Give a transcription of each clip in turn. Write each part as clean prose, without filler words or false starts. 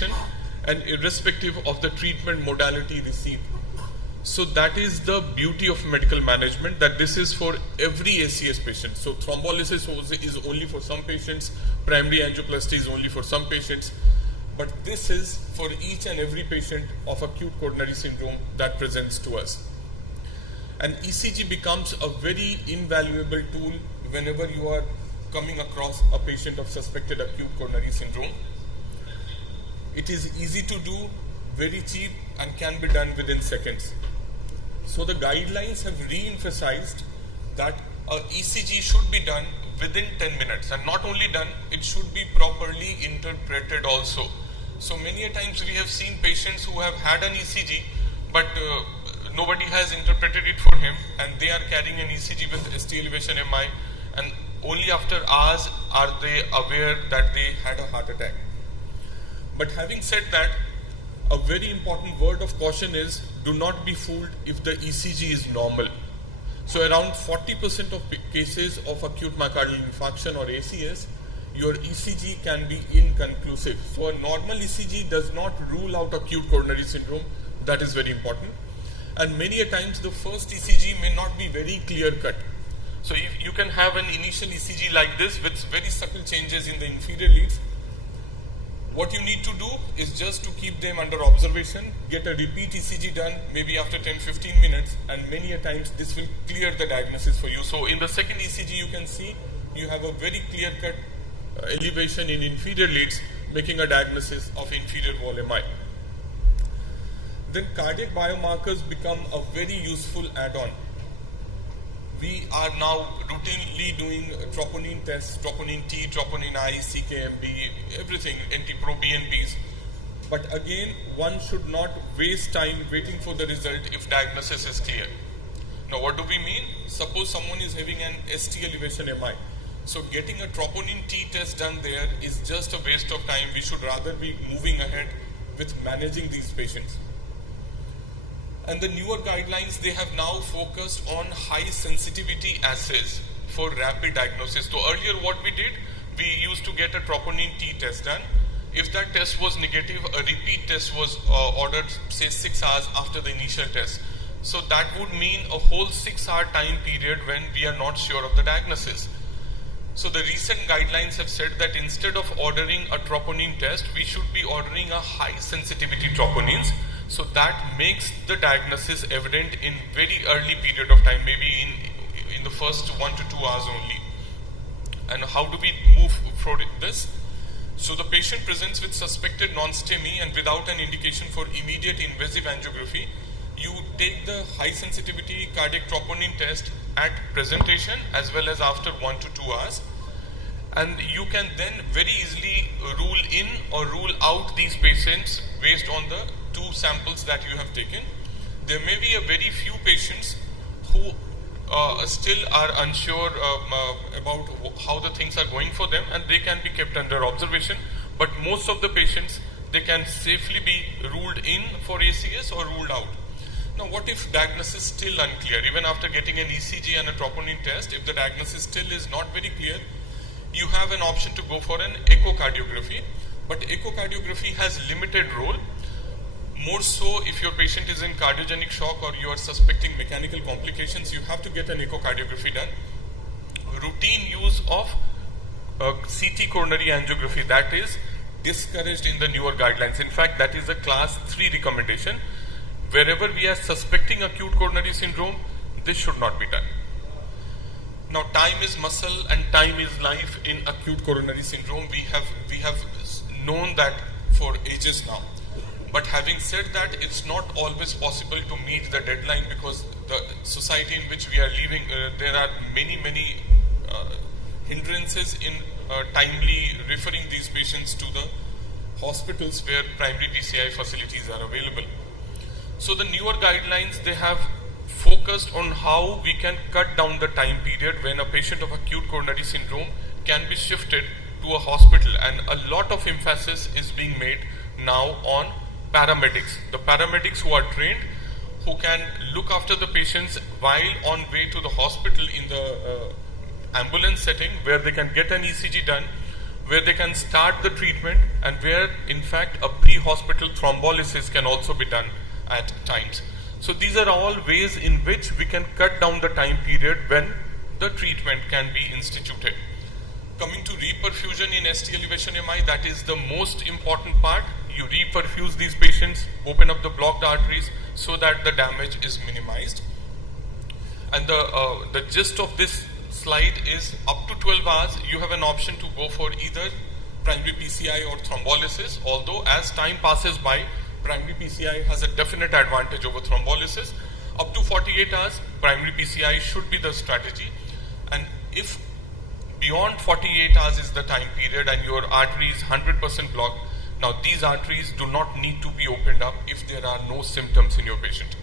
duration and irrespective of the treatment modality received. So that is the beauty of medical management, that this is for every ACS patient. So thrombolysis is only for some patients, primary angioplasty is only for some patients, but this is for each and every patient of acute coronary syndrome that presents to us. And ECG becomes a very invaluable tool whenever you are coming across a patient of suspected acute coronary syndrome. It is easy to do, very cheap, and can be done within seconds. So the guidelines have re-emphasized that ECG should be done within 10 minutes, and not only done, it should be properly interpreted also. So many a times we have seen patients who have had an ECG, but nobody has interpreted it for him, and they are carrying an ECG with ST elevation MI, and only after hours are they aware that they had a heart attack. But having said that, a very important word of caution is, do not be fooled if the ECG is normal. So around 40% of cases of acute myocardial infarction or ACS, your ECG can be inconclusive. So a normal ECG does not rule out acute coronary syndrome. That is very important. And many a times the first ECG may not be very clear cut. So if you can have an initial ECG like this with very subtle changes in the inferior leads, what you need to do is just to keep them under observation, get a repeat ECG done maybe after 10-15 minutes, and many a times this will clear the diagnosis for you. So in the second ECG you can see you have a very clear cut elevation in inferior leads, making a diagnosis of inferior wall MI. Then cardiac biomarkers become a very useful add-on. We are now routinely doing troponin tests, troponin T, troponin I, CKMB, everything, NT-proBNPs. But again, one should not waste time waiting for the result if diagnosis is clear. Now what do we mean? Suppose someone is having an ST elevation MI. So getting a troponin T test done there is just a waste of time. We should rather be moving ahead with managing these patients. And the newer guidelines, they have now focused on high sensitivity assays for rapid diagnosis. So earlier what we did, we used to get a troponin T test done. If that test was negative, a repeat test was ordered, say 6 hours after the initial test. So that would mean a whole 6-hour time period when we are not sure of the diagnosis. So the recent guidelines have said that instead of ordering a troponin test, we should be ordering a high sensitivity troponins. So that makes the diagnosis evident in very early period of time, maybe in the first 1 to 2 hours only. And how do we move for this? So the patient presents with suspected non-STEMI and without an indication for immediate invasive angiography. You take the high sensitivity cardiac troponin test at presentation as well as after 1 to 2 hours. And you can then very easily rule in or rule out these patients based on the 2 samples that you have taken. There may be a very few patients who still are unsure about how the things are going for them, and they can be kept under observation. But most of the patients, they can safely be ruled in for ACS or ruled out. Now what if diagnosis is still unclear? Even after getting an ECG and a troponin test, if the diagnosis still is not very clear, you have an option to go for an echocardiography. But echocardiography has limited role. More so if your patient is in cardiogenic shock or you are suspecting mechanical complications, you have to get an echocardiography done. Routine use of CT coronary angiography, that is discouraged in the newer guidelines. In fact, that is a class 3 recommendation. Wherever we are suspecting acute coronary syndrome, this should not be done. Now time is muscle and time is life in acute coronary syndrome. We have known that for ages now. But having said that, it's not always possible to meet the deadline because the society in which we are living, there are many hindrances in timely referring these patients to the hospitals where primary PCI facilities are available. So the newer guidelines, they have focused on how we can cut down the time period when a patient of acute coronary syndrome can be shifted to a hospital, and a lot of emphasis is being made now on paramedics. The paramedics who are trained, who can look after the patients while on way to the hospital in the ambulance setting, where they can get an ECG done, where they can start the treatment and where in fact a pre-hospital thrombolysis can also be done at times. So these are all ways in which we can cut down the time period when the treatment can be instituted. Coming to reperfusion in ST elevation MI, that is the most important part. You reperfuse these patients, open up the blocked arteries so that the damage is minimized. And the gist of this slide is up to 12 hours, you have an option to go for either primary PCI or thrombolysis, although as time passes by, primary PCI has a definite advantage over thrombolysis. Up to 48 hours, primary PCI should be the strategy. And if beyond 48 hours is the time period and your artery is 100% blocked, now these arteries do not need to be opened up if there are no symptoms in your patient.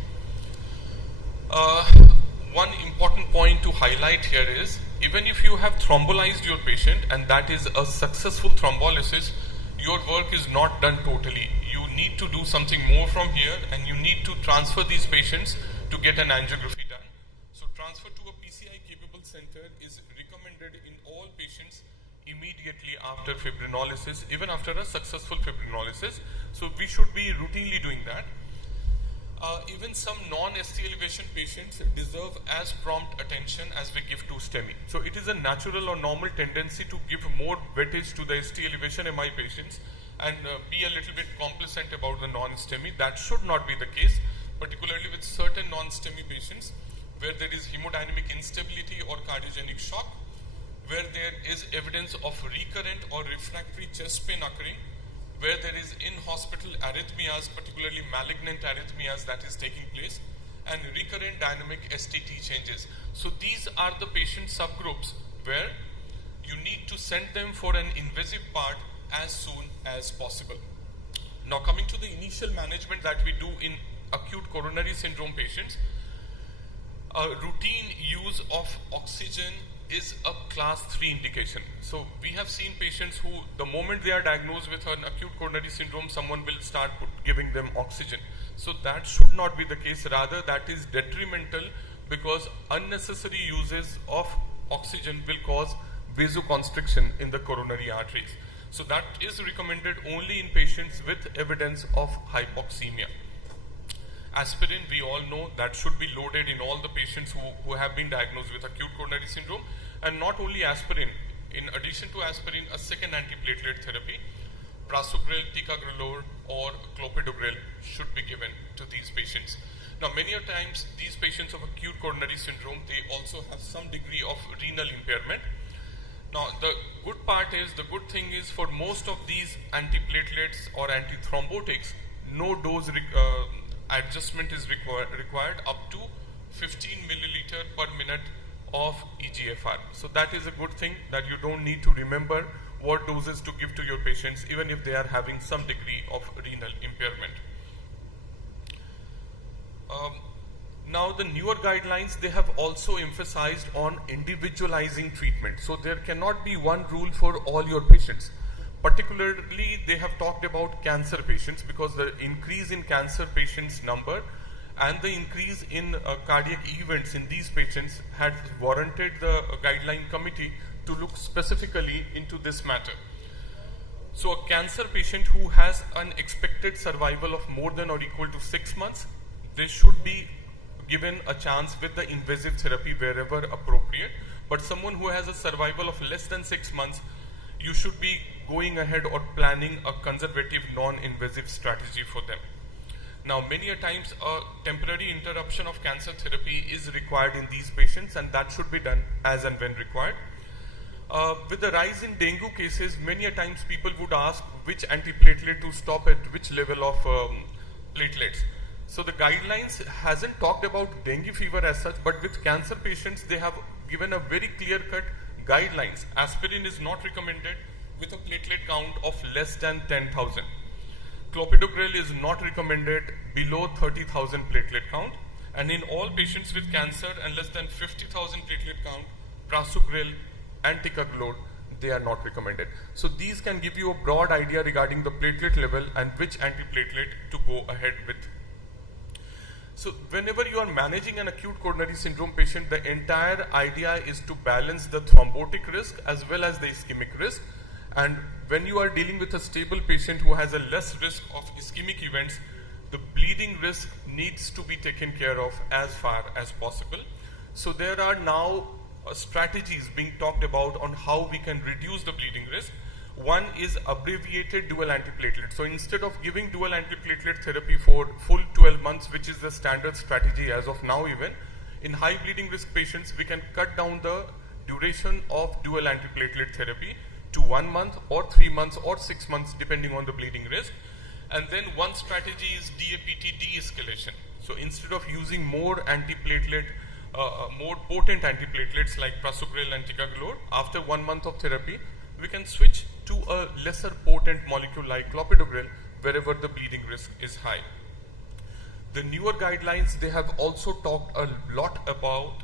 One important point to highlight here is, even if you have thrombolized your patient and that is a successful thrombolysis, your work is not done totally. You need to do something more from here and you need to transfer these patients to get an angiography done. So transfer to a PCI capable center is recommended in all patients immediately after fibrinolysis, even after a successful fibrinolysis. So we should be routinely doing that. Even some non-ST elevation patients deserve as prompt attention as we give to STEMI. So it is a natural or normal tendency to give more weightage to the ST elevation MI patients and be a little bit complacent about the non-STEMI. That should not be the case, particularly with certain non-STEMI patients where there is hemodynamic instability or cardiogenic shock, where there is evidence of recurrent or refractory chest pain occurring, where there is in-hospital arrhythmias, particularly malignant arrhythmias that is taking place, and recurrent dynamic STT changes. So these are the patient subgroups where you need to send them for an invasive part as soon as possible. Now coming to the initial management that we do in acute coronary syndrome patients, routine use of oxygen is a class 3 indication. So we have seen patients who, the moment they are diagnosed with an acute coronary syndrome, someone will start giving them oxygen. So that should not be the case. Rather, that is detrimental because unnecessary uses of oxygen will cause vasoconstriction in the coronary arteries. So that is recommended only in patients with evidence of hypoxemia. Aspirin, we all know that should be loaded in all the patients who have been diagnosed with acute coronary syndrome. And not only aspirin, in addition to aspirin, a second antiplatelet therapy, prasugrel, ticagrelor or clopidogrel should be given to these patients. Now many a times these patients of acute coronary syndrome, they also have some degree of renal impairment. Now the good thing is for most of these antiplatelets or antithrombotics, no dose adjustment is required up to 15 milliliter per minute of EGFR. So that is a good thing that you don't need to remember what doses to give to your patients even if they are having some degree of renal impairment. Now the newer guidelines, they have also emphasized on individualizing treatment. So there cannot be one rule for all your patients. Particularly, they have talked about cancer patients because the increase in cancer patients number and the increase in cardiac events in these patients had warranted the guideline committee to look specifically into this matter. So a cancer patient who has an expected survival of more than or equal to 6 months, they should be given a chance with the invasive therapy wherever appropriate. But someone who has a survival of less than 6 months, you should be going ahead or planning a conservative non-invasive strategy for them. Now many a times a temporary interruption of cancer therapy is required in these patients and that should be done as and when required. With the rise in dengue cases, many a times people would ask which antiplatelet to stop at which level of platelets. So the guidelines hasn't talked about dengue fever as such, but with cancer patients they have given a very clear-cut guidelines. Aspirin is not recommended with a platelet count of less than 10,000. Clopidogrel is not recommended below 30,000 platelet count. And in all patients with cancer and less than 50,000 platelet count, prasugrel and ticagrelor, they are not recommended. So these can give you a broad idea regarding the platelet level and which antiplatelet to go ahead with. So whenever you are managing an acute coronary syndrome patient, the entire idea is to balance the thrombotic risk as well as the ischemic risk. And when you are dealing with a stable patient who has a less risk of ischemic events, the bleeding risk needs to be taken care of as far as possible. So there are now strategies being talked about on how we can reduce the bleeding risk. One is abbreviated dual antiplatelet. So instead of giving dual antiplatelet therapy for full 12 months, which is the standard strategy as of now even, in high bleeding risk patients, we can cut down the duration of dual antiplatelet therapy to 1 month or 3 months or 6 months depending on the bleeding risk. And then one strategy is DAPT de-escalation. So instead of using more antiplatelet, more potent antiplatelets like prasugrel and ticagrelor, after 1 month of therapy, we can switch to a lesser potent molecule like clopidogrel wherever the bleeding risk is high. The newer guidelines, they have also talked a lot about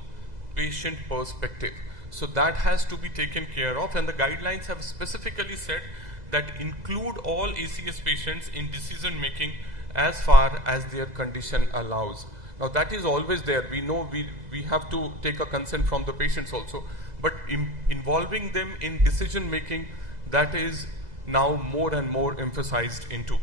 patient perspective. So that has to be taken care of, and the guidelines have specifically said that include all ACS patients in decision making as far as their condition allows. Now that is always there. We know we have to take a consent from the patients also, but involving them in decision making, that is now more and more emphasized into.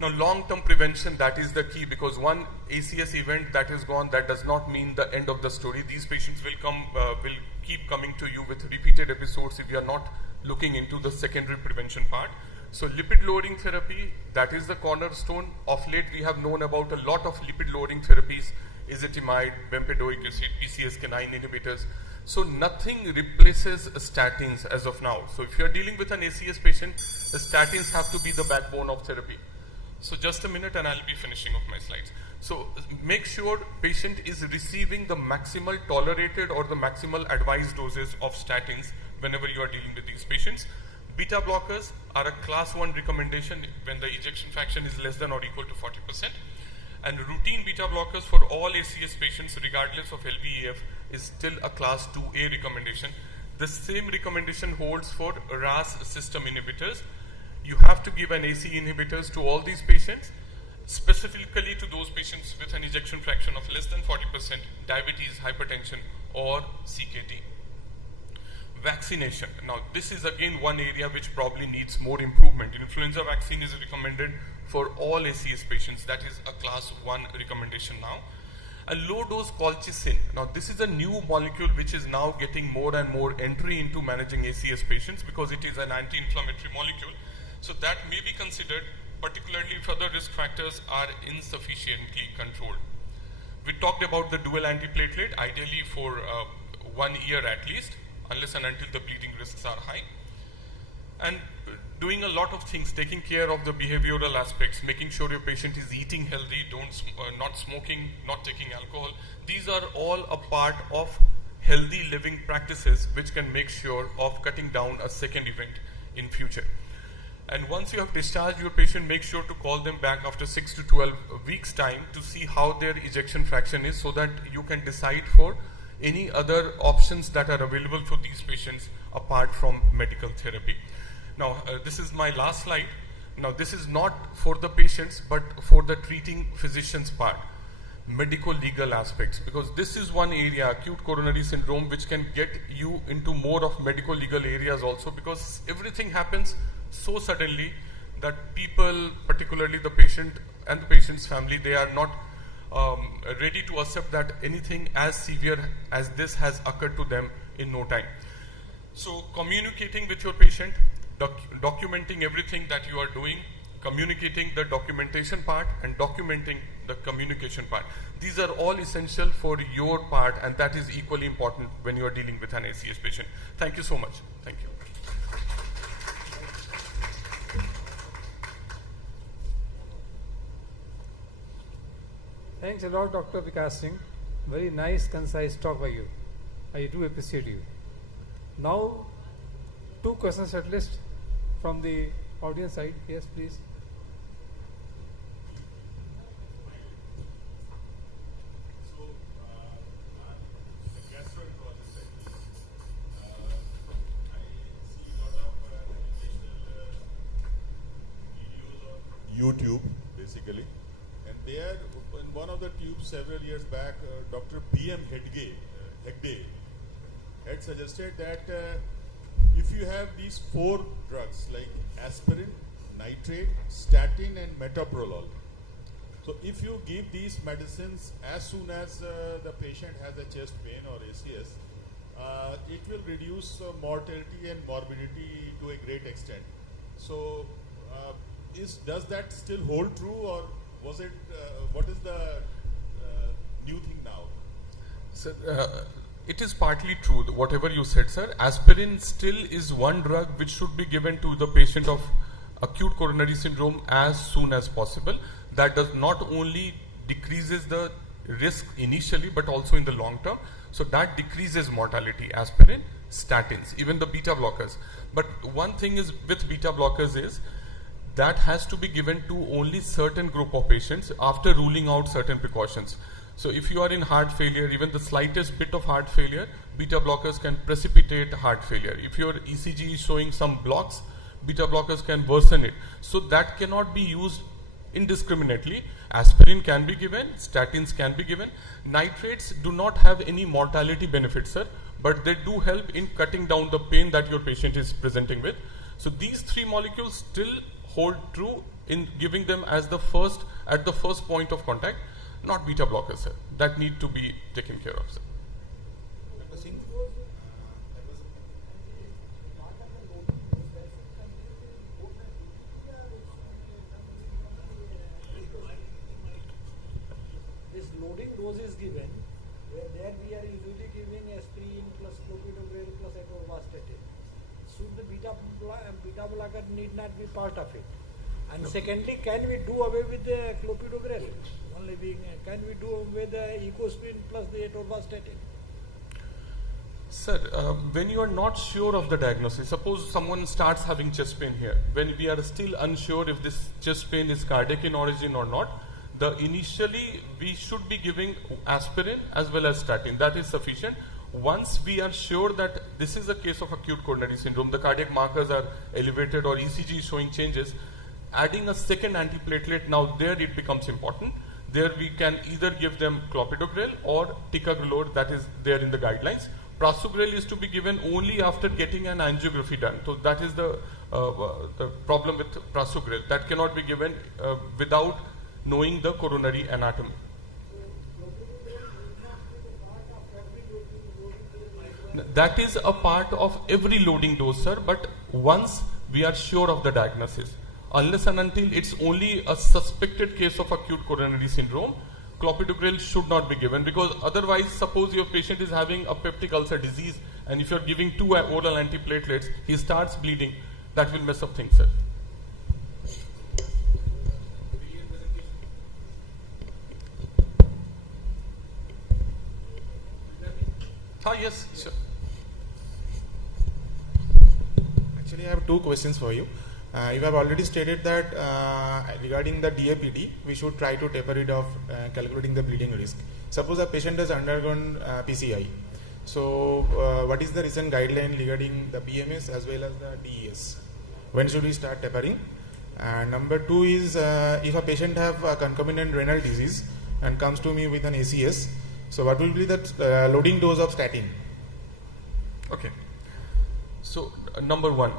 Now long-term prevention, that is the key, because one ACS event that is gone, that does not mean the end of the story. These patients will keep coming to you with repeated episodes if you are not looking into the secondary prevention part. So lipid lowering therapy, that is the cornerstone. Of late we have known about a lot of lipid lowering therapies, ezetimibe, bempedoic acid, PCSK9 inhibitors. So nothing replaces statins as of now. So if you are dealing with an ACS patient, the statins have to be the backbone of therapy. So just a minute and I'll be finishing off my slides. So make sure patient is receiving the maximal tolerated or the maximal advised doses of statins whenever you are dealing with these patients. Beta blockers are a class 1 recommendation when the ejection fraction is less than or equal to 40%. And routine beta blockers for all ACS patients regardless of LVEF is still a class 2A recommendation. The same recommendation holds for RAS system inhibitors. You have to give an AC inhibitors to all these patients, specifically to those patients with an ejection fraction of less than 40%, diabetes, hypertension, or CKD. Vaccination. Now, this is again one area which probably needs more improvement. Influenza vaccine is recommended for all ACS patients. That is a class 1 recommendation now. A low dose colchicine. Now, this is a new molecule which is now getting more and more entry into managing ACS patients because it is an anti-inflammatory molecule. So that may be considered, particularly if other risk factors are insufficiently controlled. We talked about the dual antiplatelet, ideally for 1 year at least, unless and until the bleeding risks are high. And doing a lot of things, taking care of the behavioral aspects, making sure your patient is eating healthy, not smoking, not taking alcohol. These are all a part of healthy living practices which can make sure of cutting down a second event in future. And once you have discharged your patient, make sure to call them back after 6 to 12 weeks time to see how their ejection fraction is so that you can decide for any other options that are available for these patients apart from medical therapy. Now, this is my last slide. Now, this is not for the patients, but for the treating physicians part, medico-legal aspects, because this is one area, acute coronary syndrome, which can get you into more of medico-legal areas also, because everything happens so suddenly that people, particularly the patient and the patient's family, they are not ready to accept that anything as severe as this has occurred to them in no time. So communicating with your patient, documenting everything that you are doing, communicating the documentation part and documenting the communication part. These are all essential for your part, and that is equally important when you are dealing with an ACS patient. Thank you so much. Thank you. Thanks a lot, Dr. Vikas Singh. Very nice, concise talk by you. I do appreciate you. Now, 2 questions at least from the audience side. Yes, please. So, the gastroenterologist, I see a lot of educational videos on YouTube, basically. And there, in one of the tubes several years back, Dr. B.M. Hegde had suggested that if you have these 4 drugs like aspirin, nitrate, statin and metoprolol, so if you give these medicines as soon as the patient has a chest pain or ACS, it will reduce mortality and morbidity to a great extent. So does that still hold true, or was it, what is the new thing now? Sir, it is partly true, whatever you said, sir. Aspirin still is one drug which should be given to the patient of acute coronary syndrome as soon as possible. That does not only decreases the risk initially, but also in the long term. So that decreases mortality, aspirin, statins, even the beta blockers. But one thing is with beta blockers is that has to be given to only certain group of patients after ruling out certain precautions. So if you are in heart failure, even the slightest bit of heart failure, beta blockers can precipitate heart failure. If your ECG is showing some blocks, beta blockers can worsen it. So that cannot be used indiscriminately. Aspirin can be given, statins can be given. Nitrates do not have any mortality benefits, sir, but they do help in cutting down the pain that your patient is presenting with. So these 3 molecules still hold true in giving them as the first, at the first point of contact, not beta blockers, sir. That need to be taken care of, sir. This loading dose is given, where there we are usually giving aspirin plus clopidogrel plus atorvastatin. Should the beta blocker need not be part of it? And no. Secondly, can we do away with the clopidogrel? Only being, can we do away with the ecosprin plus the atorvastatin? Sir, when you are not sure of the diagnosis, suppose someone starts having chest pain here, when we are still unsure if this chest pain is cardiac in origin or not, initially we should be giving aspirin as well as statin. That is sufficient. Once we are sure that this is a case of acute coronary syndrome, the cardiac markers are elevated or ECG is showing changes, adding a second antiplatelet, now there it becomes important. There we can either give them clopidogrel or ticagrelor, that is there in the guidelines. Prasugrel is to be given only after getting an angiography done. So that is the problem with prasugrel. That cannot be given without knowing the coronary anatomy. That is a part of every loading dose, sir, but once we are sure of the diagnosis. Unless and until it's only a suspected case of acute coronary syndrome, clopidogrel should not be given, because otherwise, suppose your patient is having a peptic ulcer disease and if you're giving 2 oral antiplatelets, he starts bleeding, that will mess up things, sir. Yes, sure. Actually, I have 2 questions for you. You have already stated that regarding the DAPD, we should try to taper it off calculating the bleeding risk. Suppose a patient has undergone PCI. So, what is the recent guideline regarding the PMS as well as the DES? When should we start tapering? And number 2 is if a patient have a concomitant renal disease and comes to me with an ACS, so what will be the loading dose of statin? Okay. So, number 1,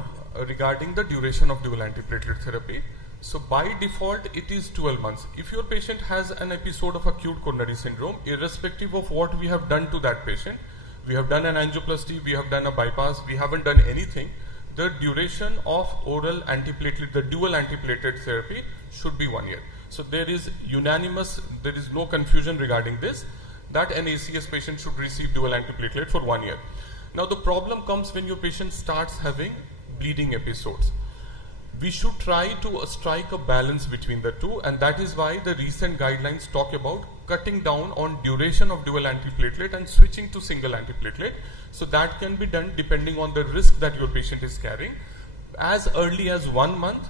regarding the duration of dual antiplatelet therapy. So, by default, it is 12 months. If your patient has an episode of acute coronary syndrome, irrespective of what we have done to that patient, we have done an angioplasty, we have done a bypass, we haven't done anything, the duration of oral antiplatelet, the dual antiplatelet therapy should be 1 year. So, there is unanimous, there is no confusion regarding this, that an ACS patient should receive dual antiplatelet for 1 year. Now, the problem comes when your patient starts having bleeding episodes. We should try to strike a balance between the two, and that is why the recent guidelines talk about cutting down on duration of dual antiplatelet and switching to single antiplatelet. So that can be done depending on the risk that your patient is carrying. As early as 1 month,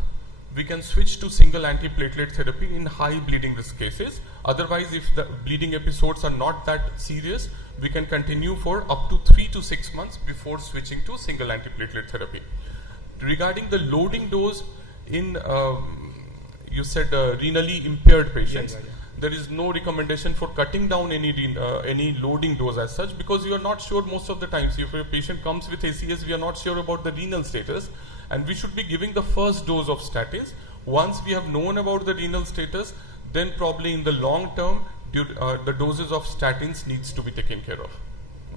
we can switch to single antiplatelet therapy in high bleeding risk cases. Otherwise, if the bleeding episodes are not that serious, we can continue for up to 3 to 6 months before switching to single antiplatelet therapy. Regarding the loading dose in, you said renally impaired patients. there is no recommendation for cutting down any loading dose as such, because you are not sure most of the times. If a patient comes with ACS, we are not sure about the renal status, and we should be giving the first dose of statins. Once we have known about the renal status, then probably in the long term, the doses of statins needs to be taken care of.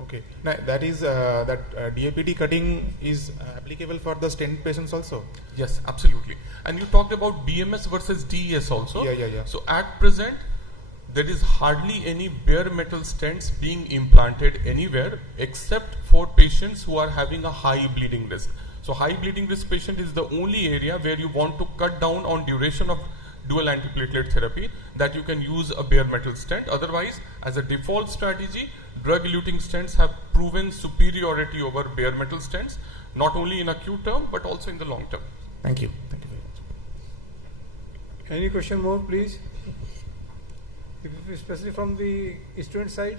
Okay. Now, that is DAPT cutting is applicable for the stent patients also. Yes, absolutely. And you talked about BMS versus DES also. Yeah. So at present, there is hardly any bare metal stents being implanted anywhere except for patients who are having a high bleeding risk. So high bleeding risk patient is the only area where you want to cut down on duration of dual antiplatelet therapy, that you can use a bare metal stent. Otherwise, as a default strategy, drug-eluting stents have proven superiority over bare metal stents, not only in acute term but also in the long term. Thank you. Thank you very much. Any question more, please? Especially from the student side,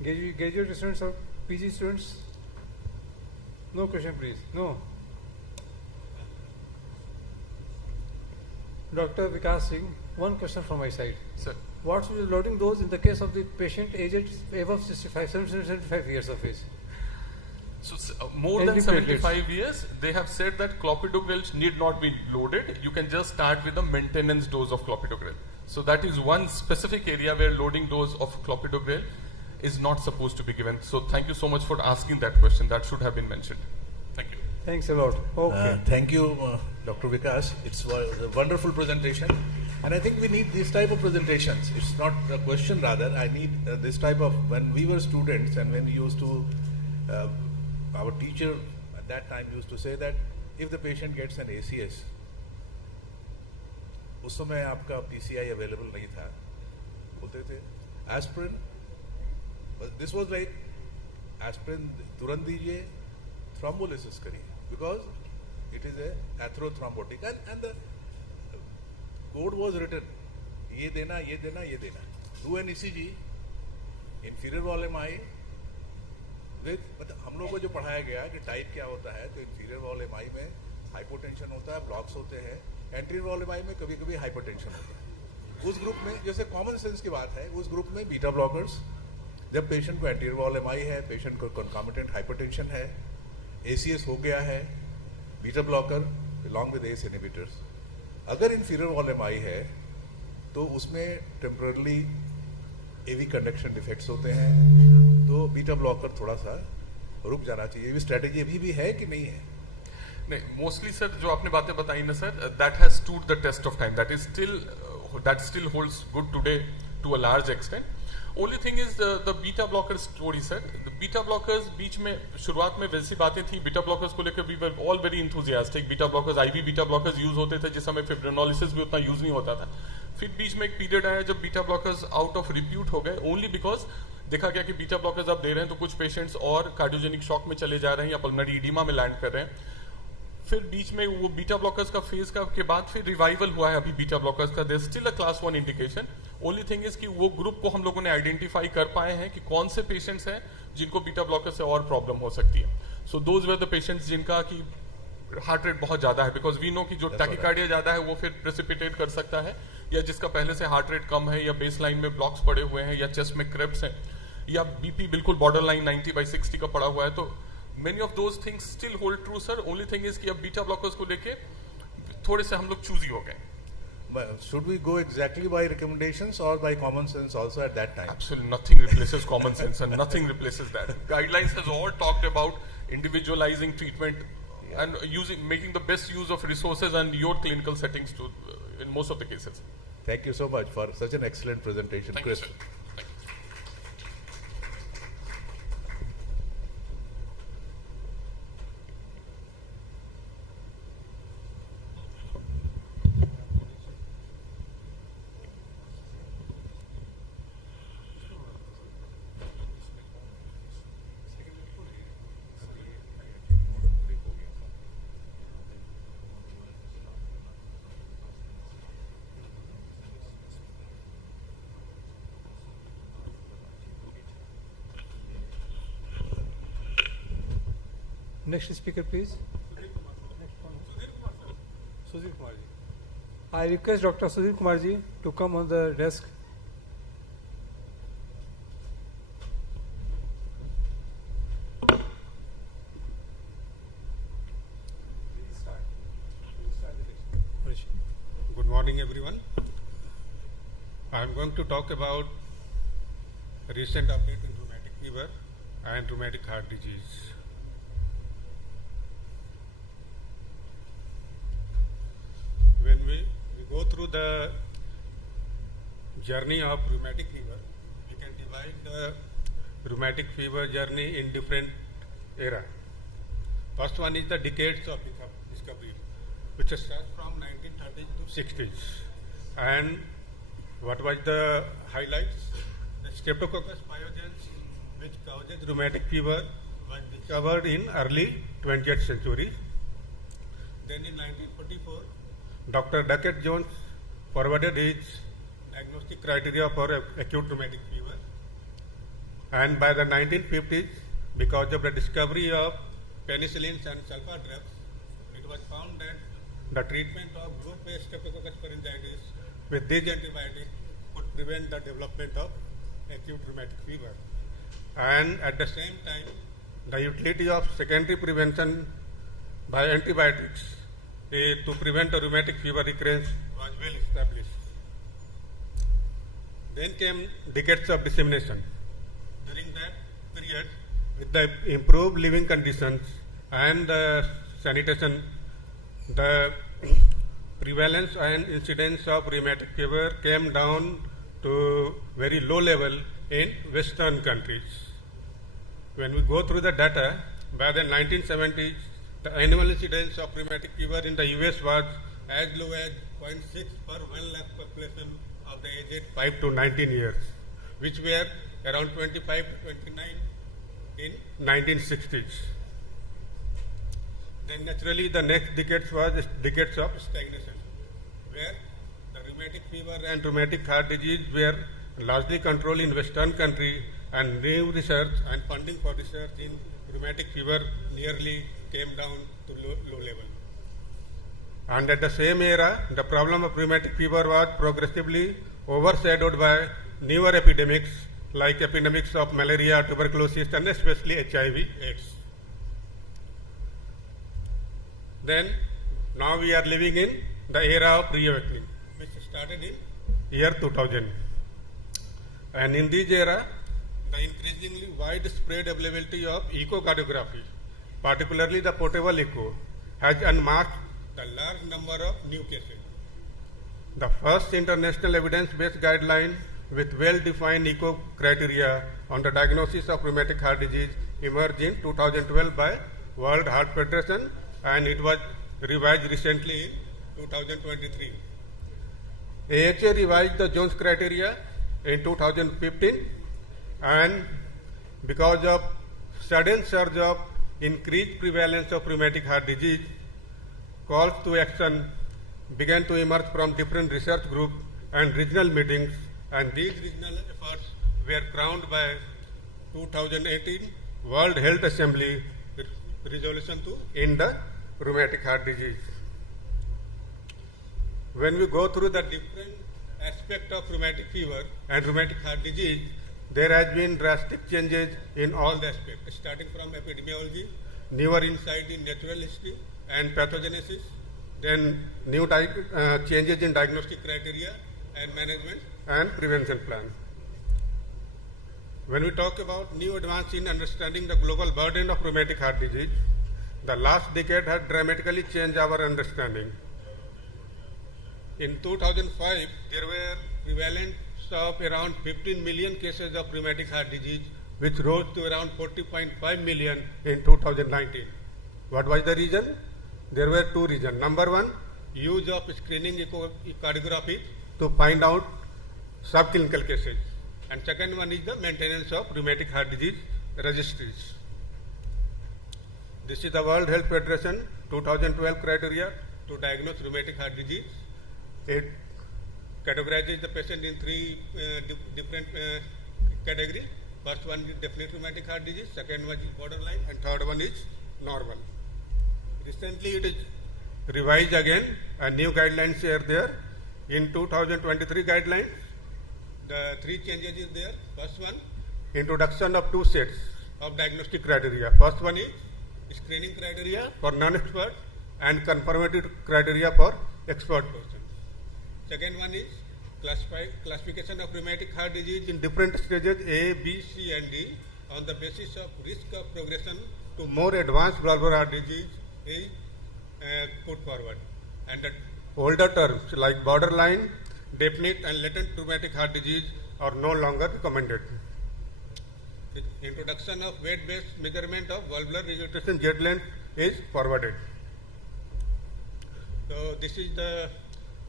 graduate students or PG students? No question, please. No. Dr. Vikas Singh, one question from my side. Sir. What should be loading dose in the case of the patient aged above 75 years of age? So more than 75 years, they have said that clopidogrel need not be loaded. You can just start with a maintenance dose of clopidogrel. So that is one specific area where loading dose of clopidogrel is not supposed to be given. So thank you so much for asking that question. That should have been mentioned. Thank you. Thanks a lot. Okay. Thank you, Dr. Vikas. It's a wonderful presentation. And I think we need this type of presentations. It's not a question, rather. I need this type of, when we were students and when we used to, our teacher at that time used to say that if the patient gets an ACS, उस समय आपका PCI available नहीं था, बोलते थे aspirin. This was like aspirin तुरंत दीजिए, thrombolysis करिए, because it is a atherothrombotic, and the code was written, ये देना, ये देना, ये देना. Do an ECG, inferior wall MI, with, मतलब हम लोगों को जो पढ़ाया गया कि टाइप क्या होता है, तो inferior wall MI में हाइपोटेंशन होता है, ब्लॉक्स होते हैं, एंटीरियर वॉल MI में कभी कभी हाइपोटेंशन होता है. उस ग्रुप में, जैसे कॉमन सेंस की बात है, उस ग्रुप में बीटा ब्लॉकर्स, जब पेशेंट को एंटीरियर वॉल MI है, पेशेंट को कंकॉमिटेंट हाइपोटेंशन है, ACS हो गया है, beta blocker along with ACE inhibitors. अगर inferior wall MI है तो उसमें टेम्परली AV कंडक्शन डिफेक्ट्स होते हैं, तो बीटा ब्लॉकर थोड़ा सा रुक जाना चाहिए. ये भी स्ट्रेटेजी अभी भी है कि नहीं है? नहीं, मोस्टली सर जो आपने बातें बताई ना sir, that has stood the test of time. That still holds good today to a large extent. Only thing is the beta blocker story sir. The beta blockers बीच में शुरुआत में वैसी बातें थी, बीटा ब्लॉकर्स को लेकर we were all very enthusiastic. Beta blockers, IV beta blockers use होते थे, जिस समय फिब्रिनोलिसिस भी उतना यूज नहीं होता था. फिर बीच में एक पीरियड आया जब beta blockers out of repute हो गए, ओनली बिकॉज देखा गया कि बीटा ब्लॉकर्स आप दे रहे हैं तो कुछ पेशेंट्स और कार्डियोजेनिक शॉक में चले जा रहे हैं या पल्मोनरी एडिमा में लैंड कर रहे हैं. फिर बीच में वो बीटा ब्लॉकर्स का फेज के बाद फिर रिवाइवल हुआ है अभी बीटा ब्लॉकर्स का. There still a class 1 indication. Only thing is कि वो ग्रुप को हम लोगों ने आइडेंटिफाई कर पाए हैं कि कौन से पेशेंट्स हैं जिनको बीटा ब्लॉकर से और प्रॉब्लम हो सकती है. So those were the patients जिनका कि हार्ट रेट बहुत ज्यादा है, बिकॉज वी नो कि जो टैकीकार्डिया ज्यादा है वो फिर प्रेसिपिटेट कर सकता है, या जिसका पहले से हार्ट रेट कम है, या बेस लाइन में ब्लॉक्स पड़े हुए हैं, या चेस्ट में क्रेप्स हैं, या बीपी बिल्कुल बॉर्डर लाइन 90/60 का पड़ा हुआ है. तो many of those things still hold true sir. Only thing is कि अब बीटा ब्लॉकर्स को लेके थोड़े से हम लोग चूजी हो गए. Should we go exactly by recommendations or by common sense also at that time? Absolutely nothing replaces common sense and nothing replaces that. Guidelines has all talked about individualizing treatment and making the best use of resources and your clinical settings to in most of the cases. Thank you so much for such an excellent presentation, Thank Chris. you, sir. Next speaker, please. Sudhir Kumar ji. I request Dr. Sudhir Kumarji to come on the desk. Good morning, everyone. I am going to talk about a recent update in rheumatic fever and rheumatic heart disease. When we go through the journey of rheumatic fever, we can divide the rheumatic fever journey in different eras. First one is the decades of discovery, which starts from 1930s to 60s. And what was the highlights? The Streptococcus pyogenes, which causes rheumatic fever, was discovered in early 20th century. Then in 1944, Dr. Duckett Jones forwarded his diagnostic criteria for acute rheumatic fever. And by the 1950s, because of the discovery of penicillins and sulfa drugs, it was found that the treatment of group A Streptococcus pharyngitis with these antibiotics could prevent the development of acute rheumatic fever. And at the same time, the utility of secondary prevention by antibiotics to prevent a rheumatic fever recurrence was well established. Then came decades of dissemination. During that period, with the improved living conditions and the sanitation, the prevalence and incidence of rheumatic fever came down to very low level in Western countries. When we go through the data, by the 1970s, the annual incidence of rheumatic fever in the US was as low as 0.6 per 1 lakh population of the aged 5 to 19 years, which were around 25 to 29 in 1960s. Then naturally the next decades was decades of stagnation, where the rheumatic fever and rheumatic heart disease were largely controlled in Western country, and new research and funding for research in rheumatic fever nearly came down to low level. And at the same era, the problem of rheumatic fever was progressively overshadowed by newer epidemics like epidemics of malaria, tuberculosis, and especially HIV/AIDS. Then, now we are living in the era of reawakening, which started in year 2000. And in this era, the increasingly widespread availability of echocardiography, particularly the portable echo, has unmasked the large number of new cases. The first international evidence-based guideline with well-defined echo criteria on the diagnosis of rheumatic heart disease emerged in 2012 by World Heart Federation, and it was revised recently in 2023. AHA revised the Jones criteria in 2015, and because of sudden surge of increased prevalence of rheumatic heart disease, calls to action began to emerge from different research groups and regional meetings, and these regional efforts were crowned by 2018 World Health Assembly resolution to end the rheumatic heart disease. When we go through the different aspects of rheumatic fever and rheumatic heart disease, there has been drastic changes in all the aspects, starting from epidemiology, newer insight in natural history and pathogenesis, then new changes in diagnostic criteria and management and prevention plan. When we talk about new advance in understanding the global burden of rheumatic heart disease, the last decade has dramatically changed our understanding. In 2005, there were prevalence of around 15 million cases of rheumatic heart disease, which rose to around 40.5 million in 2019. What was the reason? There were two reasons. Number one, use of screening echocardiography to find out subclinical cases. And second one is the maintenance of rheumatic heart disease registries. This is the World Health Federation 2012 criteria to diagnose rheumatic heart disease. It categorizes the patient in three different categories. First one is definite rheumatic heart disease, second one is borderline, and third one is normal. Recently, it is revised again and new guidelines are there. In 2023 guidelines, the 3 changes is there. First one, introduction of 2 sets of diagnostic criteria. First one is screening criteria for non-expert and confirmatory criteria for expert persons. Second one is classification of rheumatic heart disease in different stages A, B, C and D on the basis of risk of progression to more advanced valvular heart disease is put forward. And the older terms like borderline, definite and latent rheumatic heart disease are no longer recommended. The introduction of weight-based measurement of valvular regurgitation jet length is forwarded. So this is the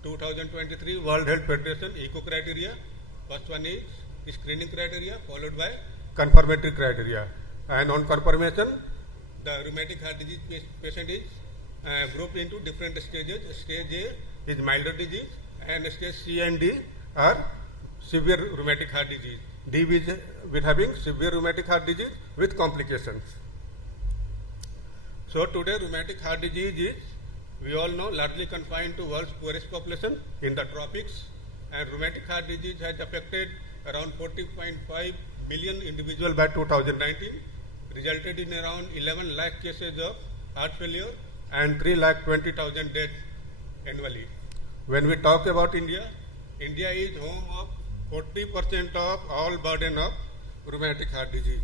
2023 World Health Federation ECO criteria. First one is screening criteria followed by confirmatory criteria. And on confirmation, the rheumatic heart disease patient is grouped into different stages. Stage A is milder disease and stage C and D are severe rheumatic heart disease. D is with having severe rheumatic heart disease with complications. So today rheumatic heart disease is, we all know, largely confined to world's poorest population in the tropics, and rheumatic heart disease has affected around 40.5 million individuals by 2019, resulted in around 11 lakh cases of heart failure and 3,20,000 deaths annually. When we talk about India, India is home of 40% of all burden of rheumatic heart disease.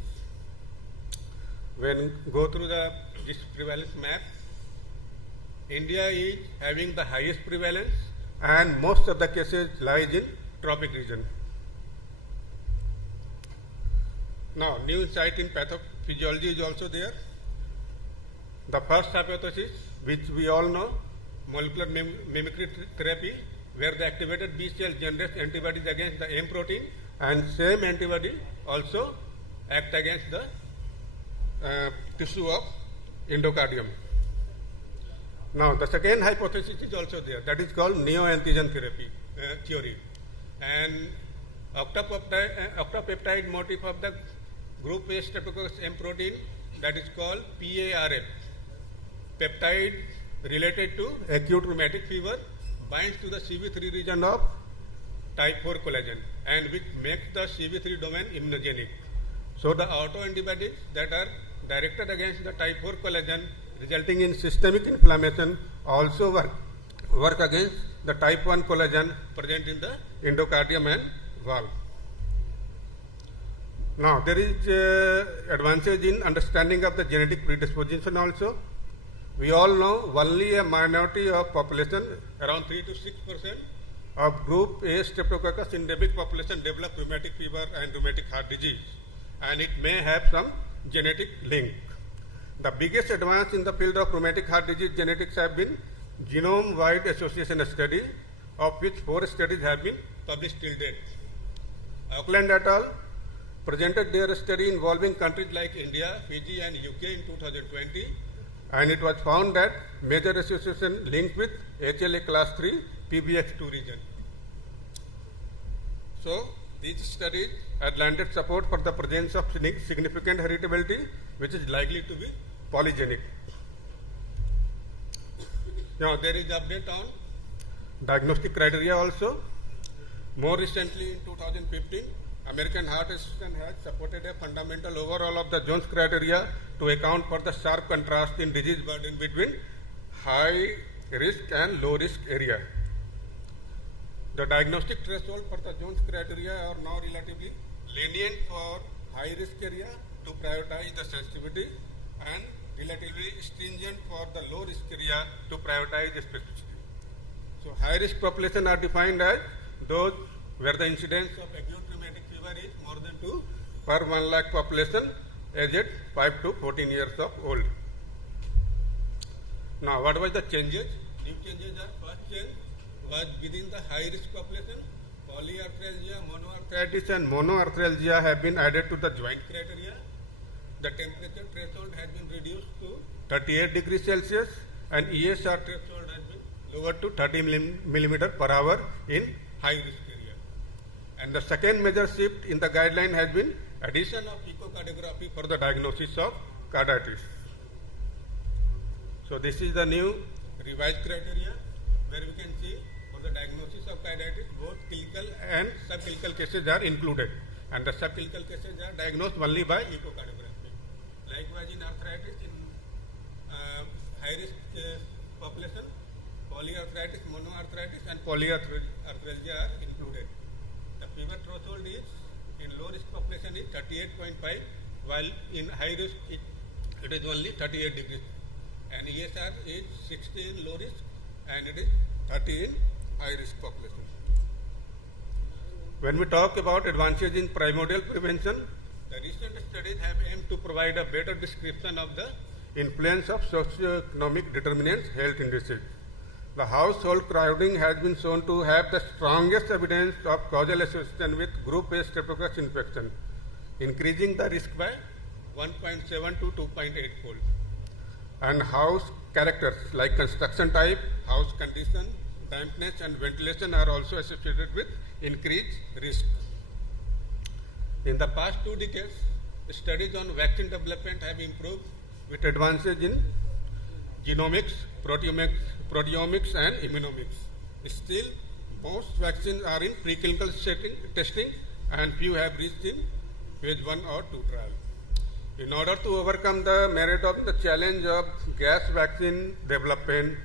When go through this prevalence map, India is having the highest prevalence and most of the cases lies in tropic region. Now, new insight in pathophysiology is also there. The first hypothesis, which we all know, molecular mimicry therapy, where the activated B cell generates antibodies against the M protein, and same antibody also act against the tissue of endocardium. Now, the second hypothesis is also there, that is called neoantigen therapy theory. And octapeptide motif of the group A Streptococcus M protein, that is called PARF, peptide related to acute rheumatic fever, binds to the CV3 region of type 4 collagen and which makes the CV3 domain immunogenic. So the autoantibodies that are directed against the type 4 collagen resulting in systemic inflammation also work against the type 1 collagen present in the endocardium and valve. Now there is advantage in understanding of the genetic predisposition also. We all know only a minority of population, around 3 to 6% of group A Streptococcus endemic population develop rheumatic fever and rheumatic heart disease, and it may have some genetic link. The biggest advance in the field of rheumatic heart disease genetics have been genome-wide association study, of which 4 studies have been published till date. Auckland et al. Presented their study involving countries like India, Fiji and UK in 2020, and it was found that major association linked with HLA class 3 PBX2 region. So these studies had landed support for the presence of significant heritability, which is likely to be polygenic. Now there is update on diagnostic criteria also. More recently in 2015, American Heart Association has supported a fundamental overhaul of the Jones criteria to account for the sharp contrast in disease burden between high risk and low risk area. The diagnostic threshold for the Jones criteria are now relatively lenient for high risk area to prioritize the sensitivity and relatively stringent for the low risk area to prioritize the specificity. So high risk population are defined as those where the incidence of acute rheumatic fever is more than 2 per 1 lakh population aged 5 to 14 years of old. Now what was the changes? New changes are, first change was within the high risk population, polyarthralgia, monoarthritis and monoarthralgia have been added to the joint criteria. The temperature threshold has been reduced to 38 degrees Celsius and ESR threshold has been lowered to 30 millimeter per hour in high risk area. And the second major shift in the guideline has been addition of echocardiography for the diagnosis of carditis. So this is the new revised criteria where we can see for the diagnosis of carditis, both clinical and subclinical cases are included, and the subclinical cases are diagnosed only by echocardiography. Likewise, in arthritis, in high-risk population, polyarthritis, monoarthritis, and polyarthralgia are included. The fever threshold is in low-risk population is 38.5, while in high-risk it is only 38 degrees. And ESR is 60 in low risk and it is 30 in high risk population. When we talk about advances in primordial prevention, the recent studies have aimed to provide a better description of the influence of socioeconomic determinants health indices. The household crowding has been shown to have the strongest evidence of causal association with group A streptococcus infection, increasing the risk by 1.7 to 2.8 fold. And house characters like construction type, house condition, dampness and ventilation are also associated with increased risk. In the past 2 decades, studies on vaccine development have improved with advances in genomics, proteomics and immunomics. Still, most vaccines are in preclinical testing and few have reached in phase 1 or 2 trial. In order to overcome the merit of the challenge of gas vaccine development,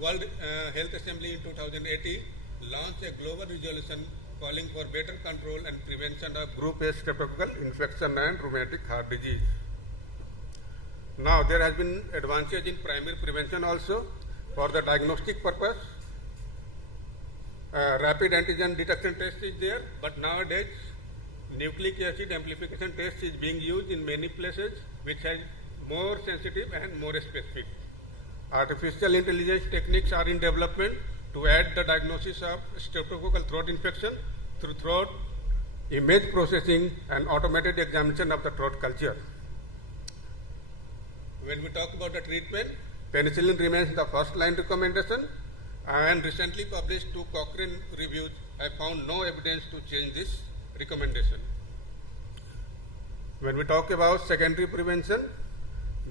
World Health Assembly in 2018 launched a global resolution calling for better control and prevention of group A streptococcal infection and rheumatic heart disease. Now there has been advances in primary prevention also for the diagnostic purpose. Rapid antigen detection test is there, but nowadays nucleic acid amplification test is being used in many places, which has more sensitive and more specific. Artificial intelligence techniques are in development to add the diagnosis of streptococcal throat infection through throat image processing and automated examination of the throat culture. When we talk about the treatment, penicillin remains the first line recommendation, and recently published 2 Cochrane reviews have found no evidence to change this recommendation. When we talk about secondary prevention,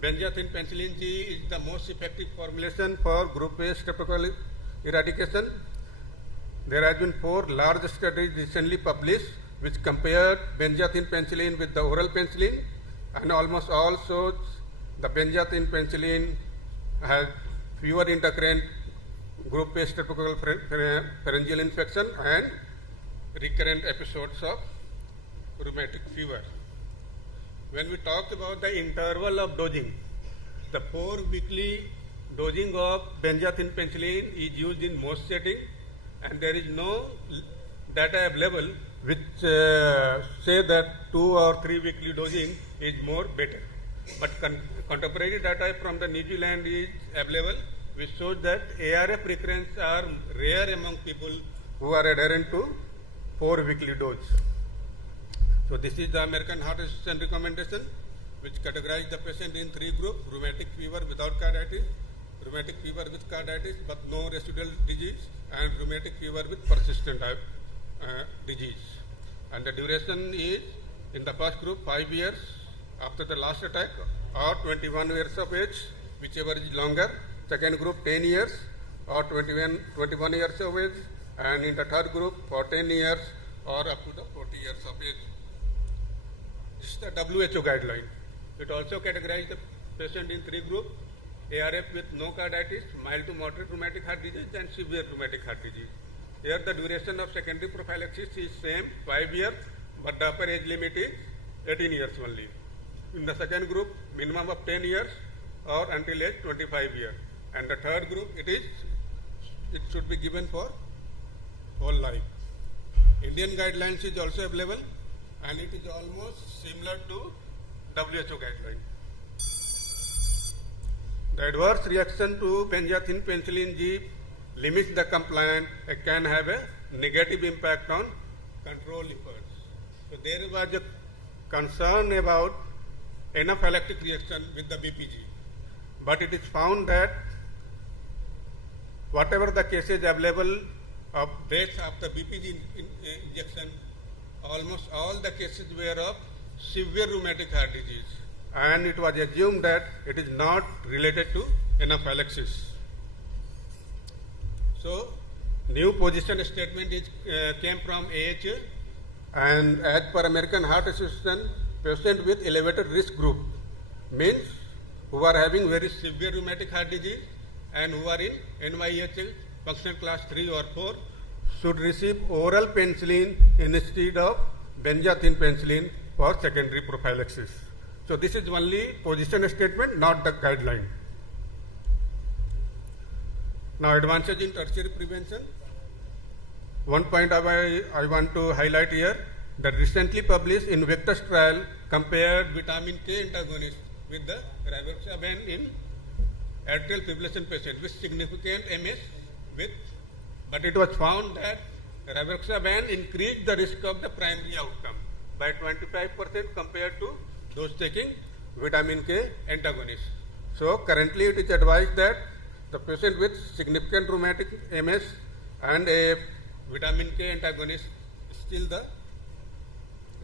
benzathine penicillin G is the most effective formulation for group A streptococcal eradication. There have been 4 large studies recently published which compared benzathine penicillin with the oral penicillin, and almost all shows the benzathine penicillin has fewer intercurrent group A streptococcal pharyngeal infection and recurrent episodes of rheumatic fever. When we talk about the interval of dosing, the 4-weekly dosing of benzathine penicillin is used in most settings, and there is no data available which say that 2 or 3 weekly dosing is more better. But contemporary data from the New Zealand is available, which shows that ARF recurrence are rare among people who are adherent to 4 weekly dose. So this is the American Heart Association recommendation, which categorizes the patient in 3 groups: rheumatic fever without carditis, rheumatic fever with carditis but no residual disease, and rheumatic fever with persistent disease. And the duration is, in the first group, 5 years after the last attack, or 21 years of age, whichever is longer. Second group, 10 years or 21 years of age, and in the third group, for 10 years or up to the 40 years of age. This is the WHO guideline. It also categorizes the patient in 3 groups: ARF with no carditis, mild to moderate rheumatic heart disease, and severe rheumatic heart disease. Here the duration of secondary prophylaxis is same, 5 years, but the upper age limit is 18 years only. In the second group, minimum of 10 years or until age 25 years. And the third group, it should be given for whole life. Indian guidelines is also available, and it is almost similar to WHO guideline. The adverse reaction to benzathine penicillin G limits the compliance and can have a negative impact on control efforts. So there was a concern about anaphylactic reaction with the BPG, but it is found that whatever the cases available of death after BPG injection, almost all the cases were of severe rheumatic heart disease, and it was assumed that it is not related to anaphylaxis. So, new position statement came from AHA, and as per American Heart Association, patient with elevated risk group means who are having very severe rheumatic heart disease and who are in NYHL functional class 3 or 4 should receive oral penicillin instead of benzathine penicillin for secondary prophylaxis. So this is only position statement, not the guideline. Now advances in tertiary prevention. One point I want to highlight here, that recently published Invictus trial compared vitamin K antagonist with the rivaroxaban in atrial fibrillation patient with significant MS but it was found that rivaroxaban increased the risk of the primary outcome by 25% compared to those taking vitamin K antagonist. So currently it is advised that the patient with significant rheumatic MS and a vitamin K antagonist is still the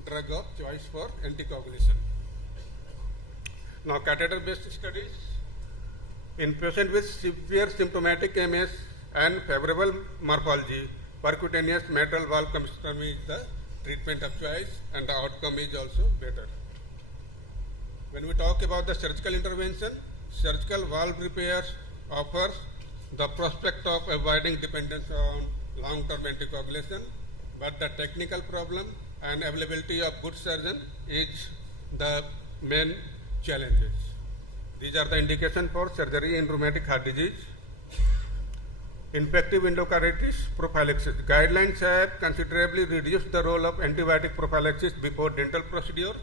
drug of choice for anticoagulation. Now catheter-based studies. In patient with severe symptomatic MS and favorable morphology, percutaneous mitral valve cystectomy is the treatment of choice and the outcome is also better. When we talk about the surgical intervention, surgical valve repairs offers the prospect of avoiding dependence on long-term anticoagulation, but the technical problem and availability of good surgeon is the main challenges. These are the indications for surgery in rheumatic heart disease. Infective endocarditis prophylaxis. Guidelines have considerably reduced the role of antibiotic prophylaxis before dental procedure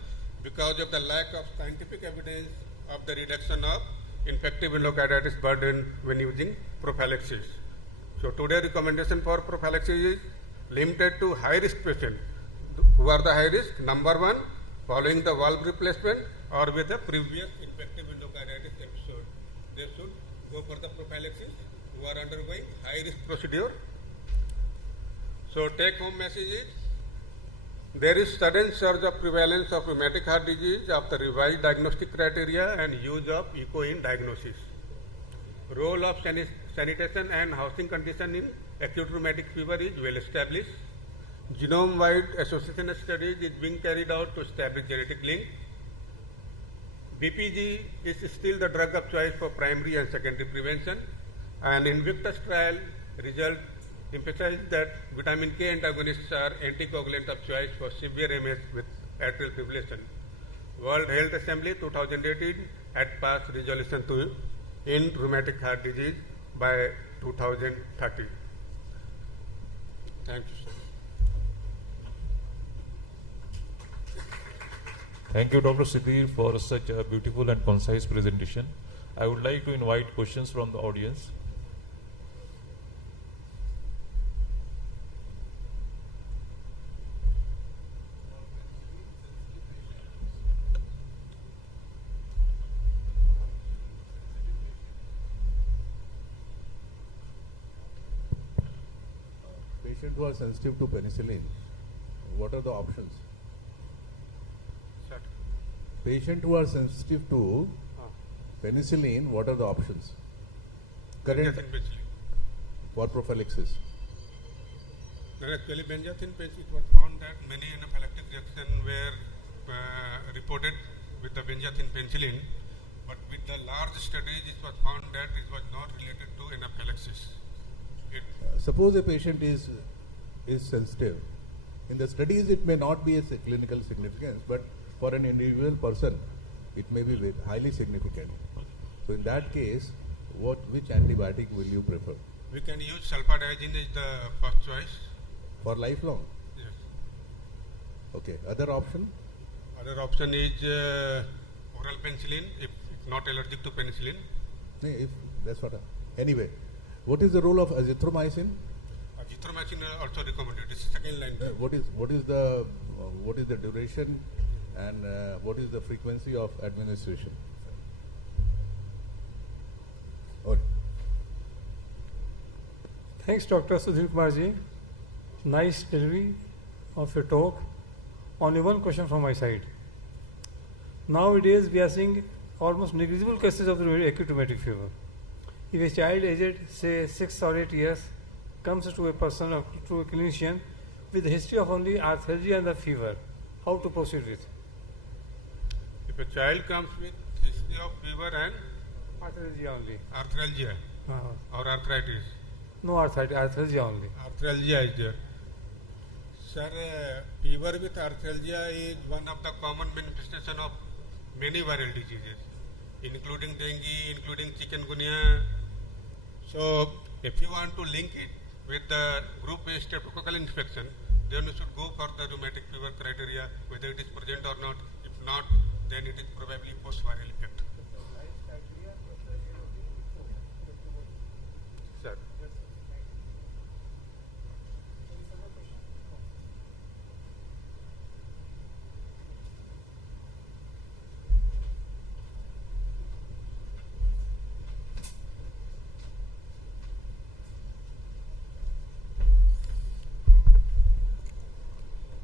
because of the lack of scientific evidence of the reduction of infective endocarditis burden when using prophylaxis. So today recommendation for prophylaxis is limited to high-risk patients. Who are the high risk? Number one, following the valve replacement or with a previous infective endocarditis episode. They should go for the prophylaxis who are undergoing high-risk procedure. So take-home message is, there is sudden surge of prevalence of rheumatic heart disease after revised diagnostic criteria and use of echo in diagnosis. Role of sanitation and housing condition in acute rheumatic fever is well established. Genome-wide association studies is being carried out to establish genetic link. BPG is still the drug of choice for primary and secondary prevention, and Invictus trial result emphasized that vitamin K antagonists are anticoagulant of choice for severe MS with atrial fibrillation. World Health Assembly 2018 had passed resolution to end rheumatic heart disease by 2030. Thank you, sir. Thank you, Dr. Sudhir, for such a beautiful and concise presentation. I would like to invite questions from the audience. Patients who are sensitive to penicillin, what are the options? Patients who are sensitive to penicillin, what are the options? Current for prophylaxis. Actually, benzathine penicillin, it was found that many anaphylactic reactions were reported with the benzathine penicillin, but with the large studies, it was found that it was not related to anaphylaxis. Suppose a patient is sensitive. In the studies, it may not be a clinical significance, but for an individual person, it may be highly significant. So in that case, which antibiotic will you prefer? We can use sulfadiazine as the first choice. For lifelong? Yes. Okay. Other option? Other option is oral penicillin if not allergic to penicillin. If that's what. Anyway, what is the role of azithromycin? Azithromycin also recommended. This is second line. What is the duration and what is the frequency of administration? Thanks, Dr. Sudhir Kumarji. Nice delivery of your talk. Only one question from my side. Nowadays, we are seeing almost negligible cases of the acute rheumatic fever. If a child aged, say, 6 or 8 years, comes to a person or to a clinician with a history of only arthralgia and the fever, how to proceed with? If a child comes with history of fever and Arthralgia only. arthralgia or arthritis, No arthritis, arthralgia only. arthralgia is there. Sir, fever with arthralgia is one of the common manifestation of many viral diseases, including dengue, including chikungunya. So, if you want to link it with the group A streptococcal infection, then you should go for the rheumatic fever criteria, whether it is present or not. If not, then it is probably post-viral effect. Sir.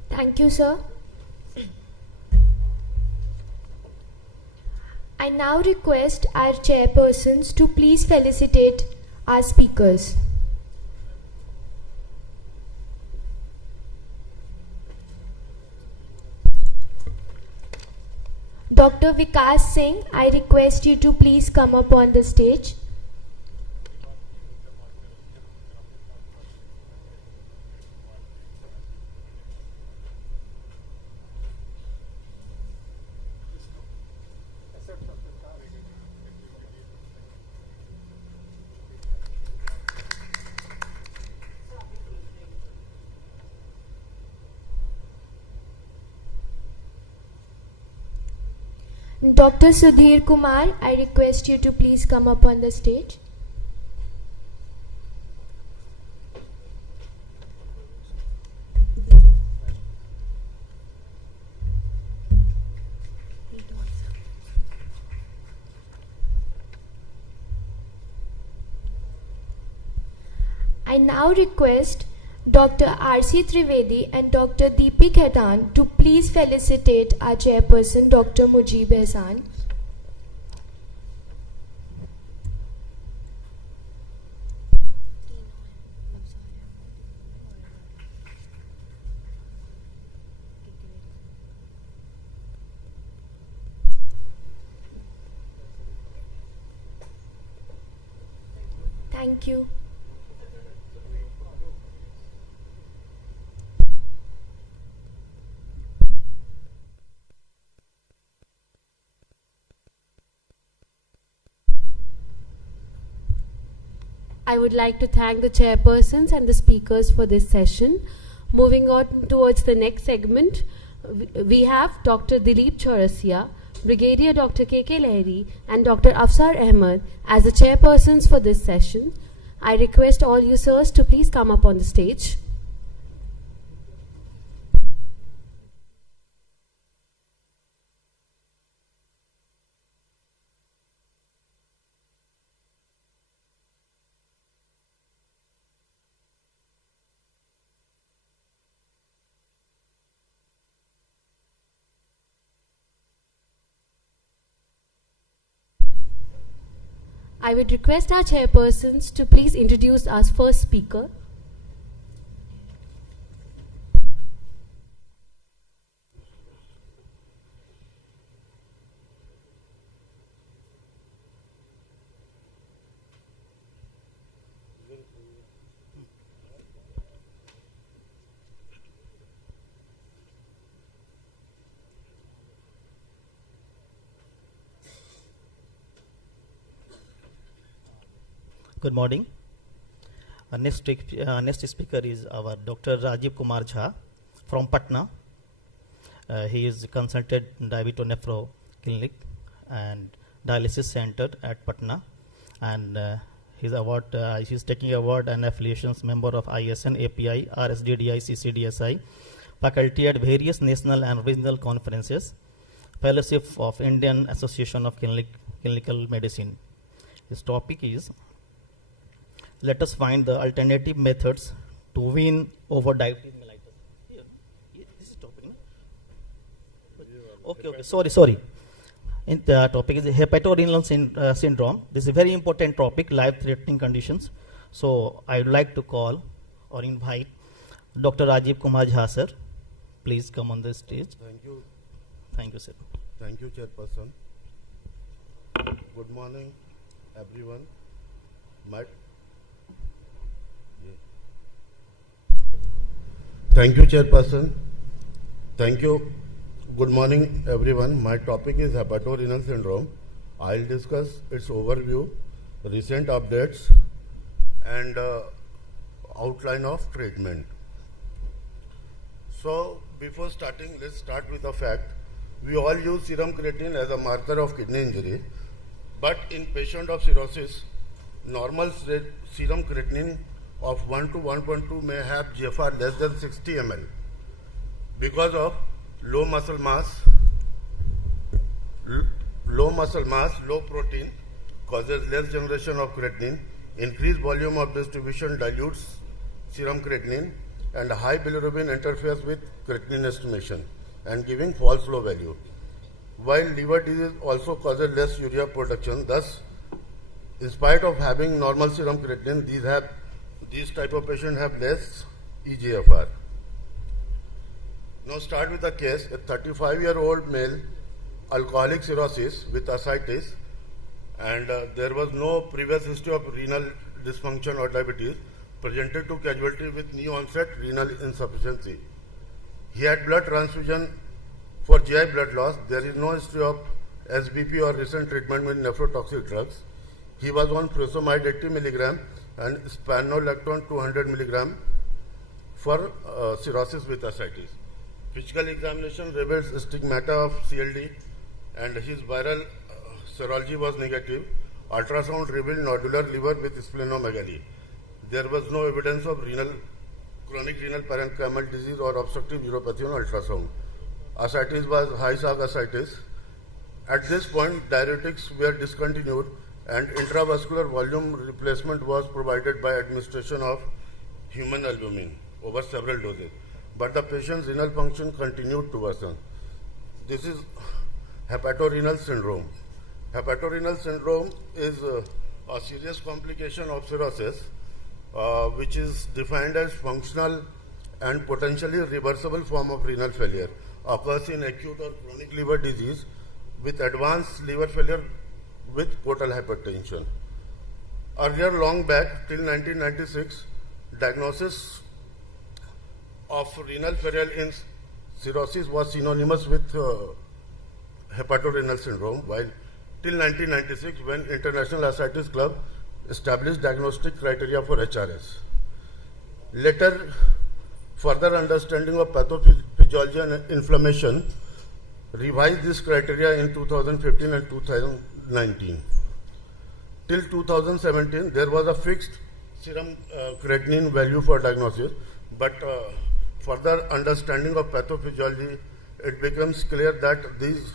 Thank you, sir. I now request our chairpersons to please felicitate our speakers. Dr. Vikas Singh, I request you to please come up on the stage. Dr. Sudhir Kumar, I request you to please come up on the stage. I now request Dr. R.C. Trivedi and Dr. Deepi Khaitan to please felicitate our chairperson, Dr. Mujib Ehsan. Thank you. I would like to thank the chairpersons and the speakers for this session. Moving on towards the next segment, we have Dr. Dilip Chaurasia, Brigadier Dr. K.K. Lahiri and Dr. Afsar Ahmed as the chairpersons for this session. I request all you sirs to please come up on the stage. I would request our chairpersons to please introduce our first speaker. Good morning. Next speaker is our Dr. Rajiv Kumar Jha from Patna. He is consultant diabeto-nephro clinic and dialysis center at Patna, and his award, he's taking award and affiliations member of ISN, API, RSDDI, CCDSI, faculty at various national and regional conferences, fellowship of Indian Association of Clinical Medicine. His topic is, let us find the alternative methods to win over diabetes mellitus. Here, this is topic. No? Okay. Sorry. And the topic is hepatorenal syndrome. This is a very important topic, life-threatening conditions. So I would like to call or invite Dr. Rajiv Kumar Jha, sir. Please come on the stage. Thank you. Thank you, sir. Thank you, Chairperson. Good morning, everyone. Thank you, Chairperson. Thank you. Good morning, everyone. My topic is hepatorenal syndrome. I'll discuss its overview, recent updates, and outline of treatment. So, before starting, let's start with a fact. We all use serum creatine as a marker of kidney injury, but in patient of cirrhosis, normal serum creatinine of 1 to 1.2 may have GFR less than 60 ml. Because of low muscle mass, low protein causes less generation of creatinine, increased volume of distribution dilutes serum creatinine, and high bilirubin interferes with creatinine estimation and giving false low value. While liver disease also causes less urea production, thus, in spite of having normal serum creatinine, these type of patients have less eGFR. Now start with the case. A 35-year-old male, alcoholic cirrhosis with ascites, and there was no previous history of renal dysfunction or diabetes, presented to casualty with new onset renal insufficiency. He had blood transfusion for GI blood loss. There is no history of SBP or recent treatment with nephrotoxic drugs. He was on furosemide 80 mg and spironolactone 200 mg for cirrhosis with ascites. Physical examination reveals stigmata of CLD and his viral serology was negative. Ultrasound revealed nodular liver with splenomegaly. There was no evidence of chronic renal parenchymal disease or obstructive uropathy on ultrasound. Ascites was high-SAG ascites. At this point, diuretics were discontinued and intravascular volume replacement was provided by administration of human albumin over several doses. But the patient's renal function continued to worsen. This is hepatorenal syndrome. Hepatorenal syndrome is a serious complication of cirrhosis, which is defined as functional and potentially reversible form of renal failure. Occurs in acute or chronic liver disease with advanced liver failure with portal hypertension. Earlier, long back, till 1996, diagnosis of renal failure in cirrhosis was synonymous with hepatorenal syndrome, while till 1996, when International Ascites Club established diagnostic criteria for HRS. Later, further understanding of pathophysiology and inflammation revised this criteria in 2015 and 2019. Till 2017, there was a fixed serum creatinine value for diagnosis, but further understanding of pathophysiology, it becomes clear that these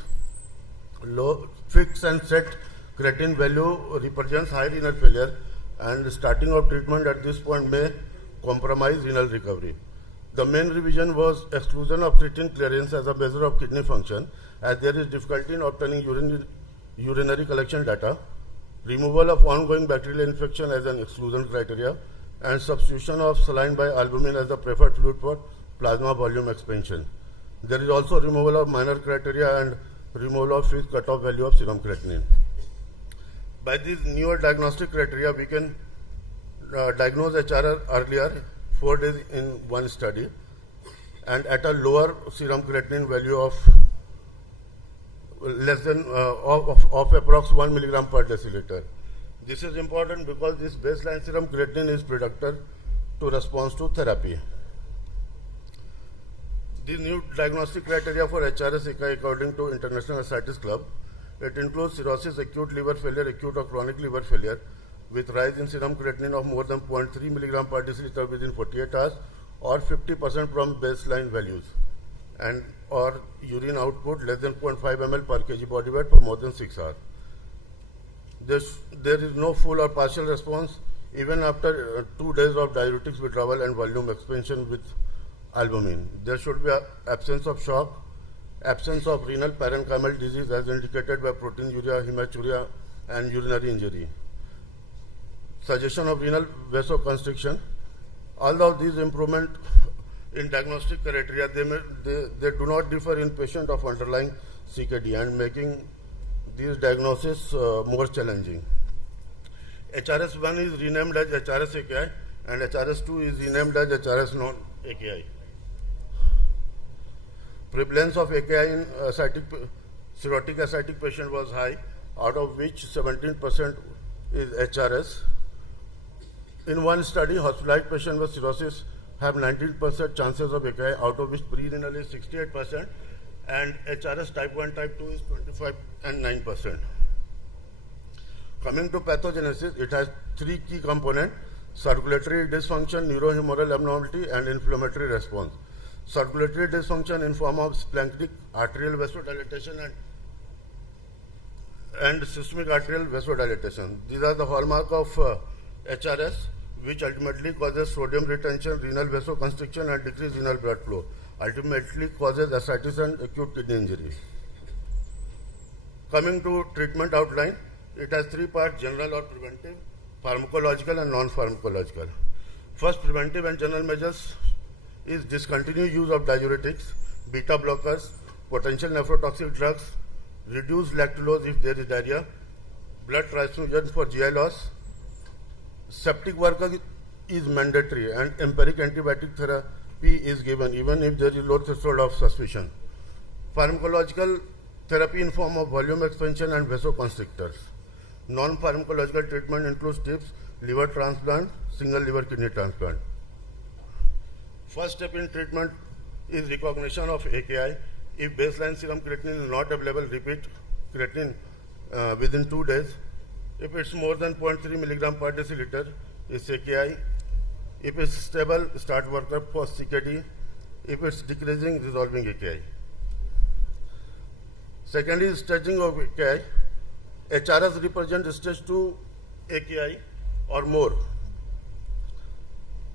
low fixed and set creatinine value represents high renal failure, and starting of treatment at this point may compromise renal recovery. The main revision was exclusion of creatinine clearance as a measure of kidney function, as there is difficulty in obtaining urinary collection data, removal of ongoing bacterial infection as an exclusion criteria, and substitution of saline by albumin as the preferred fluid for plasma volume expansion. There is also removal of minor criteria and removal of fixed cutoff value of serum creatinine. By these newer diagnostic criteria, we can diagnose HRR earlier, 4 days in one study, and at a lower serum creatinine value of less than of approx 1 milligram per deciliter. This is important because this baseline serum creatinine is predictor to response to therapy. These new diagnostic criteria for HRS-ICA according to International Ascites Club, it includes cirrhosis, acute liver failure, acute or chronic liver failure with rise in serum creatinine of more than 0.3 milligram per deciliter within 48 hours or 50% from baseline values, and or urine output less than 0.5 ml per kg body weight for more than 6 hours. There is no full or partial response even after 2 days of diuretics withdrawal and volume expansion with albumin. There should be an absence of shock absence of renal parenchymal disease as indicated by proteinuria, hematuria, and urinary injury, suggestion of renal vasoconstriction. All of these improvement in diagnostic criteria, they do not differ in patient of underlying CKD and making these diagnosis more challenging. HRS1 is renamed as HRS-AKI and HRS2 is renamed as HRS non-AKI. Prevalence of AKI in cirrhotic ascitic patient was high, out of which 17% is HRS. In one study, hospitalized patient with cirrhosis have 19% chances of AKI, out of which pre-renal is 68% and HRS type 1, type 2 is 25 and 9%. Coming to pathogenesis, it has three key components: circulatory dysfunction, neurohumoral abnormality, and inflammatory response. Circulatory dysfunction in form of splanchnic arterial vasodilatation and systemic arterial vasodilatation. These are the hallmark of HRS, which ultimately causes sodium retention, renal vasoconstriction, and decreased renal blood flow. Ultimately causes ascites and acute kidney injury. Coming to treatment outline, it has three parts: general or preventive, pharmacological, and non-pharmacological. First, preventive and general measures is discontinue use of diuretics, beta blockers, potential nephrotoxic drugs, reduce lactulose if there is diarrhea, blood transfusion for GI loss. Septic work is mandatory and empiric antibiotic therapy is given even if there is low threshold of suspicion. Pharmacological therapy in form of volume expansion and vasoconstrictors. Non-pharmacological treatment includes tips, liver transplant, single liver kidney transplant. First step in treatment is recognition of AKI. If baseline serum creatinine is not available, repeat creatinine within 2 days. If it's more than 0.3 mg per deciliter, it's AKI. If it's stable, start workup for CKD. If it's decreasing, resolving AKI. Second is staging of AKI. HRS represents stage 2 AKI or more.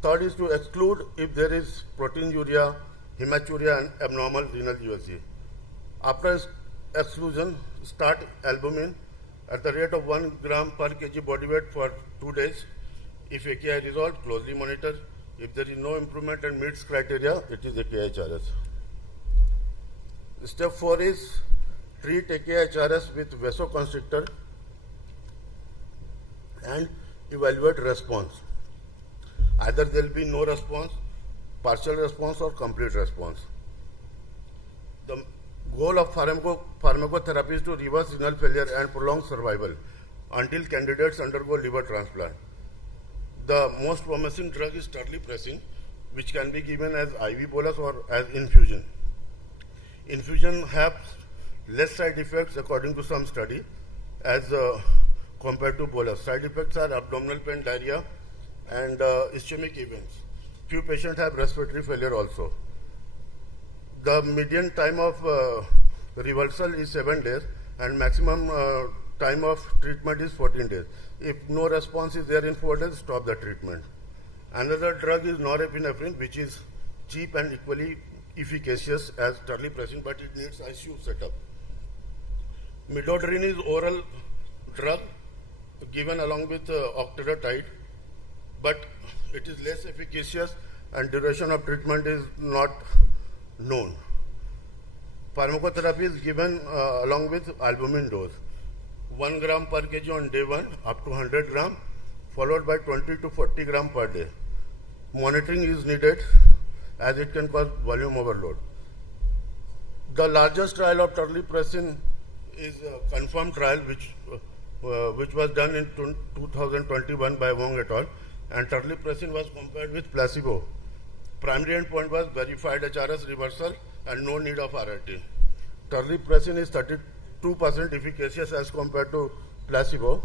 Third is to exclude if there is proteinuria, hematuria, and abnormal renal USG. After exclusion, start albumin at the rate of 1 gram per kg body weight for 2 days. If AKI resolved, closely monitor. If there is no improvement and meets criteria, it is AKI HRS. Step 4 is treat AKI HRS with vasoconstrictor and evaluate response. Either there will be no response, partial response, or complete response. The goal of pharmacotherapy is to reverse renal failure and prolong survival until candidates undergo liver transplant. The most promising drug is terlipressin, which can be given as IV bolus or as infusion. Infusion has less side effects according to some study as compared to bolus. Side effects are abdominal pain, diarrhea, and ischemic events. Few patients have respiratory failure also. The median time of reversal is 7 days and maximum time of treatment is 14 days. If no response is there in 4 days, stop the treatment. Another drug is norepinephrine, which is cheap and equally efficacious as terlipressin, but it needs ICU setup. Midodrine is oral drug given along with octreotide, but it is less efficacious and duration of treatment is not known. Pharmacotherapy is given along with albumin dose. 1 gram per kg on day 1 up to 100 gram, followed by 20 to 40 gram per day. Monitoring is needed as it can cause volume overload. The largest trial of terlipressin is a confirmed trial which was done in 2021 by Wong et al. And terlipressin was compared with placebo. Primary endpoint was verified HRS reversal and no need of RRT. Terlipressin is 32% efficacious as compared to placebo,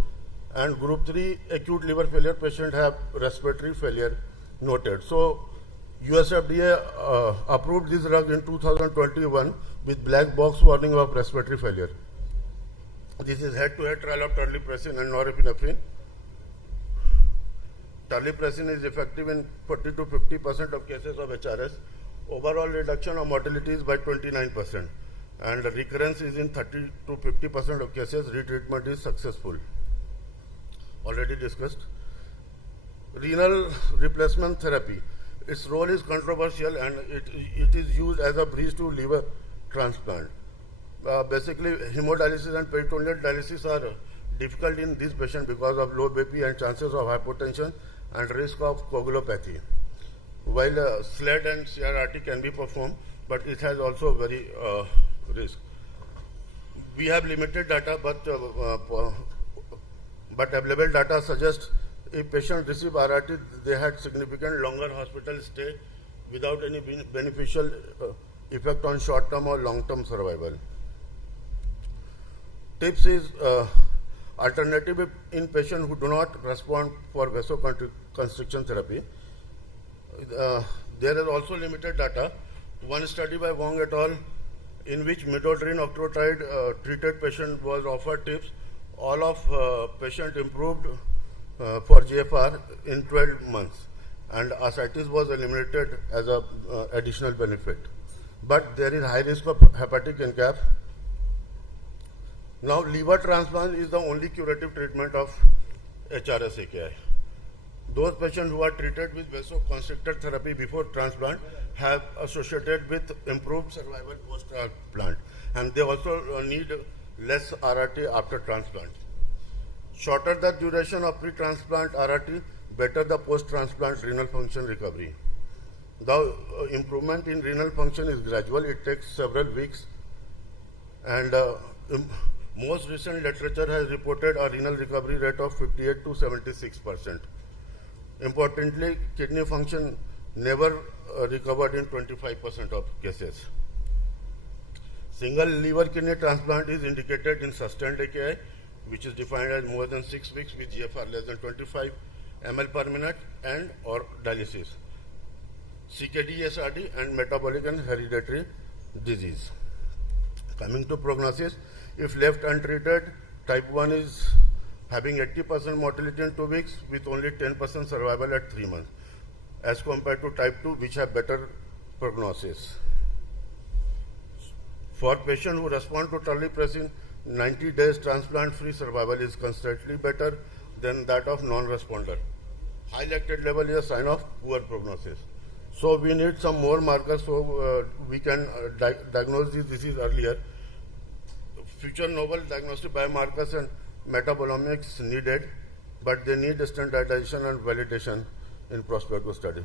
and group 3 acute liver failure patients have respiratory failure noted. So US FDA approved this drug in 2021 with black box warning of respiratory failure. This is head-to-head trial of terlipressin and norepinephrine. Terlipressin is effective in 40 to 50% of cases of HRS. Overall reduction of mortality is by 29%. and recurrence is in 30 to 50% of cases. Retreatment is successful. Already discussed. Renal replacement therapy. Its role is controversial and it is used as a bridge to liver transplant. Basically, hemodialysis and peritoneal dialysis are difficult in this patient because of low BP and chances of hypotension and risk of coagulopathy. While SLED and CRRT can be performed, but it has also very risk. We have limited data, but available data suggests if patient receive RRT, they had significant longer hospital stay without any beneficial effect on short-term or long-term survival. Tips is alternative in patients who do not respond for vasoconstriction therapy. There is also limited data. One study by Wong et al. In which midodrine octreotide treated patient was offered tips. All of patient improved for GFR in 12 months, and ascites was eliminated as a additional benefit. But there is high risk of hepatic encapsulation. Now, liver transplant is the only curative treatment of HRS-AKI. Those patients who are treated with vasoconstrictor therapy before transplant have associated with improved survival post-transplant, and they also need less RRT after transplant. Shorter the duration of pre-transplant RRT, better the post-transplant renal function recovery. The improvement in renal function is gradual. It takes several weeks, and most recent literature has reported a renal recovery rate of 58 to 76%. Importantly, kidney function never recovered in 25% of cases. Single liver kidney transplant is indicated in sustained AKI, which is defined as more than 6 weeks with GFR less than 25 ml per minute and or dialysis. CKD-SRD and metabolic and hereditary disease. Coming to prognosis, if left untreated, type 1 is having 80% mortality in 2 weeks with only 10% survival at 3 months, as compared to type 2, which have better prognosis. For patients who respond to terlipressin, 90 days transplant-free survival is constantly better than that of non-responder. High lactate level is a sign of poor prognosis. So we need some more markers so we can diagnose this disease earlier. Future novel diagnostic biomarkers and metabolomics needed, but they need standardization and validation in prospective study.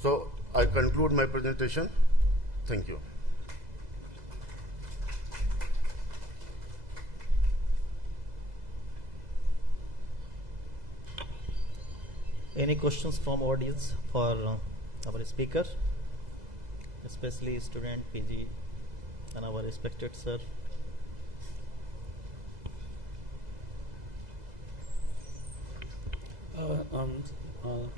So I conclude my presentation. Thank you. Any questions from audience for our speaker, especially student, PG, and our respected sir?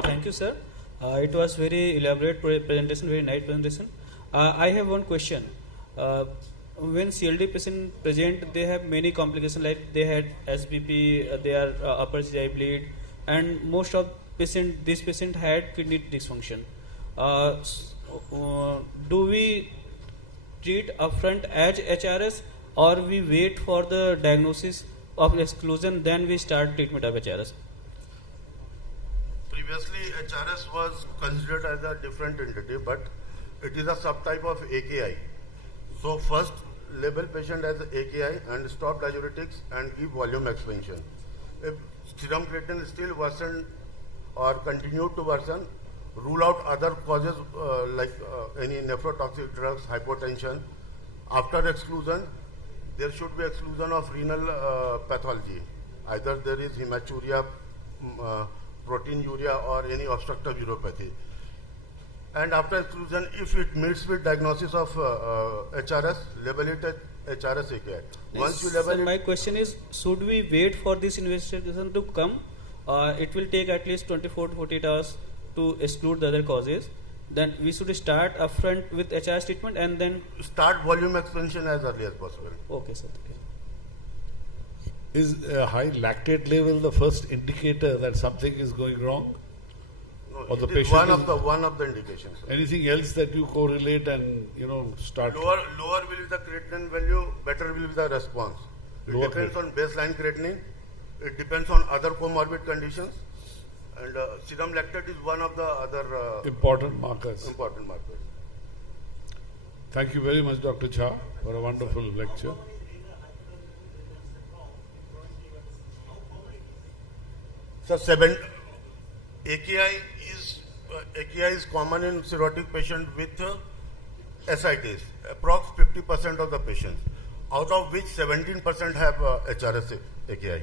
Thank you, sir. It was very elaborate presentation, very nice presentation. I have one question. When CLD patient present, they have many complications, like they had SBP, they are upper GI bleed, and most of this patient had kidney dysfunction. Do we treat upfront as HRS, or we wait for the diagnosis of exclusion, then we start treatment of HRS? Previously, HRS was considered as a different entity, but it is a subtype of AKI. So first, label patient as AKI and stop diuretics and give volume expansion. If serum creatinine still worsened or continued to worsen, rule out other causes like any nephrotoxic drugs, hypotension. After exclusion, there should be exclusion of renal pathology. Either there is hematuria, proteinuria, or any obstructive uropathy. And after exclusion, if it meets with diagnosis of HRS, label it as HRS AKI. Once you label it, my question is, should we wait for this investigation to come? It will take at least 24 to 48 hours to exclude the other causes. Then we should start upfront with HRS treatment and then start volume expansion as early as possible. Okay, sir. Okay. Is a high lactate level the first indicator that something is going wrong? No, or the It is patient one of the indications. anything else that you correlate and start? Lower will be the creatinine value, better will be the response. It Lower depends on baseline creatinine. It depends on other comorbid conditions. And serum lactate is one of the other Important markers. important markers. Thank you very much, Dr. Jha, for a wonderful lecture. So AKI is common in cirrhotic patients with ascites, approx 50% of the patients, out of which 17% have HRS AKI.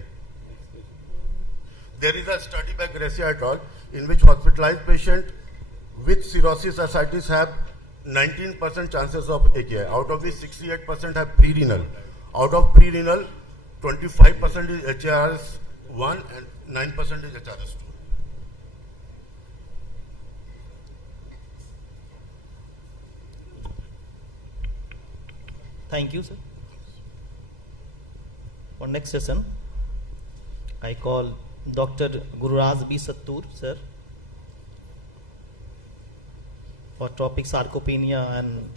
There is a study by Gracie et al. In which hospitalized patients with cirrhosis ascites have 19% chances of AKI, out of which 68% have pre-renal. Out of pre-renal, 25% is HRS1 and 9% is HRS2. Thank you, sir. For next session, I call Dr. Gururaj B. Sattur, sir, for topic sarcopenia and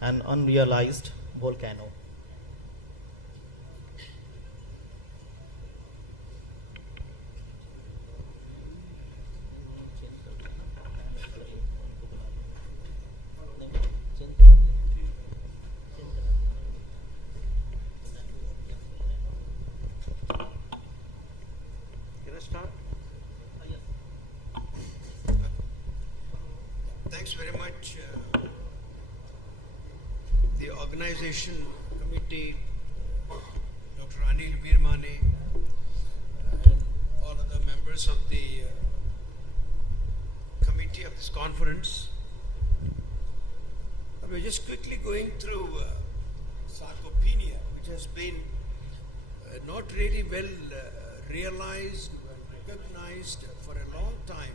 an unrealized volcano. Can I start? Thanks very much, the organization committee, Dr. Anil Veermane, and all other members of the committee of this conference. I was just quickly going through sarcopenia, which has been not really well realized and recognized for a long time.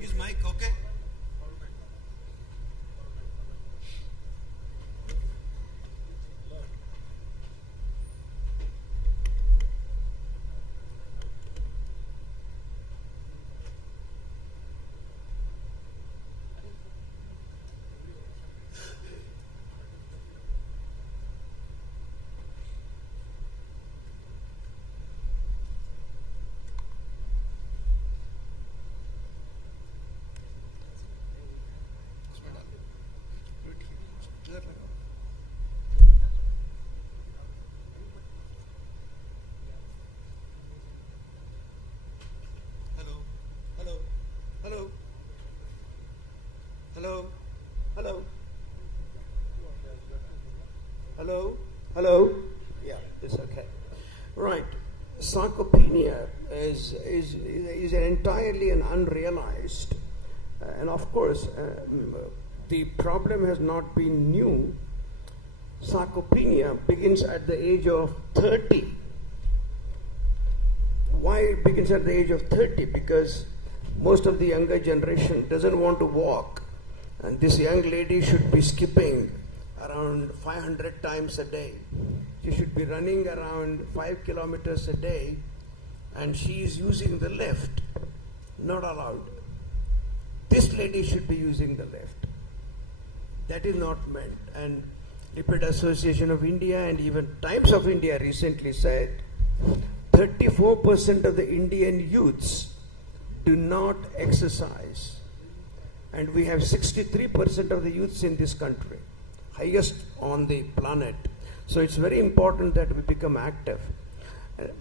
Is mic okay? Hello? Yeah, it's okay. Right. Sarcopenia is entirely an unrealized, and of course, the problem has not been new. Sarcopenia begins at the age of 30. Why it begins at the age of 30? Because most of the younger generation doesn't want to walk, and this young lady should be skipping around 500 times a day. She should be running around 5 kilometers a day, and she is using the lift. Not allowed. This lady should be using the lift. That is not meant. And Lipid Association of India and even Times of India recently said 34% of the Indian youths do not exercise. And we have 63% of the youths in this country, highest on the planet. So it's very important that we become active.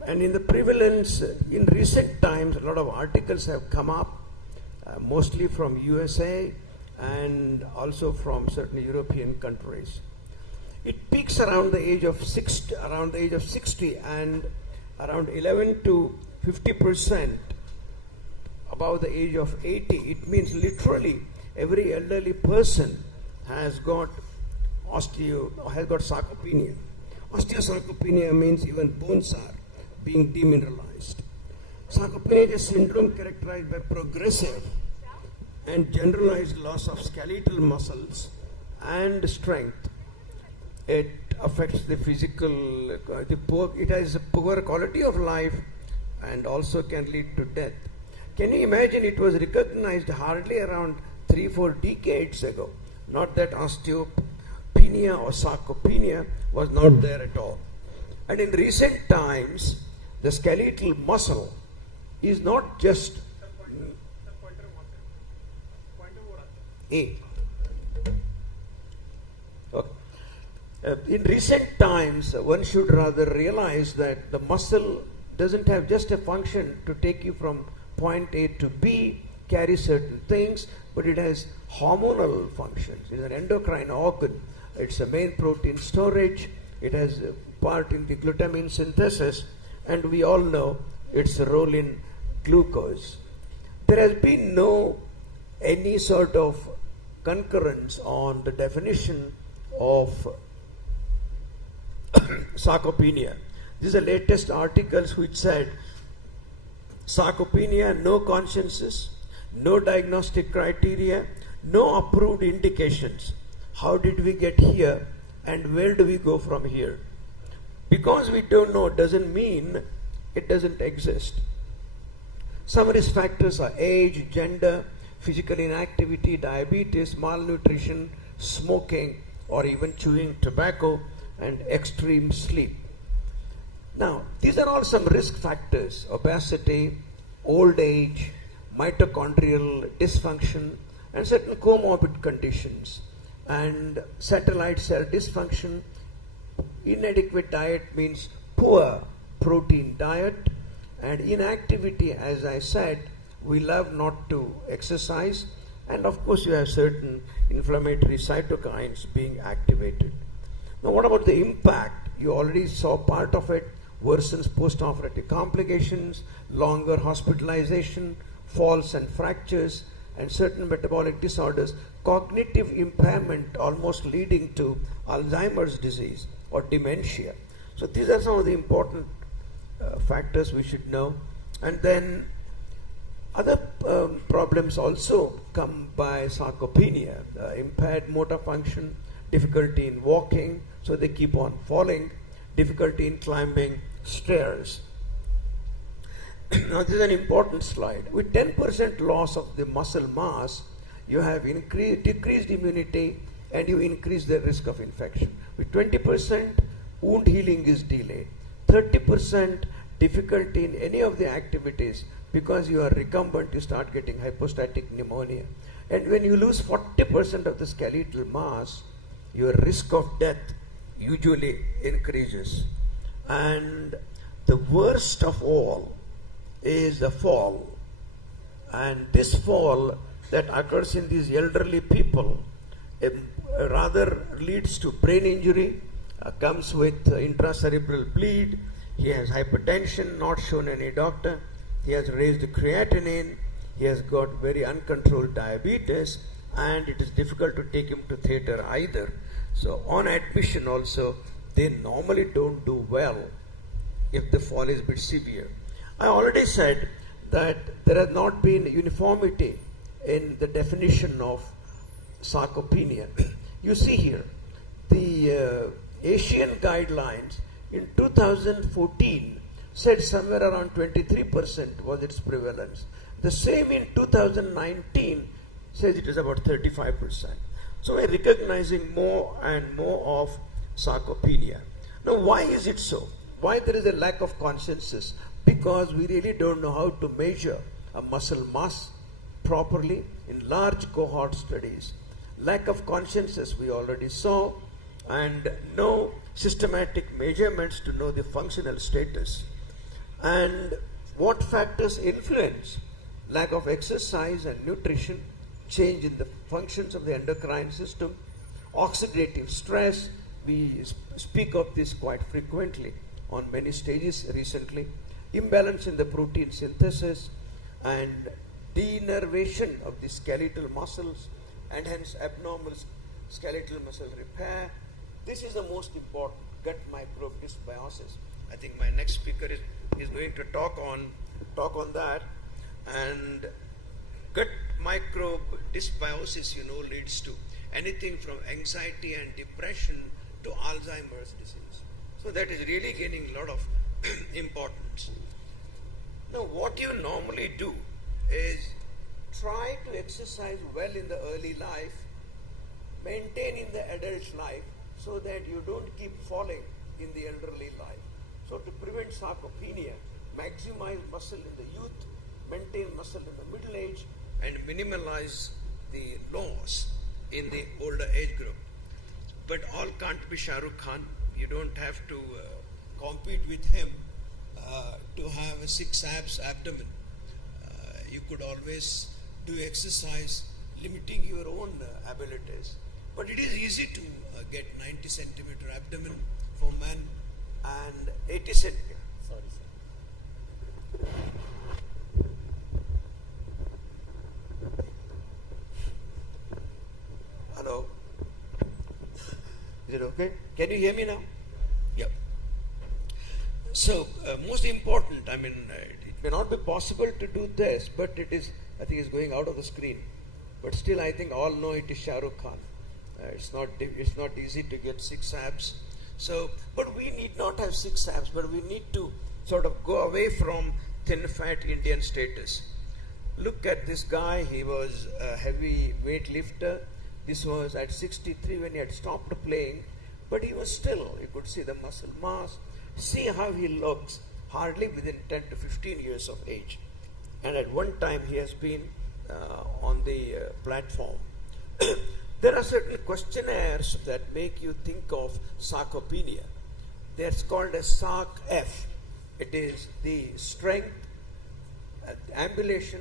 And in the prevalence, in recent times, a lot of articles have come up, mostly from USA and also from certain European countries. It peaks around the age of 60, and around 11 to 50% above the age of 80. It means literally every elderly person has got sarcopenia. Osteosarcopenia means even bones are being demineralized. Sarcopenia is a syndrome characterized by progressive and generalized loss of skeletal muscles and strength. It affects the physical, it has a poor quality of life, and also can lead to death. Can you imagine, it was recognized hardly around 3-4 decades ago. Not that osteopenia or sarcopenia was not there at all. And in recent times, the skeletal muscle is not just A. Okay. In recent times, one should rather realize that the muscle doesn't have just a function to take you from point A to B, carry certain things, but it has hormonal functions. It's an endocrine organ. It's a main protein storage. It has a part in the glutamine synthesis, and we all know its role in glucose. There has been no any sort of concurrence on the definition of sarcopenia. These are latest articles which said sarcopenia, no consensus, no diagnostic criteria, no approved indications. How did we get here and where do we go from here? Because we don't know doesn't mean it doesn't exist. Some risk factors are age, gender, physical inactivity, diabetes, malnutrition, smoking, or even chewing tobacco, and extreme sleep. Now, these are all some risk factors: obesity, old age, mitochondrial dysfunction, and certain comorbid conditions, and satellite cell dysfunction. Inadequate diet means poor protein diet, and inactivity, as I said, we love not to exercise, and of course you have certain inflammatory cytokines being activated. Now, what about the impact? You already saw part of it: worsens post-operative complications, longer hospitalization, falls and fractures, and certain metabolic disorders, cognitive impairment almost leading to Alzheimer's disease or dementia. So these are some of the important factors we should know. And then other problems also come by sarcopenia: impaired motor function, difficulty in walking, so they keep on falling, difficulty in climbing stairs. Now this is an important slide. With 10% loss of the muscle mass, you have decreased immunity and you increase the risk of infection. With 20%, wound healing is delayed. 30% difficulty in any of the activities because you are recumbent, you start getting hypostatic pneumonia. And when you lose 40% of the skeletal mass, your risk of death usually increases. And the worst of all is the fall. And this fall that occurs in these elderly people rather leads to brain injury, comes with intracerebral bleed. He has hypertension, not shown any doctor. He has raised creatinine. He has got very uncontrolled diabetes, and it is difficult to take him to theater either. So on admission also, they normally don't do well if the fall is a bit severe. I already said that there has not been uniformity in the definition of sarcopenia. You see here, the Asian guidelines in 2014 said somewhere around 23% was its prevalence. The same in 2019 says it is about 35%. So we're recognizing more and more of sarcopenia. Now, why is it so? Why there is a lack of consensus? Because we really don't know how to measure a muscle mass properly in large cohort studies. Lack of consensus we already saw, and no systematic measurements to know the functional status. And what factors influence? Lack of exercise and nutrition, change in the functions of the endocrine system, oxidative stress. We speak of this quite frequently on many stages recently. Imbalance in the protein synthesis and denervation of the skeletal muscles, and hence abnormal skeletal muscle repair. This is the most important, gut microbe dysbiosis. I think my next speaker is going to talk on that. And gut microbe dysbiosis, leads to anything from anxiety and depression to Alzheimer's disease. So that is really gaining a lot of importance. what you normally do is try to exercise well in the early life, maintain in the adult life, so that you don't keep falling in the elderly life. So to prevent sarcopenia, maximize muscle in the youth, maintain muscle in the middle age, and minimize the loss in the older age group. But all can't be Shah Rukh Khan. You don't have to compete with him to have a 6 abs abdomen. You could always do exercise limiting your own abilities. But it is easy to get 90 centimeter abdomen for men and 80 centimeter. Sorry, sir. Hello. Is it okay? Can you hear me now? Yep. So, most important, I mean, it may not be possible to do this, but it is, I think it's going out of the screen. But still, I think all know it is Shah Rukh Khan. It's not easy to get 6 abs. So, but we need not have 6 abs, but we need to sort of go away from thin fat Indian status. Look at this guy, he was a heavy weight lifter. This was at 63 when he had stopped playing, but he was still, you could see the muscle mass. See how he looks, hardly within 10 to 15 years of age. And at one time he has been on the platform. There are certain questionnaires that make you think of sarcopenia. They're called as SARC-F. It is the strength, ambulation,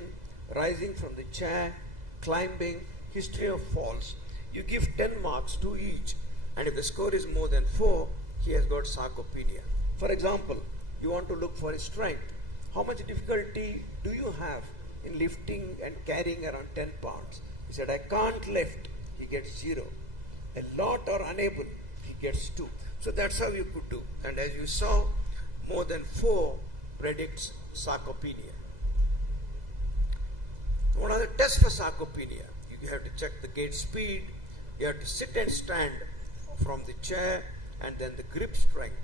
rising from the chair, climbing, history of falls. You give 10 marks to each, and if the score is more than 4, he has got sarcopenia. For example, you want to look for his strength. How much difficulty do you have in lifting and carrying around 10 pounds? He said, I can't lift. He gets 0. A lot or unable, he gets 2. So that's how you could do. And as you saw, more than 4 predicts sarcopenia. What are the tests for sarcopenia? You have to check the gait speed, you have to sit and stand from the chair, and then the grip strength.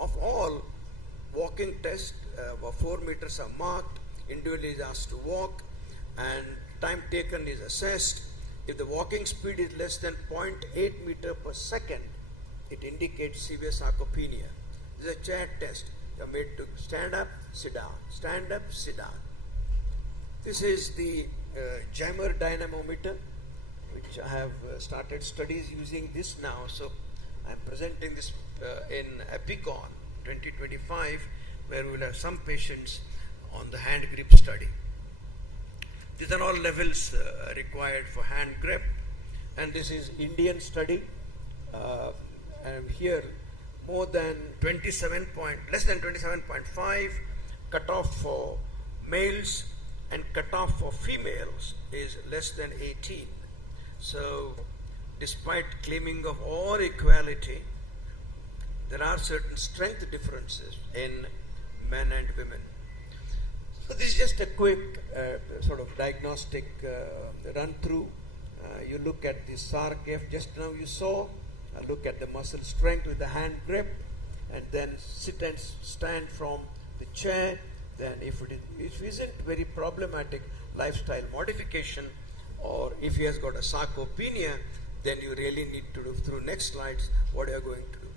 Of all, walking tests, 4 meters are marked, individual is asked to walk, and time taken is assessed. If the walking speed is less than 0.8 meter per second, it indicates severe sarcopenia. This is a chair test. You are made to stand up, sit down, stand up, sit down. This is the jammer dynamometer, which I have started studies using this now. So I am presenting this in Epicon 2025, where we will have some patients on the hand grip study. These are all levels required for hand grip, and this is Indian study. And here more than less than 27.5 cutoff for males, and cutoff for females is less than 18. So despite claiming of all equality, there are certain strength differences in men and women. So this is just a quick sort of diagnostic run through. You look at the SARC-F just now you saw, look at the muscle strength with the hand grip, and then sit and stand from the chair. Then if it isn't very problematic lifestyle modification, or if he has got a sarcopenia, then you really need to do through next slides what you are going to do.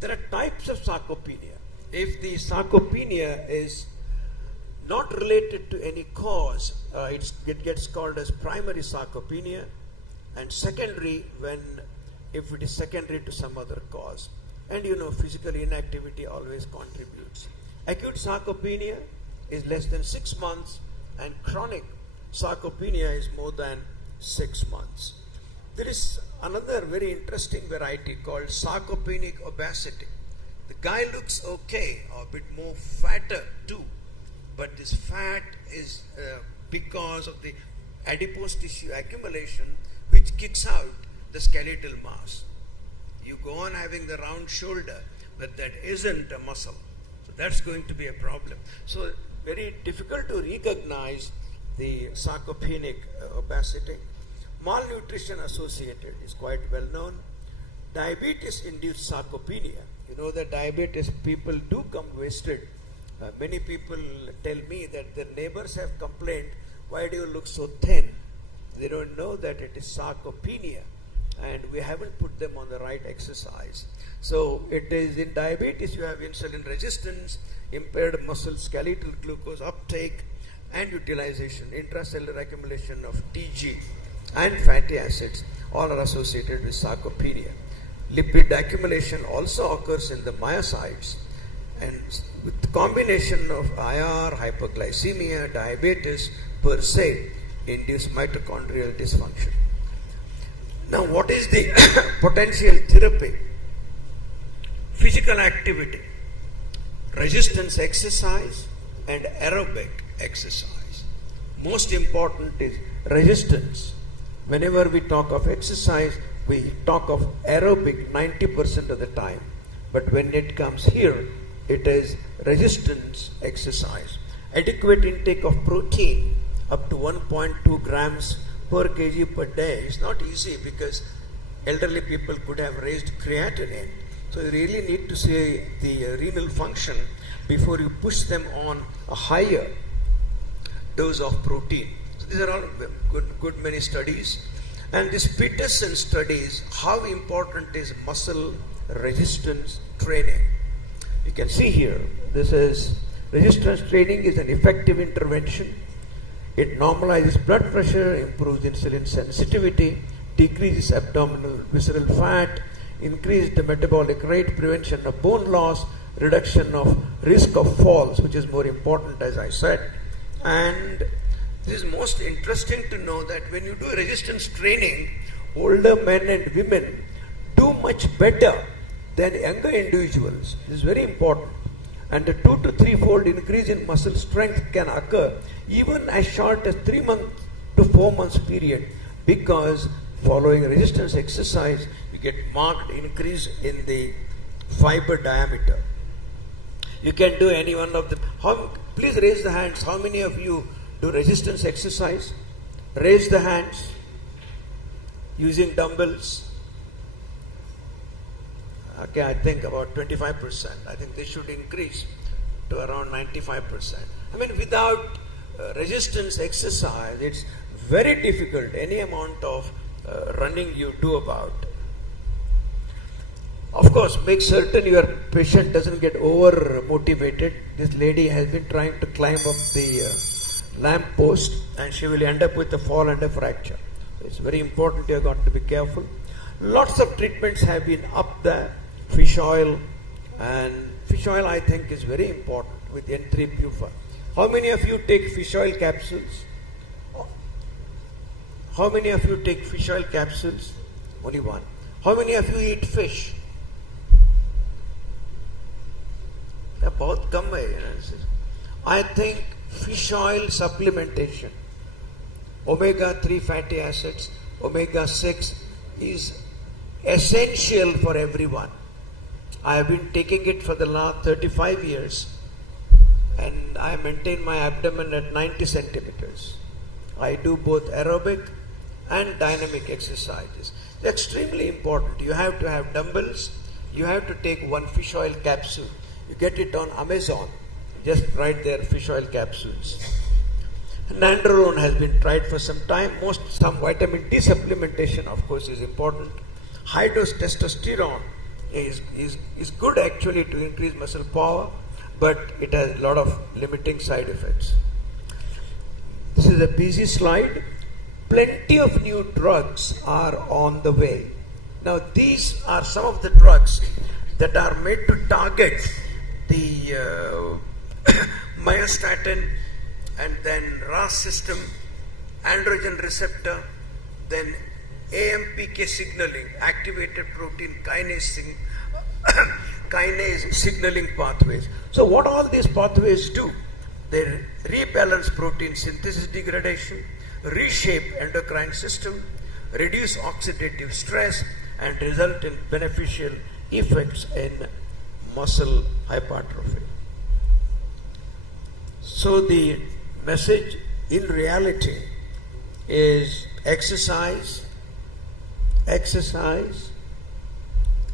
There are types of sarcopenia. If the sarcopenia is not related to any cause, it gets called as primary sarcopenia, and secondary if it is secondary to some other cause. And you know, physical inactivity always contributes. Acute sarcopenia is less than 6 months, and chronic sarcopenia is more than 6 months. There is another very interesting variety called sarcopenic obesity. The guy looks okay, or a bit more fatter too, but this fat is because of the adipose tissue accumulation, which kicks out the skeletal mass. You go on having the round shoulder, but that isn't a muscle. So that's going to be a problem. So very difficult to recognize the sarcopenic obesity. Malnutrition associated is quite well known. Diabetes induced sarcopenia. You know that diabetes people do come wasted Many people tell me that their neighbors have complained, why do you look so thin? They don't know that it is sarcopenia, and we haven't put them on the right exercise. So it is in diabetes, you have insulin resistance, impaired muscle skeletal glucose uptake and utilization, intracellular accumulation of TG and fatty acids, all are associated with sarcopenia. Lipid accumulation also occurs in the myocytes, and with the combination of IR, hyperglycemia, diabetes per se induce mitochondrial dysfunction. Now, what is the potential therapy? Physical activity, resistance exercise and aerobic exercise. Most important is resistance. Whenever we talk of exercise, we talk of aerobic 90% of the time. But when it comes here, it is resistance exercise. Adequate intake of protein up to 1.2 grams per kg per day is not easy, because elderly people could have raised creatinine. So you really need to see the renal function before you push them on a higher dose of protein. So these are all good many studies. And this Peterson studies how important is muscle resistance training. You can see here, this is resistance training is an effective intervention. It normalizes blood pressure, improves insulin sensitivity, decreases abdominal visceral fat, increases the metabolic rate, prevention of bone loss, reduction of risk of falls, which is more important, as I said. And this is most interesting to know that when you do resistance training, older men and women do much better than younger individuals. This is very important. And a 2 to 3-fold increase in muscle strength can occur even as short as 3 months to 4 months period, because following resistance exercise, you get marked increase in the fiber diameter. You can do any one of the, please raise the hands, how many of you do resistance exercise? Raise the hands using dumbbells. Okay, I think about 25%. I think they should increase to around 95%. I mean, without resistance exercise, it's very difficult. Any amount of running you do about. Of course, make certain your patient doesn't get over motivated. This lady has been trying to climb up the lamp post, and she will end up with a fall and a fracture. So it's very important. You have got to be careful. Lots of treatments have been up there. Fish oil, and fish oil I think is very important with N3 Pufa. How many of you take fish oil capsules? How many of you take fish oil capsules? Only one. How many of you eat fish? I think fish oil supplementation, omega-3 fatty acids, omega-6 is essential for everyone. I have been taking it for the last 35 years, and I maintain my abdomen at 90 centimeters. I do both aerobic and dynamic exercises. It's extremely important. You have to have dumbbells. You have to take one fish oil capsule. You get it on Amazon. Just write there, fish oil capsules. Nandrolone has been tried for some time. Some vitamin D supplementation, of course, is important. High dose testosterone is good actually to increase muscle power, but it has a lot of limiting side effects. This is a busy slide. Plenty of new drugs are on the way. Now these are some of the drugs that are made to target the myostatin and then RAS system, androgen receptor, then AMPK signaling, activated protein kinase signaling pathways. So what all these pathways do? They rebalance protein synthesis degradation, reshape endocrine system, reduce oxidative stress, and result in beneficial effects in muscle hypertrophy. So the message in reality is exercise, exercise,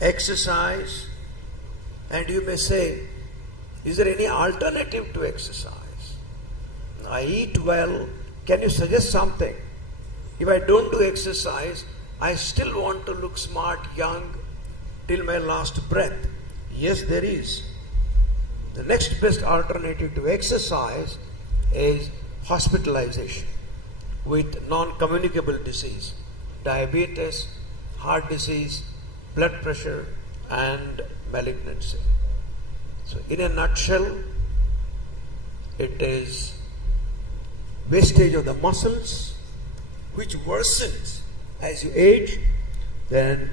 exercise, and you may say, Is there any alternative to exercise? I eat well. Can you suggest something? If I don't do exercise, I still want to look smart, young, till my last breath. Yes, there is. The next best alternative to exercise is hospitalization with non-communicable disease, diabetes, heart disease, blood pressure, and malignancy. So in a nutshell, it is wastage of the muscles, which worsens as you age. Then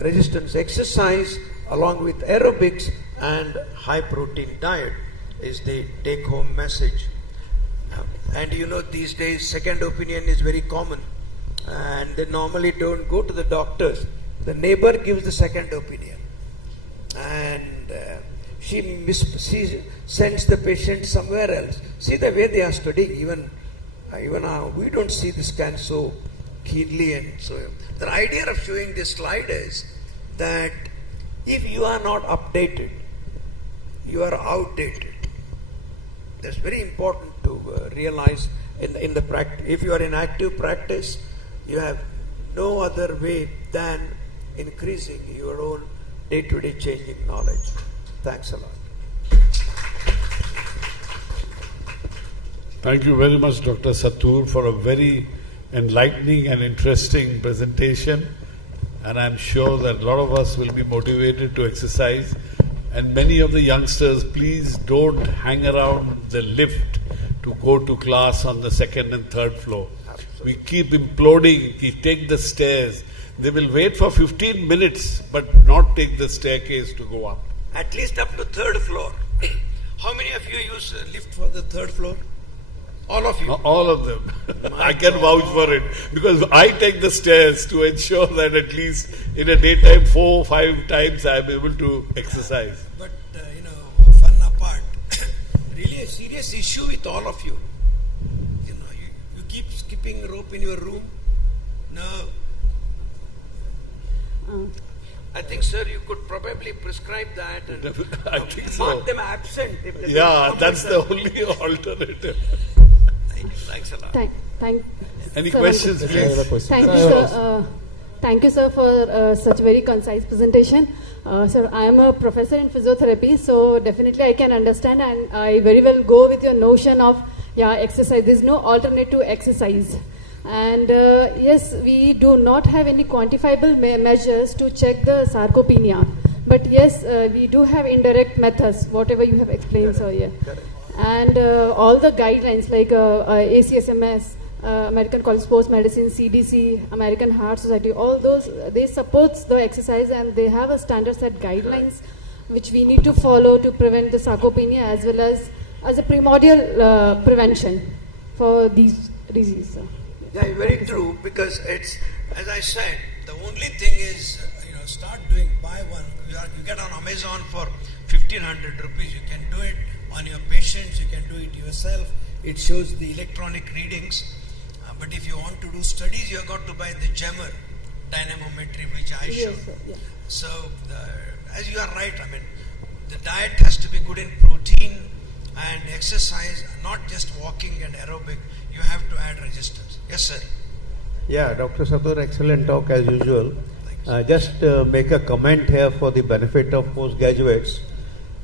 resistance exercise along with aerobics and high protein diet is the take home message. And you know, these days second opinion is very common, and they normally don't go to the doctors. The neighbor gives the second opinion, and she sends the patient somewhere else. See the way they are studying. Even we don't see the scan so keenly. And so the idea of showing this slide is that if you are not updated, you are outdated. That's very important to realize in the practice. If you are in active practice, you have no other way than increasing your own day-to-day changing knowledge. Thanks a lot. Thank you very much, Dr. Satur, for a very enlightening and interesting presentation. And I'm sure that a lot of us will be motivated to exercise. And many of the youngsters, please don't hang around the lift to go to class on the second and third floor. Absolutely. We keep imploding, we take the stairs. They will wait for 15 minutes but not take the staircase to go up. At least up to third floor. How many of you use lift for the third floor? All of you? All of them. I can vouch for it because I take the stairs to ensure that at least in a daytime 4 or 5 times I am able to exercise. But fun apart, really a serious issue with all of you. You keep skipping rope in your room. No. I think, sir, you could probably prescribe that and I think mark them absent. If they yeah, that's the only alternative. Thanks a lot. Any questions, please? Thank you, sir. Thank you, sir, for such a very concise presentation. Sir, I am a professor in physiotherapy, so definitely I can understand, and I very well go with your notion of exercise. There is no alternate to exercise. And yes, we do not have any quantifiable measures to check the sarcopenia. But yes, we do have indirect methods, whatever you have explained, sir. Yeah. And all the guidelines like ACSMS, American College of Sports Medicine, CDC, American Heart Society, all those, they support the exercise and they have a standard set guidelines which we need to follow to prevent the sarcopenia as well as a primordial prevention for these diseases. Yeah, very true, because it's, as I said, the only thing is, start doing, buy one. You get on Amazon for 1,500 rupees. You can do it on your patients, you can do it yourself. It shows the electronic readings. But if you want to do studies, you have got to buy the jammer dynamometry, which I showed. Yes, sir, yeah. So, as you are right, the diet has to be good in protein and exercise, not just walking and aerobic. You have to add resistance. Yes, sir. Yeah, Dr. Satur, excellent talk as usual. Just make a comment here for the benefit of postgraduates.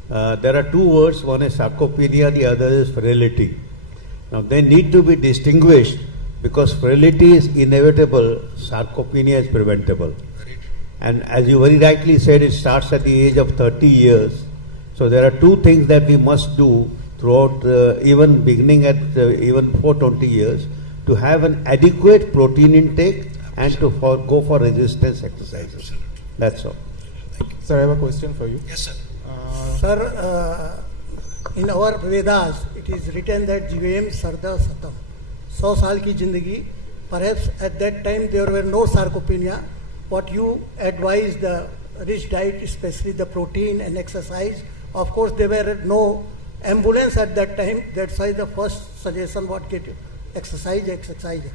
There are two words, one is sarcopenia, the other is frailty. Now they need to be distinguished because frailty is inevitable, sarcopenia is preventable. And as you very rightly said, it starts at the age of 30 years. So there are two things that we must do throughout, even beginning at even before 20 years, to have an adequate protein intake and to go for resistance exercises. That's all. Sir, I have a question for you. Yes, sir. Sir, in our Vedas, it is written that Jivem Sarda Satam, 100 saal ki zindagi. Perhaps at that time there were no sarcopenia. What you advise, the rich diet, especially the protein and exercise. Of course, there were no ambulance at that time. That's why the first suggestion was get exercise.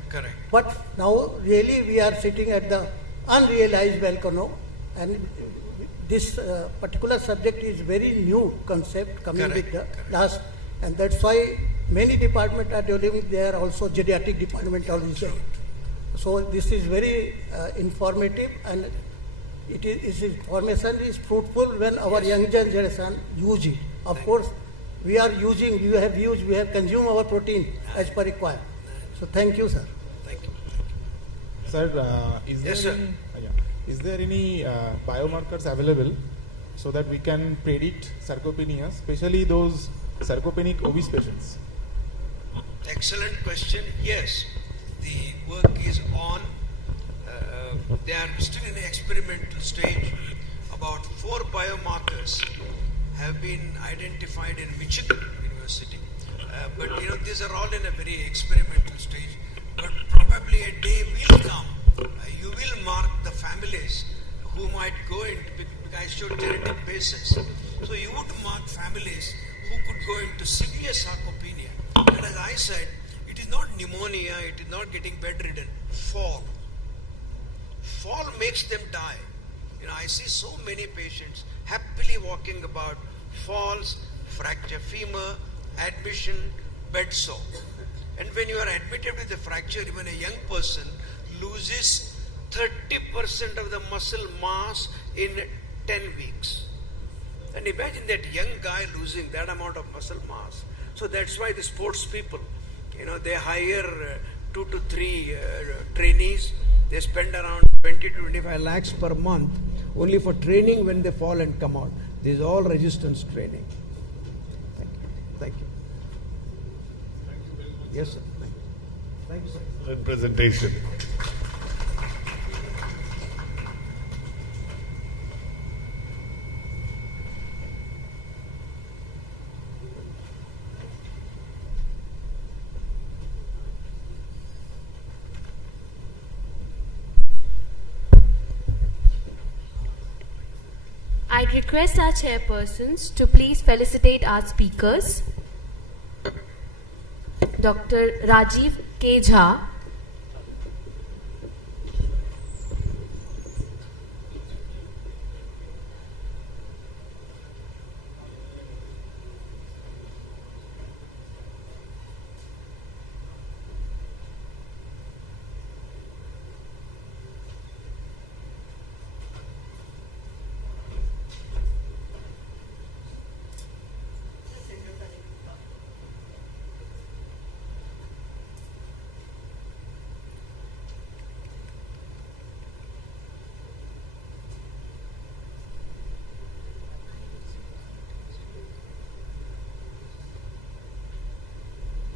Correct. But now really we are sitting at the unrealized volcano, and this particular subject is very new concept coming Correct, with the last, and that's why many departments are developing. There also geriatric department also. So this is very informative, and its information is fruitful when our young generation use it. Of course, we are using, we have consumed our protein as per required. So thank you, sir. Sir, is there any biomarkers available so that we can predict sarcopenia, especially those sarcopenic obese patients? Excellent question. Yes, the work is on. They are still in the experimental stage. About 4 biomarkers have been identified in Michigan University. But these are all in a very experimental stage. But probably a day will come. You will mark the families who might go into, because I showed genetic basis. So you would mark families who could go into severe sarcopenia. And as I said, it is not pneumonia, it is not getting bedridden. Fall. Fall makes them die. I see so many patients happily walking about, falls, fracture femur, admission, bed sore. And when you are admitted with a fracture, even a young person loses 30% of the muscle mass in 10 weeks. And imagine that young guy losing that amount of muscle mass. So that's why the sports people, they hire 2 to 3 trainees. They spend around 20 to 25 lakhs per month only for training when they fall and come out. This is all resistance training. Thank you. Yes, sir. Thank you, sir. Good presentation. I request our chairpersons to please felicitate our speakers. Dr. Rajiv K. Jha,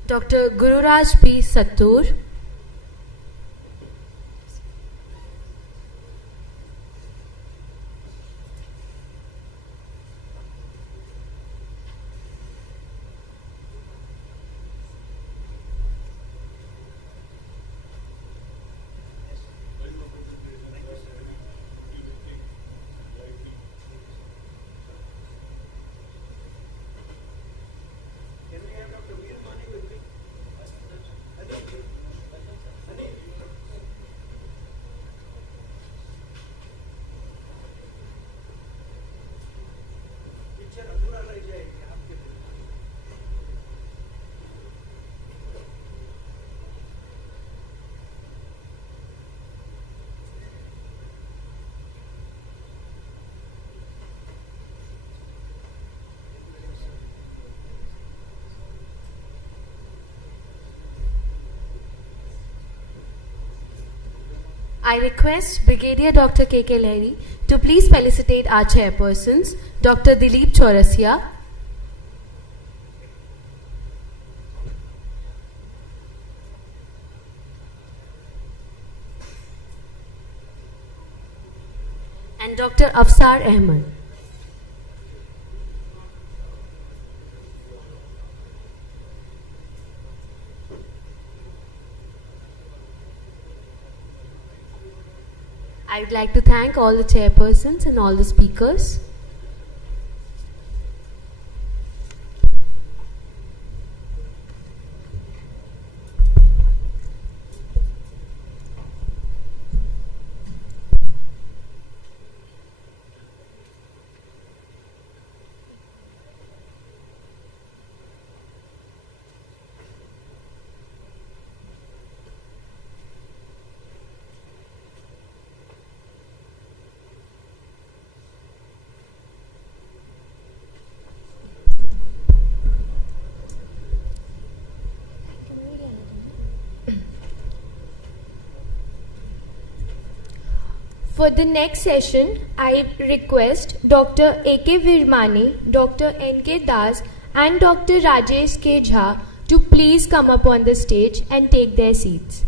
Dr. Gururaj P. Sattur, I request Brigadier Dr. K.K. Lahiri to please felicitate our chairpersons, Dr. Dileep Chaurasia, and Dr. Afsar Ahmed. I would like to thank all the chairpersons and all the speakers. For the next session, I request Dr. A.K. Virmani, Dr. N.K. Das and Dr. Rajesh K. Jha to please come up on the stage and take their seats.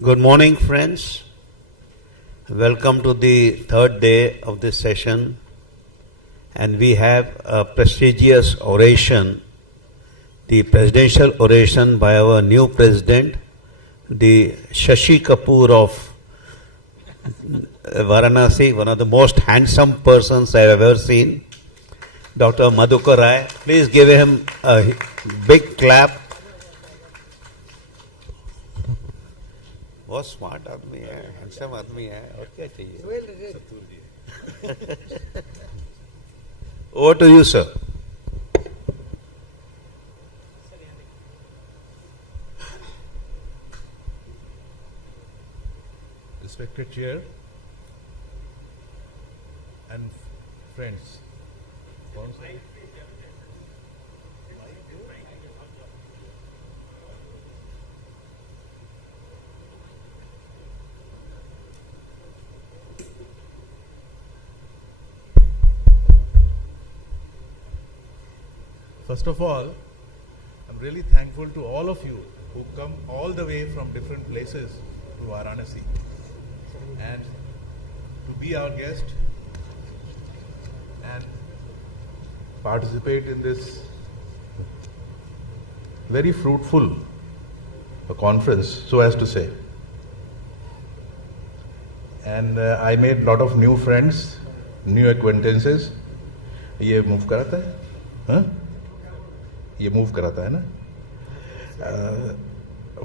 Good morning, friends. Welcome to the third day of this session. And we have a prestigious oration, the presidential oration by our new president, the Shashi Kapoor of Varanasi, one of the most handsome persons I have ever seen, Dr. Madhukar Rai. Please give him a big clap. बहुत smart आदमी है, handsome आदमी है, और क्या चाहिए? Over to you, sir. Respected Chair and friends. First of all, I'm really thankful to all of you who come all the way from different places to Varanasi and to be our guest and participate in this very fruitful conference, so as to say. And I made a lot of new friends, new acquaintances. ये move कराता है? हाँ? ये move कराता है ना?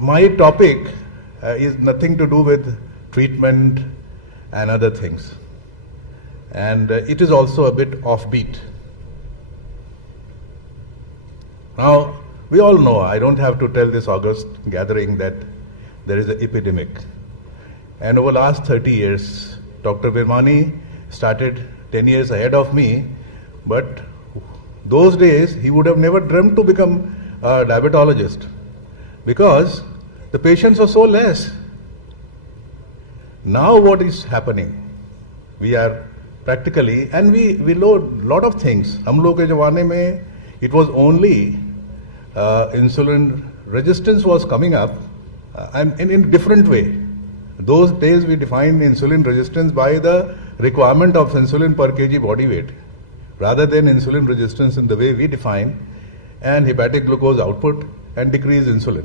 My topic is nothing to do with treatment and other things. And it is also a bit offbeat. Now, we all know, I don't have to tell this august gathering that there is an epidemic. And over the last 30 years, Dr. Virmani started 10 years ahead of me, but those days he would have never dreamt to become a diabetologist because the patients are so less. Now what is happening? We are practically, and we know a lot of things. हम लोग के ज़माने में it was only insulin resistance was coming up and in a different way. Those days we defined insulin resistance by the requirement of insulin per kg body weight rather than insulin resistance in the way we define and hepatic glucose output and decrease insulin.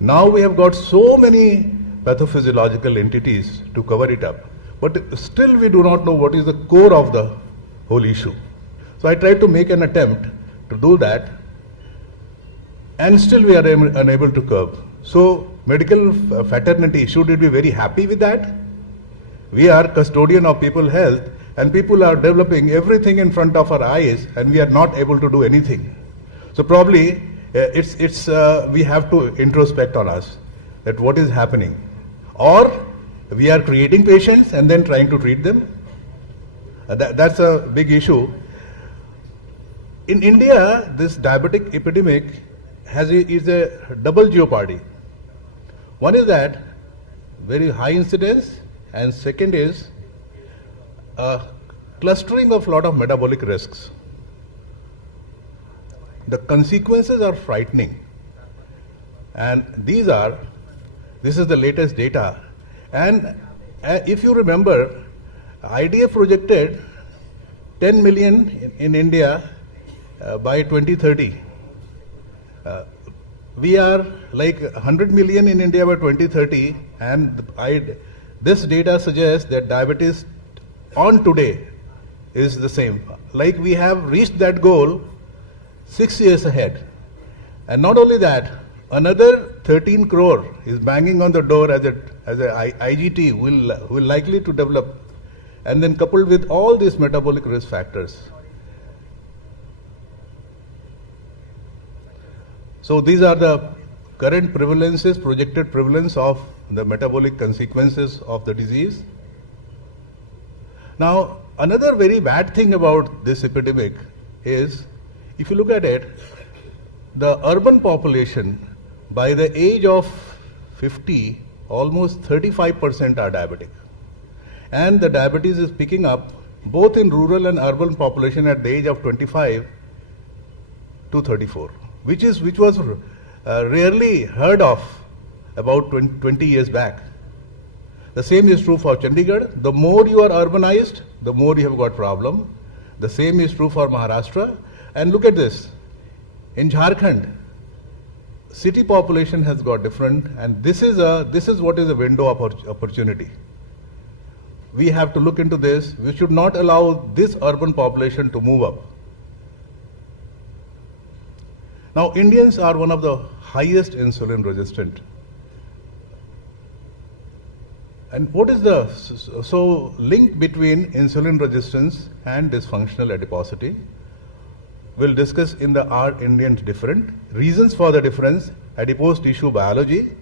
Now we have got so many pathophysiological entities to cover it up, but still we do not know what is the core of the whole issue. So I tried to make an attempt to do that, and still we are unable to curb. So medical fraternity, should it be very happy with that? We are custodian of people's health, and people are developing everything in front of our eyes, and we are not able to do anything. So probably we have to introspect on us that what is happening, or we are creating patients and then trying to treat them. That's a big issue. In India, this diabetic epidemic is a double jeopardy. One is that very high incidence, and second is a clustering of lot of metabolic risks. The consequences are frightening, and this is the latest data. And if you remember, IDF projected 10 million in India by 2030. We are like 100 million in India by 2030, and this data suggests that diabetes on today is the same. Like we have reached that goal 6 years ahead. And not only that, another 13 crore is banging on the door as a IGT will likely to develop, and then coupled with all these metabolic risk factors. So these are the current prevalences, projected prevalence of the metabolic consequences of the disease. Now, another very bad thing about this epidemic is, if you look at it, the urban population, by the age of 50, almost 35% are diabetic. And the diabetes is picking up both in rural and urban population at the age of 25 to 34, which was rarely heard of about 20 years back. The same is true for Chandigarh. The more you are urbanized, the more you have got problem. The same is true for Maharashtra. And look at this. In Jharkhand, city population has got different, and this is what is a window of opportunity. We have to look into this. We should not allow this urban population to move up. Now, Indians are one of the highest insulin resistant. And what is the link between insulin resistance and dysfunctional adiposity? We'll discuss in the Are Indians Different? Reasons for the difference, adipose tissue biology,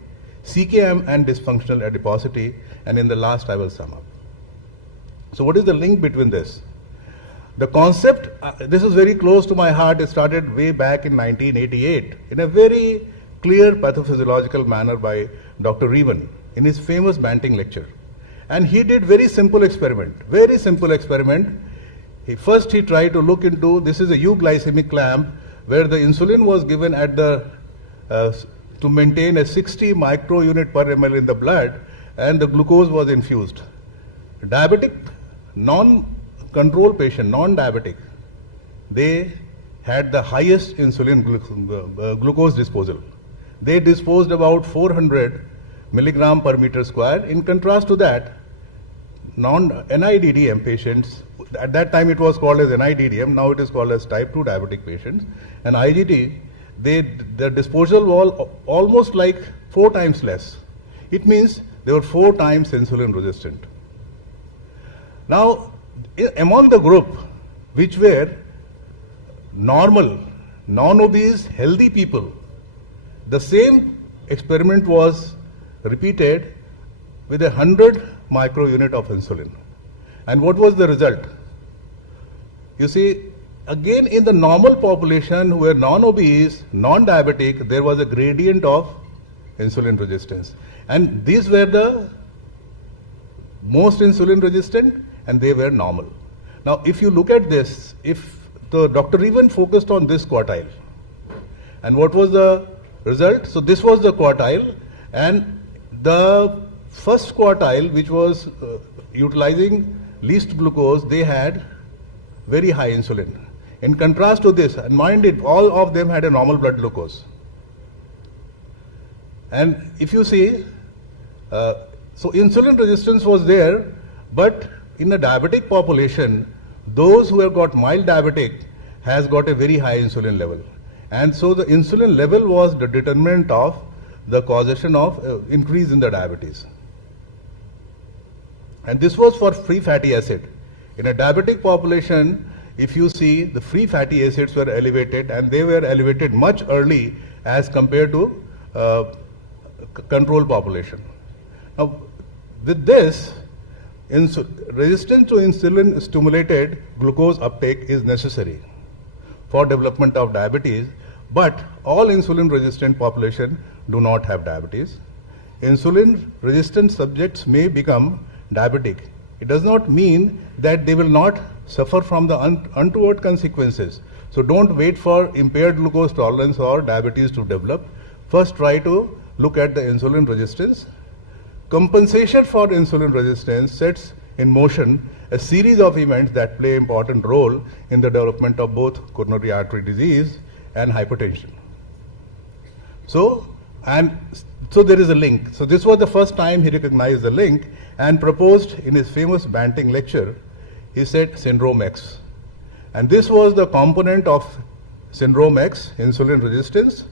CKM and dysfunctional adiposity, and in the last I will sum up. So what is the link between this? The concept, this is very close to my heart. It started way back in 1988 in a very clear pathophysiological manner by Dr. Revan in his famous Banting lecture. And he did very simple experiment. First he tried to look into, this is a euglycemic clamp where the insulin was given at the, to maintain a 60 microunit per ml in the blood, and the glucose was infused. Diabetic, non-control patient, non-diabetic, they had the highest insulin glucose disposal. They disposed about 400 milligram per meter square. In contrast to that, non-NIDDM patients, at that time it was called as NIDDM, now it is called as type 2 diabetic patients, and IGT, the disposal was almost like 4 times less. It means they were 4 times insulin resistant. Now, among the group which were normal, non-obese, healthy people, the same experiment was repeated with 100 microunit of insulin. And what was the result? You see, again in the normal population who were non-obese, non-diabetic, there was a gradient of insulin resistance. And these were the most insulin resistant and they were normal. Now, if you look at this, if the Dr. Revan focused on this quartile, and what was the result? So this was the quartile, and the first quartile, which was utilizing least glucose, they had very high insulin. In contrast to this, and mind it, all of them had a normal blood glucose. And if you see, so insulin resistance was there, but in a diabetic population, those who have got mild diabetic has got a very high insulin level. And so the insulin level was the determinant of the causation of increase in the diabetes. And this was for free fatty acid. In a diabetic population, if you see, the free fatty acids were elevated, and they were elevated much early as compared to control population. Now, with this, resistance to insulin stimulated glucose uptake is necessary for development of diabetes, but all insulin resistant population do not have diabetes. Insulin resistant subjects may become diabetic. It does not mean that they will not suffer from the untoward consequences. So don't wait for impaired glucose tolerance or diabetes to develop. First try to look at the insulin resistance. Compensation for insulin resistance sets in motion a series of events that play an important role in the development of both coronary artery disease and hypertension. So there is a link. So this was the first time he recognized the link and proposed in his famous Banting lecture, he said syndrome X. And this was the component of syndrome X: insulin resistance,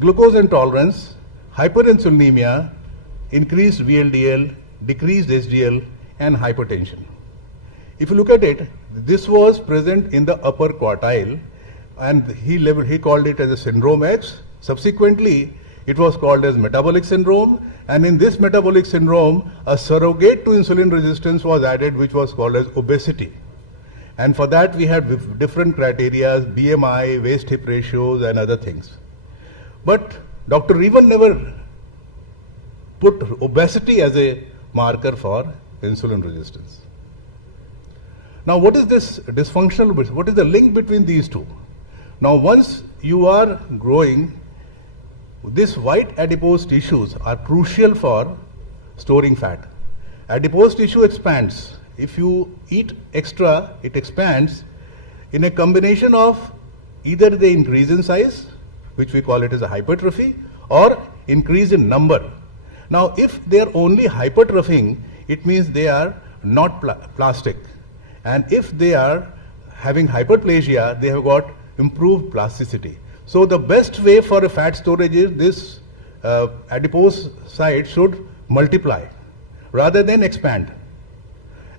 glucose intolerance, hyperinsulinemia, increased VLDL, decreased HDL, and hypertension. If you look at it, this was present in the upper quartile, and he called it as a syndrome X Subsequently, it was called as metabolic syndrome, and in this metabolic syndrome, a surrogate to insulin resistance was added, which was called as obesity. And for that, we had different criteria, BMI, waist-hip ratios, and other things. But Dr. Revan never put obesity as a marker for insulin resistance. Now, what is this dysfunctional? What is the link between these two? Now, once you are growing, these white adipose tissues are crucial for storing fat. Adipose tissue expands. If you eat extra, it expands in a combination of either they increase in size, which we call it as a hypertrophy, or increase in number. Now, if they are only hypertrophying, it means they are not plastic. And if they are having hyperplasia, they have got improved plasticity. So the best way for a fat storage is this adipose site should multiply rather than expand.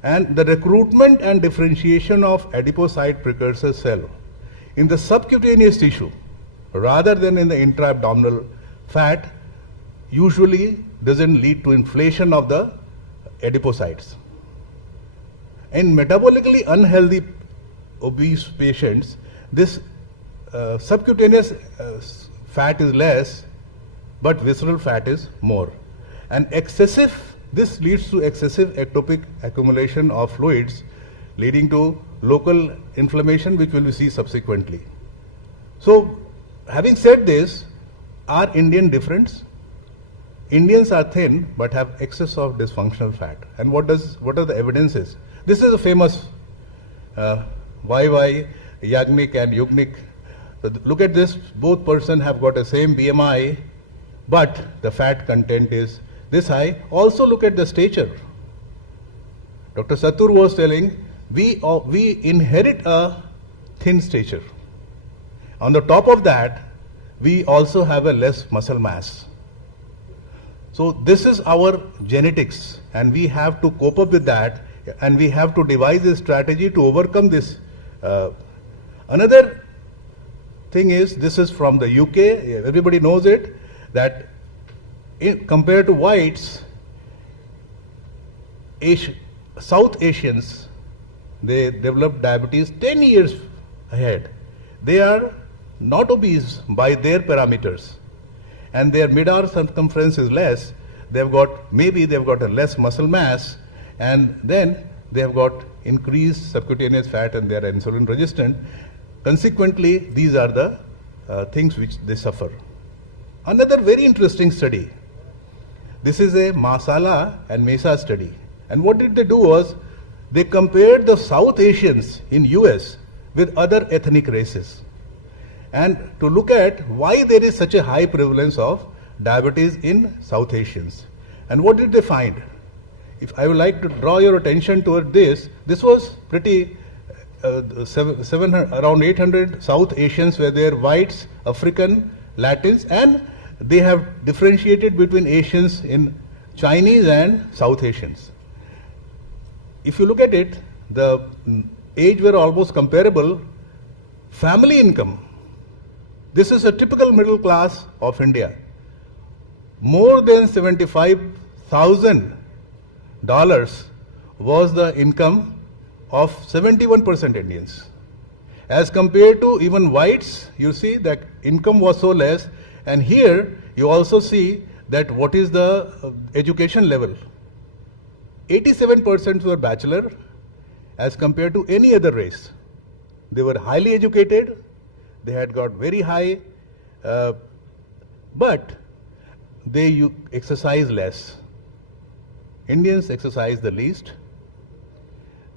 And the recruitment and differentiation of adipocyte precursor cell in the subcutaneous tissue rather than in the intra-abdominal fat usually doesn't lead to inflation of the adipocytes. In metabolically unhealthy obese patients, this subcutaneous fat is less, but visceral fat is more. And this leads to excessive ectopic accumulation of fluids, leading to local inflammation, which we will see subsequently. So, having said this, are Indian different? Indians are thin, but have excess of dysfunctional fat. And what are the evidences? This is a famous YY, Yagnik and Yugnik. Look at this, both persons have got the same BMI, but the fat content is this high. Also look at the stature. Dr. Satur was telling, we inherit a thin stature. On the top of that, we also have a less muscle mass. So this is our genetics, and we have to cope up with that, and we have to devise a strategy to overcome this. Another thing is, this is from the UK, everybody knows it, that compared to whites, South Asians, they develop diabetes 10 years ahead. They are not obese by their parameters, and their mid-arm circumference is less. Maybe they've got a less muscle mass, and then they have got increased subcutaneous fat and they are insulin resistant. Consequently, these are the things which they suffer. Another very interesting study. This is a Masala and Mesa study. And what did they do was, they compared the South Asians in US with other ethnic races, and to look at why there is such a high prevalence of diabetes in South Asians. And what did they find? If I would like to draw your attention toward this was pretty, around 800 South Asians were there, whites, African, Latins, and they have differentiated between Asians in Chinese and South Asians. If you look at it, the age were almost comparable. Family income, this is a typical middle class of India. More than $75,000 was the income of 71% Indians. As compared to even whites, you see that income was so less, and here you also see that what is the education level. 87% were bachelor as compared to any other race. They were highly educated, they had got very high, but they exercise less. Indians exercise the least.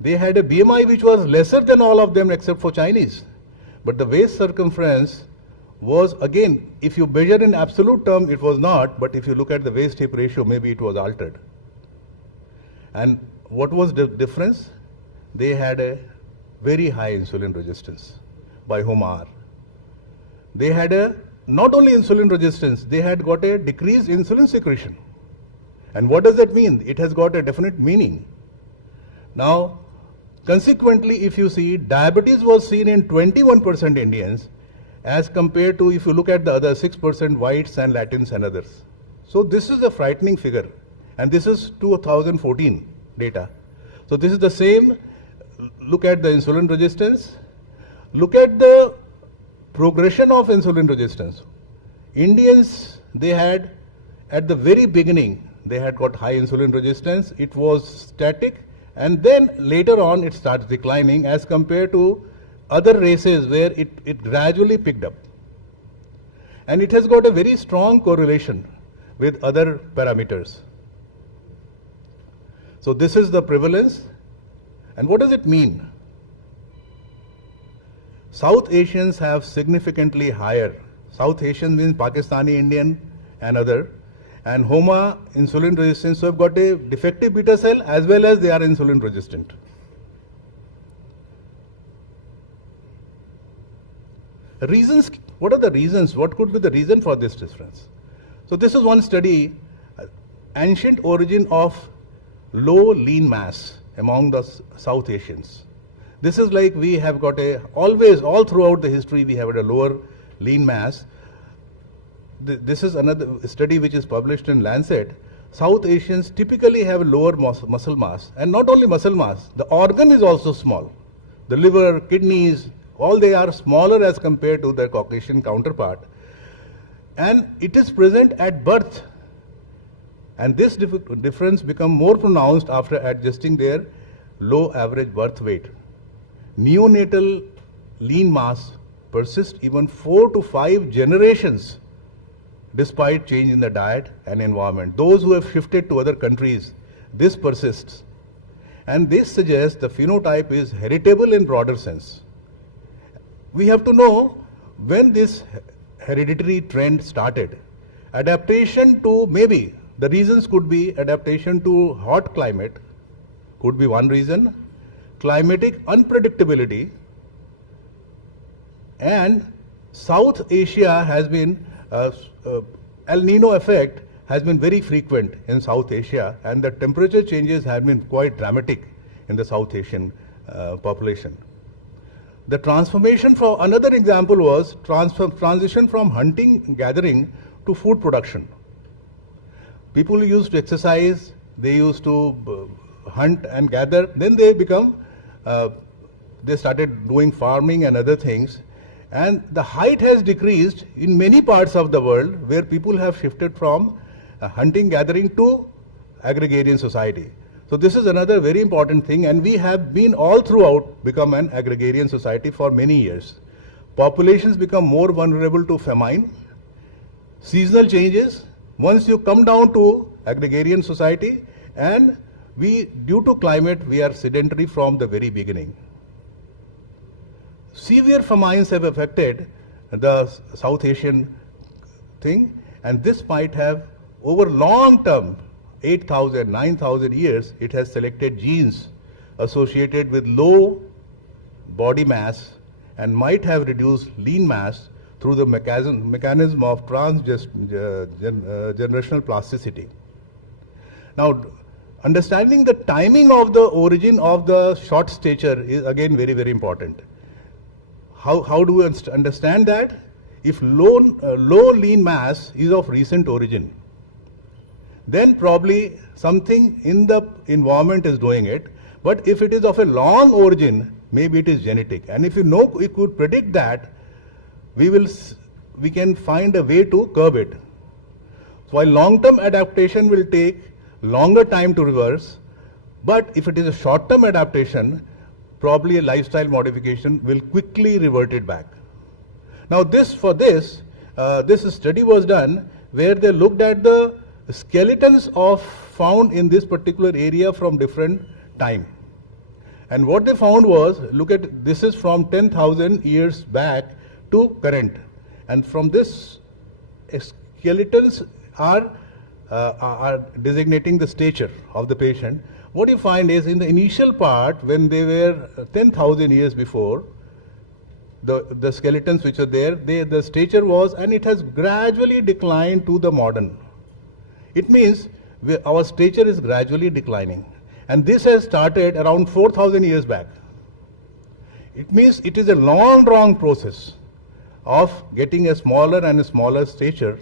They had a BMI which was lesser than all of them except for Chinese. But the waist circumference was, again, if you measure in absolute term, it was not, but if you look at the waist-hip ratio, maybe it was altered. And what was the difference? They had a very high insulin resistance by HOMAR. They had not only insulin resistance, they had got a decreased insulin secretion. And what does that mean? It has got a definite meaning. Now, consequently, if you see, diabetes was seen in 21% Indians, as compared to if you look at the other 6% whites and Latins and others. So this is a frightening figure, and this is 2014 data. So this is the same. Look at the insulin resistance. Look at the progression of insulin resistance. Indians, they had, at the very beginning, they had got high insulin resistance. It was static, and then later on it starts declining as compared to other races where it gradually picked up. And it has got a very strong correlation with other parameters. So this is the prevalence. And what does it mean? South Asians have significantly higher. South Asian means Pakistani, Indian and other. And HOMA, insulin resistance, so have got a defective beta cell as well as they are insulin resistant. Reasons, what are the reasons? What could be the reason for this difference? So this is one study, ancient origin of low lean mass among the South Asians. This is like we have got always, all throughout the history, we have had a lower lean mass. This is another study which is published in Lancet. South Asians typically have lower muscle mass, and not only muscle mass, the organ is also small. The liver, kidneys, all they are smaller as compared to their Caucasian counterpart. And it is present at birth. And this difference becomes more pronounced after adjusting their low average birth weight. Neonatal lean mass persists even 4 to 5 generations despite change in the diet and environment. Those who have shifted to other countries, this persists. And this suggests the phenotype is heritable in broader sense. We have to know when this hereditary trend started. Adaptation to, maybe the reasons could be adaptation to hot climate, could be one reason, climatic unpredictability, and South Asia has been, El Nino effect has been very frequent in South Asia, and the temperature changes have been quite dramatic in the South Asian population. The transformation for another example was transition from hunting, gathering to food production. People used to exercise, they used to hunt and gather, then they started doing farming and other things. And the height has decreased in many parts of the world where people have shifted from hunting, gathering to agrarian society. So this is another very important thing, and we have been all throughout become an agrarian society for many years. Populations become more vulnerable to famine, seasonal changes. Once you come down to agrarian society, and due to climate, we are sedentary from the very beginning. Severe famines have affected the South Asian thing, and this might have, over long term, 8,000, 9,000 years, it has selected genes associated with low body mass and might have reduced lean mass through the mechanism of transgenerational plasticity. Now, understanding the timing of the origin of the short stature is again very, very important. How do we understand that? If low lean mass is of recent origin, then probably something in the environment is doing it. But if it is of a long origin, maybe it is genetic. And if we could predict that, we can find a way to curb it. So while long-term adaptation will take longer time to reverse, but if it is a short-term adaptation, probably a lifestyle modification will quickly revert it back. Now this study was done where they looked at the skeletons found in this particular area from different time. And what they found was, this is from 10,000 years back to current. And from this, skeletons are designating the stature of the patient. What you find is in the initial part, when they were 10,000 years before, the skeletons which are there, the stature was, and it has gradually declined to the modern. It means our stature is gradually declining. And this has started around 4,000 years back. It means it is a long, long process. of getting a smaller and a smaller stature.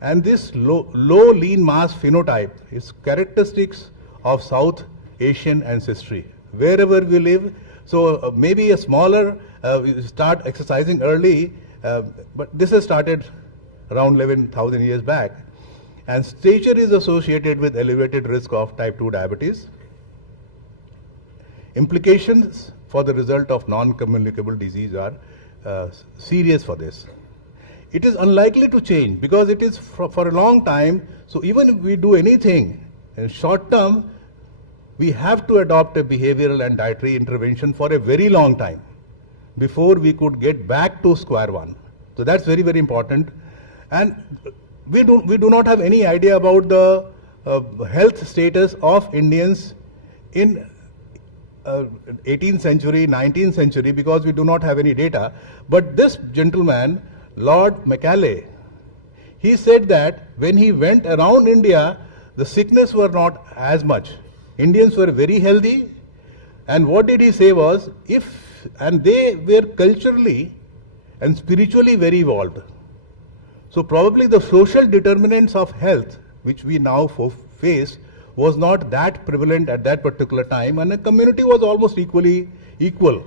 And this low lean mass phenotype is characteristics of South Asian ancestry. Wherever we live, so maybe a smaller, we start exercising early, but this has started around 11,000 years back. And stature is associated with elevated risk of type 2 diabetes. Implications for the result of non-communicable disease are serious for this. It is unlikely to change because it is for a long time. So even if we do anything in short term, we have to adopt a behavioral and dietary intervention for a very long time before we could get back to square one. So that's very, very important. And we do not have any idea about the health status of Indians in 18th century, 19th century, because we do not have any data. But this gentleman, Lord Macaulay, he said that when he went around India, the sickness were not as much. Indians were very healthy, and what did he say was, and they were culturally and spiritually very evolved. So probably the social determinants of health, which we now face, was not that prevalent at that particular time, and the community was almost equal.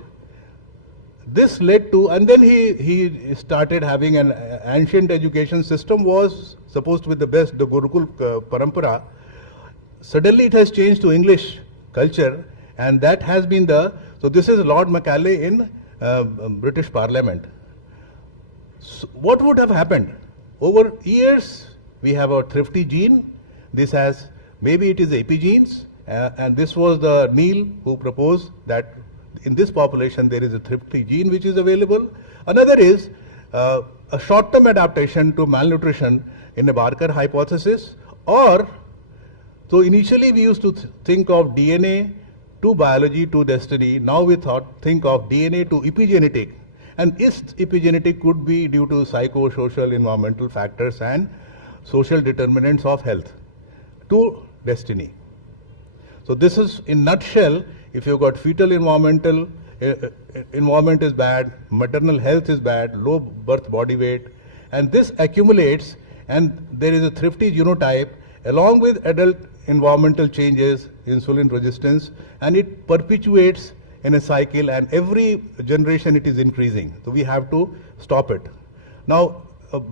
This led to, and then he started having an ancient education system was supposed to be the best, the Gurukul Parampara. Suddenly it has changed to English culture, and that has been so this is Lord Macaulay in British Parliament. So what would have happened? Over years, we have a thrifty gene. This has, maybe it is epigenes, and this was the Neil who proposed that in this population there is a thrifty gene which is available. Another is a short-term adaptation to malnutrition in the Barker hypothesis, or so initially we used to think of DNA to biology to destiny. Now we think of DNA to epigenetic, and this epigenetic could be due to psychosocial, environmental factors and social determinants of health to destiny. So this is in nutshell. If you've got fetal environment is bad, maternal health is bad, low birth body weight, and this accumulates, and there is a thrifty genotype along with adult environmental changes, insulin resistance, and it perpetuates in a cycle, and every generation it is increasing. So we have to stop it. Now,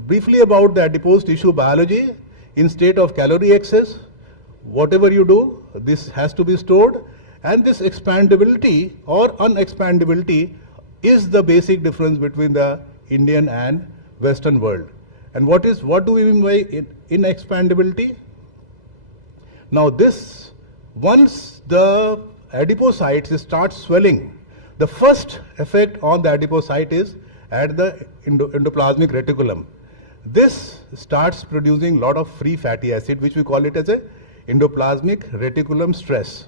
briefly about the adipose tissue biology. In state of calorie excess, whatever you do, this has to be stored, and this expandability or unexpandability is the basic difference between the Indian and Western world. And what do we mean by inexpandability? Now this, once the adipocytes start swelling, the first effect on the adipocyte is at the endoplasmic reticulum. This starts producing a lot of free fatty acid, which we call it as a endoplasmic reticulum stress.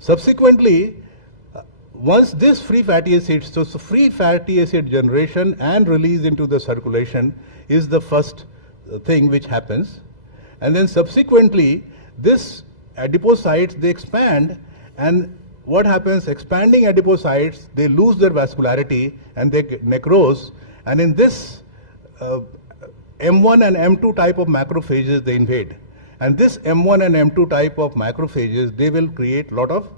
Subsequently, once this free fatty acid, so free fatty acid generation and release into the circulation is the first thing which happens, and then subsequently this adipocytes, they expand, and what happens, expanding adipocytes, they lose their vascularity and they necrose, and in this M1 and M2 type of macrophages they invade, and this M1 and M2 type of macrophages, they will create a lot of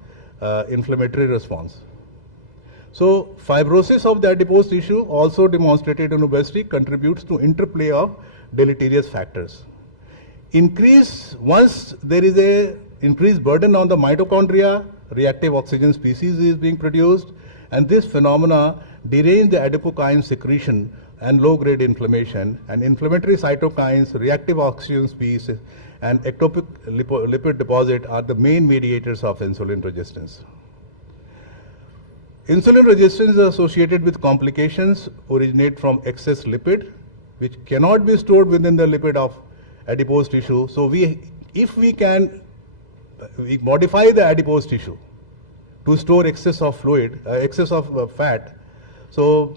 inflammatory response. So fibrosis of the adipose tissue, also demonstrated in obesity, contributes to interplay of deleterious factors. Once there is a increased burden on the mitochondria, reactive oxygen species is being produced, and this phenomena derange the adipokine secretion and low-grade inflammation, and inflammatory cytokines, reactive oxygen species, and ectopic lipid deposit are the main mediators of insulin resistance. Insulin resistance is associated with complications originate from excess lipid, which cannot be stored within the lipid of adipose tissue. So if we modify the adipose tissue to store excess of fluid, excess of fat. So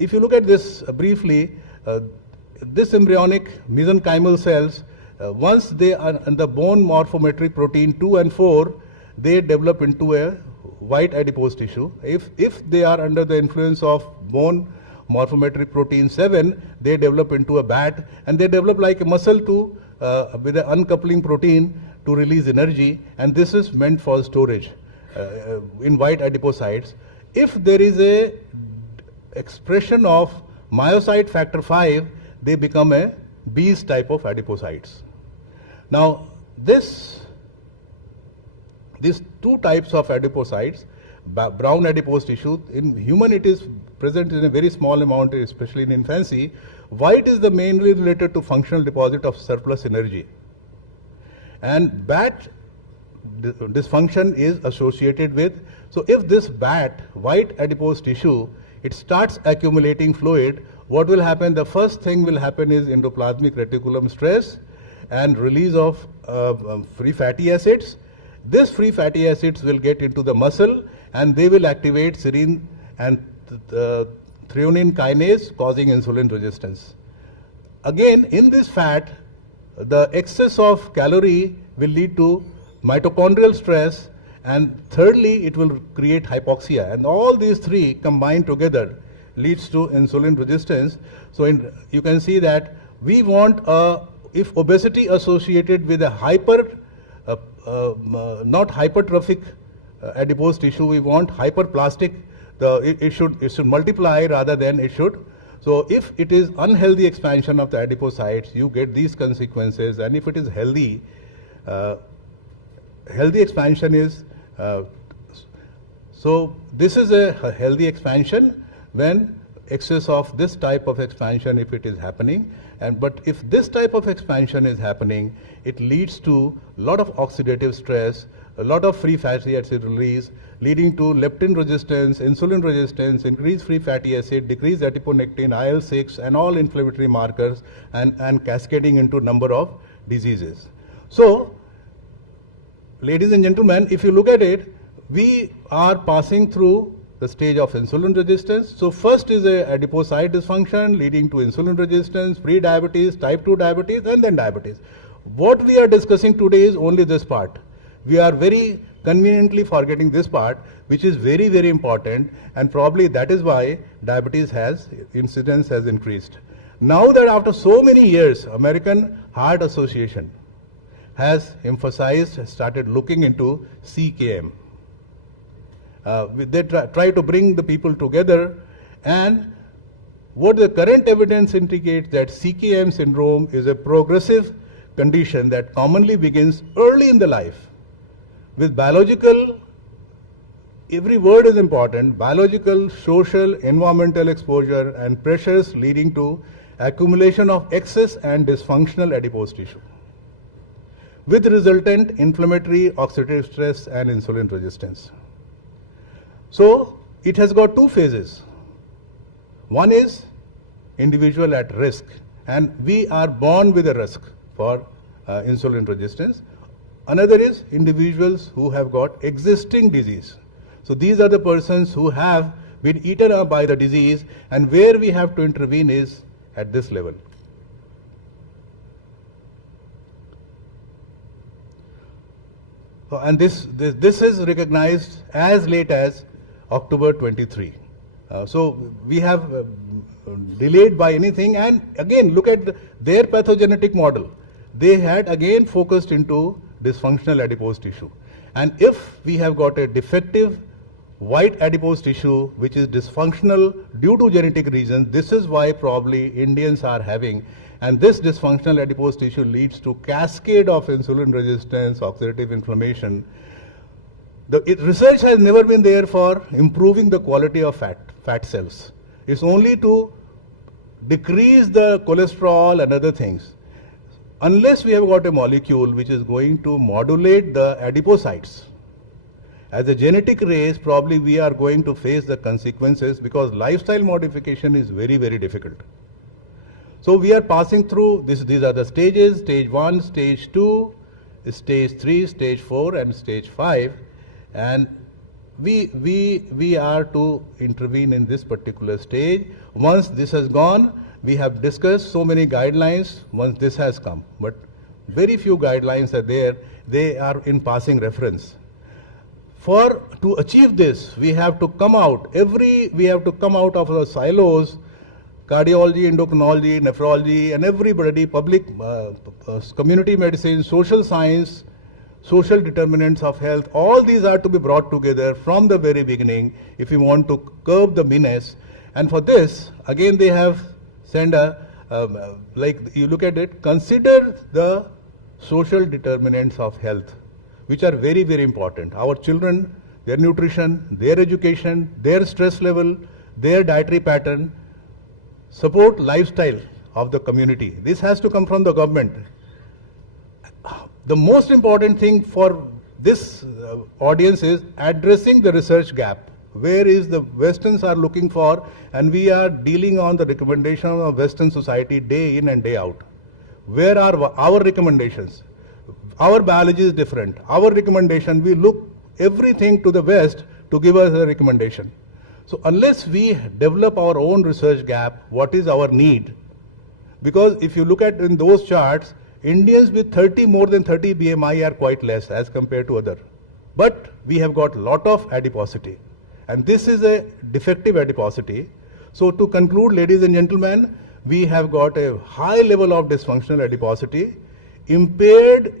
if you look at this briefly, this embryonic mesenchymal cells, once they are in the bone morphometric protein 2 and 4, they develop into a white adipose tissue. If they are under the influence of bone morphometric protein 7, they develop into a bat, and they develop like a muscle to with an uncoupling protein to release energy, and this is meant for storage in white adipocytes. If there is a expression of myocyte factor 5, they become a beast type of adipocytes. Now, these two types of adipocytes, brown adipose tissue, in human it is present in a very small amount, especially in infancy. White is the mainly related to functional deposit of surplus energy. And bat dysfunction is associated with, so if this bat, white adipose tissue, it starts accumulating fluid, what will happen? The first thing will happen is endoplasmic reticulum stress and release of free fatty acids. This free fatty acids will get into the muscle and they will activate serine and threonine kinase, causing insulin resistance. Again, in this fat, the excess of calorie will lead to mitochondrial stress, and thirdly, it will create hypoxia. And all these three combined together leads to insulin resistance. So you can see that we want, if obesity associated with a not hypertrophic adipose tissue, we want hyperplastic. It should multiply rather than it should. So if it is unhealthy expansion of the adipocytes, you get these consequences. And if it is healthy, healthy expansion is, so this is a healthy expansion when excess of this type of expansion, if it is happening. But if this type of expansion is happening, it leads to a lot of oxidative stress, a lot of free fatty acid release, leading to leptin resistance, insulin resistance, increased free fatty acid, decreased adiponectin, IL-6, and all inflammatory markers, and cascading into number of diseases. So, ladies and gentlemen, if you look at it, we are passing through the stage of insulin resistance. So first is a adipocyte dysfunction leading to insulin resistance, pre-diabetes, type 2 diabetes, and then diabetes. What we are discussing today is only this part. We are very conveniently forgetting this part, which is very, very important, and probably that is why diabetes incidence has increased. Now that after so many years, American Heart Association has emphasized, started looking into CKM. They try to bring the people together, and what the current evidence indicates that CKM syndrome is a progressive condition that commonly begins early in the life with biological, every word is important, biological, social, environmental exposure and pressures leading to accumulation of excess and dysfunctional adipose tissue with resultant inflammatory, oxidative stress and insulin resistance. So it has got two phases. One is individual at risk, and we are born with a risk for insulin resistance. Another is individuals who have got existing disease. So these are the persons who have been eaten up by the disease, and where we have to intervene is at this level. And this is recognized as late as October 23. So we have delayed by anything, and again look at their pathogenetic model. They had again focused into dysfunctional adipose tissue. And if we have got a defective white adipose tissue which is dysfunctional due to genetic reasons, this is why probably Indians are having, and this dysfunctional adipose tissue leads to cascade of insulin resistance, oxidative inflammation. Research has never been there for improving the quality of fat cells. It's only to decrease the cholesterol and other things. Unless we have got a molecule which is going to modulate the adipocytes, as a genetic race, probably we are going to face the consequences, because lifestyle modification is very, very difficult. So we are passing through this. These are the stages: stage 1, stage 2, stage 3, stage 4, and stage 5. And we are to intervene in this particular stage. Once this has gone, we have discussed so many guidelines once this has come, but very few guidelines are there. They are in passing reference. To achieve this, we have to come out. We have to come out of the silos cardiology, endocrinology, nephrology, and everybody, public, community medicine, social science, social determinants of health, all these are to be brought together from the very beginning if you want to curb the menace. And for this, again, they have sent like you look at it, consider the social determinants of health, which are very, very important. Our children, their nutrition, their education, their stress level, their dietary pattern, support lifestyle of the community. This has to come from the government. The most important thing for this audience is addressing the research gap. Where is the Westerns are looking for, and we are dealing on the recommendation of Western society day in and day out. Where are our recommendations? Our biology is different. Our recommendation, we look everything to the West to give us a recommendation. So unless we develop our own research gap, what is our need? Because if you look at in those charts, Indians with more than 30 BMI are quite less as compared to other. But we have got a lot of adiposity. And this is a defective adiposity. So to conclude, ladies and gentlemen, we have got a high level of dysfunctional adiposity. Impaired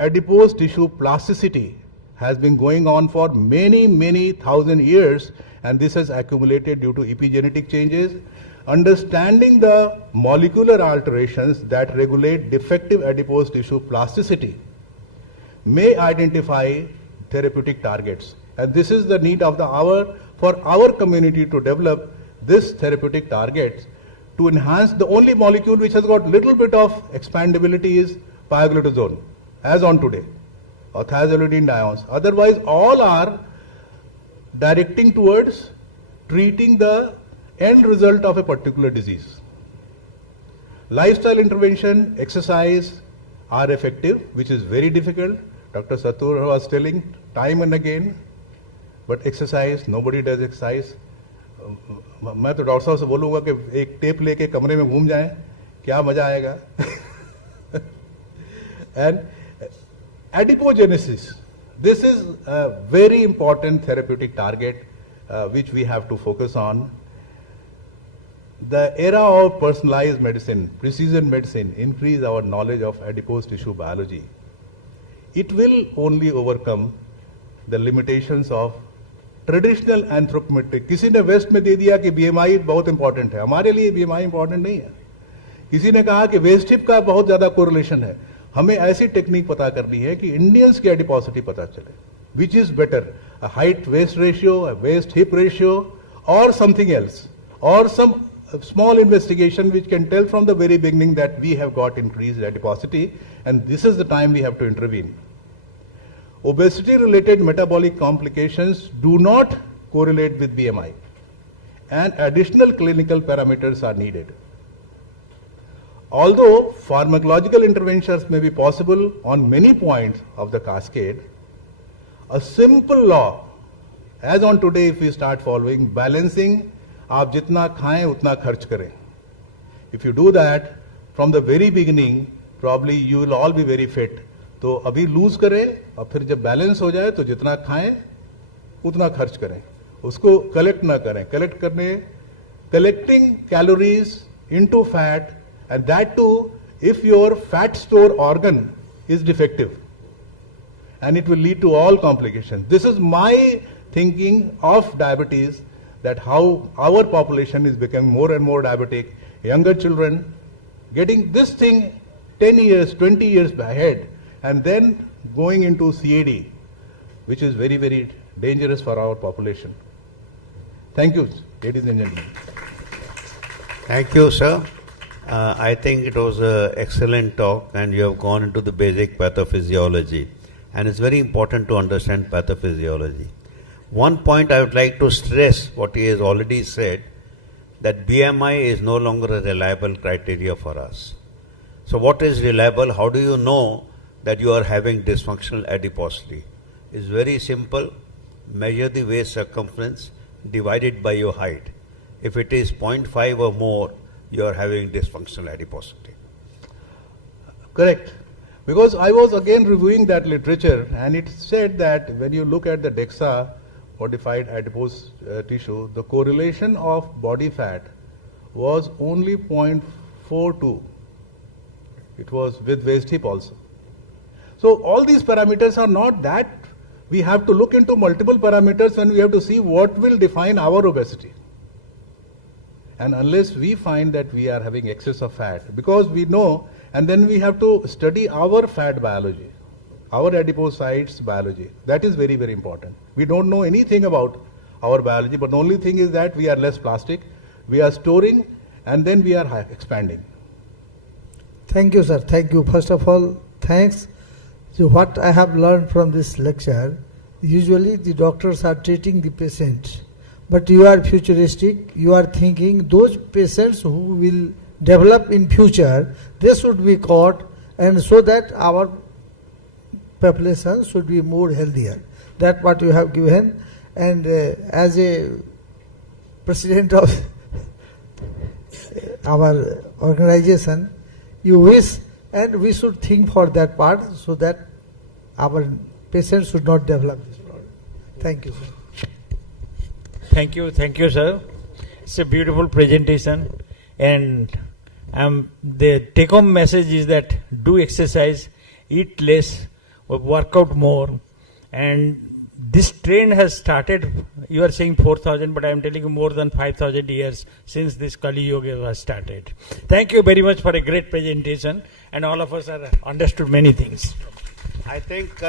adipose tissue plasticity has been going on for many, many thousand years, and this has accumulated due to epigenetic changes. Understanding the molecular alterations that regulate defective adipose tissue plasticity may identify therapeutic targets. And this is the need of the hour for our community to develop this therapeutic targets to enhance. The only molecule which has got little bit of expandability is pioglitazone, as on today, or thiazolidine-diones. Otherwise, all are directing towards treating the end result of a particular disease. Lifestyle intervention, exercise are effective, which is very difficult. Dr. Satur was telling time and again, but exercise, nobody does exercise. मैं तो doctor साहब से बोलूँगा कि एक tape लेके कमरे में घूम जाएं, क्या मजा आएगा. And adipogenesis, this is a very important therapeutic target which we have to focus on. The era of personalized medicine, precision medicine, increase our knowledge of adipose tissue biology. It will only overcome the limitations of traditional anthropometric. किसी ने waste में दे दिया कि BMI बहुत important है, हमारे लिए BMI important नहीं है. किसी ने कहा कि वेस्ट हिप का बहुत ज्यादा कोरिलेशन है. हमें ऐसी टेक्निक पता करनी है कि इंडियंस की एडिपोसिटी पता चले. Which is better, a height waist ratio, a waist hip ratio, और समथिंग एल्स, और some small investigation which can tell from the very beginning that we have got increased adiposity, and this is the time we have to intervene. Obesity-related metabolic complications do not correlate with BMI, and additional clinical parameters are needed. Although pharmacological interventions may be possible on many points of the cascade, a simple law, as on today if we start following, balancing, आप जितना खाएं उतना खर्च करें. If you do that from the very beginning, probably you will all be very fit. तो अभी loose करें और फिर जब बैलेंस हो जाए तो जितना खाएं उतना खर्च करें, उसको कलेक्ट ना करें. कलेक्ट करने, collecting calories into fat, and that too if your fat store organ is defective, and it will lead to all complications. This is my thinking of diabetes, that how our population is becoming more and more diabetic, younger children getting this thing 10 years, 20 years ahead, and then going into CAD, which is very, very dangerous for our population. Thank you, ladies and gentlemen. Thank you, sir. I think it was an excellent talk, and you have gone into the basic pathophysiology, and it's very important to understand pathophysiology. One point I would like to stress what he has already said, that BMI is no longer a reliable criteria for us. So what is reliable? How do you know that you are having dysfunctional adiposity? It's very simple. Measure the waist circumference divided by your height. If it is 0.5 or more, you are having dysfunctional adiposity. Correct. Because I was again reviewing that literature, and it said that when you look at the DEXA modified adipose tissue, the correlation of body fat was only 0.42. It was with waist hip also. So all these parameters are not that. We have to look into multiple parameters and we have to see what will define our obesity. And unless we find that we are having excess of fat, because we know, and then we have to study our fat biology, our adipocytes biology. That is very, very important. We don't know anything about our biology, but the only thing is that we are less plastic, we are storing, and then we are expanding. Thank you, sir. Thank you. First of all, thanks. So what I have learned from this lecture, usually the doctors are treating the patient, but you are futuristic. You are thinking those patients who will develop in future, they should be caught, and so that our population should be more healthier. That's what you have given. And as a president of our organization, you wish, and we should think for that part so that our patients should not develop this problem. Thank you, sir. Thank you, sir. It's a beautiful presentation, and the take-home message is that do exercise, eat less, work out more, and this trend has started. You are saying 4,000, but I am telling you more than 5,000 years since this Kali Yoga was started. Thank you very much for a great presentation, and all of us have understood many things. I think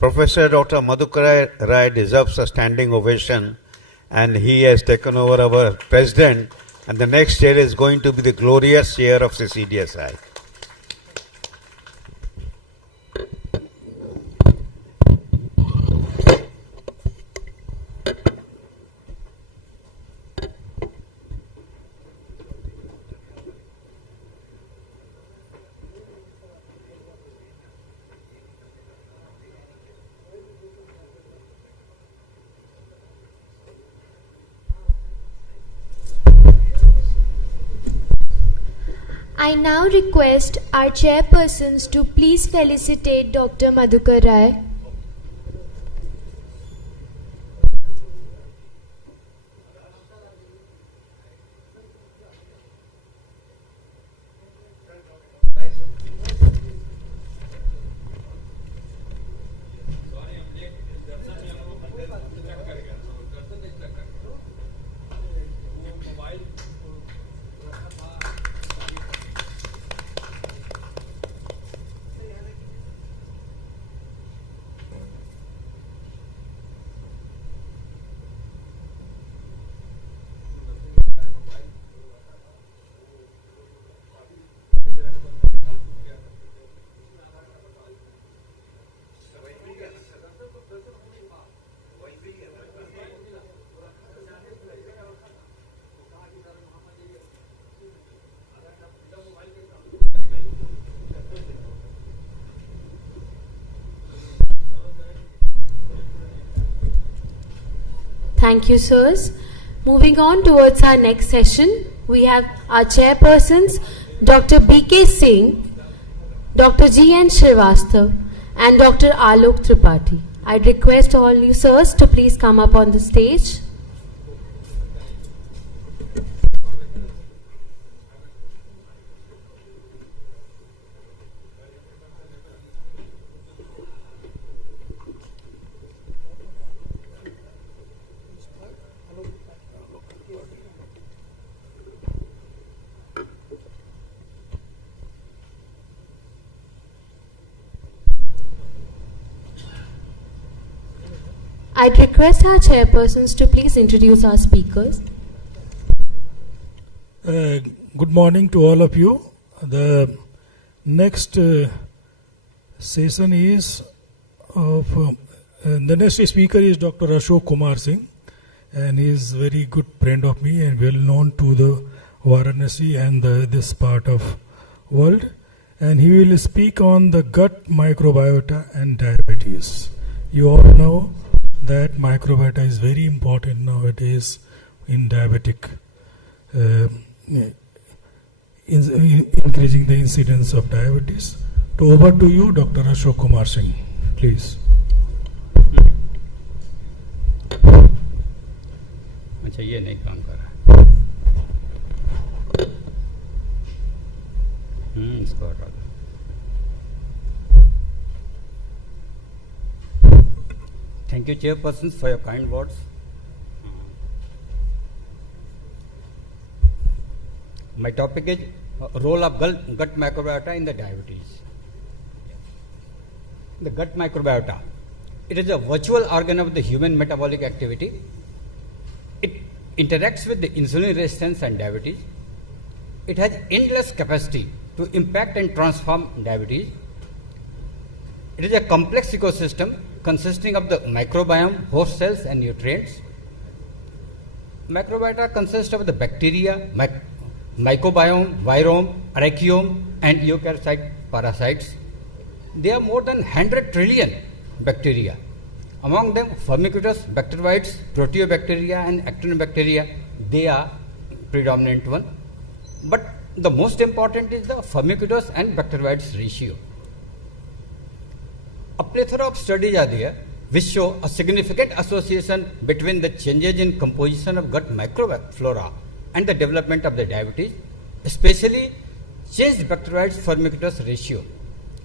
Professor Dr. Madhukar Rai deserves a standing ovation, and he has taken over our president, and the next chair is going to be the glorious chair of CCDSI. I now request our chairpersons to please felicitate Dr. Madhukar Rai. Thank you, sirs. Moving on towards our next session, we have our chairpersons, Dr. B.K. Singh, Dr. G.N. Srivastava, and Dr. Alok Tripathi. I'd request all you sirs to please come up on the stage. I'd request our chairpersons to please introduce our speakers. Good morning to all of you. The next session is of the next speaker is Dr. Ashok Kumar Singh, and he is very good friend of me and well known to the Varanasi and this part of world, and he will speak on the gut microbiota and diabetes. You all know that microbiota is very important nowadays in diabetic, increasing the incidence of diabetes. So over to you, Dr. Ashok Kumar Singh, please. अच्छा ये नहीं काम कर रहा questions for Raghu. Thank you, chairpersons, for your kind words. My topic is role of gut microbiota in the diabetes. The gut microbiota. It is a virtual organ of the human metabolic activity. It interacts with the insulin resistance and diabetes. It has endless capacity to impact and transform diabetes. It is a complex ecosystem consisting of the microbiome, host cells and nutrients. Microbiota consists of the bacteria, microbiome, virome, archaeome and eukaryotic parasites. There are more than 100 trillion bacteria. Among them, Firmicutes, Bacteroides, Proteobacteria and Actinobacteria, they are predominant one. But the most important is the Firmicutes and Bacteroides ratio. A plethora of studies are there which show a significant association between the changes in composition of gut microflora and the development of the diabetes, especially changed Bacteroides Firmicutes ratio.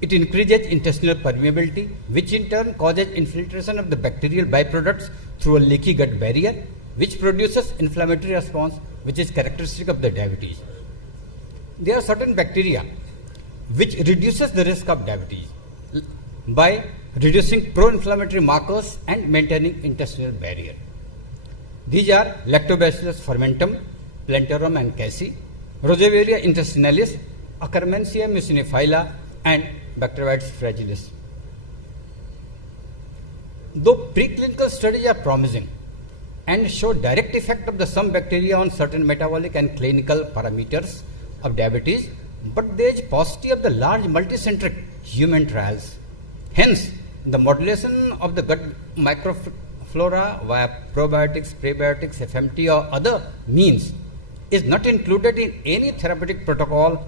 It increases intestinal permeability, which in turn causes infiltration of the bacterial byproducts through a leaky gut barrier, which produces inflammatory response, which is characteristic of the diabetes. There are certain bacteria which reduces the risk of diabetes by reducing pro-inflammatory markers and maintaining intestinal barrier. These are Lactobacillus fermentum, Plantarum and Cassie, Rosevaria intestinalis, Akkermansia muciniphylla and Bacteroides fragilis. Though preclinical studies are promising and show direct effect of the some bacteria on certain metabolic and clinical parameters of diabetes, but there is paucity of the large multicentric human trials. Hence, the modulation of the gut microflora via probiotics, prebiotics, FMT or other means is not included in any therapeutic protocol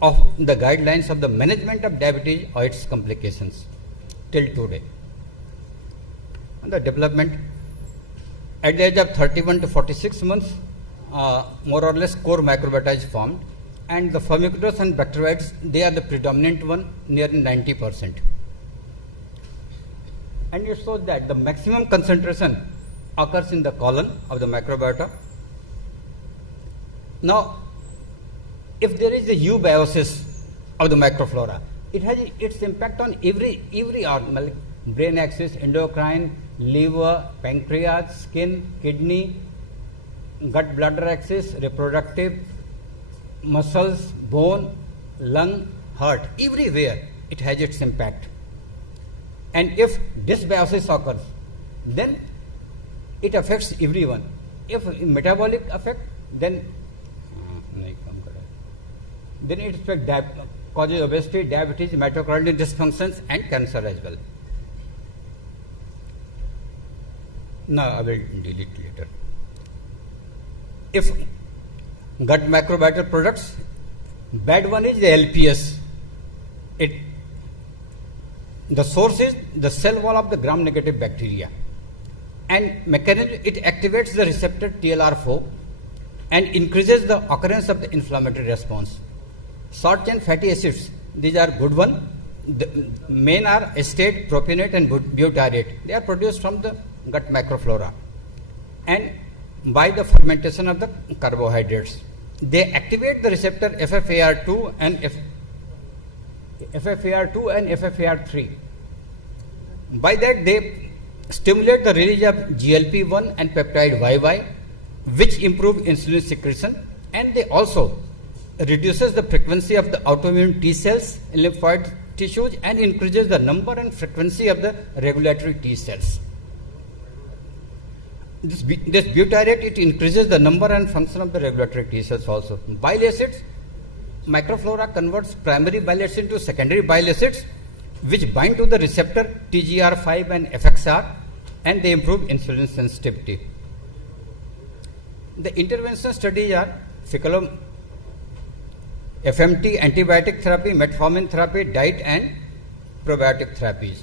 of the guidelines of the management of diabetes or its complications till today. And the development at the age of 31 to 46 months, more or less core microbiota is formed, and the Firmicutes and Bacteroides, they are the predominant one, nearly 90%. And it shows that the maximum concentration occurs in the colon of the microbiota. Now, if there is a eubiosis of the microflora, it has its impact on every organ, like brain axis, endocrine, liver, pancreas, skin, kidney, gut bladder axis, reproductive, muscles, bone, lung, heart, everywhere it has its impact. And if dysbiosis occurs, then it affects everyone. If metabolic effect, then it causes obesity, diabetes, mitochondrial dysfunctions and cancer as well. Now I will delete later. If gut microbiota products, bad one is the LPS. The source is the cell wall of the gram-negative bacteria, and mechanism, it activates the receptor TLR4 and increases the occurrence of the inflammatory response. Short chain fatty acids, these are good one. The main are acetate, propionate and butyrate. They are produced from the gut microflora and by the fermentation of the carbohydrates. They activate the receptor FFAR2 and FFAR3. By that they stimulate the release of GLP-1 and peptide YY, which improve insulin secretion, and they also reduces the frequency of the autoimmune T cells in lymphoid tissues and increases the number and frequency of the regulatory T cells. This butyrate, it increases the number and function of the regulatory T cells also. Bile acids, microflora converts primary bile acids into secondary bile acids, which bind to the receptor TGR5 and FXR, and they improve insulin sensitivity. The intervention studies are FMT, antibiotic therapy, metformin therapy, diet and probiotic therapies.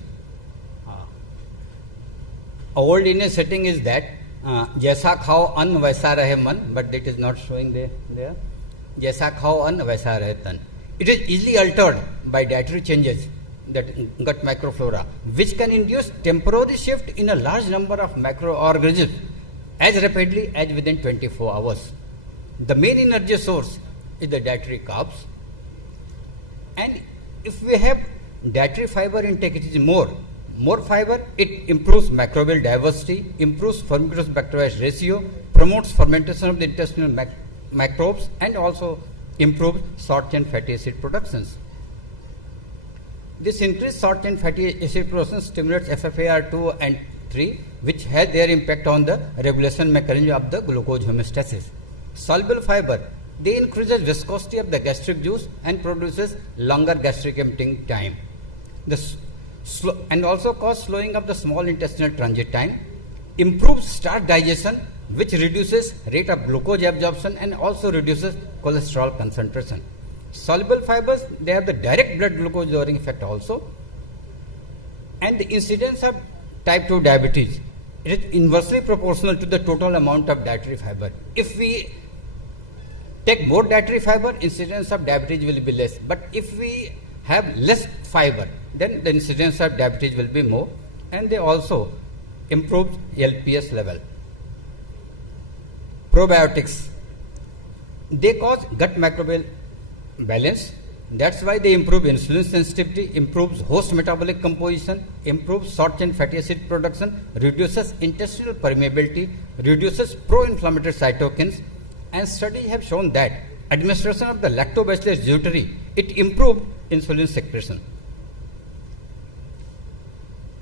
Old Indian setting is that जैसा खाओ अन्न वैसा रहे मन, but it is not showing there. जैसा खाओ अन्न वैसा रहे तन. It is easily altered by dietary changes, that gut microflora, which can induce temporary shift in a large number of microorganisms as rapidly as within 24 hours. The main energy source is the dietary carbs, and if we have dietary fiber intake, it is more fiber, it improves microbial diversity, improves fermentous bacteria ratio, promotes fermentation of the intestinal microbes, and also improves short chain fatty acid productions. This increased short chain fatty acid production stimulates FFAR2 and 3, which has their impact on the regulation mechanism of the glucose homeostasis. Soluble fiber, they increases viscosity of the gastric juice and produces longer gastric emptying time. And also cause slowing of the small intestinal transit time, improves starch digestion, which reduces rate of glucose absorption and also reduces cholesterol concentration. Soluble fibers, they have the direct blood glucose lowering effect also. And the incidence of type 2 diabetes, it is inversely proportional to the total amount of dietary fiber. If we take more dietary fiber, incidence of diabetes will be less. But if we have less fiber, then the incidence of diabetes will be more, and they also improve LPS level. Probiotics, they cause gut microbial balance. That's why they improve insulin sensitivity, improves host metabolic composition, improves short chain fatty acid production, reduces intestinal permeability, reduces pro-inflammatory cytokines, and studies have shown that administration of the lactobacillus reuteri, it improved insulin secretion.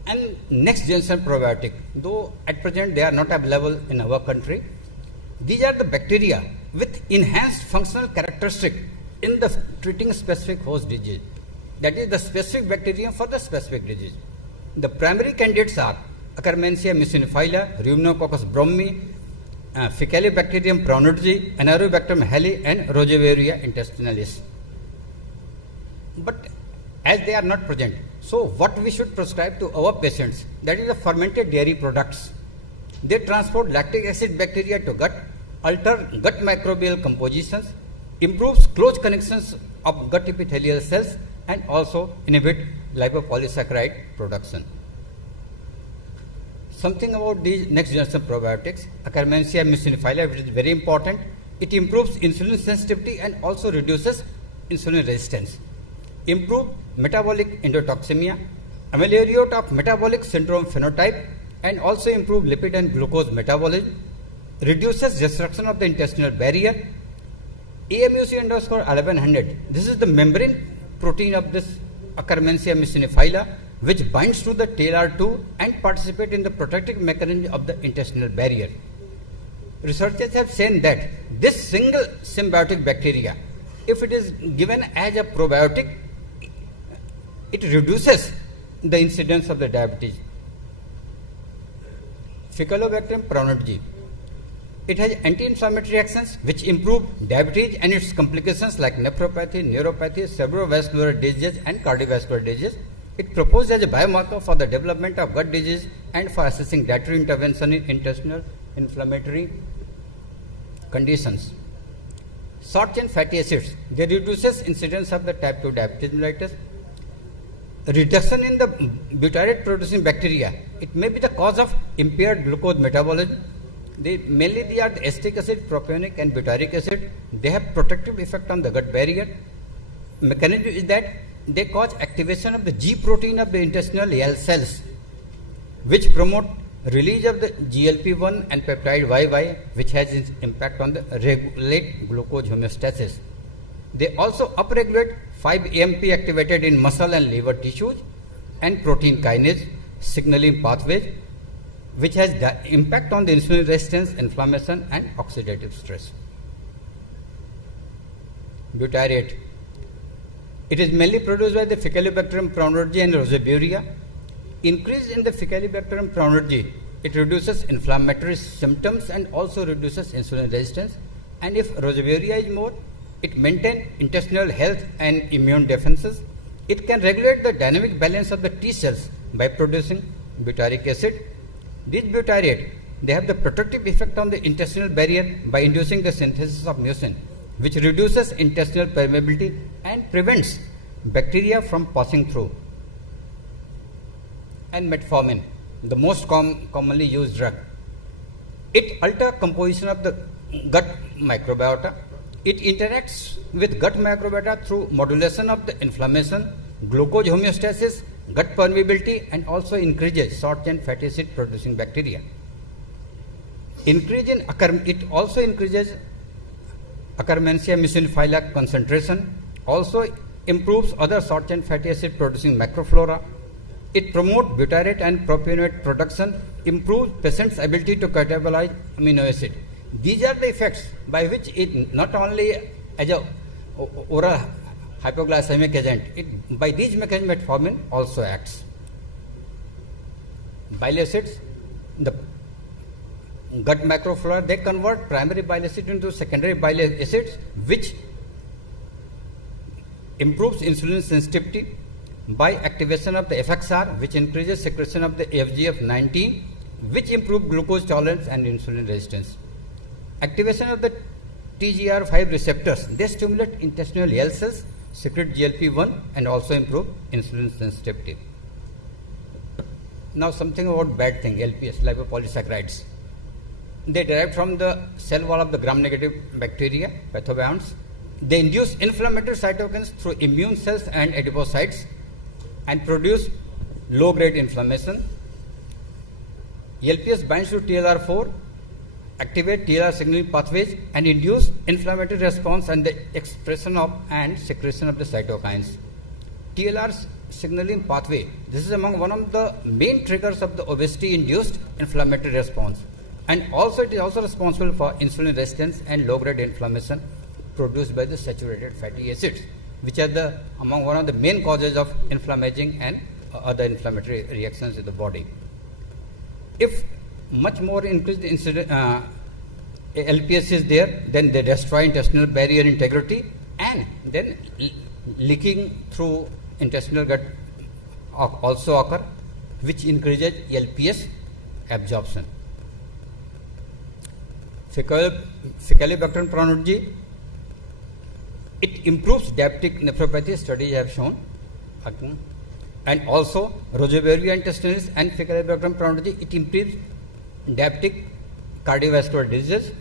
And next generation probiotic, though at present they are not available in our country, these are the bacteria with enhanced functional characteristic in the treating specific host disease. That is the specific bacterium for the specific disease. The primary candidates are Akkermansia muciniphila, Rheumococcus brommi, Faecalibacterium prawnerdii, Anaerobacterium hallei, and Rosevaria intestinalis. But as they are not present, so what we should prescribe to our patients, that is the fermented dairy products. They transport lactic acid bacteria to gut, alter gut microbial compositions, improves close connections of gut epithelial cells, and also inhibit lipopolysaccharide production. Something about these next generation probiotics, Akkermansia muciniphila, which is very important. It improves insulin sensitivity and also reduces insulin resistance. Improve metabolic endotoxemia, ameliorate of metabolic syndrome phenotype, and also improve lipid and glucose metabolism, reduces destruction of the intestinal barrier. AMUC_1100, this is the membrane protein of this Akkermansia muciniphila, which binds to the TLR2 and participate in the protective mechanism of the intestinal barrier. Researchers have shown that this single symbiotic bacteria, if it is given as a probiotic, it reduces the incidence of the diabetes. Faecalibacterium prawnerdii, it has anti-inflammatory actions which improve diabetes and its complications like nephropathy, neuropathy, cerebrovascular disease, and cardiovascular disease. It proposed as a biomarker for the development of gut disease and for assessing dietary intervention in intestinal inflammatory conditions. Short chain fatty acids, they reduces incidence of the type 2 diabetes mellitus. Reduction in the butyrate producing bacteria, it may be the cause of impaired glucose metabolism. Mainly they are the acetic acid, propionic, and butyric acid. They have protective effect on the gut barrier. Mechanism is that they cause activation of the G protein of the intestinal L cells, which promote release of the GLP-1 and peptide YY, which has its impact on the regulate glucose homeostasis. They also upregulate 5-AMP activated in muscle and liver tissues and protein kinase signaling pathways, which has the impact on the insulin resistance, inflammation, and oxidative stress. Butyrate, it is mainly produced by the Faecalibacterium prawnerdii and Roseburia. Increase in the Faecalibacterium prawnerdii, it reduces inflammatory symptoms and also reduces insulin resistance. And if Roseburia is more, it maintains intestinal health and immune defenses. It can regulate the dynamic balance of the T cells by producing butyric acid. These butyrate, they have the protective effect on the intestinal barrier by inducing the synthesis of mucin, which reduces intestinal permeability and prevents bacteria from passing through. And metformin, the most commonly used drug. It alters composition of the gut microbiota. It interacts with gut microbiota through modulation of the inflammation, glucose homeostasis, gut permeability, and also increases short chain fatty acid producing bacteria. It also increases Akkermansia muciniphila concentration, also improves other short chain fatty acid producing macroflora. It promotes butyrate and propionate production, improves patient's ability to catabolize amino acid. These are the effects by which it not only as a oral hypoglycemic agent, by these mechanisms metformin also acts. Bile acids, the gut macroflora, they convert primary bile acid into secondary bile acids, which improves insulin sensitivity by activation of the FXR, which increases secretion of the FGF19, which improves glucose tolerance and insulin resistance. Activation of the TGR5 receptors, they stimulate intestinal L cells, secrete GLP-1, and also improve insulin sensitivity. Now something about bad thing, LPS, lipopolysaccharides. They derive from the cell wall of the gram-negative bacteria, pathobionts. They induce inflammatory cytokines through immune cells and adipocytes and produce low-grade inflammation. LPS binds to TLR4, activate TLR signaling pathways, and induce inflammatory response and the expression of and secretion of the cytokines. TLR signaling pathway, this is among one of the main triggers of the obesity-induced inflammatory response. And also it is also responsible for insulin resistance and low-grade inflammation produced by the saturated fatty acids, which are among one of the main causes of inflammaging and other inflammatory reactions in the body. If much more increased LPS is there, then they destroy intestinal barrier integrity, and then leaking through intestinal gut also occur, which increases LPS absorption. Faecalibacterium pneumoniae, it improves diabetic nephropathy, studies have shown. And also Roseburia intestinalis and Faecalibacterium pneumoniae, it improves diabetic cardiovascular diseases.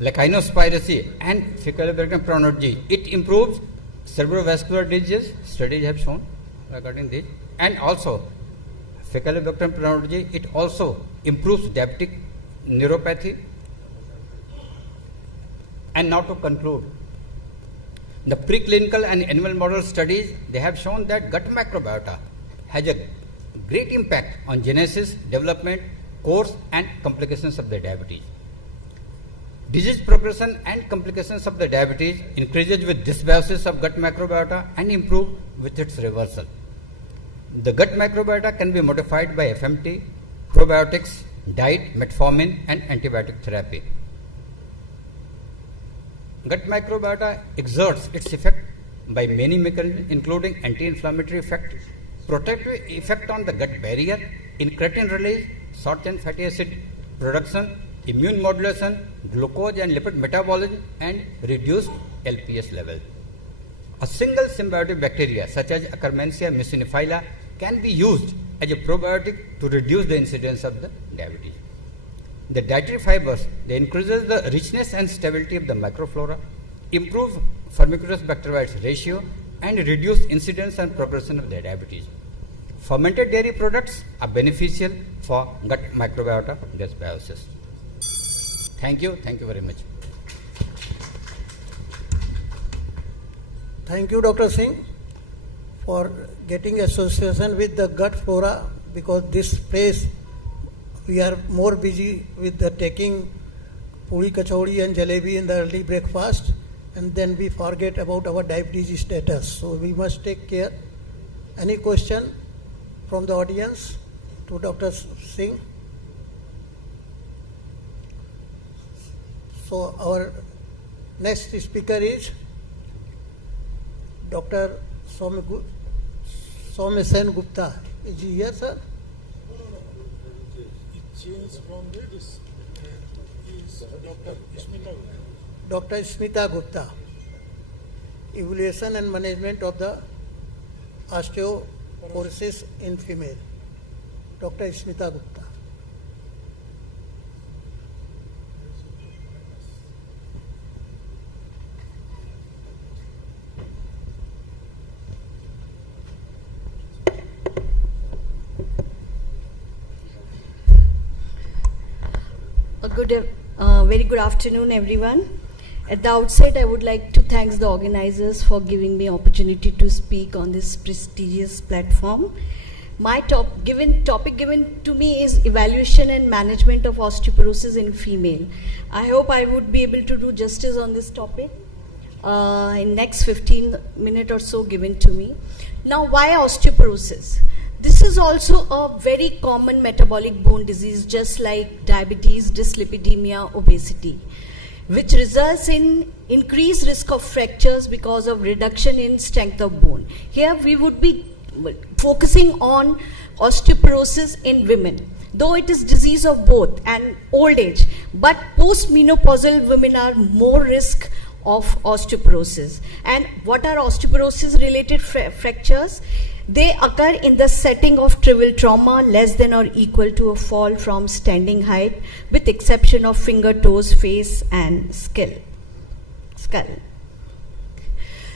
Lechinospiraceae and Faecalibacterium pneumoniae, it improves cerebrovascular diseases, studies have shown regarding this. And also Faecalibacterium pneumoniae, it also improves diabetic neuropathy. And now to conclude, the preclinical and animal model studies, they have shown that gut microbiota has a great impact on genesis, development, course, and complications of the diabetes. Disease progression and complications of the diabetes increases with dysbiosis of gut microbiota and improve with its reversal. The gut microbiota can be modified by FMT, probiotics, diet, metformin, and antibiotic therapy. Gut microbiota exerts its effect by many mechanisms, including anti-inflammatory effect, protective effect on the gut barrier, incretin release, short chain fatty acid production, immune modulation, glucose and lipid metabolism, and reduced LPS level. A single symbiotic bacteria such as Akkermansia muciniphila can be used as a probiotic to reduce the incidence of the diabetes. The dietary fibers, they increases the richness and stability of the microflora, improve Firmicutes bacteroides ratio, and reduce incidence and progression of the diabetes. Fermented dairy products are beneficial for gut microbiota dysbiosis. Thank you very much. Thank you, Dr. Singh, for getting association with the gut flora, because this place we are more busy with the taking puri kachori and jalebi in the early breakfast, and then we forget about our diabetes status. So we must take care. Any question from the audience to Dr. Singh? So our next speaker is Dr. Soumyasen Gupta. Is he here, sir? Changed from this is Dr. Ishmita. Dr. Smita Gupta, Evaluation and Management of the Osteoporosis in Female. Dr. Smita Gupta. Very good afternoon, everyone. At the outset, I would like to thank the organizers for giving me opportunity to speak on this prestigious platform. My topic given to me is evaluation and management of osteoporosis in female. I hope I would be able to do justice on this topic in next 15 minutes or so given to me. Now, why osteoporosis? This is also a very common metabolic bone disease, just like diabetes, dyslipidemia, obesity, which results in increased risk of fractures because of reduction in strength of bone. Here we would be focusing on osteoporosis in women, though it is disease of both and old age, but post-menopausal women are more risk of osteoporosis. And what are osteoporosis related fractures? They occur in the setting of trivial trauma less than or equal to a fall from standing height, with exception of finger, toes, face and skull.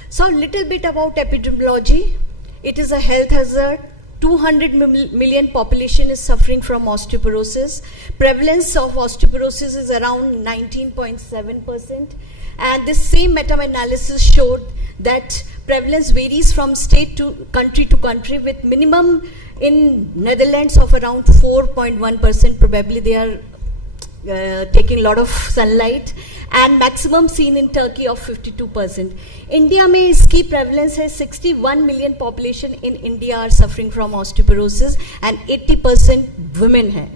So a little bit about epidemiology. It is a health hazard. 200 million population is suffering from osteoporosis. Prevalence of osteoporosis is around 19.7%. And this same meta-analysis showed that prevalence varies from state to country, with minimum in Netherlands of around 4.1%. Probably they are taking a lot of sunlight, and maximum seen in Turkey of 52%. India में इसकी prevalence है 61 million population in India are suffering from osteoporosis, and 80% women हैं.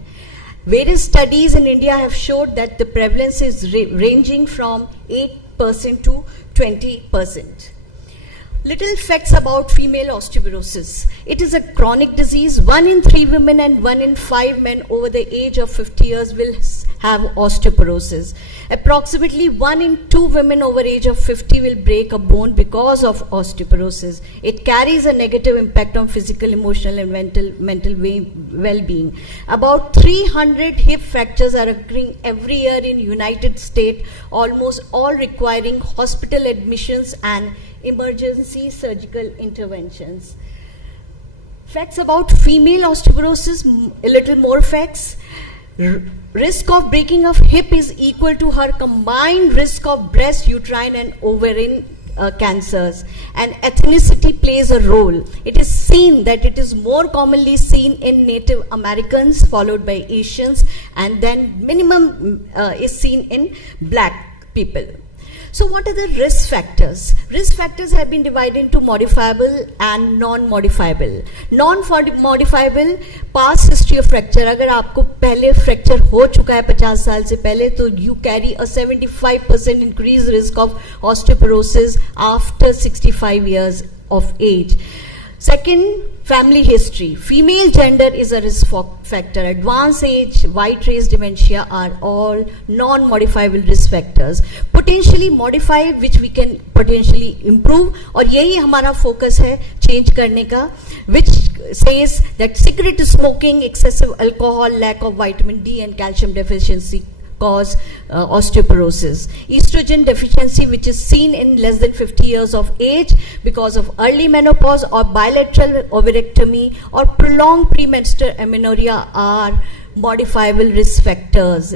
Various studies in India have showed that the prevalence is ranging from 8% to 20%. Little facts about female osteoporosis. It is a chronic disease. 1 in 3 women and 1 in 5 men over the age of 50 years will have osteoporosis. Approximately 1 in 2 women over age of 50 will break a bone because of osteoporosis. It carries a negative impact on physical, emotional and mental well-being. About 300 hip fractures are occurring every year in United States, almost all requiring hospital admissions and emergency surgical interventions. Facts about female osteoporosis, a little more facts. Risk of breaking of hip is equal to her combined risk of breast, uterine and ovarian cancers, and ethnicity plays a role. It is seen that it is more commonly seen in Native Americans, followed by Asians, and then minimum is seen in black people. So what are the risk factors? Risk factors have been divided into modifiable and non-modifiable. Non-modifiable, past history of fracture. अगर आपको पहले fracture हो चुका है 50 साल से पहले, तो you carry a 75% increased risk of osteoporosis after 65 years of age. Second, family history. Female gender is a risk factor. Advanced age, white race dementia are all non-modifiable risk factors. Potentially modified, which we can potentially improve. और यही हमारा focus है change करने का, which says that cigarette smoking, excessive alcohol, lack of vitamin D and calcium deficiency cause osteoporosis. Estrogen deficiency, which is seen in less than 50 years of age because of early menopause or bilateral ovarectomy or prolonged premenstrual amenorrhea, are modifiable risk factors.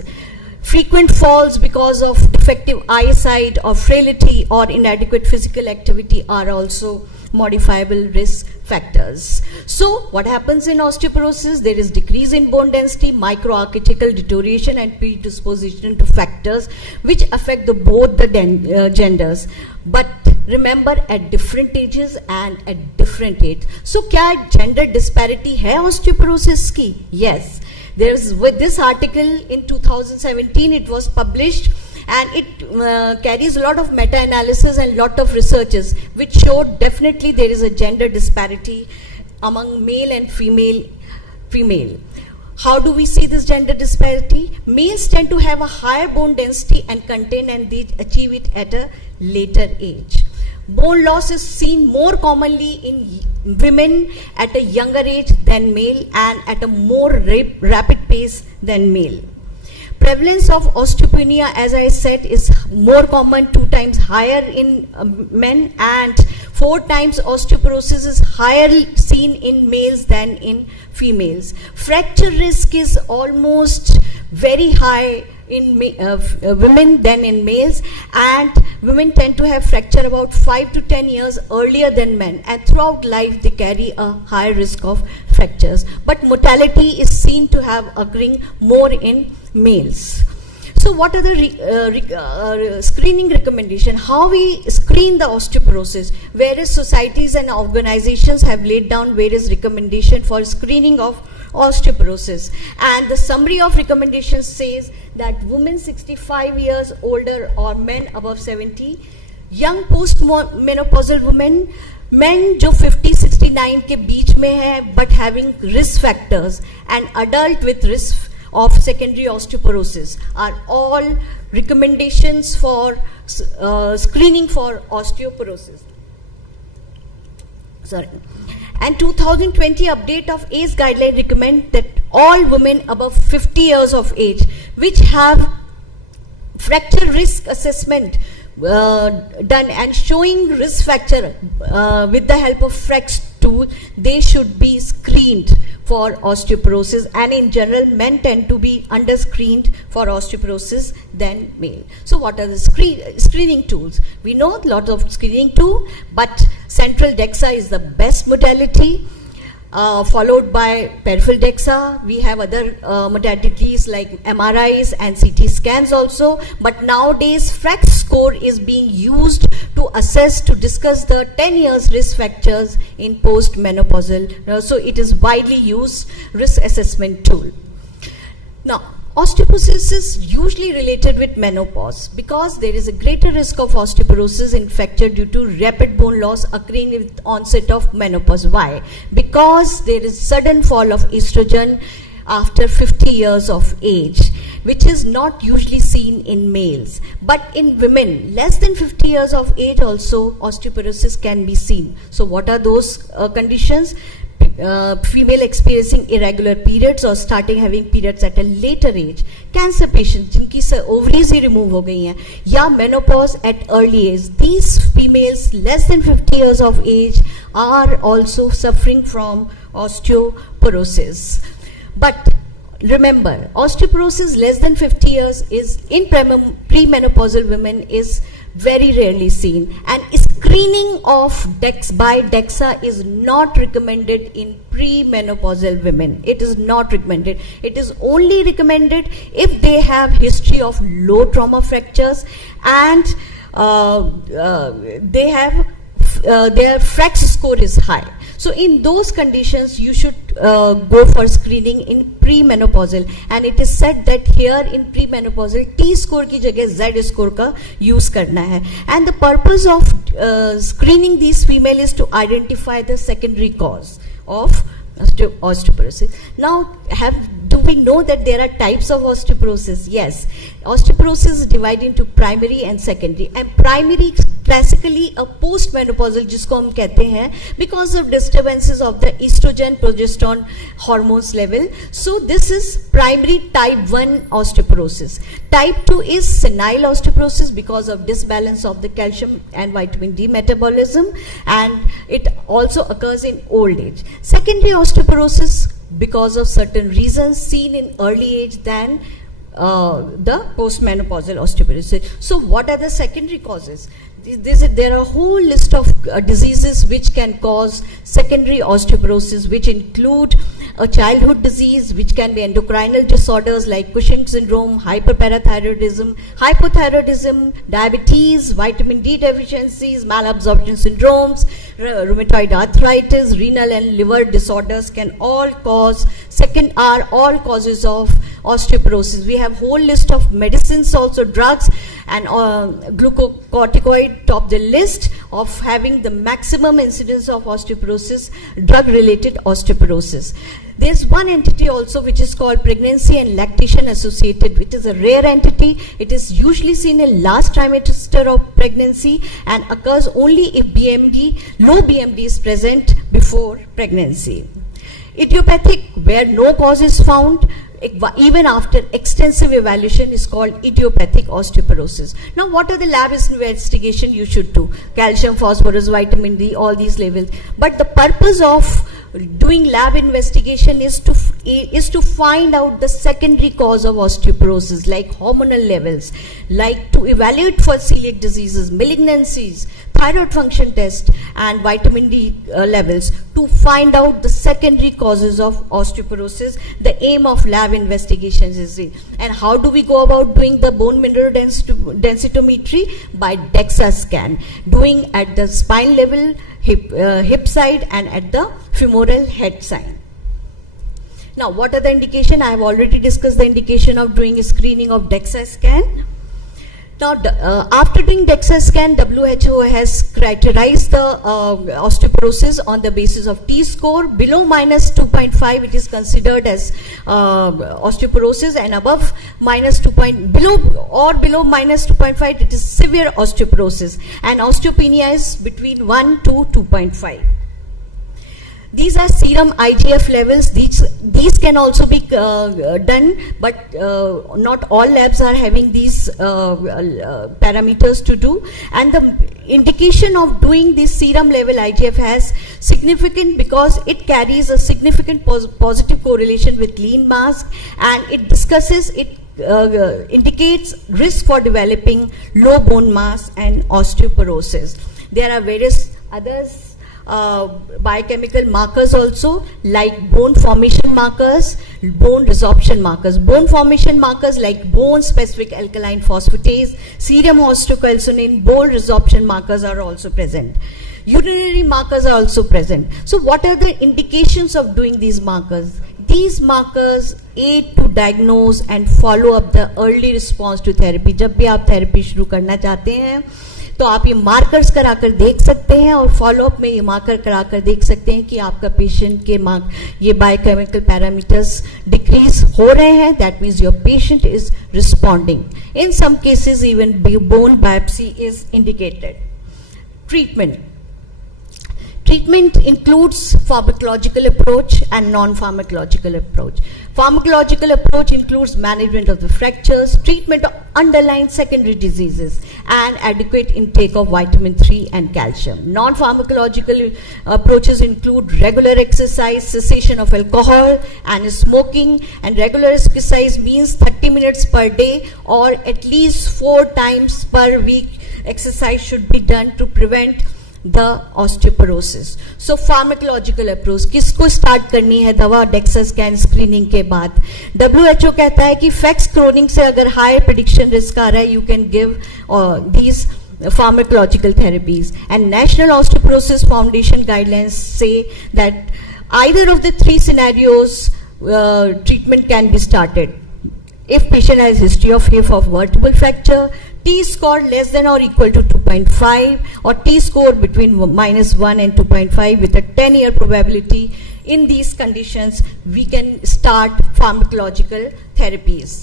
Frequent falls because of defective eyesight or frailty or inadequate physical activity are also modifiable risk factors. So what happens in osteoporosis? There is decrease in bone density, microarchitectural deterioration and predisposition to factors which affect both the genders. But remember, at different ages and at different age. So क्या gender disparity है osteoporosis की? Yes. There's, with this article in 2017, it was published, and it carries a lot of meta-analysis and lot of researches which showed definitely there is a gender disparity among male and female. How do we see this gender disparity? Males tend to have a higher bone density and content, and they achieve it at a later age. Bone loss is seen more commonly in women at a younger age than male and at a more rapid pace than male. Prevalence of osteopenia, as I said, is more common, 2 times higher in men, and 4 times osteoporosis is higher seen in males than in females. Fracture risk is almost very high in women than in males, and women tend to have fracture about 5 to 10 years earlier than men, and throughout life they carry a high risk of fractures. But mortality is seen to have occurring more in males. So what are the screening recommendation? How we screen the osteoporosis? Various societies and organizations have laid down various recommendations for screening of osteoporosis, and the summary of recommendations says that women 65 years older or men above 70, young post-menopausal women, men जो 50-69 के बीच में है but having risk factors, and adult with risk of secondary osteoporosis are all recommendations for screening for osteoporosis. Sorry. And 2020 update of ACE guideline recommend that all women above 50 years of age which have fracture risk assessment done and showing risk factor with the help of FREX tool, they should be screened for osteoporosis, and in general men tend to be under screened for osteoporosis than male. So what are the screening tools? We know a lot of screening tools, but central DEXA is the best modality, followed by peripheral DEXA. We have other modalities like MRIs and CT scans also, but nowadays FREX score is being used to assess, to discuss the 10 years risk factors in post-menopausal. So it is widely used risk assessment tool. Now, osteoporosis is usually related with menopause because there is a greater risk of osteoporosis in fracture due to rapid bone loss occurring with onset of menopause. Why? Because there is sudden fall of estrogen after 50 years of age, which is not usually seen in males. But in women less than 50 years of age also osteoporosis can be seen. So what are those conditions? Female experiencing irregular periods or starting having periods at a later age, cancer patients जिनकी ovaries ही remove हो गई हैं, या menopause at early age. These females less than 50 years of age are also suffering from osteoporosis. But remember, osteoporosis less than 50 years is in premenopausal women is very rarely seen, and screening of by DEXA is not recommended in premenopausal women. It is not recommended. It is only recommended if they have history of low trauma fractures and their FREX score is high. So in those conditions, you should go for screening in premenopausal, and it is said that here in premenopausal T score की जगह Z score का use करना है. And the purpose of screening these female is to identify the secondary cause of osteoporosis. Now, do we know that there are types of osteoporosis? Yes. Osteoporosis is divided into primary and secondary. And primary, classically a postmenopausal, जिसको हम कहते हैं, because of disturbances of the estrogen progesterone hormones level. So this is primary type 1 osteoporosis. Type 2 is senile osteoporosis because of disbalance of the calcium and vitamin D metabolism, and it also occurs in old age. Secondary osteoporosis because of certain reasons seen in early age than the postmenopausal osteoporosis. So what are the secondary causes? There are a whole list of diseases which can cause secondary osteoporosis, which include a childhood disease, which can be endocrinal disorders like Cushing syndrome, hyperparathyroidism, hypothyroidism, diabetes, vitamin D deficiencies, malabsorption syndromes, rheumatoid arthritis, renal and liver disorders can all cause all causes of osteoporosis. We have whole list of medicines, also drugs, and glucocorticoid top the list of having the maximum incidence of osteoporosis, drug-related osteoporosis. There's one entity also which is called pregnancy and lactation associated. It is a rare entity. It is usually seen in last trimester of pregnancy and occurs only if low BMD is present before pregnancy. Idiopathic, where no cause is found, even after extensive evaluation, is called idiopathic osteoporosis. Now, what are the lab investigation you should do? Calcium, phosphorus, vitamin D, all these levels. But the purpose of doing lab investigation is to find out the secondary cause of osteoporosis, like hormonal levels, like to evaluate for celiac diseases, malignancies, thyroid function test, and vitamin D levels to find out the secondary causes of osteoporosis. The aim of lab investigations is it. And how do we go about doing the bone mineral densitometry? By DEXA scan, doing at the spine level, hip side, and at the femoral head side. Now, what are the indication? I have already discussed the indication of doing a screening of DEXA scan. Now, after doing DEXA scan, WHO has characterized the osteoporosis on the basis of T-score. Below minus 2.5, it is considered as osteoporosis, and above minus below minus 2.5, it is severe osteoporosis. And osteopenia is between 1 to 2.5. These are serum IGF levels. These can also be done, but not all labs are having these parameters to do. And the indication of doing this serum level IGF has significant, because it carries a significant positive correlation with lean mass, and it indicates risk for developing low bone mass and osteoporosis. There are various others biochemical markers also, like bone formation markers, bone resorption markers. Bone formation markers like bone specific alkaline phosphatase, serum osteocalcinonin, bone resorption markers are also present. Urinary markers are also present. So what are the indications of doing these markers? These markers aid to diagnose and follow up the early response to therapy. जब भी आप therapy शुरू करना चाहते हैं, तो आप ये मार्कर्स कराकर देख सकते हैं, और फॉलोअप में ये मार्कर कराकर देख सकते हैं कि आपका पेशेंट के ये बायोकेमिकल पैरामीटर्स डिक्रीज हो रहे हैं. That means your patient is responding. In some cases even bone biopsy is indicated. Treatment includes pharmacological approach and non-pharmacological approach. Pharmacological approach includes management of the fractures, treatment of underlying secondary diseases, and adequate intake of vitamin 3 and calcium. Non-pharmacological approaches include regular exercise, cessation of alcohol and smoking, and regular exercise means 30 minutes per day or at least 4 times per week. Exercise should be done to prevent the osteoporosis. So pharmacological approach, किसको start करनी है दवा DEXA scan screening के बाद? WHO कहता है कि fax क्रोनिंग से अगर हाई प्रेडिक्शन रिस्क आ रहा है, you can give these pharmacological therapies. And National Osteoporosis Foundation guidelines say that either of the 3 scenarios treatment can be started. If patient has history of hip of vertebral fracture, T-score less than or equal to 2.5, or T-score between -1 and 2.5 with a 10-year probability. In these conditions, we can start pharmacological therapies.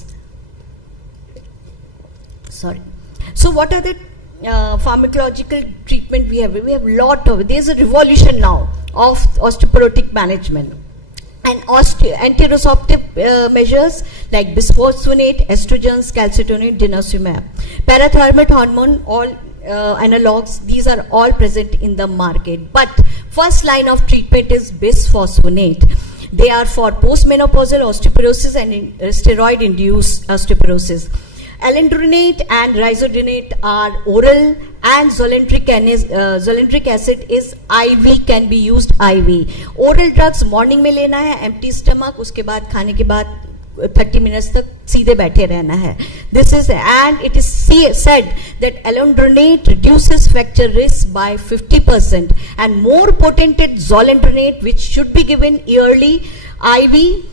So what are the pharmacological treatment we have? We have lot of, there's a revolution now of osteoporotic management. And anti-resorptive measures like bisphosphonate, estrogens, calcitonin, denosumab. Parathyroid hormone, all analogs, these are all present in the market. But first line of treatment is bisphosphonate. They are for postmenopausal osteoporosis and steroid-induced osteoporosis. Alendronate and risodonate are oral, and zoledronic acid is IV, can be used IV. Oral drugs morning में लेना है, empty stomach, उसके बाद खाने के बाद 30 minutes तक सीधे बैठे रहना है. This is, and it is said that alendronate reduces fracture risk by 50%, and more potent is zoledronate, which should be given yearly IV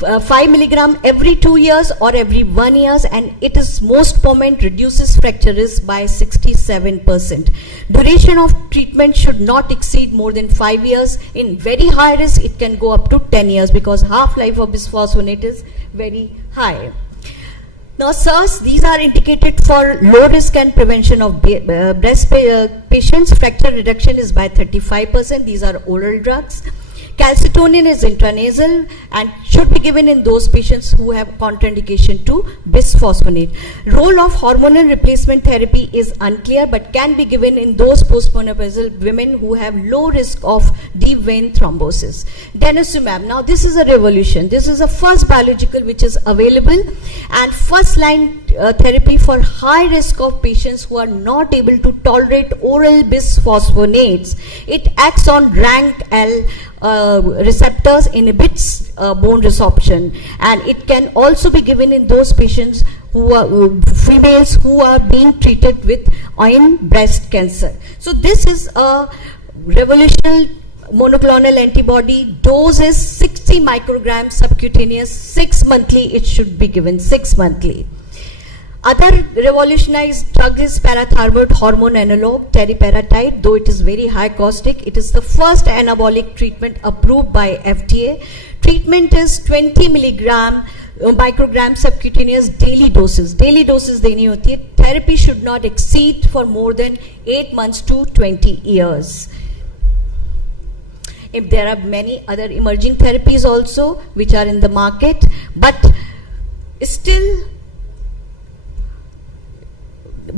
5 milligram every 2 years or every 1 year, and it is most common, reduces fracture risk by 67%. Duration of treatment should not exceed more than 5 years. In very high risk, it can go up to 10 years because half-life of bisphosphonate is very high. Now, sirs, these are indicated for low risk and prevention of breast patients. Fracture reduction is by 35%. These are oral drugs. Calcitonin is intranasal and should be given in those patients who have contraindication to bisphosphonate. Role of hormonal replacement therapy is unclear but can be given in those postmenopausal women who have low risk of deep vein thrombosis. Denosumab, now this is a revolution. This is the first biological which is available and first line therapy for high risk of patients who are not able to tolerate oral bisphosphonates. It acts on RANK-L receptors, inhibits bone resorption, and it can also be given in those patients who are females who are being treated with in breast cancer. So this is a revolutionary monoclonal antibody. Dose is 60 micrograms subcutaneous, 6 monthly it should be given, 6 monthly. Other revolutionized drug is parathyroid hormone analog, teriparatide, though it is very high caustic. It is the first anabolic treatment approved by FDA. Treatment is 20 microgram subcutaneous daily doses. Daily doses देनी होती है. Therapy should not exceed for more than 8 months to 20 years. If there are many other emerging therapies also which are in the market, but still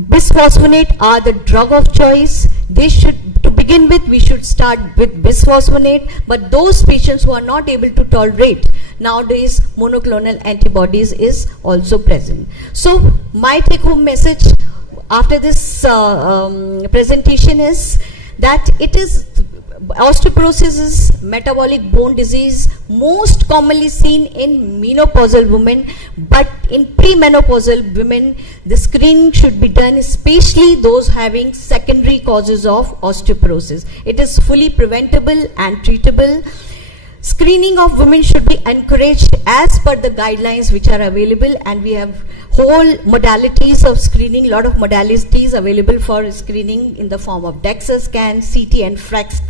bisphosphonate are the drug of choice. They should, to begin with, we should start with bisphosphonate, but those patients who are not able to tolerate, nowadays monoclonal antibodies is also present. So my take home message after this presentation is that it is osteoporosis is metabolic bone disease most commonly seen in menopausal women, but in premenopausal women the screening should be done, especially those having secondary causes of osteoporosis. It is fully preventable and treatable. Screening of women should be encouraged as per the guidelines which are available, and we have whole modalities of screening, lot of modalities available for screening in the form of DEXA scan, CT and FRAX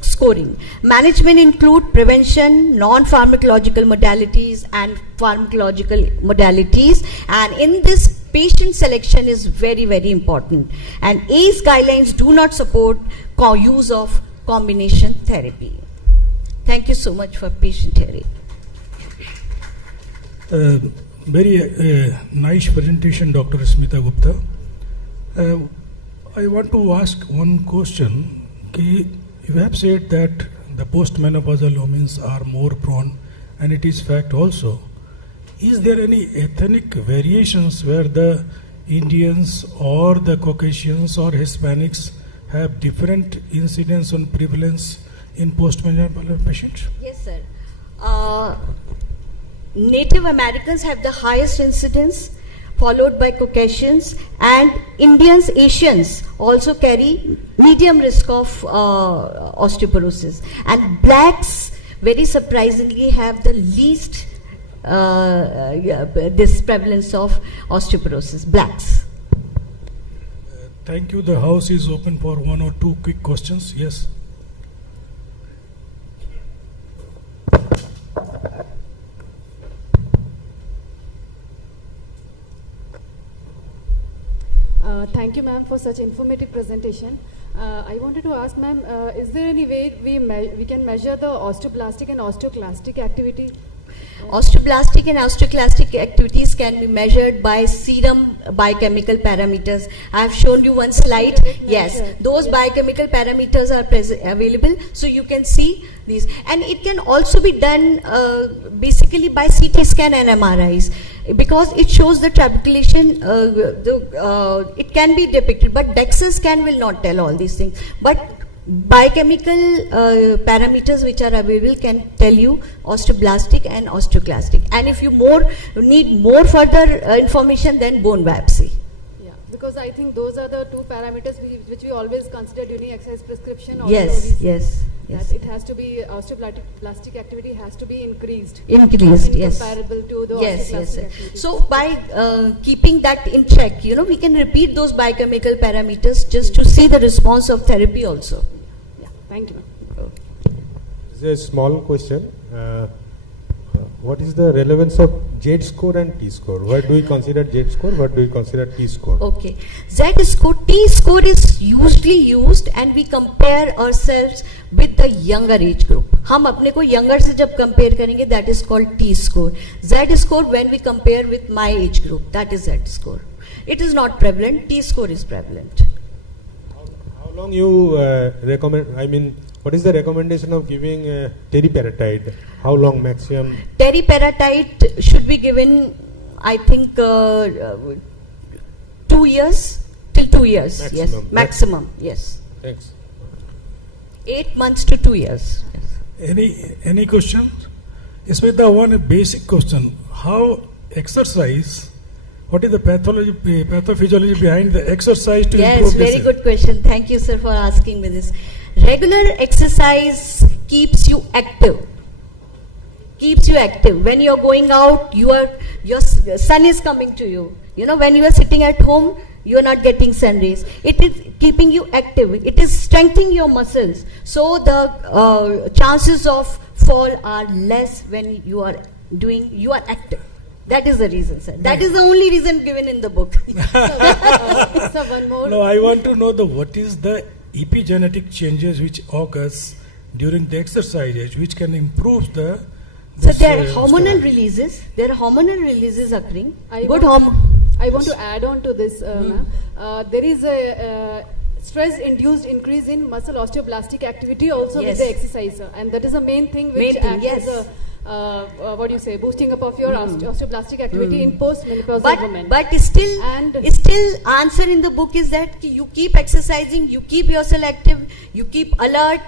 scoring. Management include prevention, non-pharmacological modalities and pharmacological modalities, and in this patient selection is very, very important. And ACE guidelines do not support use of combination therapy. Thank you so much for patient hearing. Very nice presentation, Dr. Smita Gupta. I want to ask one question. You have said that the postmenopausal women are more prone, and it is fact also. Is there any ethnic variations where the Indians or the Caucasians or Hispanics have different incidence on prevalence in postmenopausal patients? Yes, sir. Native Americans have the highest incidence, followed by Caucasians, and Indians, Asians also carry medium risk of osteoporosis. And blacks, very surprisingly, have the least this prevalence of osteoporosis, blacks. Thank you. The house is open for one or two quick questions. Yes. Thank you, ma'am, for such informative presentation. I wanted to ask, ma'am, is there any way we can measure the osteoblastic and osteoclastic activity? Osteoblastic and osteoclastic activities can be measured by serum biochemical parameters. I have shown you one slide. Yes, those biochemical parameters are available, so you can see these. And it can also be done basically by CT scan and MRIs, because it shows the trabeculation. It can be depicted, but DEXA scan will not tell all these things. But biochemical parameters which are available can tell you osteoblastic and osteoclastic. And if you need more further information, then bone biopsy. Yeah, because I think those are the two parameters which we always consider during exercise prescription. Yes, yes. Yes. That it has to be osteoblastic activity has to be increased. Increased, yes. Comparable to the Yes, osteoclastic yes. activity. So by keeping that in check, we can repeat those biochemical parameters just to see the response of therapy also. Yeah, thank you. This is a small question. What is the relevance of Z score and T score? What do we consider Z score? What do we consider T score? Okay. Z score, T score is usually used and we compare ourselves with the younger age group. हम अपने को younger से जब compare करेंगे, that is called T score. Z score when we compare with my age group, that is Z score. It is not prevalent. T score is prevalent. How long you recommend? I mean, what is the recommendation of giving teriparatide? How long maximum? Teriparatide should be given, I think, 2 years, till 2 years. Maximum. Yes, maximum. Yes. Thanks. 8 months to 2 years. Yes. Any question? Smita, one basic question: how exercise? What is the pathophysiology behind the exercise to Yes, improve very this? good question. Thank you, sir, for asking me this. Regular exercise keeps you active. Keeps you active. When you are going out, your sun is coming to you. When you are sitting at home, you are not getting sun rays. It is keeping you active. It is strengthening your muscles. So the chances of fall are less when you are active. That is the reason, sir. That is the only reason given in the book. So one more. No, I want to know what is the epigenetic changes which occurs during the exercise age, which can improve the. So there are hormonal releases. There are hormonal releases occurring. I want to add on to this, ma'am. There is a stress-induced increase in muscle osteoblastic activity also Yes. with the exercise, and that is the main thing which Main thing, acts as a boosting up of your osteoblastic activity in post-menopausal women. But still answer in the book is that you keep exercising, you keep yourself active, you keep alert,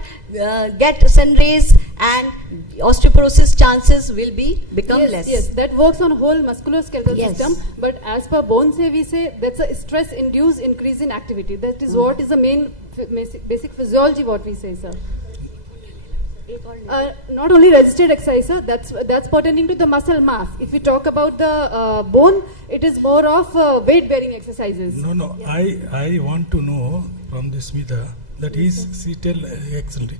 get sun rays, and osteoporosis chances will become less. Yes, that works on whole musculoskeletal Yes. system. But as per Bone Say, we say that's a stress-induced increase in activity. That is what is the main basic physiology. What we say, sir. Not only resisted exercise, sir, that's pertaining to the muscle mass. If we talk about the bone, it is more of weight-bearing exercises. No. I want to know from this Smita that she tell excellently.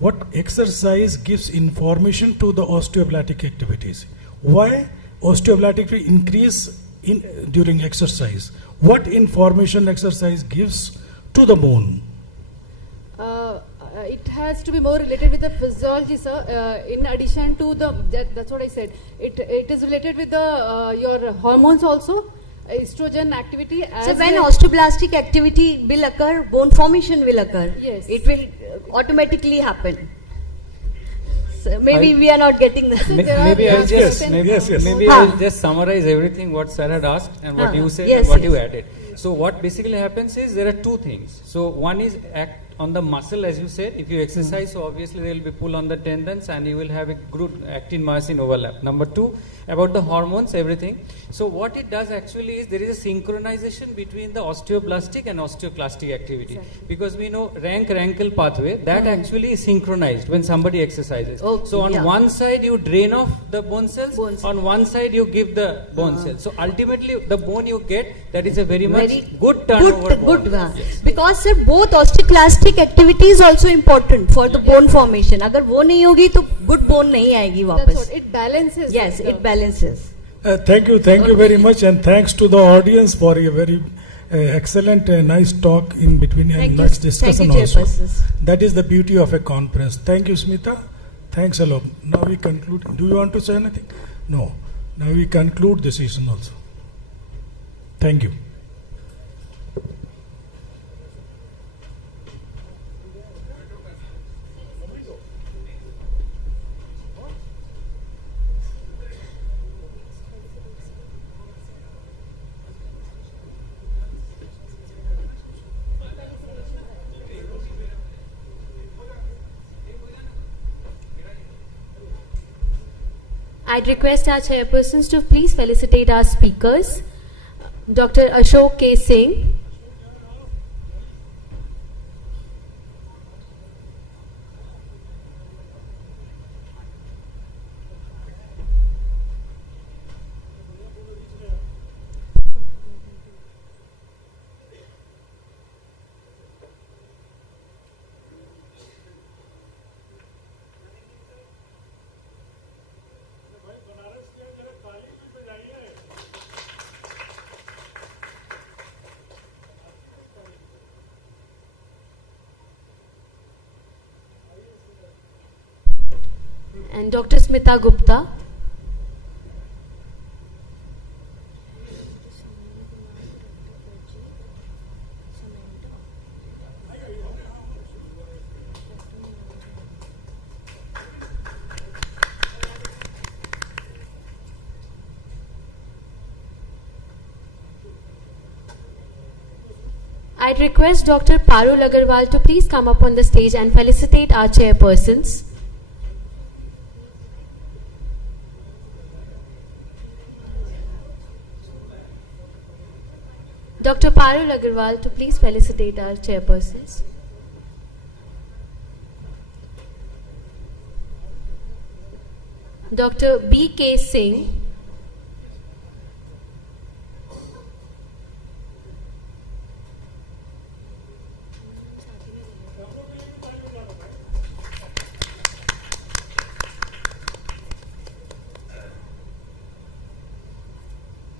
What exercise gives information to the osteoblastic activities? Why osteoblastic will increase during exercise? What information exercise gives to the bone? It has to be more related with the physiology, sir. In addition to that's what I said. It is related with your hormones also, estrogen activity. So when osteoblastic activity will occur, bone formation will occur. Yes. It will automatically happen. So maybe we are not getting that. Maybe I'll just maybe I'll just summarize everything what sir had asked and what you said and what you added. So what basically happens is there are two things. So one is act on the muscle, as you said. If you exercise, so obviously there will be pull on the tendons and you will have a good actin myosin overlap. Number two, about the hormones, everything. So what it does actually is there is a synchronization between the osteoblastic and osteoclastic activity. Exactly. Because we know rank-rankle pathway, that actually is synchronized when somebody exercises. Okay, so on one side you drain off the bone cells, on one side you give the bone cells. So ultimately the bone you get, that is a very much good turnover bone. Yes. Because sir, both osteoclastic activity is also important for the bone formation. अगर वो नहीं होगी तो good bone नहीं आएगी वापस. That's what it balances. Yes, it balances. Thank you very much, and thanks to the audience for a very excellent nice talk in between and nice discussion also. That is the beauty of a conference. Thank you, Smita. Thanks a lot. Now we conclude. Do you want to say anything? No. Now we conclude the session also. Thank you. I'd request our chairpersons to please felicitate our speakers. Dr. Ashok K. Singh, And Dr. Smita Gupta. I'd request Dr. Parul Agarwal to please come up on the stage and felicitate our chairpersons. Dr. Parul Agarwal to please felicitate our chairpersons. Dr. B.K. Singh.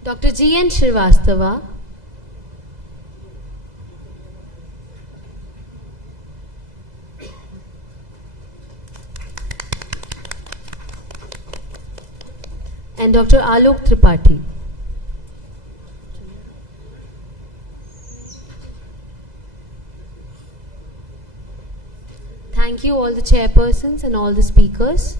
Dr. G.N. Srivastava. And Dr. Alok Tripathi. Thank you all the chairpersons and all the speakers.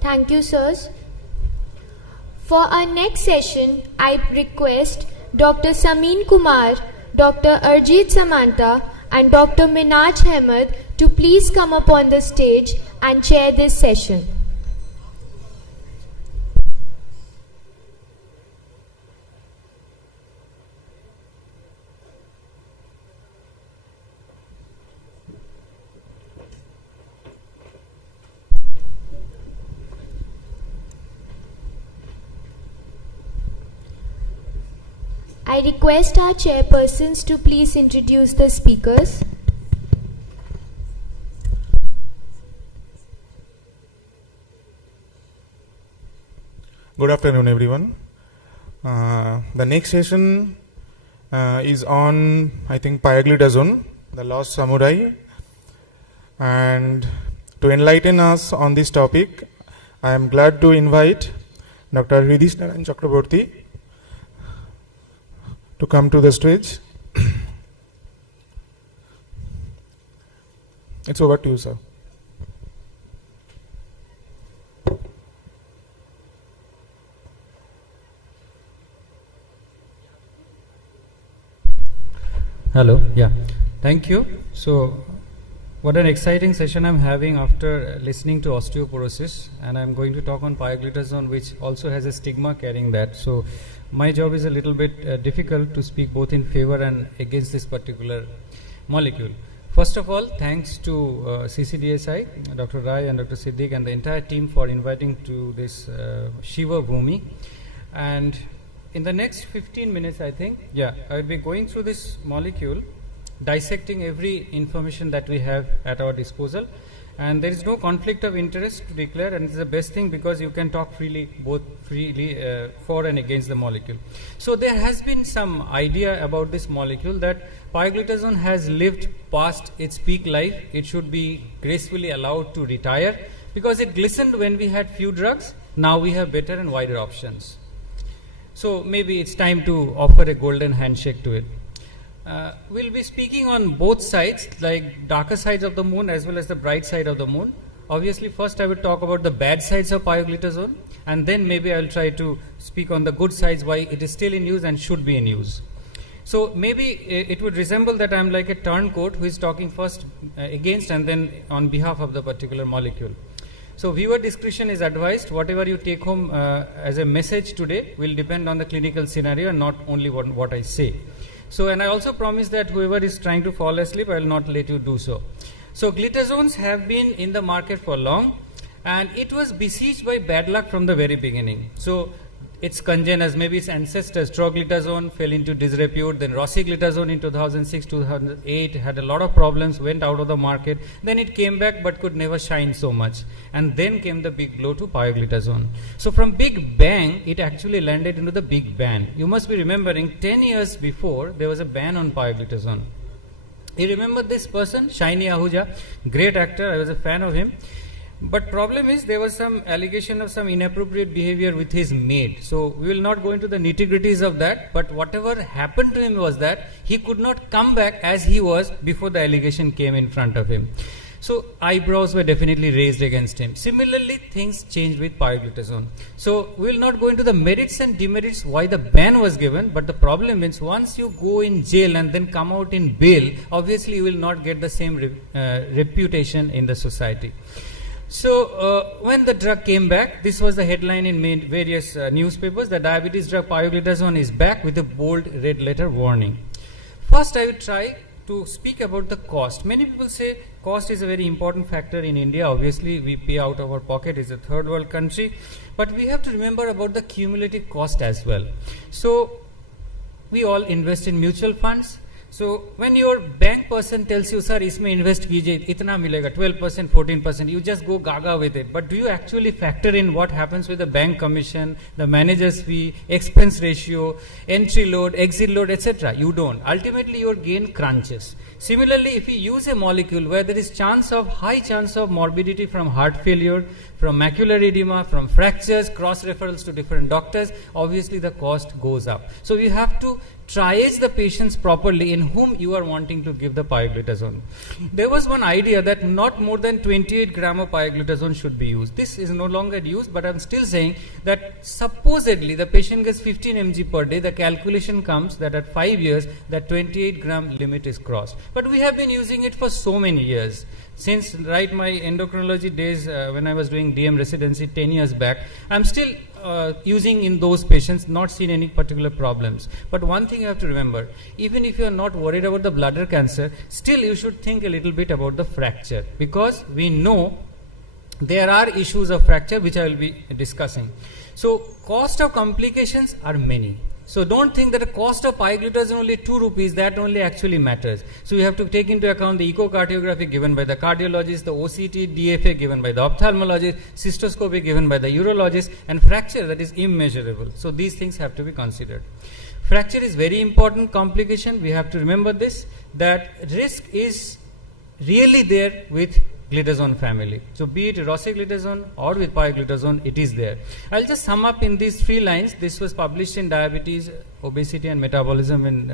Thank you, sirs. For our next session, I request Dr. Sameen Kumar, Dr. Arjit Samanta and Dr. Minaj Ahmed to please come up on the stage and chair this session. I request our chairpersons to please introduce the speakers. Good afternoon, everyone. The next session is on, I think, pioglitazone, the lost samurai. And to enlighten us on this topic, I am glad to invite Dr. Hridish Narayan Chakraborty to come to the stage. It's over to you, sir. Hello, yeah, thank you. So, what an exciting session I'm having after listening to osteoporosis, and I'm going to talk on pioglitazone, which also has a stigma carrying that. So, my job is a little bit difficult to speak both in favor and against this particular molecule. First of all, thanks to CCDSI, Dr. Rai and Dr. Siddiq and the entire team for inviting to this Shiva Bhumi. And in the next 15 minutes, I think, I will be going through this molecule, dissecting every information that we have at our disposal. And there is no conflict of interest to declare, and it's the best thing because you can talk freely, both freely for and against the molecule. So there has been some idea about this molecule that pioglitazone has lived past its peak life. It should be gracefully allowed to retire because it glistened when we had few drugs. Now we have better and wider options. So maybe it's time to offer a golden handshake to it. We'll be speaking on both sides, like darker sides of the moon as well as the bright side of the moon. Obviously, first I will talk about the bad sides of pioglitazone, and then maybe I'll try to speak on the good sides, why it is still in use and should be in use. So maybe it would resemble that I'm like a turncoat who is talking first against and then on behalf of the particular molecule. So viewer discretion is advised. Whatever you take home as a message today will depend on the clinical scenario and not only what I say. So, and I also promise that whoever is trying to fall asleep, I will not let you do so. So, glitazones have been in the market for long, and it was besieged by bad luck from the very beginning. So, its congeners, maybe its ancestors, troglitazone fell into disrepute, then rosiglitazone in 2006, 2008 had a lot of problems, went out of the market, then it came back but could never shine so much. And then came the big blow to pioglitazone. So from big bang, it actually landed into the big ban. You must be remembering 10 years before, there was a ban on pioglitazone. You remember this person, Shiny Ahuja, great actor, I was a fan of him. But problem is there was some allegation of some inappropriate behavior with his maid. So we will not go into the nitty-gritties of that, but whatever happened to him was that he could not come back as he was before the allegation came in front of him. So eyebrows were definitely raised against him. Similarly, things changed with pioglitazone. So we will not go into the merits and demerits why the ban was given, but the problem is once you go in jail and then come out in bail, obviously you will not get the same reputation in the society. So when the drug came back, this was the headline in various newspapers, the diabetes drug pioglitazone is back with a bold red letter warning. First I will try to speak about the cost. Many people say cost is a very important factor in India. Obviously we pay out of our pocket, it's a third world country, but we have to remember about the cumulative cost as well. So we all invest in mutual funds. So when your bank person tells you, sir, isme invest kijiye, itna milega, 12%, 14%, you just go gaga with it. But do you actually factor in what happens with the bank commission, the manager's fee, expense ratio, entry load, exit load, etc.? You don't. Ultimately, your gain crunches. Similarly, if you use a molecule where there is high chance of morbidity from heart failure, from macular edema, from fractures, cross referrals to different doctors, obviously the cost goes up. So you have to triage the patients properly in whom you are wanting to give the pioglitazone. There was one idea that not more than 28 gram of pioglitazone should be used. This is no longer used, but I am still saying that supposedly the patient gets 15 mg per day. The calculation comes that at 5 years, that 28 gram limit is crossed. But we have been using it for so many years. Since right my endocrinology days when I was doing DM residency 10 years back, I am still using in those patients, not seen any particular problems. But one thing you have to remember, even if you are not worried about the bladder cancer, still you should think a little bit about the fracture, because we know there are issues of fracture which I will be discussing. So cost of complications are many. So don't think that the cost of pioglitazone only 2 rupees, that only actually matters. So you have to take into account the echocardiography given by the cardiologist, the OCT, DFA given by the ophthalmologist, cystoscopy given by the urologist, and fracture that is immeasurable. So these things have to be considered. Fracture is very important complication. We have to remember this, that risk is really there with glitazone family. So be it rosiglitazone or with pioglitazone, it is there. I'll just sum up in these 3 lines. This was published in Diabetes, Obesity and Metabolism in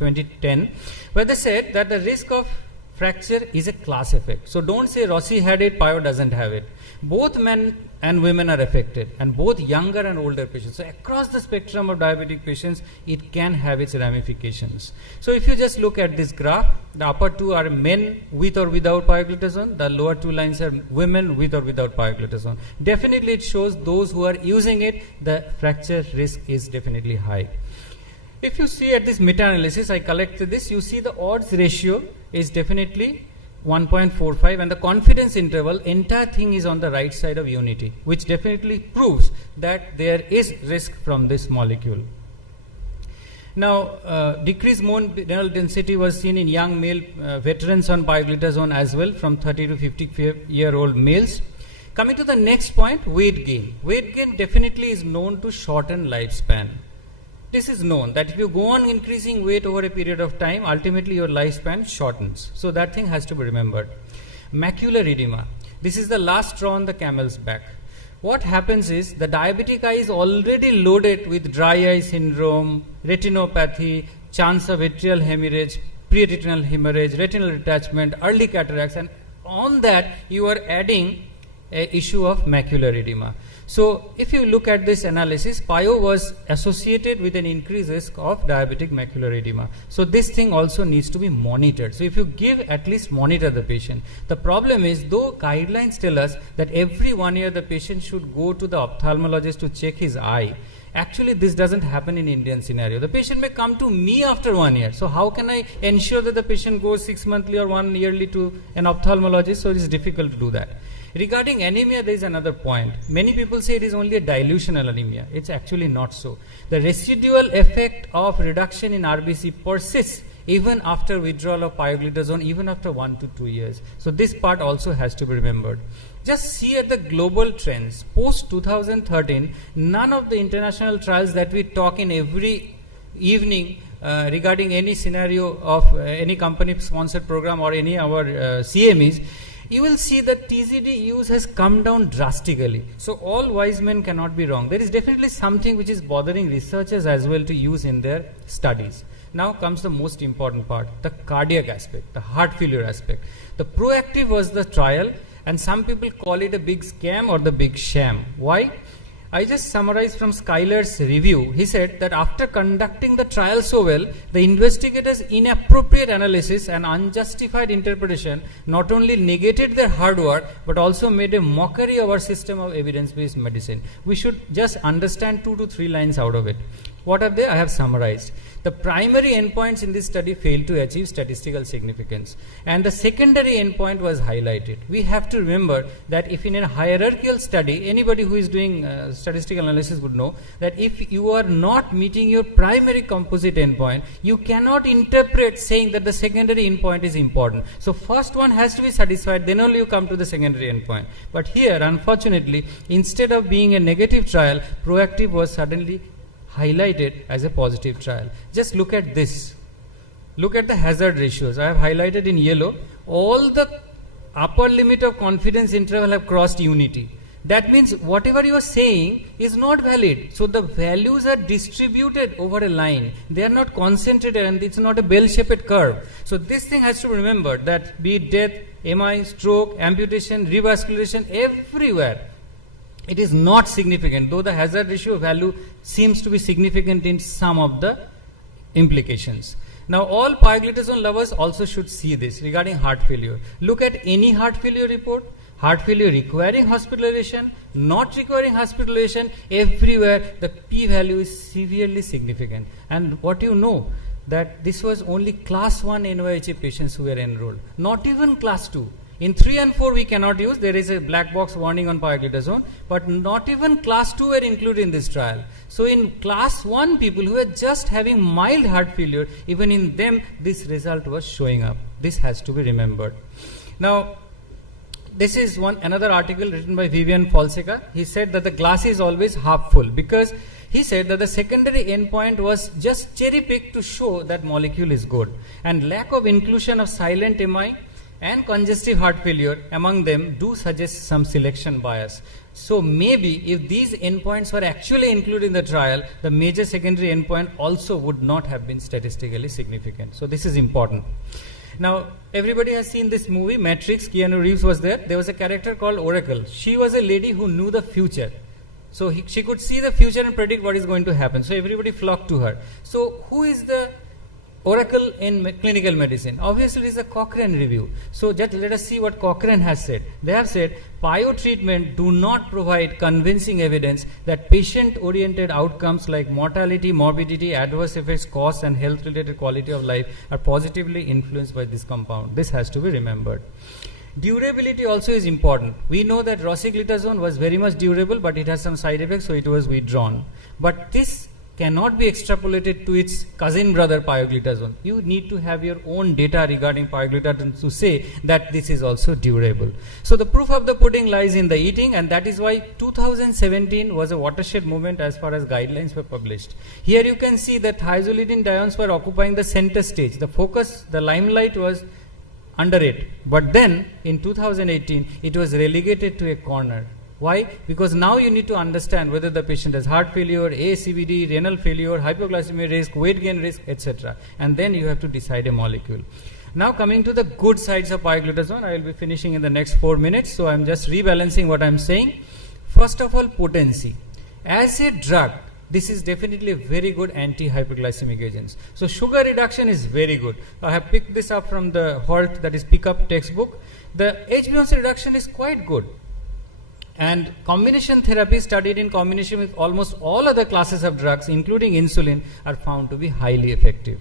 2010, where they said that the risk of fracture is a class effect. So don't say Rossi had it, Pio doesn't have it. Both men and women are affected, and both younger and older patients. So across the spectrum of diabetic patients, it can have its ramifications. So if you just look at this graph, the upper 2 are men with or without pioglitazone, the lower 2 lines are women with or without pioglitazone. Definitely it shows those who are using it, the fracture risk is definitely high. If you see at this meta-analysis, I collected this, you see the odds ratio is definitely 1.45, and the confidence interval, entire thing is on the right side of unity, which definitely proves that there is risk from this molecule. Now, decreased bone mineral density was seen in young male veterans on pioglitazone as well, from 30 to 50-year-old males. Coming to the next point, weight gain. Weight gain definitely is known to shorten lifespan. This is known that if you go on increasing weight over a period of time, ultimately your lifespan shortens. So that thing has to be remembered. Macular edema. This is the last straw on the camel's back. What happens is the diabetic eye is already loaded with dry eye syndrome, retinopathy, chance of atrial hemorrhage, pre-retinal hemorrhage, retinal detachment, early cataracts, and on that you are adding an issue of macular edema. So if you look at this analysis, Pio was associated with an increased risk of diabetic macular edema. So this thing also needs to be monitored. So if you give, at least monitor the patient. The problem is, though guidelines tell us that every 1 year the patient should go to the ophthalmologist to check his eye, Actually, this doesn't happen in Indian scenario. The patient may come to me after 1 year. So how can I ensure that the patient goes 6 monthly or 1 yearly to an ophthalmologist? So it is difficult to do that. Regarding anemia, there is another point. Many people say it is only a dilutional anemia. It's actually not so. The residual effect of reduction in RBC persists even after withdrawal of pioglitazone, even after 1 to 2 years. So this part also has to be remembered. Just see at the global trends. Post 2013, none of the international trials that we talk in every evening regarding any scenario of any company sponsored program or any our CMEs, you will see that TZD use has come down drastically. So all wise men cannot be wrong. There is definitely something which is bothering researchers as well to use in their studies. Now comes the most important part, the cardiac aspect, the heart failure aspect. The proactive was the trial, and some people call it a big scam or the big sham. Why? I just summarized from Schuyler's review. He said that after conducting the trial so well, the investigators' inappropriate analysis and unjustified interpretation not only negated their hard work, but also made a mockery of our system of evidence-based medicine. We should just understand 2 to 3 lines out of it. What are they? I have summarized. The primary endpoints in this study failed to achieve statistical significance, and the secondary endpoint was highlighted. We have to remember that if in a hierarchical study, anybody who is doing statistical analysis would know that if you are not meeting your primary composite endpoint, you cannot interpret saying that the secondary endpoint is important. So first one has to be satisfied, then only you come to the secondary endpoint. But here, unfortunately, instead of being a negative trial, proactive was suddenly highlighted as a positive trial. Just look at this. Look at the hazard ratios. I have highlighted in yellow. All the upper limit of confidence interval have crossed unity. That means whatever you are saying is not valid. So the values are distributed over a line. They are not concentrated, and it's not a bell-shaped curve. So this thing has to be remembered, that be it death, MI, stroke, amputation, revascularization, everywhere it is not significant, though the hazard ratio value seems to be significant in some of the implications. Now all pioglitazone lovers also should see this regarding heart failure. Look at any heart failure report, heart failure requiring hospitalization, not requiring hospitalization, everywhere the p-value is severely significant. And what you know, that this was only class 1 NYHA patients who were enrolled, not even class 2. In 3 and 4 we cannot use, there is a black box warning on pioglitazone, but not even class 2 were included in this trial. So in class 1 people who were just having mild heart failure, even in them this result was showing up. This has to be remembered. Now this is another article written by Vivian Fonseca. He said that the glass is always half full, because he said that the secondary endpoint was just cherry picked to show that molecule is good, and lack of inclusion of silent MI and congestive heart failure among them do suggest some selection bias. So maybe if these endpoints were actually included in the trial, the major secondary endpoint also would not have been statistically significant. So this is important. Now everybody has seen this movie Matrix. Keanu Reeves was there. There was a character called Oracle. She was a lady who knew the future. So she could see the future and predict what is going to happen. So everybody flocked to her. So who is the Oracle in clinical medicine? Obviously, it is a Cochrane review. So just let us see what Cochrane has said. They have said, pio treatment do not provide convincing evidence that patient-oriented outcomes like mortality, morbidity, adverse effects, costs, and health-related quality of life are positively influenced by this compound. This has to be remembered. Durability also is important. We know that rosiglitazone was very much durable, but it has some side effects, so it was withdrawn. But this cannot be extrapolated to its cousin brother pioglitazone. You need to have your own data regarding pioglitazone to say that this is also durable. So the proof of the pudding lies in the eating, and that is why 2017 was a watershed moment as far as guidelines were published. Here you can see that thiazolidinediones were occupying the center stage. The focus, the limelight was under it. But then in 2018 it was relegated to a corner. Why? Because now you need to understand whether the patient has heart failure, ASCVD, renal failure, hypoglycemia risk, weight gain risk, etc. And then you have to decide a molecule. Now coming to the good sides of pioglitazone, I will be finishing in the next 4 minutes, so I am just rebalancing what I am saying. First of all, potency. As a drug, this is definitely a very good anti-hyperglycemic agent. So sugar reduction is very good. I have picked this up from the HALT, that is Pick Up textbook. The HbA1c reduction is quite good. And combination therapy studied in combination with almost all other classes of drugs, including insulin, are found to be highly effective.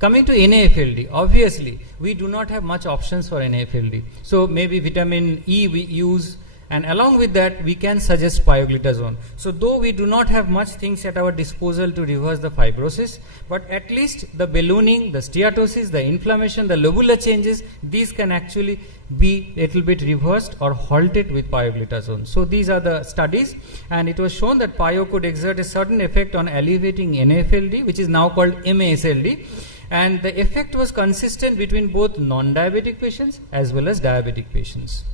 Coming to NAFLD, obviously, we do not have much options for NAFLD. So maybe vitamin E we use, and along with that, we can suggest pioglitazone. So though we do not have much things at our disposal to reverse the fibrosis, but at least the ballooning, the steatosis, the inflammation, the lobular changes, these can actually be a little bit reversed or halted with pioglitazone. So these are the studies, and it was shown that pio could exert a certain effect on alleviating NAFLD, which is now called MASLD. And the effect was consistent between both non-diabetic patients as well as diabetic patients.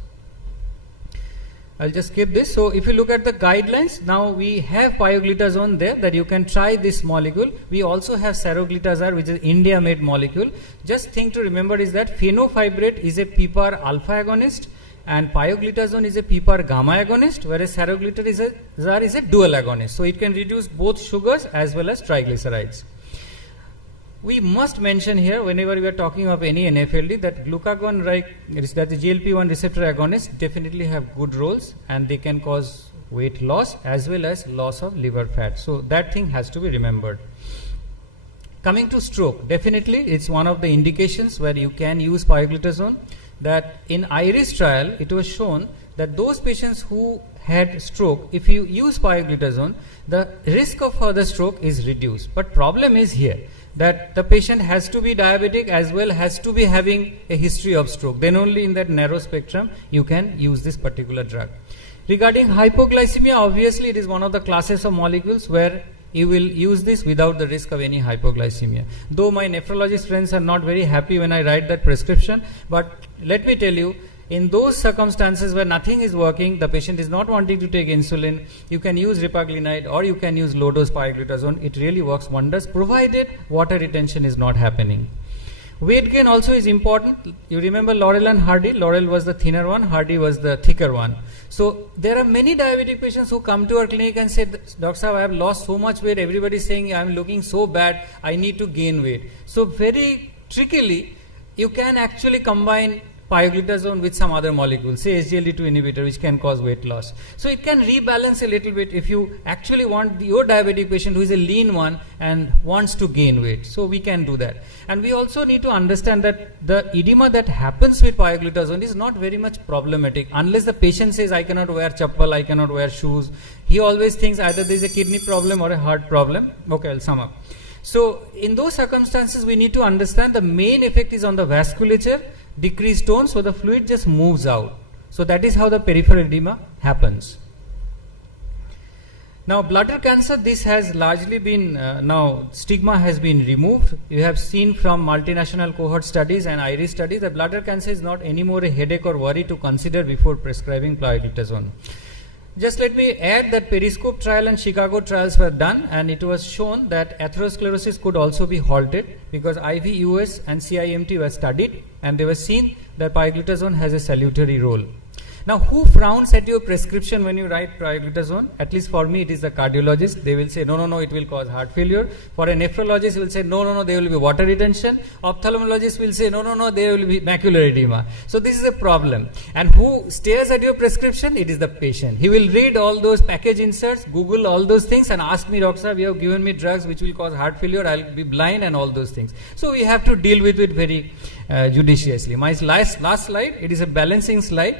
I'll just skip this. So if you look at the guidelines, now we have pioglitazone there that you can try this molecule. We also have saroglitazar, which is India-made molecule. Just thing to remember is that fenofibrate is a PPAR alpha agonist and pioglitazone is a PPAR gamma agonist, whereas saroglitazar is a dual agonist. So it can reduce both sugars as well as triglycerides. We must mention here, whenever we are talking of any NAFLD, that glucagon, that the GLP-1 receptor agonists definitely have good roles, and they can cause weight loss as well as loss of liver fat. So that thing has to be remembered. Coming to stroke, definitely it's one of the indications where you can use pioglitazone. That in IRIS trial, it was shown that those patients who had stroke, if you use pioglitazone, the risk of further stroke is reduced. But problem is here, that the patient has to be diabetic as well has to be having a history of stroke. Then only in that narrow spectrum you can use this particular drug. Regarding hypoglycemia, obviously it is one of the classes of molecules where you will use this without the risk of any hypoglycemia. Though my nephrologist friends are not very happy when I write that prescription, but let me tell you, in those circumstances where nothing is working, the patient is not wanting to take insulin, you can use ripaglinide or you can use low dose pioglitazone. It really works wonders, provided water retention is not happening. Weight gain also is important. You remember Laurel and Hardy? Laurel was the thinner one, Hardy was the thicker one. So there are many diabetic patients who come to our clinic and say, Dr. Saab, I have lost so much weight, everybody is saying I am looking so bad, I need to gain weight. So very trickily, you can actually combine pioglitazone with some other molecule, say SGLT2 inhibitor, which can cause weight loss. So it can rebalance a little bit if you actually want your diabetic patient who is a lean one and wants to gain weight. So we can do that. And we also need to understand that the edema that happens with pioglitazone is not very much problematic unless the patient says, I cannot wear chappal, I cannot wear shoes. He always thinks either there is a kidney problem or a heart problem. Okay, I'll sum up. So in those circumstances, we need to understand the main effect is on the vasculature, decreased tone, so the fluid just moves out. So that is how the peripheral edema happens. Now bladder cancer, this has largely been, now stigma has been removed. You have seen from multinational cohort studies and IRIS studies that bladder cancer is not anymore a headache or worry to consider before prescribing pioglitazone. Just let me add that Periscope trial and Chicago trials were done, and it was shown that atherosclerosis could also be halted because IVUS and CIMT were studied and they were seen that pioglitazone has a salutary role. Now, who frowns at your prescription when you write pioglitazone? At least for me, it is the cardiologist. They will say, no, it will cause heart failure. For a nephrologist, will say, no, there will be water retention. Ophthalmologist will say, no, there will be macular edema. So this is a problem. And who stares at your prescription? It is the patient. He will read all those package inserts, Google all those things and ask me, Doctor, you have given me drugs which will cause heart failure, I'll be blind and all those things. So we have to deal with it very judiciously. My last slide, it is a balancing slide.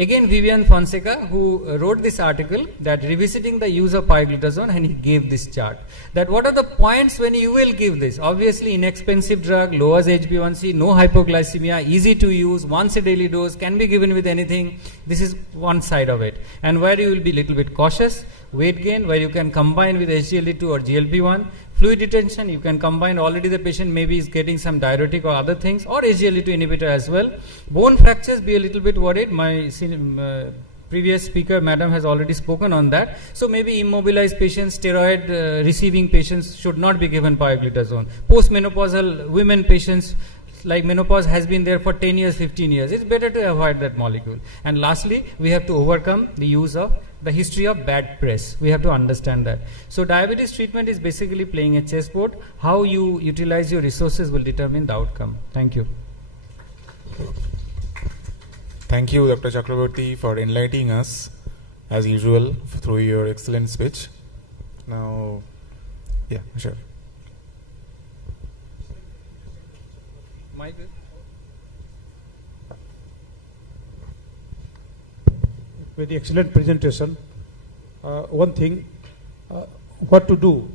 Again, Vivian Fonseca, who wrote this article that revisiting the use of pioglitazone, and he gave this chart. That what are the points when you will give this? Obviously, inexpensive drug, lowers HbA1c, no hypoglycemia, easy to use, once a daily dose, can be given with anything. This is one side of it. And where you will be little bit cautious, weight gain, where you can combine with SGLT2 or GLP-1. Fluid retention, you can combine, already the patient maybe is getting some diuretic or other things, or SGLT2 inhibitor as well. Bone fractures, be a little bit worried. My previous speaker, madam, has already spoken on that. So maybe immobilized patients, steroid receiving patients should not be given pioglitazone. Postmenopausal women patients, like menopause has been there for 10 years, 15 years. It's better to avoid that molecule. And lastly, we have to overcome the use of the history of bad press. We have to understand that. So diabetes treatment is basically playing a chessboard. How you utilize your resources will determine the outcome. Thank you. Thank you, Dr. Chakraborty, for enlightening us. as usual, through your excellent speech. Now, yeah, sure. Very excellent presentation. One thing, what to do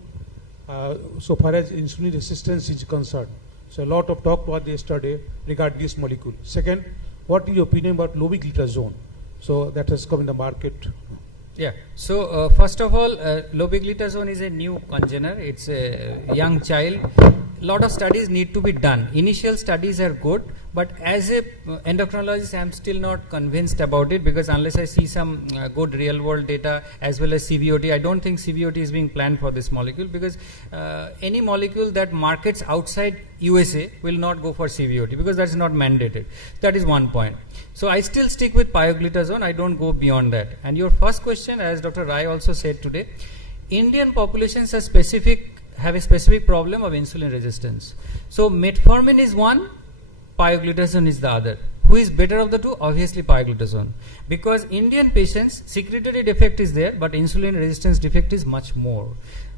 so far as insulin resistance is concerned. So a lot of talk was yesterday regarding this molecule. Second, what is your opinion about lobeglitazone? So that has come in the market. Yeah. So first of all, lobeglitazone is a new congener. It's a young child. Lot of studies need to be done. Initial studies are good, but as a endocrinologist, I'm still not convinced about it, because unless I see some good real world data as well as CVOT, I don't think CVOT is being planned for this molecule, because any molecule that markets outside USA will not go for CVOT, because that's not mandated. That is one point. So I still stick with pioglitazone. I don't go beyond that. And your first question, as Dr. Rai also said today, Indian populations have a specific problem of insulin resistance. So metformin is one, pioglitazone is the other. Who is better of the two? Obviously pioglitazone. Because Indian patients, secretory defect is there, but insulin resistance defect is much more.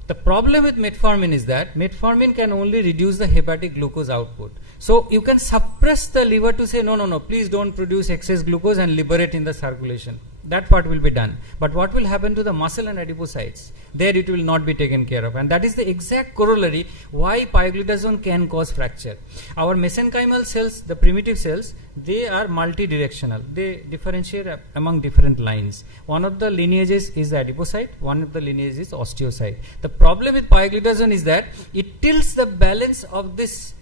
The problem with metformin is that metformin can only reduce the hepatic glucose output. So you can suppress the liver to say, no, please don't produce excess glucose and liberate in the circulation. That part will be done. But what will happen to the muscle and adipocytes? There it will not be taken care of. And that is the exact corollary why pioglitazone can cause fracture. Our mesenchymal cells, the primitive cells, they are multidirectional. They differentiate among different lines. One of the lineages is the adipocyte, one of the lineages is osteocyte. The problem with pioglitazone is that it tilts the balance of this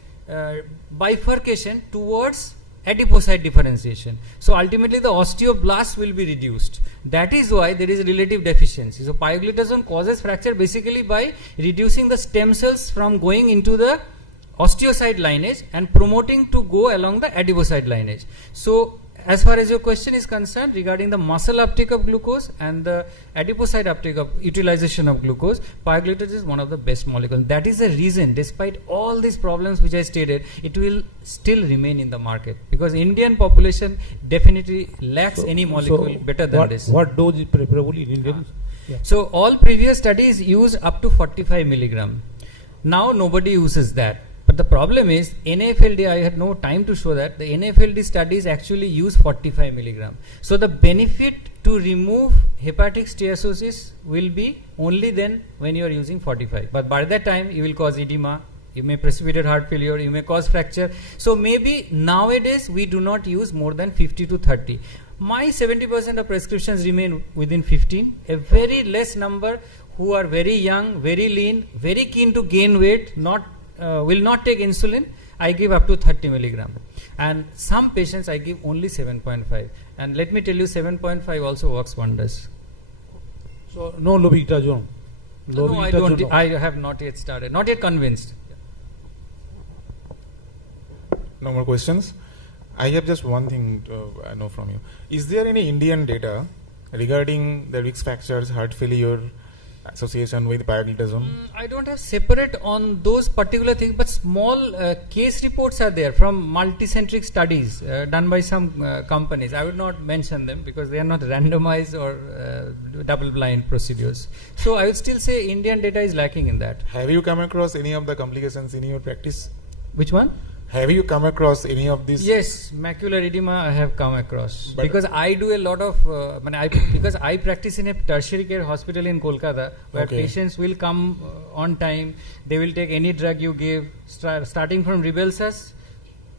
bifurcation towards adipocyte differentiation. So ultimately the osteoblasts will be reduced. That is why there is a relative deficiency. So pioglitazone causes fracture basically by reducing the stem cells from going into the osteocyte lineage and promoting to go along the adipocyte lineage. So as far as your question is concerned regarding the muscle uptake of glucose and the adipocyte uptake of utilization of glucose, pioglitazone is one of the best molecules. That is the reason, despite all these problems which I stated, it will still remain in the market, because Indian population definitely lacks any molecule better than this. What dose is preferable in Indians? Yeah. So all previous studies use up to 45 milligram. Now nobody uses that. But the problem is NAFLD, I had no time to show that, the NAFLD studies actually use 45 milligram. So the benefit to remove hepatic steatosis will be only then when you are using 45. But by that time you will cause edema, you may precipitate heart failure, you may cause fracture. So maybe nowadays we do not use more than 50 to 30. My 70% of prescriptions remain within 15. A very less number who are very young, very lean, very keen to gain weight, will not take insulin, I give up to 30 milligram. And some patients I give only 7.5. And let me tell you, 7.5 also works wonders. So no lobeglitazone? No, I don't. I have not yet started. Not yet convinced. No more questions? I have just one thing I know from you. Is there any Indian data regarding the risk factors, heart failure, association with pioglitazone? I don't have separate on those particular things, but small case reports are there from multicentric studies done by some companies. I would not mention them because they are not randomized or double-blind procedures. So I would still say Indian data is lacking in that. Have you come across any of the complications in your practice? Which one? Have you come across any of these? Yes, macular edema I have come across, because I do a lot of because I practice in a tertiary care hospital in Kolkata, where patients will come on time. They will take any drug you give, starting from Ribelsas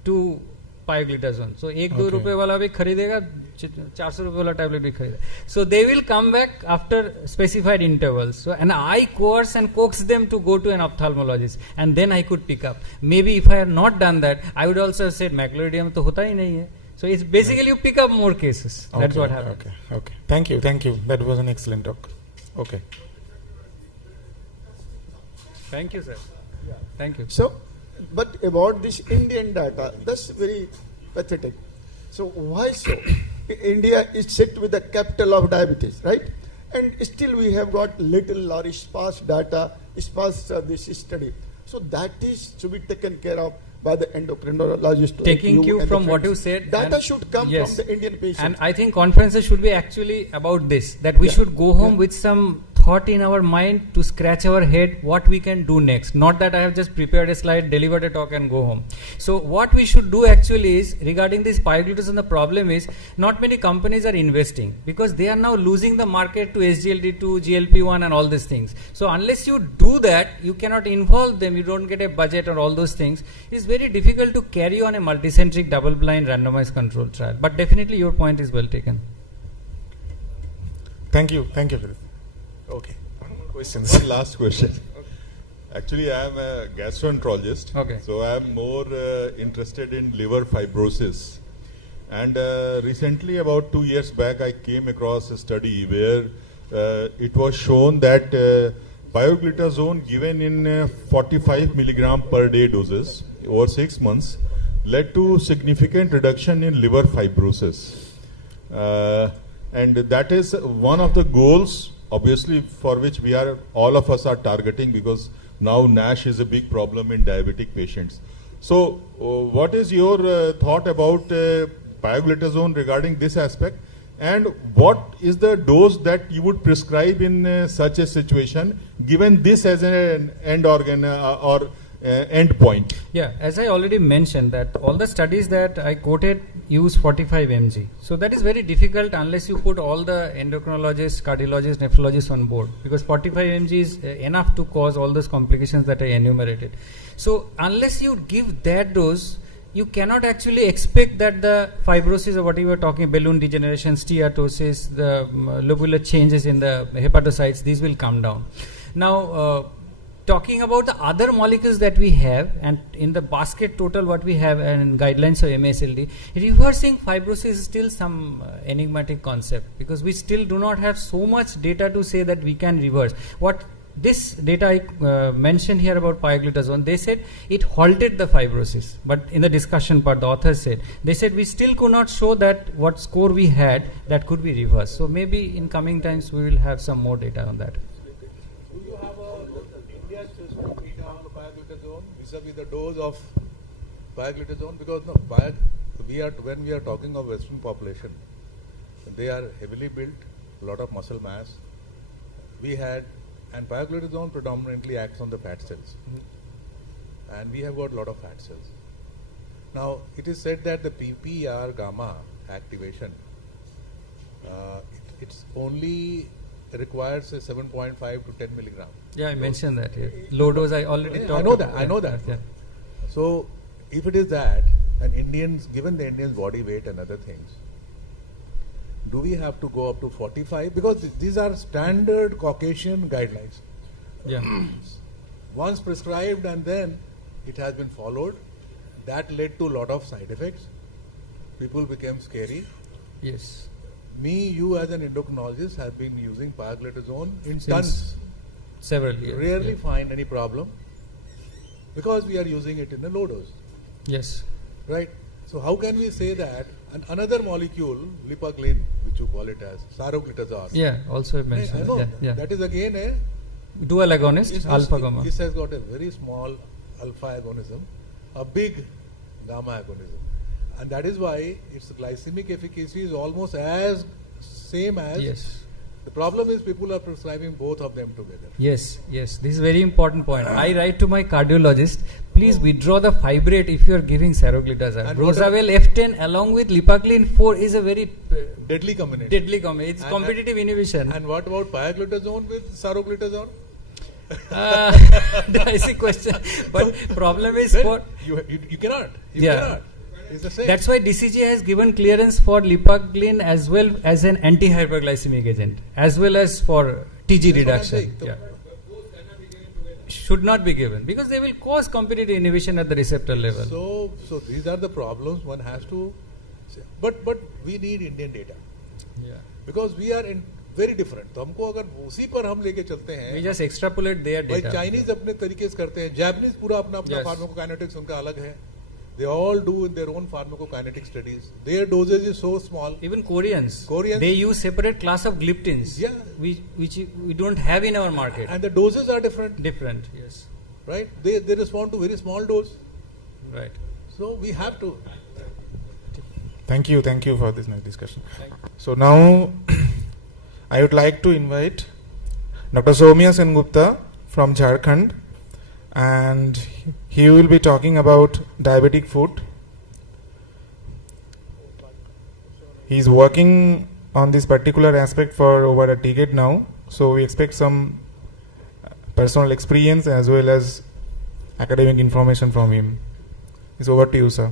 to pioglitazone. So 1-2 रुपए वाला भी खरीदेगा, 400 रुपए वाला tablet भी खरीदेगा. So they will come back after specified intervals. So and I coerce and coax them to go to an ophthalmologist, and then I could pick up. Maybe if I had not done that, I would also have said macular edema तो होता ही नहीं है. So it's basically you pick up more cases. That's what happened. Okay. Thank you. That was an excellent talk. Okay. Thank you, sir. Yeah. Thank you. So, but about this Indian data, that's very pathetic. So why so? India is set with the capital of diabetes, right? And still we have got little or sparse data, sparse this study. So that is to be taken care of. by the endocrinologist. Taking like you cue and the from what friends. you said. Data and- should come yes. from the Indian patient. And I think conferences should be actually about this, that we should go home with some thought in our mind to scratch our head what we can do next. Not that I have just prepared a slide, delivered a talk and go home. So what we should do actually is, regarding this pioglitazone, the problem is not many companies are investing because they are now losing the market to SGLT2, GLP-1 and all these things. So unless you do that, you cannot involve them, you don't get a budget or all those things. It's very difficult to carry on a multicentric double-blind randomized control trial. But definitely your point is well taken. Thank you for this. Okay. Questions. One last question. Actually, I am a gastroenterologist. Okay. So I am more interested in liver fibrosis. And recently, about 2 years back, I came across a study where it was shown that pioglitazone given in 45 milligram per day doses over 6 months led to significant reduction in liver fibrosis. And that is one of the goals, obviously, for which all of us are targeting, because now NASH is a big problem in diabetic patients. So what is your thought about pioglitazone regarding this aspect? And what is the dose that you would prescribe in such a situation, given this as an end organ or end point? Yeah, as I already mentioned, that all the studies that I quoted use 45 mg. So that is very difficult unless you put all the endocrinologists, cardiologists, nephrologists on board, because 45 mg is enough to cause all those complications that I enumerated. So unless you give that dose, you cannot actually expect that the fibrosis or what you were talking, balloon degeneration, steatosis, the lobular changes in the hepatocytes, these will come down. Now, talking about the other molecules that we have, and in the basket total what we have and guidelines of MASLD, reversing fibrosis is still some enigmatic concept, because we still do not have so much data to say that we can reverse. What this data I mentioned here about pioglitazone, they said it halted the fibrosis, but in the discussion part the authors said, they said we still could not show that what score we had that could be reversed. So maybe in coming times we will have some more data on that. Do you have India's specific data on pioglitazone vis-a-vis the dose of pioglitazone? Because no, when we are talking of Western population, they are heavily built, a lot of muscle mass. And pioglitazone predominantly acts on the fat cells. And we have got a lot of fat cells. Now, it is said that the PPR gamma activation, it's only requires a 7.5 to 10 milligram. Yeah, I mentioned that here. Low dose, I already talked about. I know that. Yeah. So, if it is that, and given the Indians' body weight and other things, do we have to go up to 45? Because these are standard Caucasian guidelines. Yeah. Once prescribed and then it has been followed, that led to a lot of side effects. People became scary. Yes. You as an endocrinologist have been using pioglitazone in Since tons. Several years. Rarely find any problem because we are using it in a low dose. Yes. Right? So how can we say that? And another molecule, lipaglyn, which you call it as saroglitazone. Yeah, also mentioned. I know. Yeah. That is again a dual agonist, alpha gamma. This has got a very small alpha agonism, a big gamma agonism. And that is why its glycemic efficacy is almost as same as. Yes. The problem is people are prescribing both of them together. Yes. This is very important point. I write to my cardiologist, please withdraw the fibrate if you are giving saroglitazone. Rosavel F10 along with lipaglyn 4 is a very deadly combination. It's competitive inhibition. And what about pioglitazone with saroglitazone? Dicey question. But problem is you cannot. You cannot. It's the same. That's why DCG has given clearance for lipaglyn as well as an anti-hyperglycemic agent, as well as for TG reduction. Should not be given because they will cause competitive inhibition at the receptor level. So these are the problems one has to say. But we need Indian data. Yeah. Because we are very different. तो हमको अगर उसी पर हम लेके चलते हैं. We just extrapolate their data. Chinese अपने तरीके से करते हैं. Japanese पूरा अपना pharmacokinetics उनका अलग है. They all do in their own pharmacokinetic studies. Their dosage is so small. Even Koreans, they use separate class of gliptins, which we don't have in our market. And the doses are different. Different, yes. Right? They respond to very small dose. Right. So we have to. Thank you for this nice discussion. So now I would like to invite Dr. Soumya Sengupta from Jharkhand, and he will be talking about diabetic foot. He is working on this particular aspect for over a decade now, so we expect some personal experience as well as academic information from him. It's over to you, sir.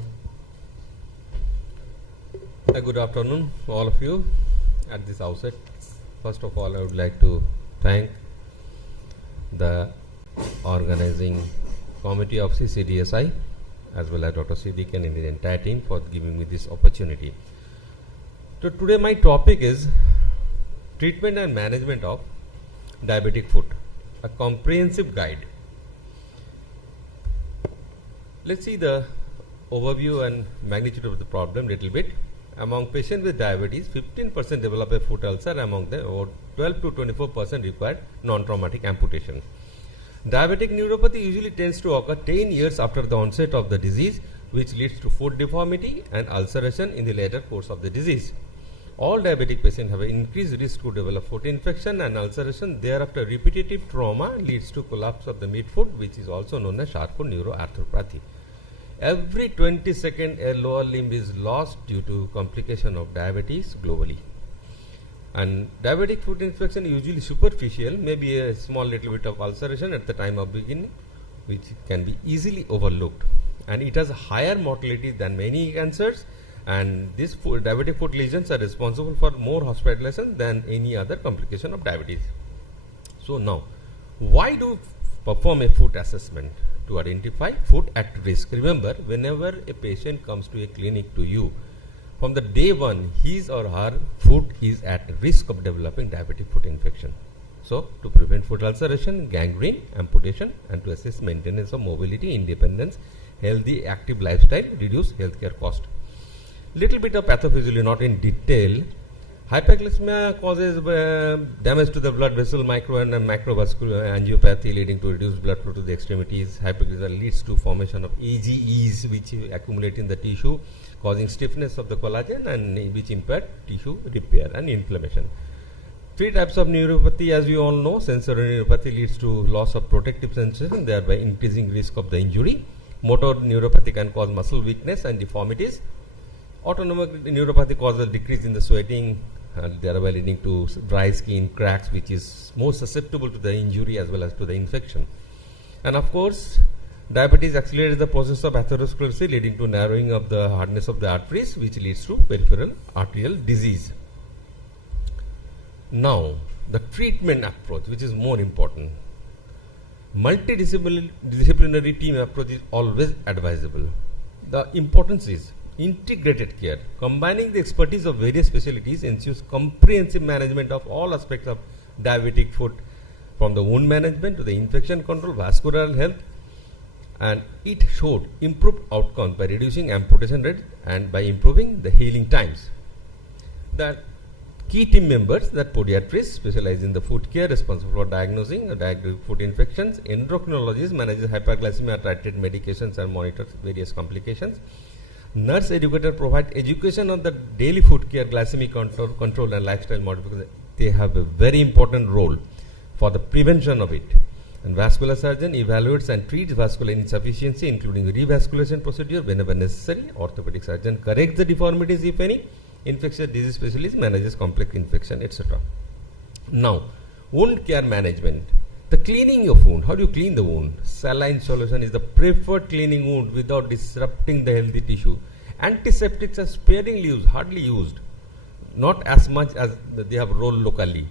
Good afternoon, all of you. At this outset, first of all, I would like to thank the organizing committee of CCDSI as well as Dr. CDK and the entire team for giving me this opportunity. So today my topic is treatment and management of diabetic foot, a comprehensive guide. Let's see the overview and magnitude of the problem little bit. Among patients with diabetes, 15% develop a foot ulcer. Among them, about 12 to 24% require non-traumatic amputation. Diabetic neuropathy usually tends to occur 10 years after the onset of the disease, which leads to foot deformity and ulceration in the later course of the disease. All diabetic patients have an increased risk to develop foot infection and ulceration. Thereafter, repetitive trauma leads to collapse of the midfoot, which is also known as Charcot neuroarthropathy. Every 20 seconds, a lower limb is lost due to complication of diabetes globally. And diabetic foot infection is usually superficial, maybe a small little bit of ulceration at the time of beginning, which can be easily overlooked. And it has a higher mortality than many cancers, and these diabetic foot lesions are responsible for more hospitalization than any other complication of diabetes. So now, why do perform a foot assessment? To identify foot at risk. Remember, whenever a patient comes to a clinic to you, from the day one, his or her foot is at risk of developing diabetic foot infection. So, to prevent foot ulceration, gangrene, amputation, and to assess maintenance of mobility, independence, healthy, active lifestyle, reduce healthcare cost. Little bit of pathophysiology, not in detail. Hyperglycemia causes damage to the blood vessel, micro and macrovascular angiopathy, leading to reduced blood flow to the extremities. Hyperglycemia leads to formation of AGEs, which accumulate in the tissue, causing stiffness of the collagen and which impair tissue repair and inflammation. Three types of neuropathy, as we all know. Sensory neuropathy leads to loss of protective sensation, thereby increasing risk of the injury. Motor neuropathy can cause muscle weakness and deformities. Autonomic neuropathy causes a decrease in the sweating, thereby leading to dry skin, cracks, which is more susceptible to the injury as well as to the infection. And of course, diabetes accelerates the process of atherosclerosis, leading to narrowing of the hardness of the arteries, which leads to peripheral arterial disease. Now, the treatment approach, which is more important. Multidisciplinary team approach is always advisable. The importance is integrated care. Combining the expertise of various specialties ensures comprehensive management of all aspects of diabetic foot, from the wound management to the infection control, vascular health, and it showed improved outcomes by reducing amputation rate and by improving the healing times. The key team members, that podiatrists specialize in the foot care, responsible for diagnosing foot infections, endocrinologists manages hyperglycemia, titrate medications and monitors various complications. Nurse educator provide education on the daily foot care, glycemic control and lifestyle modification. They have a very important role for the prevention of it. And vascular surgeon evaluates and treats vascular insufficiency, including revascularization procedure whenever necessary. Orthopedic surgeon corrects the deformities if any. Infectious disease specialist manages complex infection, etc. Now, wound care management. The cleaning of wound. How do you clean the wound? Saline solution is the preferred cleaning wound without disrupting the healthy tissue. Antiseptics are sparingly used, hardly used. Not as much as they have role locally.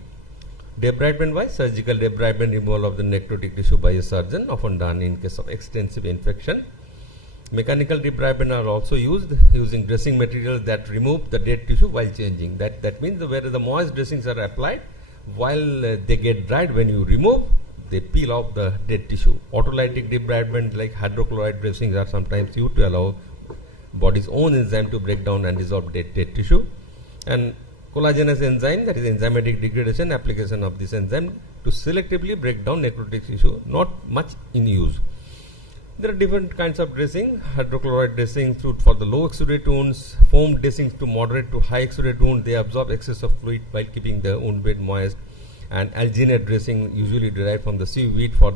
Debridement wise, surgical debridement, removal of the necrotic tissue by a surgeon, often done in case of extensive infection. Mechanical debridement are also used, using dressing materials that remove the dead tissue while changing. That means where the moist dressings are applied, while they get dried, when you remove, they peel off the dead tissue. Autolytic debridement like hydrochloride dressings are sometimes used to allow body's own enzyme to break down and dissolve dead tissue. And collagenous enzyme, that is enzymatic degradation, application of this enzyme to selectively break down necrotic tissue, not much in use. There are different kinds of dressing, hydrochloride dressing for the low exudate wounds, foam dressings to moderate to high exudate wound. They absorb excess of fluid while keeping the wound bed moist. And alginate dressing usually derived from the seaweed for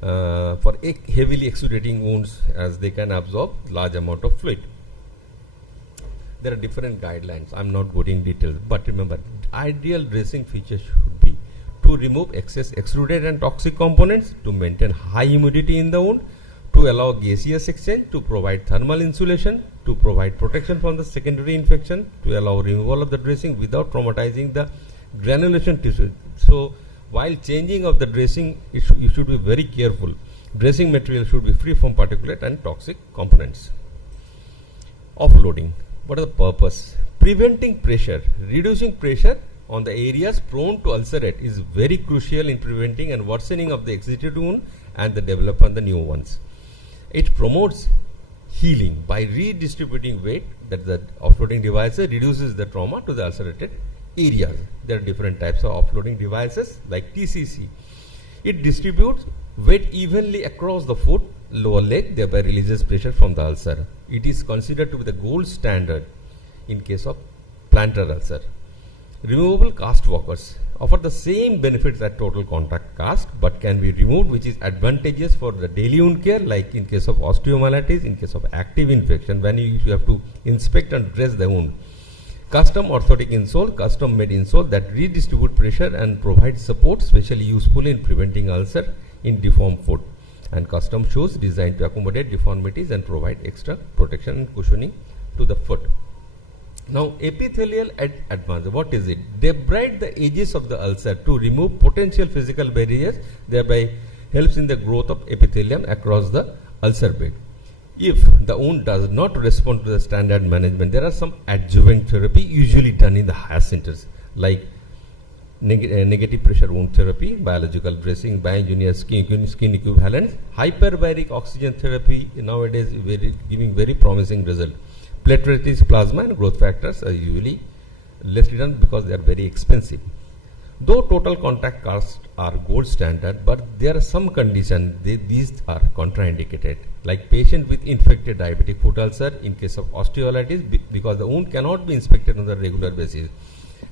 heavily exudating wounds, as they can absorb large amount of fluid. There are different guidelines. I'm not going in detail, but remember, ideal dressing feature should be to remove excess exudate and toxic components, to maintain high humidity in the wound, to allow gaseous exchange, to provide thermal insulation, to provide protection from the secondary infection, to allow removal of the dressing without traumatizing the granulation tissue. So while changing of the dressing, you should be very careful. Dressing material should be free from particulate and toxic components. Offloading. What is the purpose? Preventing pressure, reducing pressure on the areas prone to ulcerate is very crucial in preventing and worsening of the exited wound and the development of the new ones. It promotes healing by redistributing weight, that the offloading device reduces the trauma to the ulcerated areas. There are different types of offloading devices like TCC. It distributes weight evenly across the foot, lower leg, thereby releases pressure from the ulcer. It is considered to be the gold standard in case of plantar ulcer. Removable cast walkers offer the same benefits as total contact cast, but can be removed, which is advantageous for the daily wound care, like in case of osteomyelitis, in case of active infection, when you have to inspect and dress the wound. Custom orthotic insole, custom made insole that redistribute pressure and provide support, especially useful in preventing ulcer in deformed foot. And custom shoes designed to accommodate deformities and provide extra protection and cushioning to the foot. Now, epithelial advance, what is it? They bride the edges of the ulcer to remove potential physical barriers, thereby helps in the growth of epithelium across the ulcer bed. If the wound does not respond to the standard management, there are some adjuvant therapy usually done in the higher centers, like negative pressure wound therapy, biological dressing, bioengineered skin equivalents, hyperbaric oxygen therapy nowadays giving very promising result. Platelet-rich plasma and growth factors are usually less done because they are very expensive. Though total contact casts are gold standard, but there are some conditions, these are contraindicated, like patient with infected diabetic foot ulcer in case of osteolysis, because the wound cannot be inspected on a regular basis.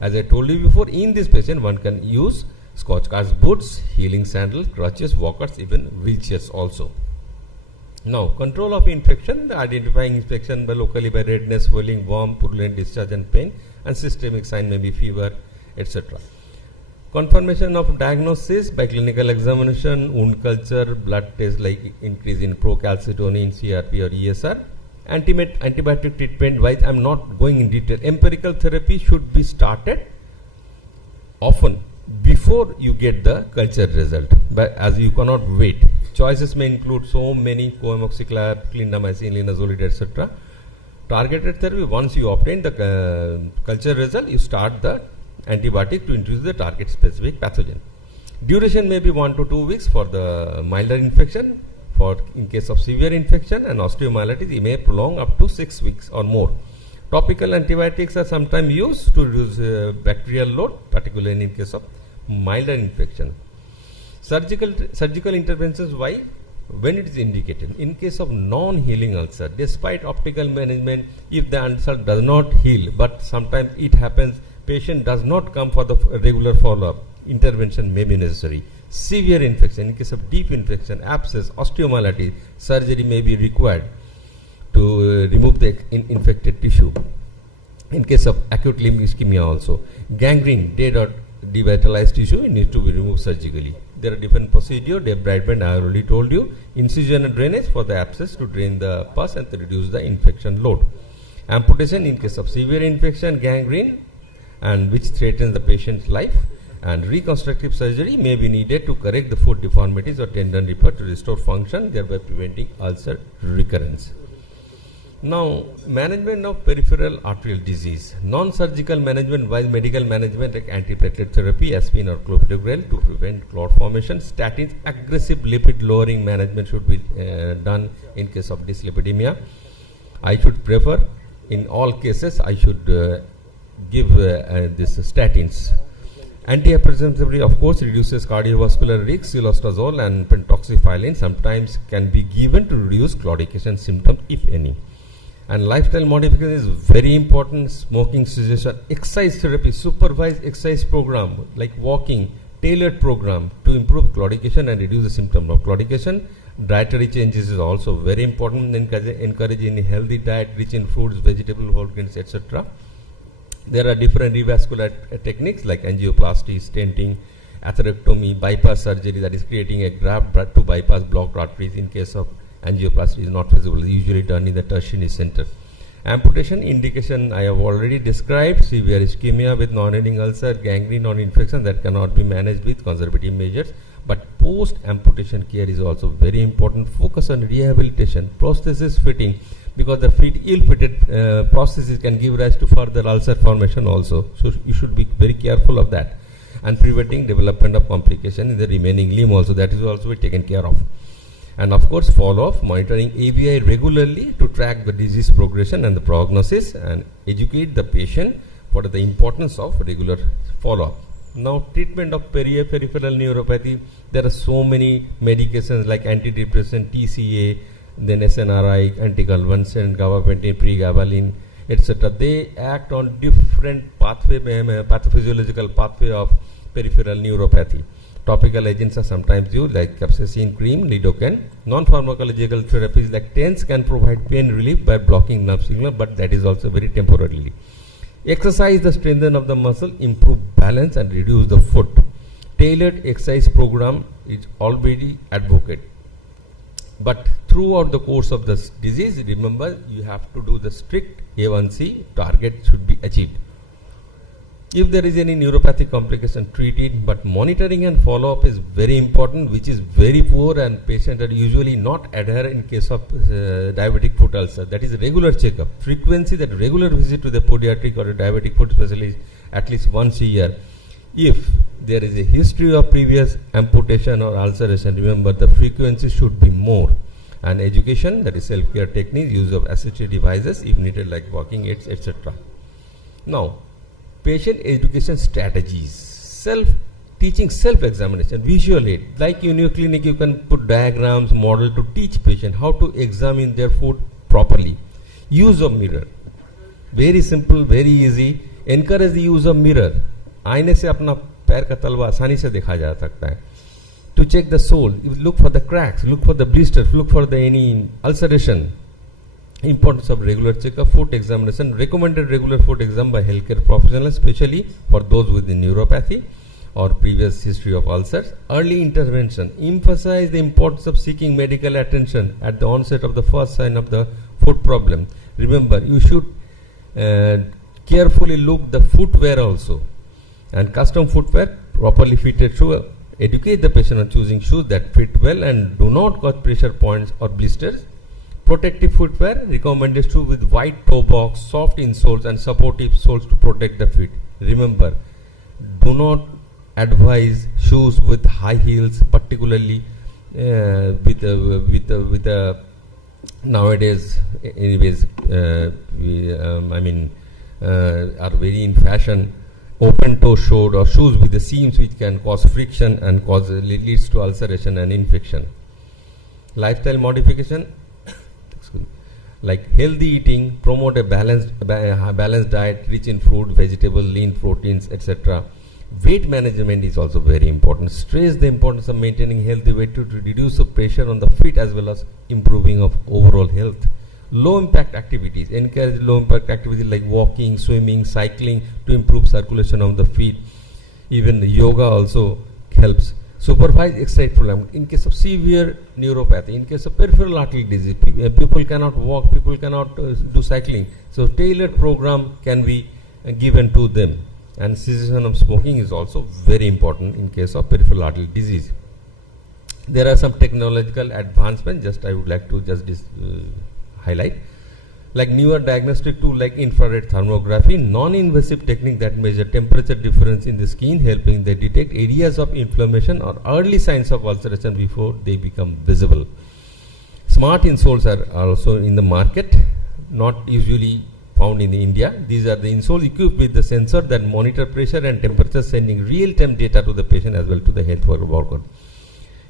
As I told you before, in this patient one can use Scotch cast boots, healing sandals, crutches, walkers, even wheelchairs also. Now, control of infection, the identifying infection by locally by redness, swelling, warm, purulent discharge and pain, and systemic sign may be fever, etc. Confirmation of diagnosis by clinical examination, wound culture, blood test like increase in procalcitonin, CRP or ESR. Antibiotic treatment wise, I am not going in detail. Empirical therapy should be started often before you get the culture result, but as you cannot wait. Choices may include so many: coamoxiclav, clindamycin, linezolid, etc. Targeted therapy, once you obtain the culture result, you start the antibiotic to introduce the target specific pathogen. Duration may be 1 to 2 weeks for the milder infection. In case of severe infection and osteomyelitis, it may prolong up to 6 weeks or more. Topical antibiotics are sometimes used to reduce bacterial load, particularly in case of milder infection. Surgical interventions, why? When it is indicated. In case of non-healing ulcer, despite optical management, if the ulcer does not heal, but sometimes it happens, patient does not come for the regular follow-up, intervention may be necessary. Severe infection, in case of deep infection, abscess, osteomyelitis, surgery may be required to remove the infected tissue. In case of acute limb ischemia also, gangrene, dead or devitalized tissue needs to be removed surgically. There are different procedures, debridement I already told you, incision and drainage for the abscess to drain the pus and to reduce the infection load. Amputation in case of severe infection, gangrene, and which threatens the patient's life. And reconstructive surgery may be needed to correct the foot deformities or tendon repair to restore function, thereby preventing ulcer recurrence. Now, management of peripheral arterial disease. Non-surgical management, while medical management like antiplatelet therapy, aspirin or clopidogrel to prevent clot formation. Statins, aggressive lipid lowering management should be done in case of dyslipidemia. I should prefer, in all cases, I should give this statins. Antihypertensive, of course, reduces cardiovascular risk. Cilostazol and pentoxifylline sometimes can be given to reduce claudication symptoms, if any. And lifestyle modification is very important. Smoking cessation, exercise therapy, supervised exercise program like walking, tailored program to improve claudication and reduce the symptom of claudication. Dietary changes is also very important. Encouraging a healthy diet rich in fruits, vegetables, whole grains, etc. There are different revascular techniques like angioplasty, stenting, atherectomy, bypass surgery, that is creating a graft to bypass blocked arteries. In case of angioplasty is not feasible, usually done in the tertiary center. Amputation indication I have already described: severe ischemia with non-healing ulcer, gangrene or infection that cannot be managed with conservative measures. But post-amputation care is also very important. Focus on rehabilitation, prosthesis fitting, because the ill-fitted prosthesis can give rise to further ulcer formation also. So you should be very careful of that. And preventing development of complication in the remaining limb also, that is also taken care of. And of course, follow-up, monitoring ABI regularly to track the disease progression and the prognosis, and educate the patient for the importance of regular follow-up. Now, treatment of peripheral neuropathy, there are so many medications like antidepressant, TCA, then SNRI, anticonvulsant, gabapentin, pregabalin, etc. They act on different pathophysiological pathway of peripheral neuropathy. Topical agents are sometimes used like capsaicin cream, lidocaine. Non-pharmacological therapies like TENS can provide pain relief by blocking nerve signal, but that is also very temporarily. Exercise the strengthen of the muscle, improve balance and reduce the foot. Tailored exercise program is already advocated. But throughout the course of this disease, remember, you have to do the strict A1C target should be achieved. If there is any neuropathic complication, treat it, but monitoring and follow-up is very important, which is very poor, and patients are usually not adhere in case of diabetic foot ulcer. That is regular checkup. Frequency, that regular visit to the podiatric or a diabetic foot specialist at least once a year. If there is a history of previous amputation or ulceration, remember the frequency should be more. And education, that is self-care techniques, use of assistive devices if needed like walking aids, etc. Now, patient education strategies, teaching self-examination, visual aid. Like in your clinic, you can put diagrams, model to teach patient how to examine their foot properly. Use of mirror, very simple, very easy. Encourage the use of mirror. आईने से अपना पैर का तलवा आसानी से देखा जा सकता है. To check the sole, look for the cracks, look for the blisters, look for the any ulceration. Importance of regular checkup, foot examination, recommended regular foot exam by healthcare professionals, especially for those with the neuropathy or previous history of ulcers. Early intervention, emphasize the importance of seeking medical attention at the onset of the first sign of the foot problem. Remember, you should carefully look the footwear also, and custom footwear, properly fitted shoe. Educate the patient on choosing shoes that fit well and do not cause pressure points or blisters. Protective footwear, recommended shoes with wide toe box, soft insoles and supportive soles to protect the feet. Remember, do not advise shoes with high heels, particularly with nowadays, anyways, are very in fashion. Open toe shoes or shoes with the seams which can cause friction and leads to ulceration and infection. Lifestyle modification, like healthy eating, promote a balanced diet rich in fruit, vegetable, lean proteins, etc. Weight management is also very important. Stress the importance of maintaining healthy weight to reduce the pressure on the feet as well as improving of overall health. Low impact activities, encourage low impact activities like walking, swimming, cycling to improve circulation of the feet. Even the yoga also helps. Supervised exercise program in case of severe neuropathy, in case of peripheral artery disease, people cannot walk, people cannot do cycling. So tailored program can be given to them. And cessation of smoking is also very important in case of peripheral artery disease. There are some technological advancements, I would like to highlight, like newer diagnostic tool like infrared thermography, non-invasive technique that measure temperature difference in the skin, helping they detect areas of inflammation or early signs of ulceration before they become visible. Smart insoles are also in the market, not usually found in India. These are the insoles equipped with the sensor that monitor pressure and temperature, sending real-time data to the patient as well to the health worker.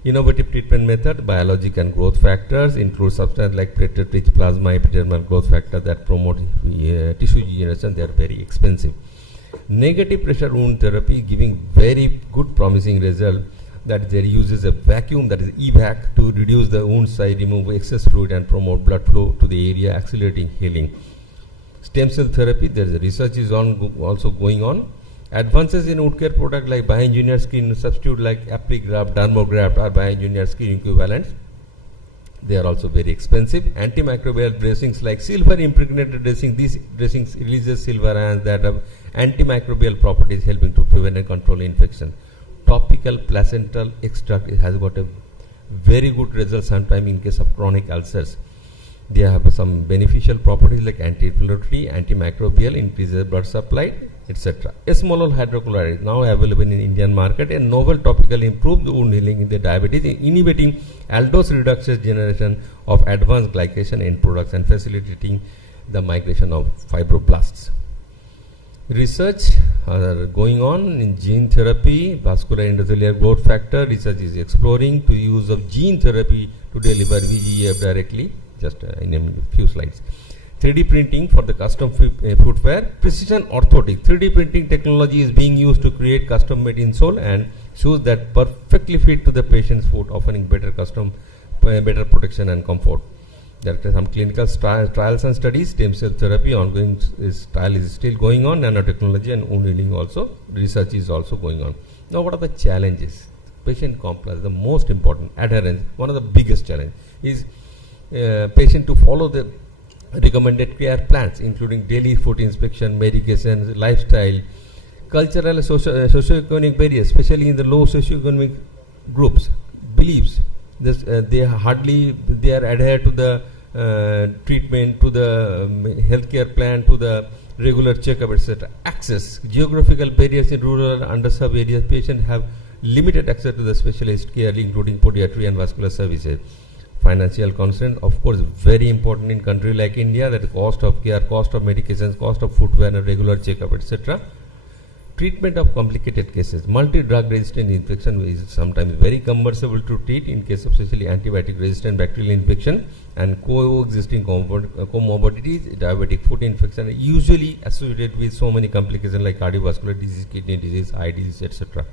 Innovative treatment method, biologic and growth factors include substances like platelet-rich plasma, epidermal growth factor that promote tissue regeneration. They are very expensive. Negative pressure wound therapy giving very good promising result, that there uses a vacuum, that is evac, to reduce the wound size, remove excess fluid and promote blood flow to the area, accelerating healing. Stem cell therapy, there is research is also going on. Advances in wound care product like bioengineered skin substitute like Apligraft, Dermograft are bioengineered skin equivalents. They are also very expensive. Antimicrobial dressings like silver impregnated dressing, these dressings releases silver ions that have antimicrobial properties helping to prevent and control infection. Topical placental extract has got a very good result sometimes in case of chronic ulcers. They have some beneficial properties like anti-inflammatory, antimicrobial, increases blood supply, etc. Esmolol hydrochloride now available in Indian market, a novel topical improved wound healing in the diabetes, inhibiting aldose reduction generation of advanced glycation end products and facilitating the migration of fibroblasts. Research going on in gene therapy, vascular endothelial growth factor. Research is exploring to use of gene therapy to deliver VGF directly. Just in a few slides. 3D printing for the custom footwear. Precision orthotic. 3D printing technology is being used to create custom-made insole and shoes that perfectly fit to the patient's foot, offering better protection and comfort. There are some clinical trials and studies. Stem cell therapy ongoing trial is still going on. Nanotechnology and wound healing also. Research is also going on. Now, what are the challenges? Patient compliance, the most important. Adherence, one of the biggest challenge is patient to follow the recommended care plans, including daily foot inspection, medications, lifestyle, cultural and socioeconomic barriers, especially in the low socioeconomic groups. Beliefs, they are adhered to the treatment, to the healthcare plan, to the regular checkup, etc. Access, geographical barriers in rural and underserved areas. Patients have limited access to the specialist care, including podiatry and vascular services. Financial constraint, of course, very important in country like India, that the cost of care, cost of medications, cost of footwear and regular checkup, etc. Treatment of complicated cases. Multi-drug resistant infection is sometimes very cumbersome to treat in case of especially antibiotic resistant bacterial infection, and coexisting comorbidities, diabetic foot infection are usually associated with so many complications like cardiovascular disease, kidney disease, eye disease, etc.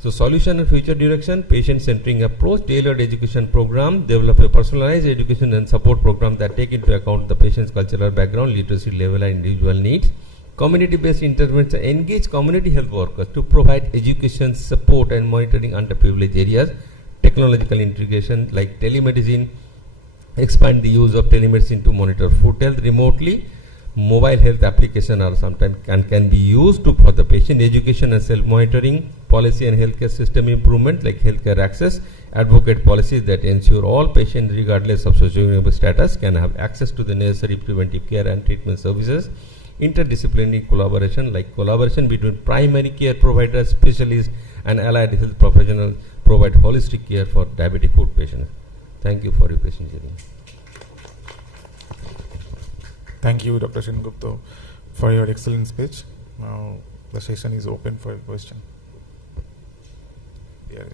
So solution and future direction, patient-centering approach, tailored education program, develop a personalized education and support program that take into account the patient's cultural background, literacy level and individual needs. Community-based intervention, engage community health workers to provide education, support and monitoring underprivileged areas. Technological integration like telemedicine, expand the use of telemedicine to monitor foot health remotely. Mobile health application are sometimes can be used for the patient education and self-monitoring. Policy and healthcare system improvement like healthcare access, advocate policies that ensure all patients regardless of socioeconomic status can have access to the necessary preventive care and treatment services. Interdisciplinary collaboration like collaboration between primary care providers, specialists and allied health professionals provide holistic care for diabetic foot patients. Thank you for your patient hearing. Thank you, Dr. Sengupta, for your excellent speech. Now the session is open for a question. My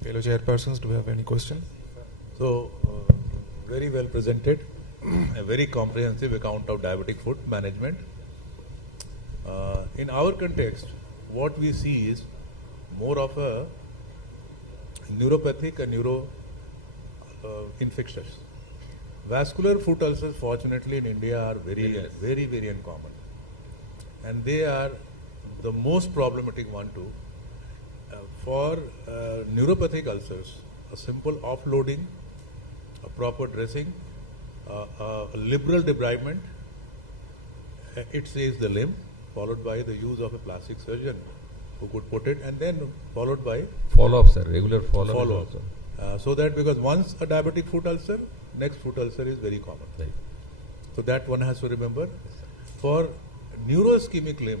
fellow chairpersons, do you have any question? So, very well presented, a very comprehensive account of diabetic foot management. In our context, what we see is more of a neuropathic and neuro infectious. Vascular foot ulcers, fortunately, in India are very uncommon, and they are the most problematic one too. For neuropathic ulcers, a simple offloading, a proper dressing, a liberal debridement, it saves the limb, followed by the use of a plastic surgeon who could put it, and then followed by follow-up, sir, regular follow-up. So that because once a diabetic foot ulcer, next foot ulcer is very common. Right. So that one has to remember. For neuroischemic limb,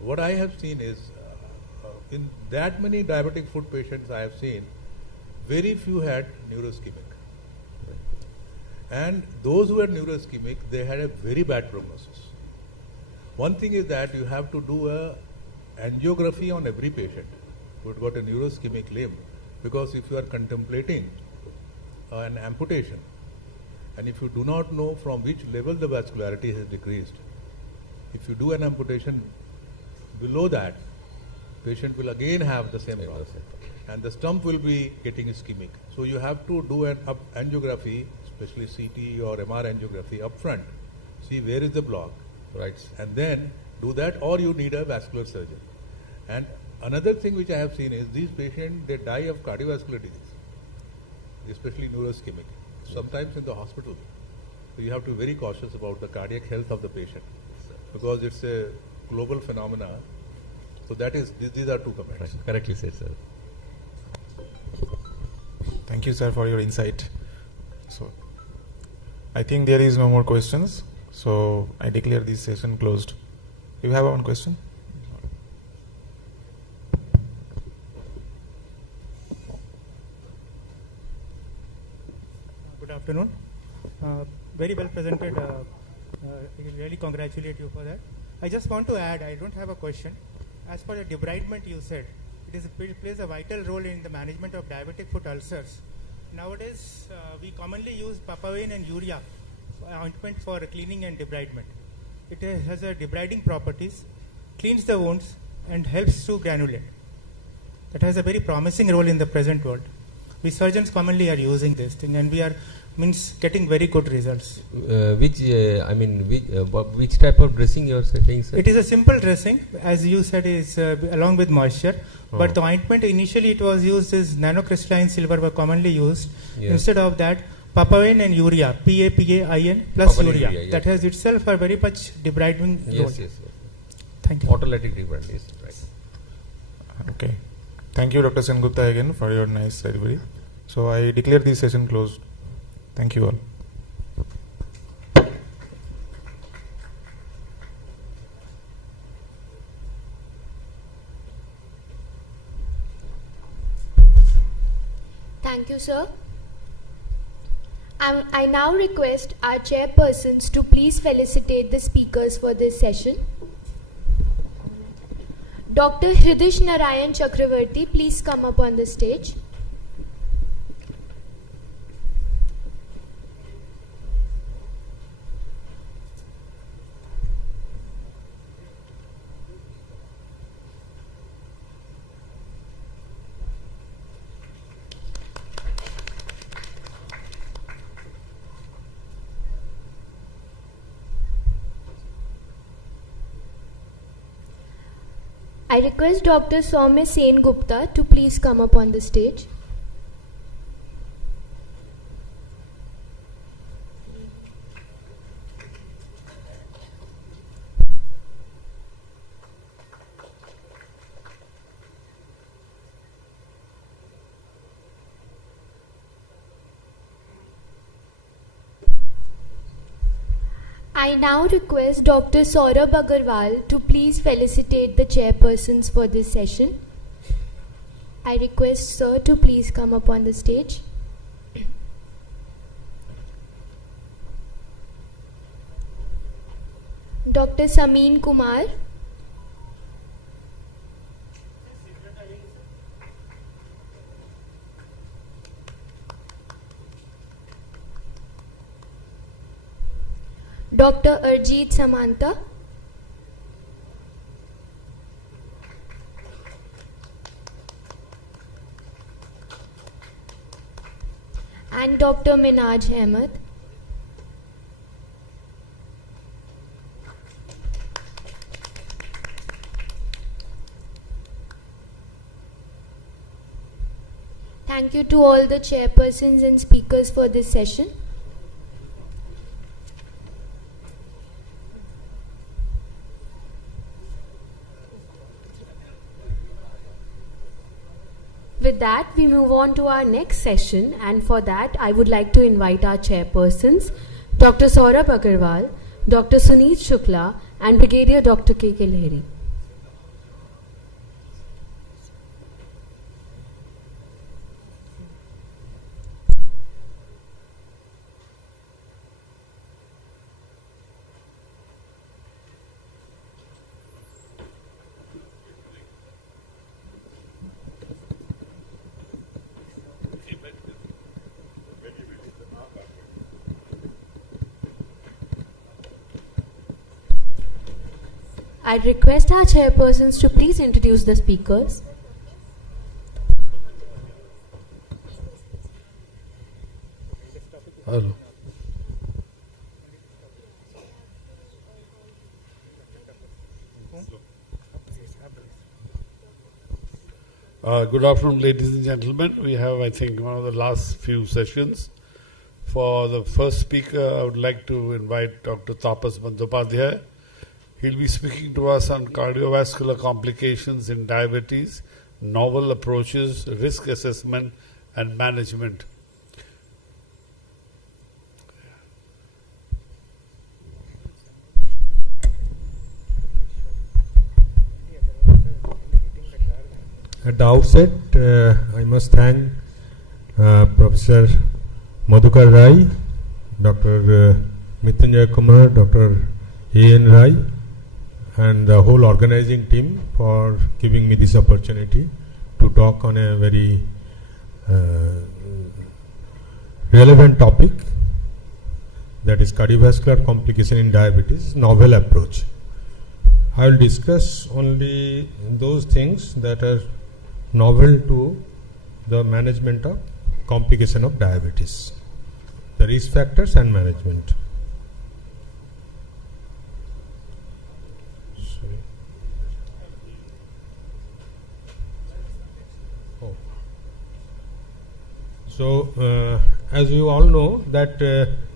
what I have seen is in that many diabetic foot patients I have seen, very few had neuroischemic. And those who were neuroischemic, they had a very bad prognosis. One thing is that you have to do a angiography on every patient who had got a neuroischemic limb, because if you are contemplating an amputation, and if you do not know from which level the vascularity has decreased, if you do an amputation below that, patient will again have the same problem, and the stump will be getting ischemic. So you have to do an angiography, especially CT or MR angiography upfront, see where is the block, right, and then do that, or you need a vascular surgeon. And another thing which I have seen is these patients, they die of cardiovascular disease, especially neuroischemic, sometimes in the hospital. So you have to be very cautious about the cardiac health of the patient, because it's a global phenomena. So that is, these are two comments. Right. Correctly said, sir. Thank you, sir, for your insight. So, I think there is no more questions. So, I declare this session closed. You have one question? Good afternoon. Very well presented. I really congratulate you for that. I just want to add, I don't have a question. As for the debridement you said, it plays a vital role in the management of diabetic foot ulcers. Nowadays, we commonly use papain and urea ointment for cleaning and debridement. It has a debriding properties, cleans the wounds, and helps to granulate. That has a very promising role in the present world. We surgeons commonly are using this thing, and we are getting very good results. Which type of dressing you are saying, sir? It is a simple dressing, as you said, is along with moisture. Oh. But the ointment initially it was used as nanocrystalline silver were commonly used. Yes. Instead of that, papain and urea, PAPAIN plus Papain urea. yes. That has itself a very much debriding role. Yes, yes. Thank you. Autolytic debriding, yes, right. Okay. Thank you, Dr. Sengupta, again for your nice delivery. So I declare this session closed. Thank you all. Thank you, sir. I now request our chairpersons to please felicitate the speakers for this session. Dr. Hridish Narayan Chakravarti, please come up on the stage. I request Dr. Soumya Sen Gupta to please come up on the stage. I now request Dr. Saurabh Agarwal to please felicitate the chairpersons for this session. I request sir to please come up on the stage. Dr. Sameen Kumar. Dr. Arjit Samanta. And Dr. Minaj Ahmed. Thank you to all the chairpersons and speakers for this session. With that, we move on to our next session, and for that, I would like to invite our chairpersons, Dr. Saurabh Agarwal, Dr. Suneet Shukla, and Brigadier Dr. K.K. Lahiri. I request our chairpersons to please introduce the speakers. Hello. Good afternoon, ladies and gentlemen. We have, I think, one of the last few sessions. For the first speaker, I would like to invite Dr. Tapas Bandyopadhyay. He'll be speaking to us on cardiovascular complications in diabetes, novel approaches, risk assessment, and management. At the outset, I must thank Professor Madhukar Rai, Dr. Mrityunjay Kumar, Dr. A.N. Rai, and the whole organizing team for giving me this opportunity to talk on a very relevant topic, that is cardiovascular complication in diabetes, novel approach. I will discuss only those things that are novel to the management of complication of diabetes, the risk factors and management. So, as you all know, that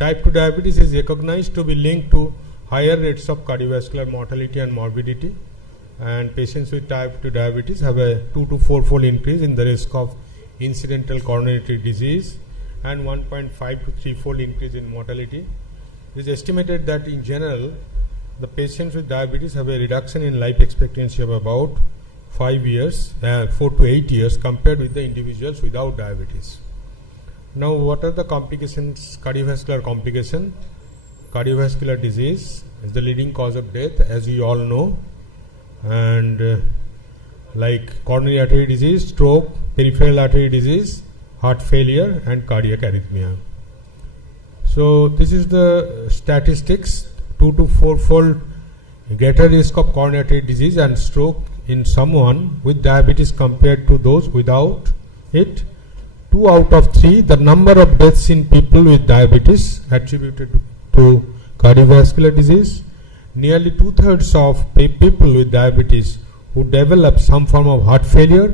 type 2 diabetes is recognized to be linked to higher rates of cardiovascular mortality and morbidity, and patients with type 2 diabetes have a 2 to 4-fold increase in the risk of incidental coronary artery disease and 1.5 to 3-fold increase in mortality. It is estimated that in general, the patients with diabetes have a reduction in life expectancy of about 4 to 8 years compared with the individuals without diabetes. Now, what are the complications? Cardiovascular complication. Cardiovascular disease is the leading cause of death, as we all know, and like coronary artery disease, stroke, peripheral artery disease, heart failure, and cardiac arrhythmia. So this is the statistics: 2 to 4-fold greater risk of coronary artery disease and stroke in someone with diabetes compared to those without it. 2 out of 3, the number of deaths in people with diabetes attributed to cardiovascular disease. Nearly 2/3 of people with diabetes who develop some form of heart failure,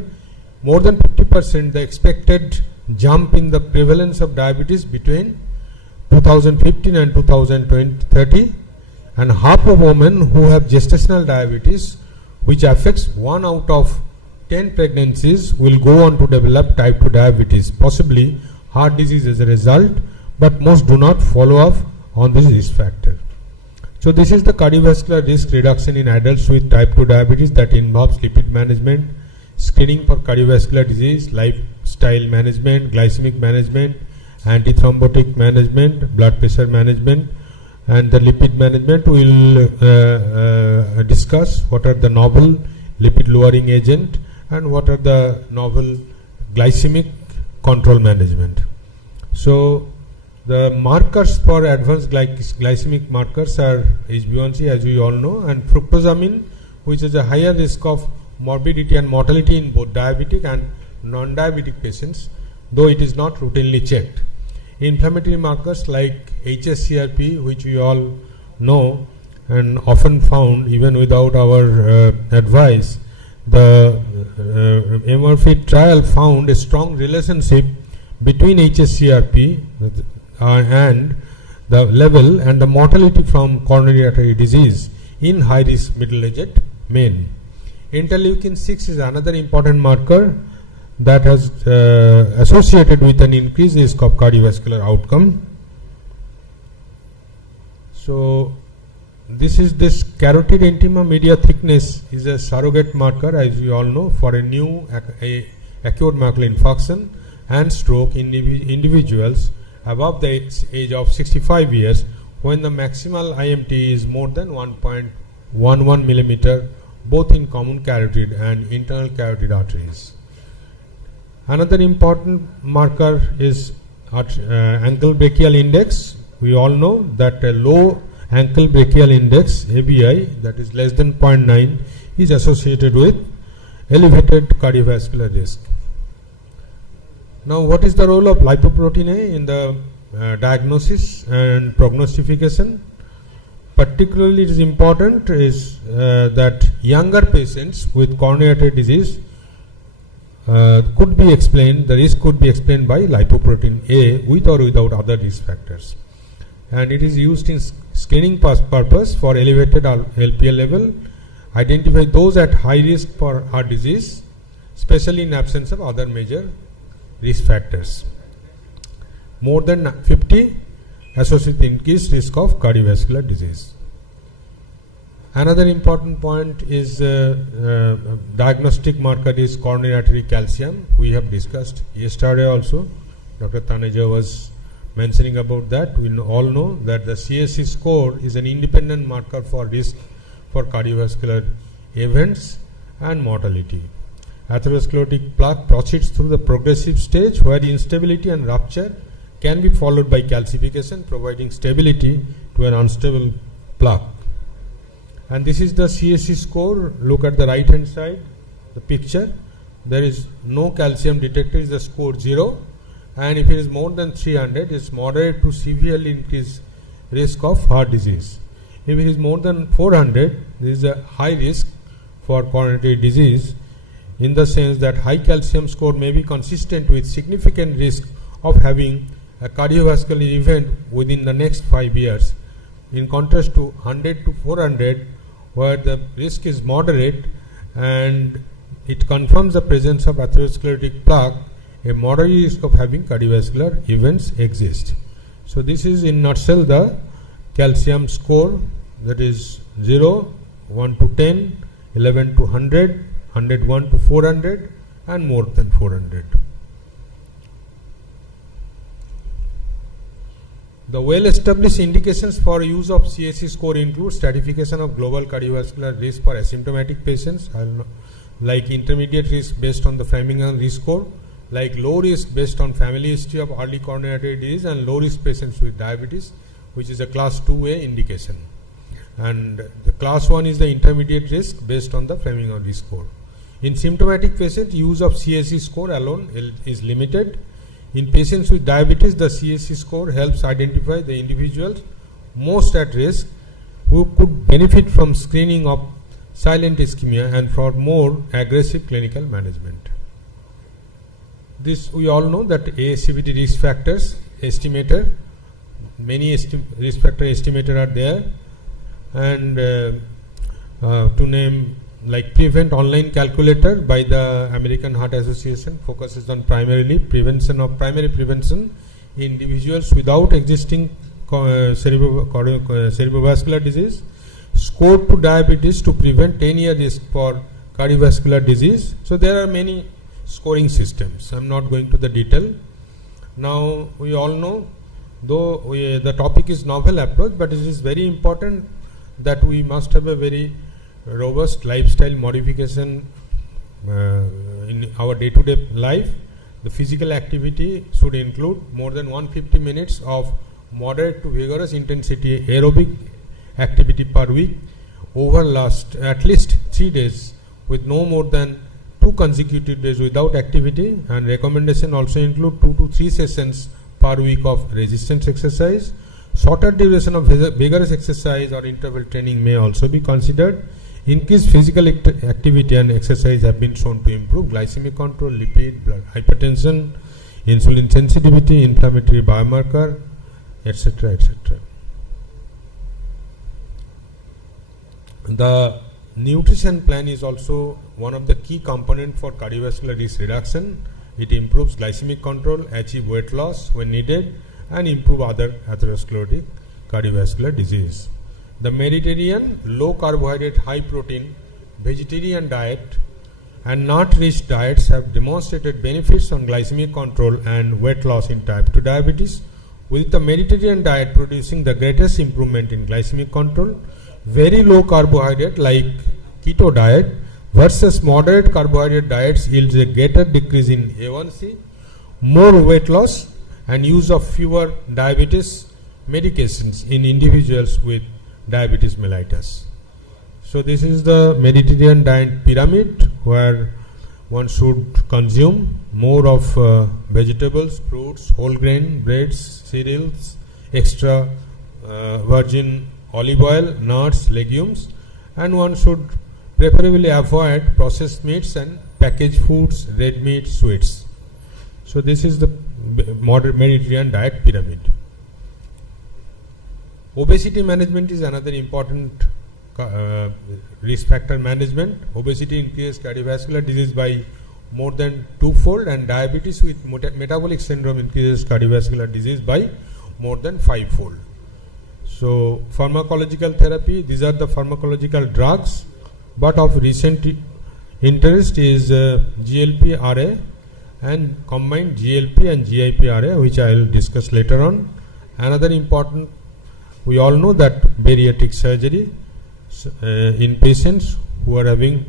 more than 50% the expected jump in the prevalence of diabetes between 2015 and 2030, and half of women who have gestational diabetes, which affects 1 out of 10 pregnancies, will go on to develop type 2 diabetes, possibly heart disease as a result, but most do not follow up on this risk factor. So this is the cardiovascular risk reduction in adults with type 2 diabetes that involves lipid management, screening for cardiovascular disease, lifestyle management, glycemic management, antithrombotic management, blood pressure management, and the lipid management. We will discuss what are the novel lipid lowering agent and what are the novel glycemic control management. So the markers for advanced glycemic markers are HbA1c, as we all know, and fructosamine, which is a higher risk of morbidity and mortality in both diabetic and non-diabetic patients, though it is not routinely checked. Inflammatory markers like hsCRP, which we all know and often found even without our advice, the MRFIT trial found a strong relationship between hsCRP and the level and the mortality from coronary artery disease in high risk middle-aged men. Interleukin 6 is another important marker that has associated with an increased risk of cardiovascular outcome. So this carotid intima media thickness is a surrogate marker, as we all know, for a new acute myocardial infarction and stroke in individuals above the age of 65 years, when the maximal IMT is more than 1.11 millimeter, both in common carotid and internal carotid arteries. Another important marker is ankle brachial index. We all know that a low ankle brachial index ABI, that is less than 0.9, is associated with elevated cardiovascular risk. Now, what is the role of lipoprotein A in the diagnosis and prognostication? Particularly, it is important is that younger patients with coronary artery disease could be explained, the risk could be explained by lipoprotein A with or without other risk factors. And it is used in screening purpose for elevated LPL level, identify those at high risk for heart disease, especially in absence of other major risk factors. More than 50 associated with increased risk of cardiovascular disease. Another important point is diagnostic marker is coronary artery calcium. We have discussed yesterday also. Dr. Taneja was mentioning about that. We all know that the CSC score is an independent marker for risk for cardiovascular events and mortality. Atherosclerotic plaque proceeds through the progressive stage where instability and rupture can be followed by calcification, providing stability to an unstable plaque. And this is the CSC score. Look at the right hand side, the picture. There is no calcium detected, is the score 0. And if it is more than 300, it is moderate to severely increased risk of heart disease. If it is more than 400, there is a high risk for coronary disease, in the sense that high calcium score may be consistent with significant risk of having a cardiovascular event within the next 5 years, in contrast to 100 to 400, where the risk is moderate and it confirms the presence of atherosclerotic plaque, a moderate risk of having cardiovascular events exist. So this is in nutshell the calcium score, that is 0, 1 to 10, 11 to 100, 101 to 400 and more than 400. The well-established indications for use of CSC score include stratification of global cardiovascular risk for asymptomatic patients, like intermediate risk based on the Framingham risk score, like low risk based on family history of early coronary artery disease, and low risk patients with diabetes, which is a class 2A indication. And the class 1 is the intermediate risk based on the Framingham risk score. In symptomatic patients, use of CSC score alone is limited. In patients with diabetes, the CSC score helps identify the individuals most at risk who could benefit from screening of silent ischemia and for more aggressive clinical management. This we all know that ASCVD risk factors estimator, many risk factor estimator are there, and to name like Prevent online calculator by the American Heart Association focuses on primary prevention in individuals without existing cerebrovascular disease. Score to diabetes to prevent 10-year risk for cardiovascular disease. So there are many scoring systems. I am not going to the detail. Now we all know, though the topic is novel approach, but it is very important that we must have a very robust lifestyle modification in our day-to-day life. The physical activity should include more than 150 minutes of moderate to vigorous intensity aerobic activity per week over at least 3 days, with no more than 2 consecutive days without activity. And recommendation also include 2 to 3 sessions per week of resistance exercise. Shorter duration of vigorous exercise or interval training may also be considered. Increased physical activity and exercise have been shown to improve glycemic control, lipid, blood hypertension, insulin sensitivity, inflammatory biomarker, etc., etc. The nutrition plan is also one of the key components for cardiovascular risk reduction. It improves glycemic control, achieve weight loss when needed, and improve other atherosclerotic cardiovascular disease. The Mediterranean, low carbohydrate, high protein, vegetarian diet and nut-rich diets have demonstrated benefits on glycemic control and weight loss in type 2 diabetes, with the Mediterranean diet producing the greatest improvement in glycemic control. Very low carbohydrate like keto diet versus moderate carbohydrate diets yields a greater decrease in A1C, more weight loss and use of fewer diabetes medications in individuals with diabetes mellitus. So this is the Mediterranean diet pyramid, where one should consume more of vegetables, fruits, whole grain, breads, cereals, extra virgin olive oil, nuts, legumes, and one should preferably avoid processed meats and packaged foods, red meat, sweets. So this is the modern Mediterranean diet pyramid. Obesity management is another important risk factor management. Obesity increases cardiovascular disease by more than twofold, and diabetes with metabolic syndrome increases cardiovascular disease by more than fivefold. So pharmacological therapy, these are the pharmacological drugs, but of recent interest is GLP-RA and combined GLP and GIP-RA, which I will discuss later on. Another important, we all know that bariatric surgery in patients who are having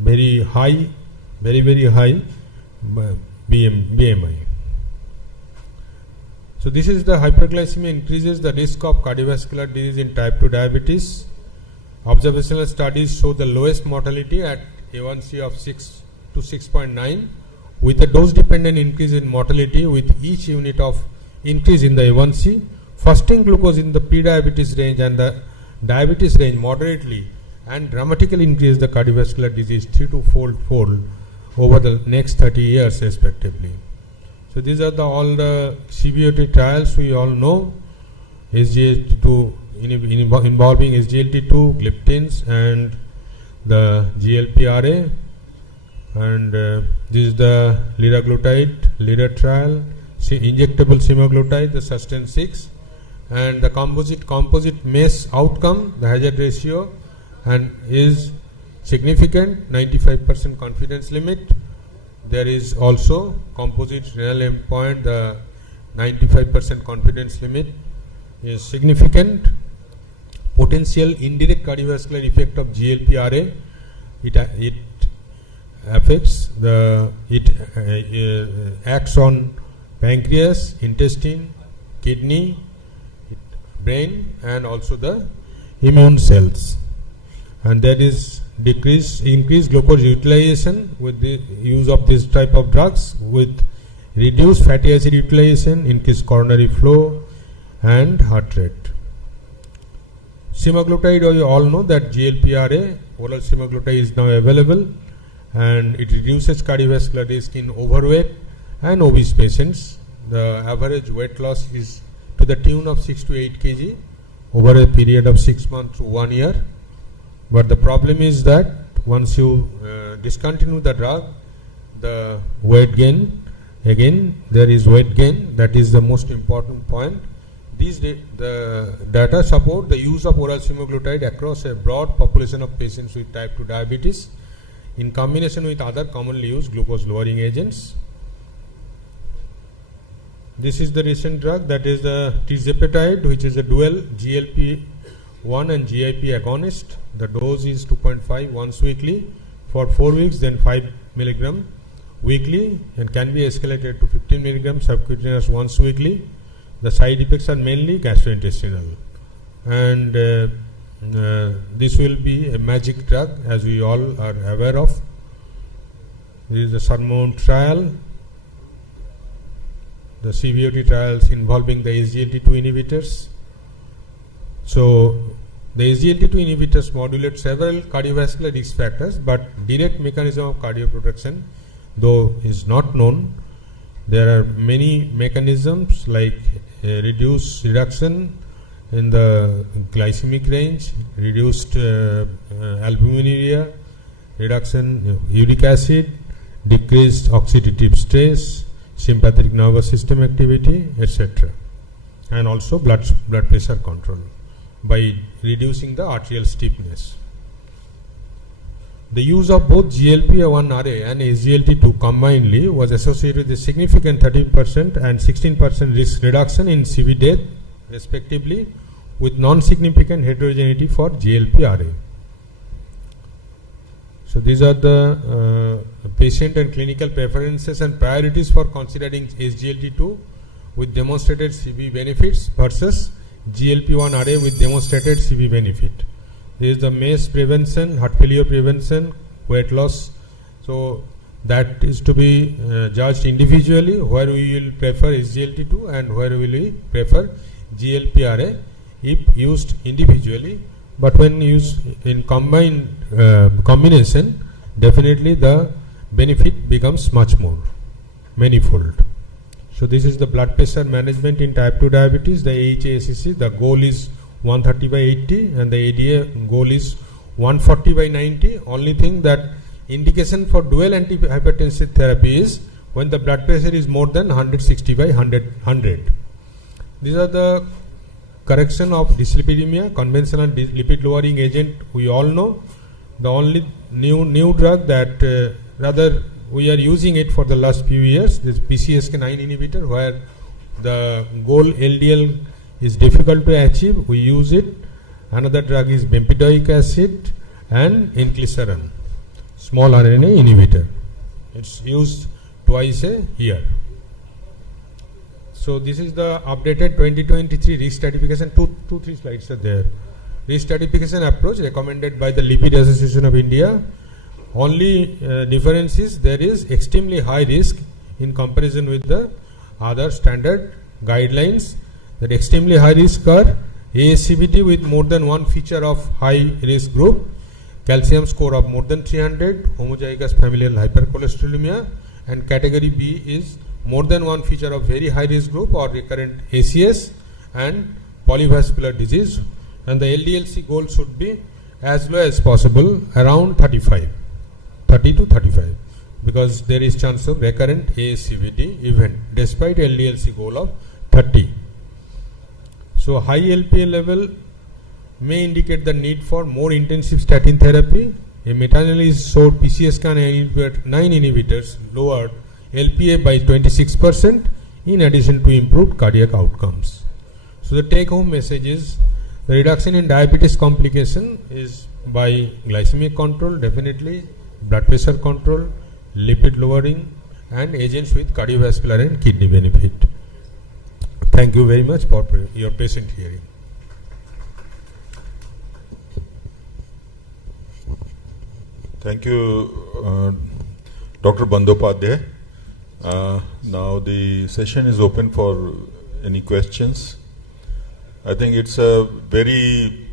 very high BMI. So this is the hyperglycemia increases the risk of cardiovascular disease in type 2 diabetes. Observational studies show the lowest mortality at A1C of 6 to 6.9, with a dose-dependent increase in mortality with each unit of increase in the A1C. Fasting glucose in the pre-diabetes range and the diabetes range moderately and dramatically increase the cardiovascular disease 3 to 4-fold over the next 30 years respectively. So these are all the CVOT trials we all know, SGLT2 involving SGLT2, gliptins and the GLP-RA, and this is the liraglutide trial, injectable semaglutide, the SUSTAIN 6, and the composite MACE outcome, the hazard ratio, and is significant, 95% confidence limit. There is also composite renal endpoint, the 95% confidence limit is significant. Potential indirect cardiovascular effect of GLP-RA, it affects it acts on pancreas, intestine, kidney, brain, and also the immune cells. And there is increased glucose utilization with the use of this type of drugs, with reduced fatty acid utilization, increased coronary flow and heart rate. Semaglutide, you all know that GLP-RA, oral semaglutide is now available, and it reduces cardiovascular risk in overweight and obese patients. The average weight loss is to the tune of 6 to 8 kg over a period of 6 months to 1 year. But the problem is that once you discontinue the drug, the weight gain, again there is weight gain, that is the most important point. The data support the use of oral semaglutide across a broad population of patients with type 2 diabetes in combination with other commonly used glucose lowering agents. This is the recent drug, that is the tirzepatide, which is a dual GLP-1 and GIP agonist. The dose is 2.5 once weekly for 4 weeks, then 5 mg weekly, and can be escalated to 15 mg subcutaneous once weekly. The side effects are mainly gastrointestinal, and this will be a magic drug, as we all are aware of. This is the SURMOUNT trial, the CVOT trials involving the SGLT2 inhibitors. So the SGLT2 inhibitors modulate several cardiovascular risk factors, but direct mechanism of cardioprotection, though, is not known. There are many mechanisms like reduction in the glycemic range, reduced albuminuria, reduction uric acid, decreased oxidative stress, sympathetic nervous system activity, etc. And also blood pressure control by reducing the arterial stiffness. The use of both GLP-1RA and SGLT2 combinedly was associated with a significant 30% and 16% risk reduction in CV death respectively, with non-significant heterogeneity for GLP-RA. So these are the patient and clinical preferences and priorities for considering SGLT2 with demonstrated CV benefits versus GLP-1 RA with demonstrated CV benefit. There is the MACE prevention, heart failure prevention, weight loss. So that is to be judged individually, where we will prefer SGLT2 and where will we prefer GLP-RA if used individually. But when used in combination, definitely the benefit becomes much more, manifold. So this is the blood pressure management in type 2 diabetes, the AHA-ACC, the goal is 130/80 and the ADA goal is 140/90. Only thing that indication for dual antihypertensive therapy is when the blood pressure is more than 160/100. These are the correction of dyslipidemia, conventional lipid lowering agent we all know. The only new drug that rather we are using it for the last few years, this PCSK9 inhibitor, where the goal LDL is difficult to achieve, we use it. Another drug is bempedoic acid and inclisiran, small RNA inhibitor. It's used twice a year. So this is the updated 2023 risk stratification. Two, three slides are there. Risk stratification approach recommended by the Lipid Association of India. Only difference is there is extremely high risk in comparison with the other standard guidelines. That extremely high risk are ASCVD with more than one feature of high risk group, calcium score of more than 300, homozygous familial hypercholesterolemia, and category B is more than one feature of very high risk group or recurrent ACS and polyvascular disease, and the LDL-C goal should be as low as possible, around 30 to 35, because there is chance of recurrent ASCVD event despite LDL-C goal of 30. So high LPA level may indicate the need for more intensive statin therapy. A meta-analysis showed PCSK9 inhibitors lowered LPA by 26% in addition to improved cardiac outcomes. So the take-home message is the reduction in diabetes complication is by glycemic control, definitely, blood pressure control, lipid lowering, and agents with cardiovascular and kidney benefit. Thank you very much for your patient hearing. Thank you, Dr. Bandyopadhyay. Now the session is open for any questions. I think it's a very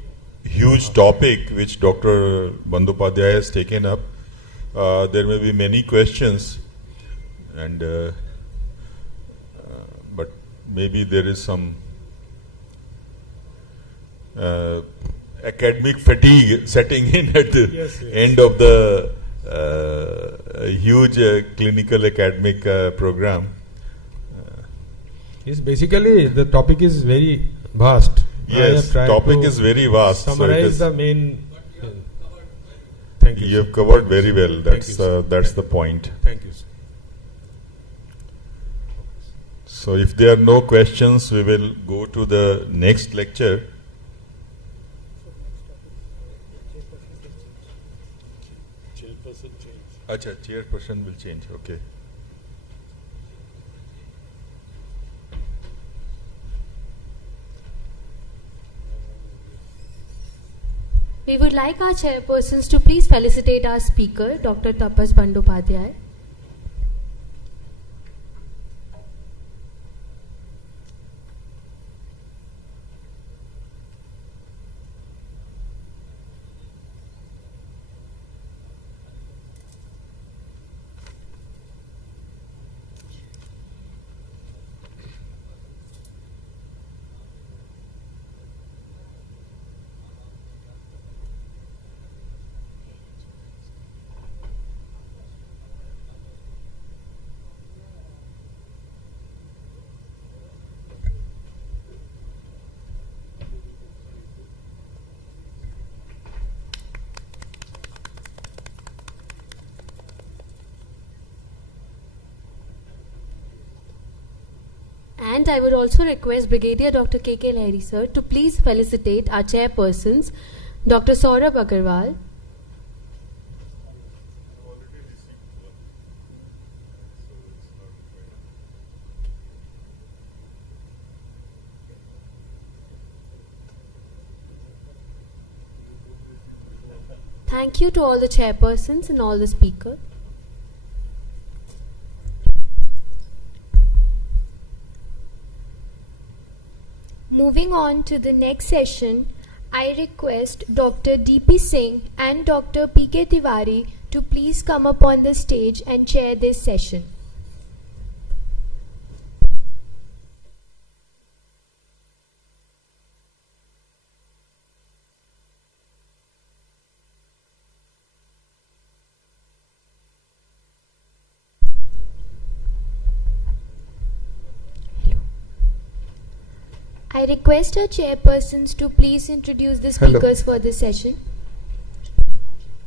huge topic which Dr. Bandyopadhyay has taken up. There may be many questions, and but maybe there is some academic fatigue setting in at the end of the huge clinical academic program. Yes, basically the topic is very vast. Yes, topic is very vast. Summarize the main. Thank you. You have covered very well. That's the point. Thank you, sir. So if there are no questions, we will go to the next lecture. Acha, chairperson will change. Okay. We would like our chairpersons to please felicitate our speaker, Dr. Tapas Bandyopadhyay. And I would also request Brigadier Dr. K.K. Lahiri sir to please felicitate our chairpersons, Dr. Saurabh Agarwal, Thank you to all the chairpersons and all the speakers. Moving on to the next session, I request Dr. D.P. Singh and Dr. P.K. Tiwari to please come up on the stage and chair this session. I request our chairpersons to please introduce the speakers for this session.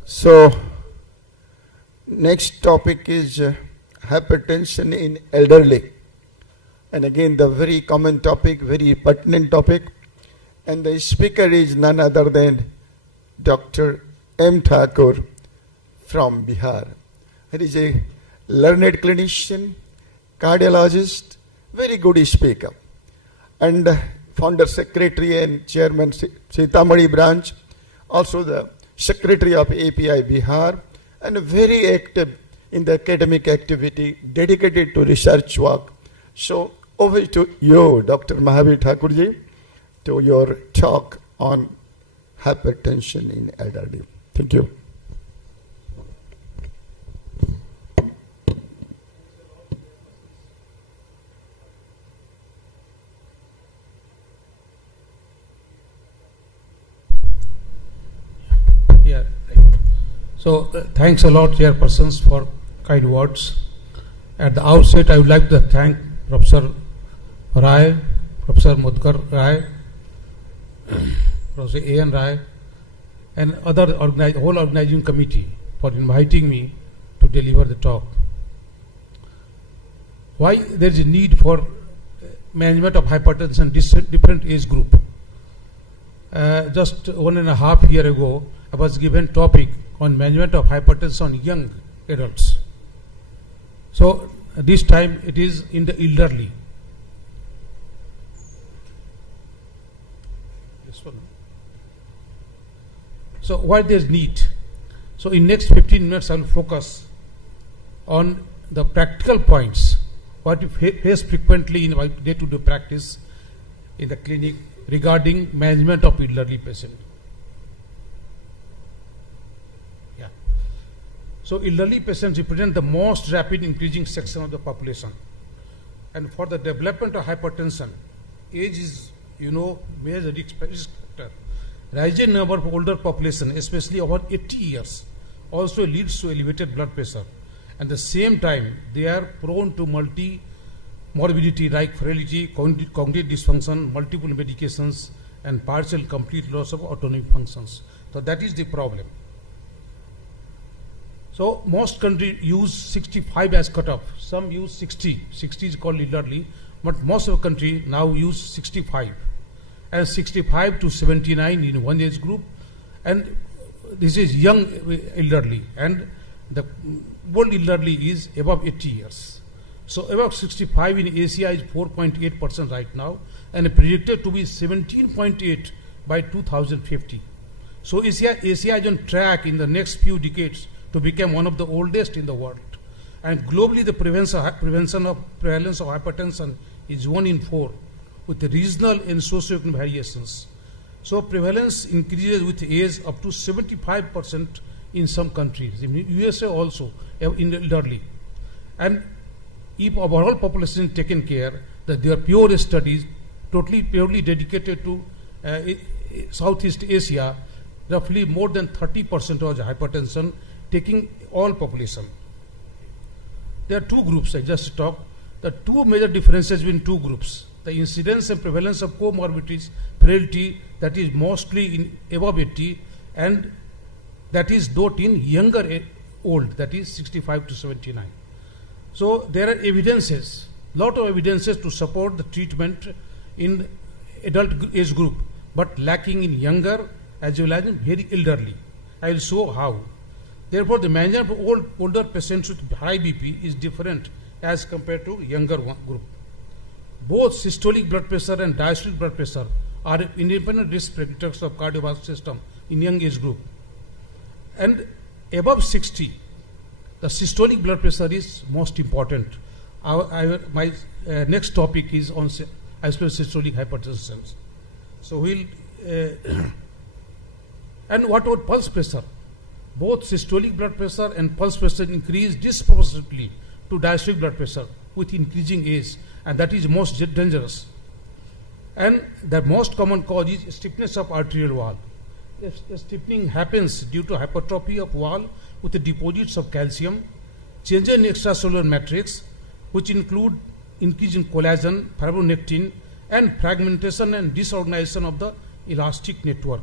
So, next topic is hypertension in elderly. And again, the very common topic, very pertinent topic. And the speaker is none other than Dr. M. Thakur from Bihar. He is a learned clinician, cardiologist, very good speaker. And founder secretary and chairman Sitamarhi branch, also the secretary of API Bihar, and very active in the academic activity, dedicated to research work. So over to you, Dr. Mahavir Thakurji, to your talk on hypertension in elderly. Thank you. So thanks a lot, chairpersons, for kind words. At the outset, I would like to thank Professor Rai, Professor Mudkar Rai, Professor A.N. Rai, and whole organizing committee for inviting me to deliver the talk. Why there is a need for management of hypertension different age group. Just 1.5 years ago, I was given topic on management of hypertension on young adults. So this time it is in the elderly. This one. So why there is need? So in next 15 minutes I will focus on the practical points what you face frequently in day-to-day practice in the clinic regarding management of elderly patient. So elderly patients represent the most rapid increasing section of the population. And for the development of hypertension, age is, major risk factor. Rising number of older population, especially over 80 years, also leads to elevated blood pressure. At the same time, they are prone to multi-morbidity like frailty, cognitive dysfunction, multiple medications, and partial complete loss of autonomic functions. So that is the problem. So most countries use 65 as cutoff. Some use 60. 60 is called elderly, but most of the country now use 65. And 65 to 79 in one age group. And this is young elderly. And the old elderly is above 80 years. So above 65 in Asia is 4.8% right now, and predicted to be 17.8 by 2050. So Asia is on track in the next few decades to become one of the oldest in the world. And globally, the prevalence of hypertension is 1 in 4, with the regional and socioeconomic variations. So prevalence increases with age up to 75% in some countries. In USA also, in the elderly. And if overall population is taken care, that there are pure studies purely dedicated to Southeast Asia, roughly more than 30% of hypertension, taking all population. There are two groups I just talked. The two major differences between two groups. The incidence and prevalence of comorbidities, frailty, that is mostly in above 80, and that is not in younger old, that is 65 to 79. So there are evidences, lot of evidences to support the treatment in adult age group, but lacking in younger as well as in very elderly. I will show how. Therefore, the management of older patients with high BP is different as compared to younger group. Both systolic blood pressure and diastolic blood pressure are independent risk predictors of cardiovascular system in young age group. And above 60, the systolic blood pressure is most important. My next topic is on isolated systolic hypertension. So we'll and what about pulse pressure? Both systolic blood pressure and pulse pressure increase disproportionately to diastolic blood pressure with increasing age, and that is most dangerous. And the most common cause is stiffness of arterial wall. Stiffening happens due to hypertrophy of wall with the deposits of calcium, change in extracellular matrix, which include increase in collagen, fibronectin, and fragmentation and disorganization of the elastic network.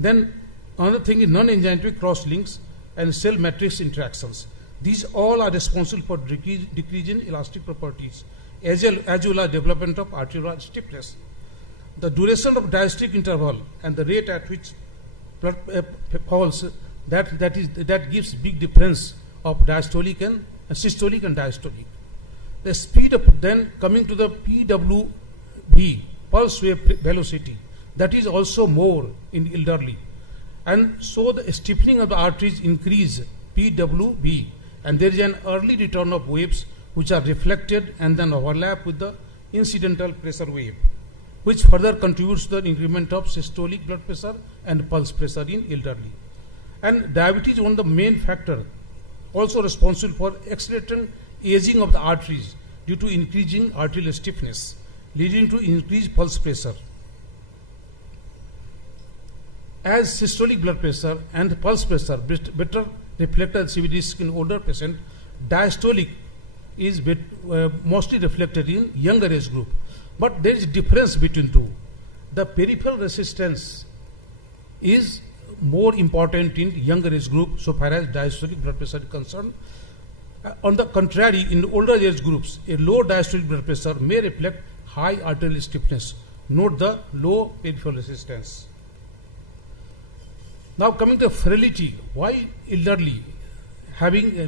Then another thing is non-enzymatic cross-links and cell matrix interactions. These all are responsible for decrease in elastic properties, as well as development of arterial stiffness. The duration of diastolic interval and the rate at which blood falls, that gives big difference of diastolic and systolic and diastolic. The speed of, then coming to the PWV, pulse wave velocity, that is also more in elderly. And so the stiffening of the arteries increase PWV, and there is an early return of waves which are reflected and then overlap with the incidental pressure wave, which further contributes to the increment of systolic blood pressure and pulse pressure in elderly. And diabetes is one of the main factors also responsible for accelerating aging of the arteries due to increasing arterial stiffness, leading to increased pulse pressure. As systolic blood pressure and pulse pressure better reflected CCDSICON in older patient, diastolic is mostly reflected in younger age group. But there is a difference between two. The peripheral resistance is more important in younger age group so far as diastolic blood pressure is concerned. On the contrary, in older age groups, a low diastolic blood pressure may reflect high arterial stiffness. Note the low peripheral resistance. Now coming to frailty, why elderly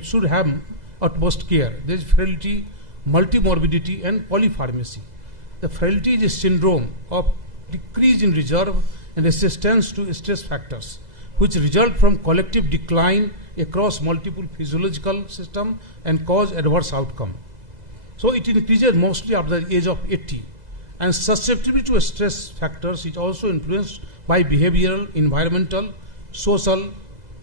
should have utmost care? There is frailty, multimorbidity and polypharmacy. The frailty is a syndrome of decrease in reserve and resistance to stress factors, which result from collective decline across multiple physiological systems and cause adverse outcome. So it increases mostly after the age of 80, and susceptibility to stress factors is also influenced by behavioral, environmental, social,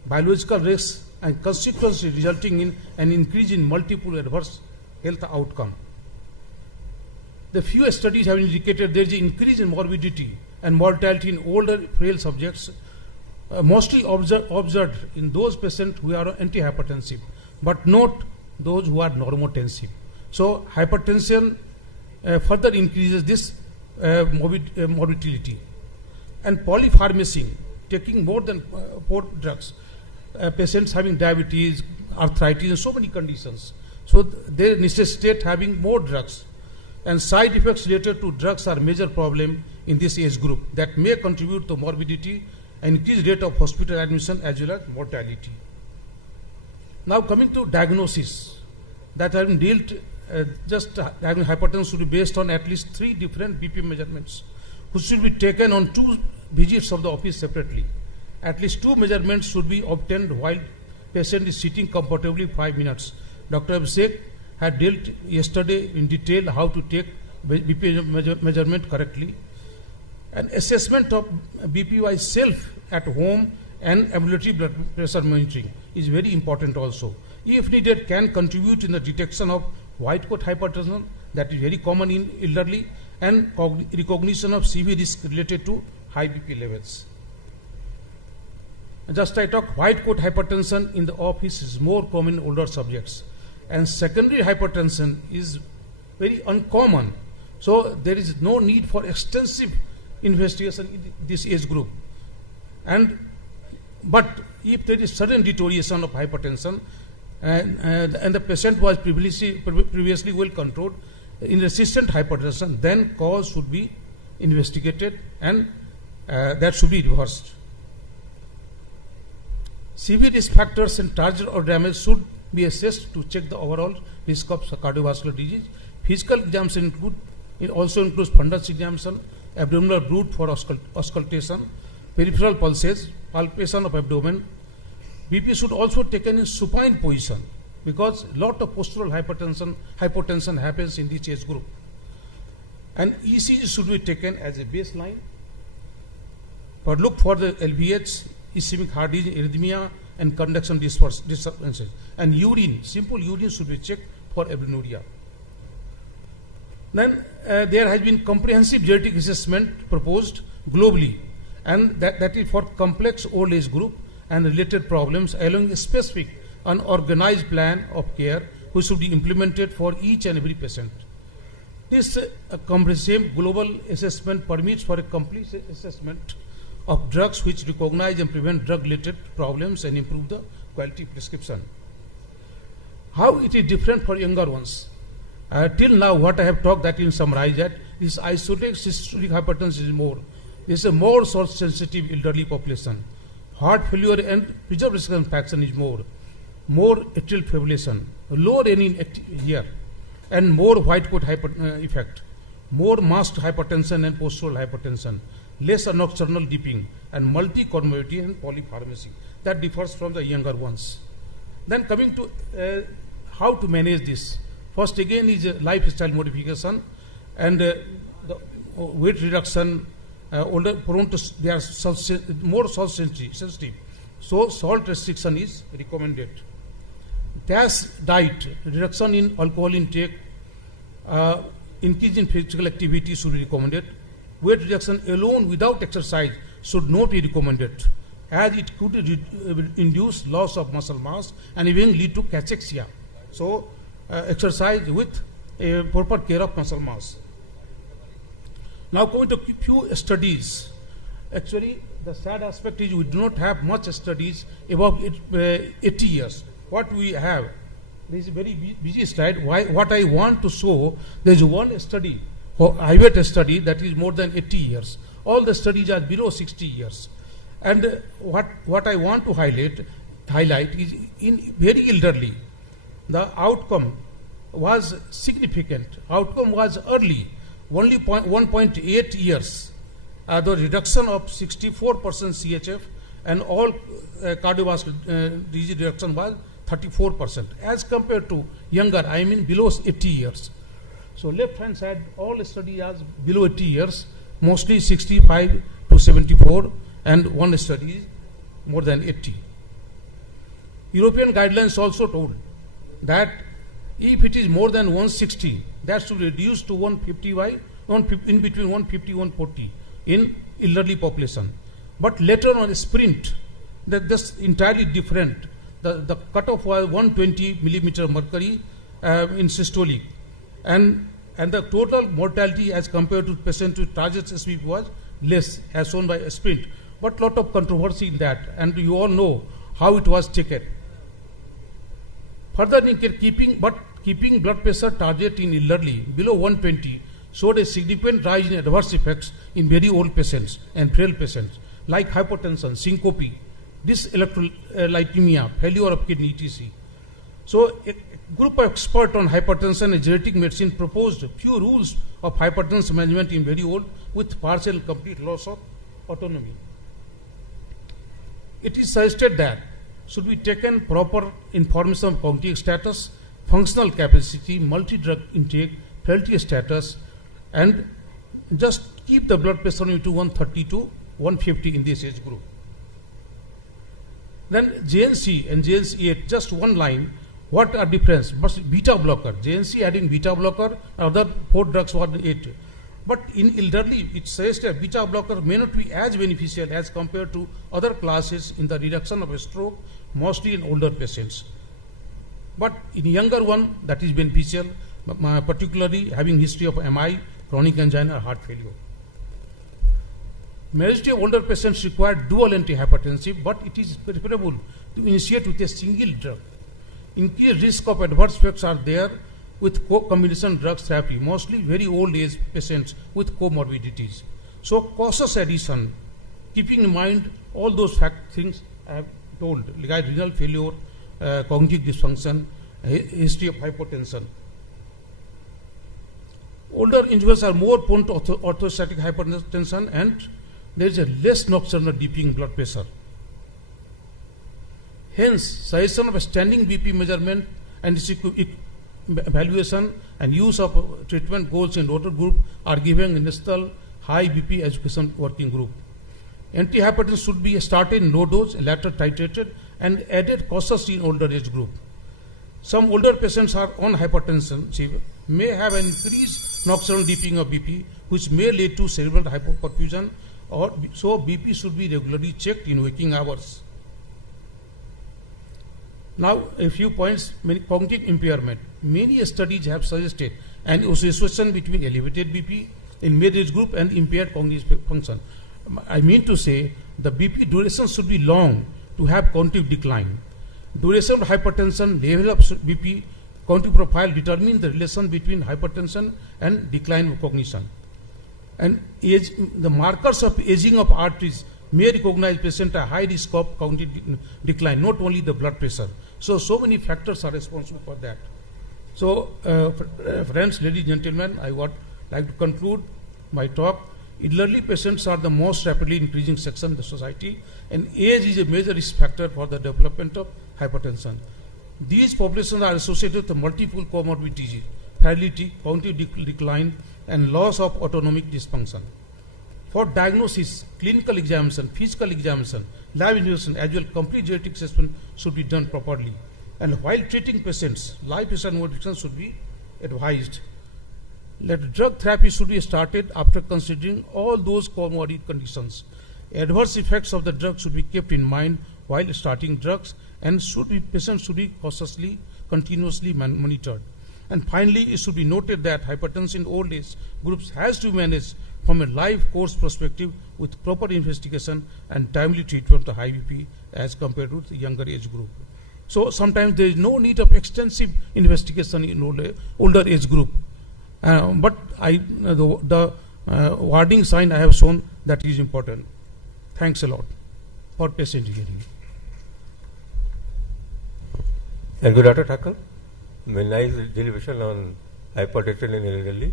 biological risks, and consequently resulting in an increase in multiple adverse health outcome. The few studies have indicated there is an increase in morbidity and mortality in older frail subjects, mostly observed in those patients who are antihypertensive, but not those who are normotensive. So hypertension further increases this morbidity. And polypharmacy, taking more than 4 drugs, patients having diabetes, arthritis, and so many conditions. So they necessitate having more drugs. And side effects related to drugs are a major problem in this age group that may contribute to morbidity and increased rate of hospital admission as well as mortality. Now coming to diagnosis, that having dealt just having hypertension should be based on at least 3 different BP measurements, which should be taken on 2 visits of the office separately. At least 2 measurements should be obtained while patient is sitting comfortably 5 minutes. Dr. Abhishek had dealt yesterday in detail how to take BP measurement correctly. An assessment of BP by self at home and ambulatory blood pressure monitoring is very important also. If needed, can contribute in the detection of white coat hypertension, that is very common in elderly, and recognition of CV risk related to high BP levels. Just I talk, white coat hypertension in the office is more common in older subjects, and secondary hypertension is very uncommon. So there is no need for extensive investigation in this age group. But if there is sudden deterioration of hypertension and the patient was previously well controlled in resistant hypertension, then cause should be investigated and that should be reversed. Severe risk factors and target or damage should be assessed to check the overall risk of cardiovascular disease. Physical examination also includes fundus examination, abdominal bruit for auscultation, peripheral pulses, palpation of abdomen, BP should also taken in supine position because lot of postural hypotension happens in this age group. And ECG should be taken as a baseline. But look for the LVH, ischemic heart disease, arrhythmia, and conduction disturbances. And urine, simple urine should be checked for albuminuria. Then there has been comprehensive genetic assessment proposed globally, and that is for complex old age group and related problems along a specific and organized plan of care which should be implemented for each and every patient. This comprehensive global assessment permits for a complete assessment of drugs which recognize and prevent drug-related problems and improve the quality prescription. How it is different for younger ones? Till now, what I have talked, that in summarize that this isolated systolic hypertension is more. This is a more source-sensitive elderly population. Heart failure and preserved risk fraction is more atrial fibrillation, low renin here, and more white coat effect, more masked hypertension and postural hypertension, less nocturnal dipping, and multi-comorbidity and polypharmacy. That differs from the younger ones. Then coming to how to manage this. First again is lifestyle modification and the weight reduction. Older prone to they are more salt sensitive, so salt restriction is recommended. DASH diet, reduction in alcohol intake, increase in physical activity should be recommended. Weight reduction alone without exercise should not be recommended, as it could induce loss of muscle mass and even lead to cachexia. So exercise with a proper care of muscle mass. Now going to few studies. Actually, the sad aspect is we do not have much studies above 80 years. What we have, this is a very busy slide. What I want to show, there is one study, IVET study, that is more than 80 years. All the studies are below 60 years. And what I want to highlight is in very elderly, the outcome was significant. Outcome was early. Only 1.8 years, the reduction of 64% CHF and all cardiovascular disease reduction was 34% as compared to younger, I mean below 80 years. So left hand side, all study are below 80 years, mostly 65 to 74, and one study is more than 80. European guidelines also told that if it is more than 160, that should reduce to 150 in between 150 140 in elderly population. But later on sprint, that's entirely different. The cutoff was 120 millimeter mercury in systolic, and the total mortality as compared to patient with target SVP was less, as shown by a sprint. But lot of controversy in that, and you all know how it was taken. Further, keeping blood pressure target in elderly below 120 showed a significant rise in adverse effects in very old patients and frail patients like hypertension, syncope, dyselectrolytemia, failure of kidney, etc. So a group of experts on hypertension and genetic medicine proposed few rules of hypertension management in very old with partial and complete loss of autonomy. It is suggested that should be taken proper information of cognitive status, functional capacity, multi-drug intake, frailty status, and just keep the blood pressure to 130 to 150 in this age group. Then JNC and JNC8, just one line, what are difference? But beta blocker, JNC adding beta blocker, other 4 drugs were 8. But in elderly, it says that beta blocker may not be as beneficial as compared to other classes in the reduction of a stroke, mostly in older patients. But in younger one, that is beneficial, particularly having history of MI, chronic angina, or heart failure. Majority of older patients require dual antihypertensive, but it is preferable to initiate with a single drug. Increased risk of adverse effects are there with combination drug therapy, mostly very old age patients with comorbidities. So cautious addition, keeping in mind all those things I have told, like renal failure, cognitive dysfunction, history of hypertension. Older individuals are more prone to orthostatic hypertension, and there is a less nocturnal dipping blood pressure. Hence, suggestion of a standing BP measurement and its evaluation and use of treatment goals in older group are given in National High BP Education Working Group. Antihypertension should be started in low dose, later titrated and added cautiously in older age group. Some older patients are on hypertension may have an increased nocturnal dipping of BP, which may lead to cerebral hypoperfusion, or so BP should be regularly checked in waking hours. Now, a few points. Cognitive impairment. Many studies have suggested an association between elevated BP in mid-age group and impaired cognitive function. I mean to say, the BP duration should be long to have cognitive decline. Duration of hypertension, level of BP, cognitive profile determine the relation between hypertension and decline of cognition. And age, the markers of aging of arteries may recognize patient a high risk of cognitive decline, not only the blood pressure. So many factors are responsible for that. So, friends, ladies and gentlemen, I would like to conclude my talk. Elderly patients are the most rapidly increasing section of the society, and age is a major risk factor for the development of hypertension. These populations are associated with multiple comorbidities, frailty, cognitive decline, and loss of autonomic dysfunction. For diagnosis, clinical examination, physical examination, lab investigation, as well complete genetic assessment should be done properly. And while treating patients, lifestyle modifications should be advised. Drug therapy should be started after considering all those comorbid conditions. Adverse effects of the drug should be kept in mind while starting drugs, and patients should be cautiously, continuously monitored. And finally, it should be noted that hypertension in old age groups has to be managed from a life course perspective with proper investigation and timely treatment of the high BP as compared with the younger age group. So sometimes there is no need of extensive investigation in older age group. But the warning sign I have shown that is important. Thanks a lot for patient hearing. Thank you, Dr. Thakur. Very nice deliberation on hypertension in elderly.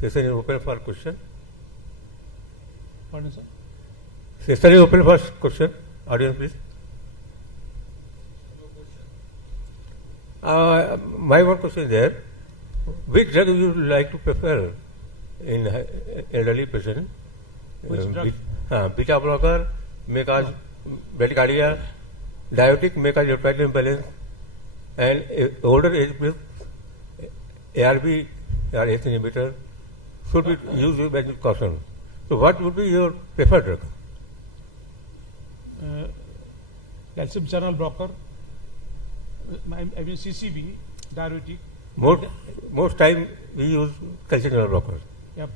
Session is open for question. Pardon, sir? Session is open for question. Audience, please. My one question is there. Which drug you like to prefer in elderly patient? Which drug? Beta blocker may cause bradycardia, diabetic may cause electrolyte imbalance, and older age group, ARB or ACE inhibitor should be used with caution. So, what would be your preferred drug? Calcium channel blocker, I mean CCB, diabetic. Most time we use calcium channel blockers. Yep.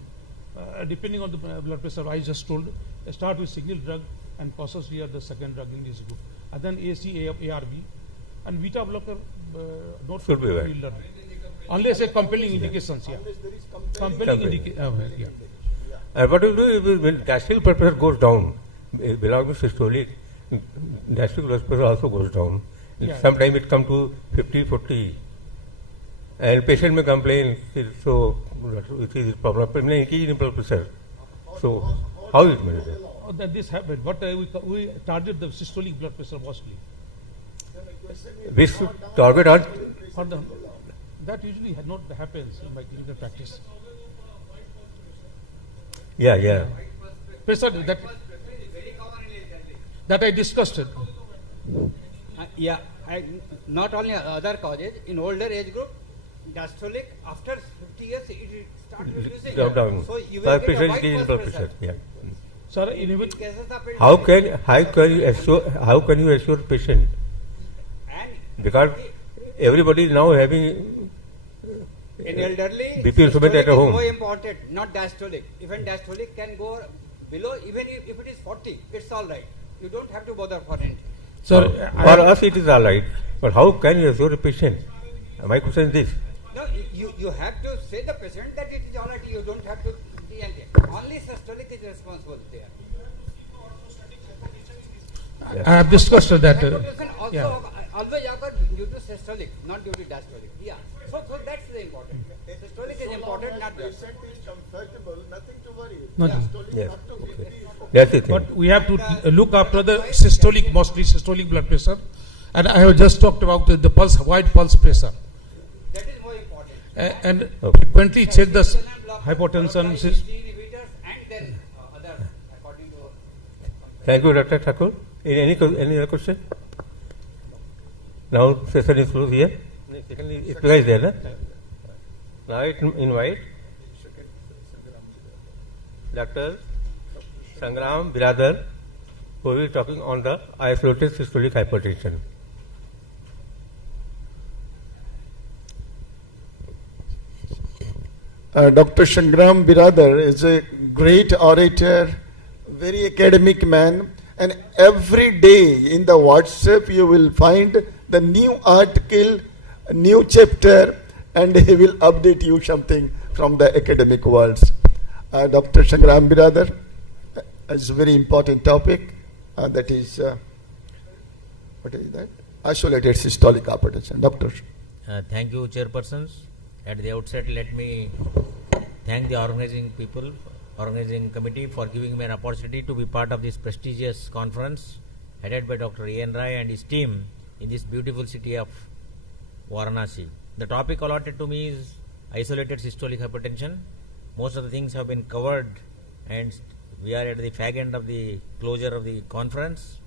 Depending on the blood pressure, I just told, start with single drug and cautiously at the second drug in this group. And then AC, ARB, and beta blocker not should be well. Unless a compelling indications, yeah. Compelling indication, yeah. And what you do when gastric blood pressure goes down, belonging to systolic, gastric blood pressure also goes down. Yeah. Sometimes it comes to 50, 40. And patient may complain, so it is problem, increase in blood pressure. So, how is it managed? That this happened, but we target the systolic blood pressure mostly. We should target on? That usually not happens in my clinical practice. Yeah. Pressure that I discussed. Not only other causes, in older age group, diastolic, after 50 years, it starts reducing. So you will get a wide blood pressure. Yeah. Sir, how can you assure patient? Because everybody is now having in elderly, BP instrument at home. More important, not diastolic. Even diastolic can go below, even if it is 40, it's all right. You don't have to bother for anything. So for us it is all right, but how can you assure a patient? My question is this. No, you have to say the patient that it is all right. You don't have to only systolic is responsible there. I have discussed that. Also, always occur due to systolic, not due to diastolic. Yeah. So that's the important. Systolic is important, not diastolic. Patient is comfortable, nothing to worry. Nothing. Diastolic Yes. up to 50 is okay. That's the thing. But we have to look after the systolic, mostly systolic blood pressure. And I have just talked about the pulse, wide pulse pressure. That is more important. And frequently check the hypotension. And then other according to. Thank you, Dr. Thakur. Any other question? Now session is closed here. Secondly, it's guys there, na? Now I invite Dr. Sangram Biradar, who will be talking on the isolated systolic hypertension. Dr. Sangram Biradar is a great orator, very academic man, and every day in the WhatsApp you will find the new article, new chapter, and he will update you something from the academic world. Dr. Sangram Biradar is a very important topic, that is, what is that? Isolated systolic hypertension. Doctor. Thank you, chairpersons. At the outset, let me thank the organizing committee for giving me an opportunity to be part of this prestigious conference headed by Dr. Ian Rai and his team in this beautiful city of Varanasi. The topic allotted to me is isolated systolic hypertension. Most of the things have been covered and we are at the fag end of the closure of the conference.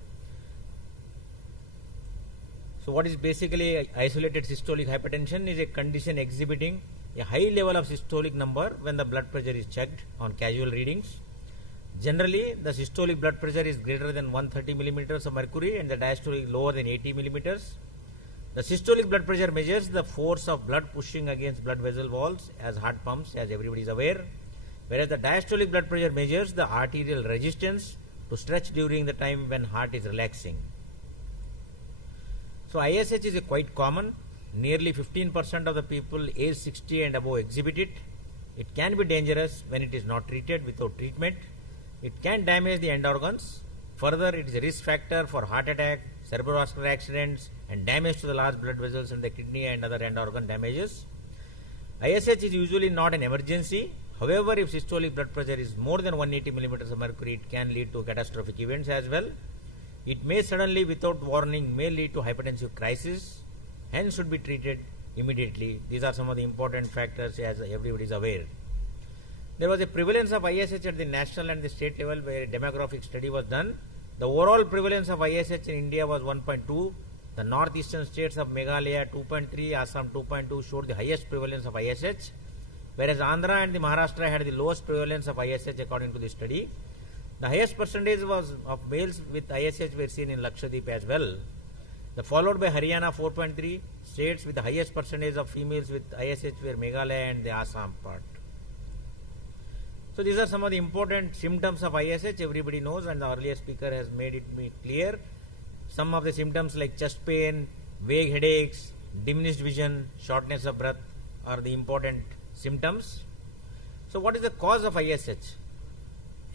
So what is basically isolated systolic hypertension is a condition exhibiting a high level of systolic number when the blood pressure is checked on casual readings. Generally, the systolic blood pressure is greater than 130 millimeters of mercury and the diastolic lower than 80 millimeters. The systolic blood pressure measures the force of blood pushing against blood vessel walls as heart pumps, as everybody is aware, whereas the diastolic blood pressure measures the arterial resistance to stretch during the time when heart is relaxing. So ISH is quite common. Nearly 15% of the people age 60 and above exhibit it. It can be dangerous when it is not treated without treatment. It can damage the end organs. Further, it is a risk factor for heart attack, cerebrovascular accidents, and damage to the large blood vessels in the kidney and other end organ damages. ISH is usually not an emergency. However, if systolic blood pressure is more than 180 millimeters of mercury, it can lead to catastrophic events as well. It may suddenly, without warning, may lead to hypertensive crisis, hence should be treated immediately. These are some of the important factors as everybody is aware. There was a prevalence of ISH at the national and the state level where a demographic study was done. The overall prevalence of ISH in India was 1.2. The northeastern states of Meghalaya 2.3, Assam 2.2 showed the highest prevalence of ISH, whereas Andhra and the Maharashtra had the lowest prevalence of ISH according to the study. The highest percentage was of males with ISH were seen in Lakshadweep as well. Followed by Haryana 4.3, states with the highest percentage of females with ISH were Meghalaya and the Assam part. So these are some of the important symptoms of ISH everybody knows, and the earlier speaker has made it clear. Some of the symptoms like chest pain, vague headaches, diminished vision, shortness of breath are the important symptoms. So what is the cause of ISH?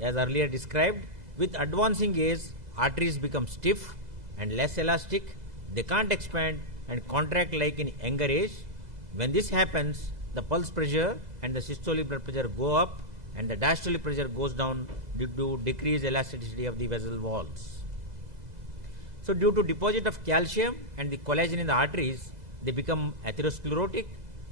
As earlier described, with advancing age, arteries become stiff and less elastic. They can't expand and contract like in younger age. When this happens, the pulse pressure and the systolic blood pressure go up and the diastolic pressure goes down due to decreased elasticity of the vessel walls. So due to deposit of calcium and the collagen in the arteries, they become atherosclerotic,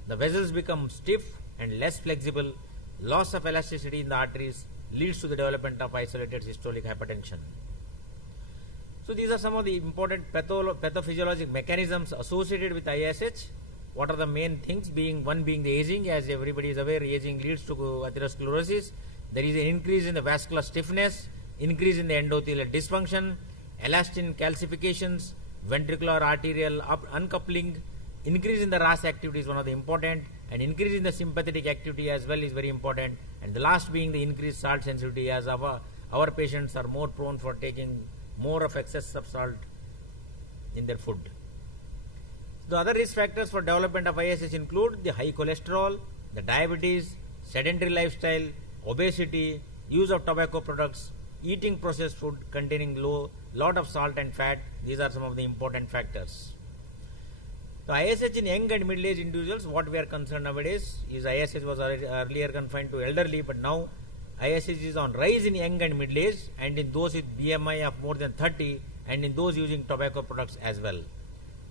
the vessels become stiff and less flexible, loss of elasticity in the arteries leads to the development of isolated systolic hypertension. So these are some of the important pathophysiologic mechanisms associated with ISH. What are the main things? One being the aging, as everybody is aware, aging leads to atherosclerosis. There is an increase in the vascular stiffness, increase in the endothelial dysfunction, elastin calcifications, ventricular arterial uncoupling, increase in the RAS activity is one of the important, and increase in the sympathetic activity as well is very important, and the last being the increased salt sensitivity, as our patients are more prone for taking more of excess of salt in their food. The other risk factors for development of ISH include the high cholesterol, the diabetes, sedentary lifestyle, obesity, use of tobacco products, eating processed food containing lot of salt and fat. These are some of the important factors. So ISH in young and middle-aged individuals, what we are concerned nowadays is ISH was earlier confined to elderly, but now ISH is on rise in young and middle-aged, and in those with BMI of more than 30, and in those using tobacco products as well.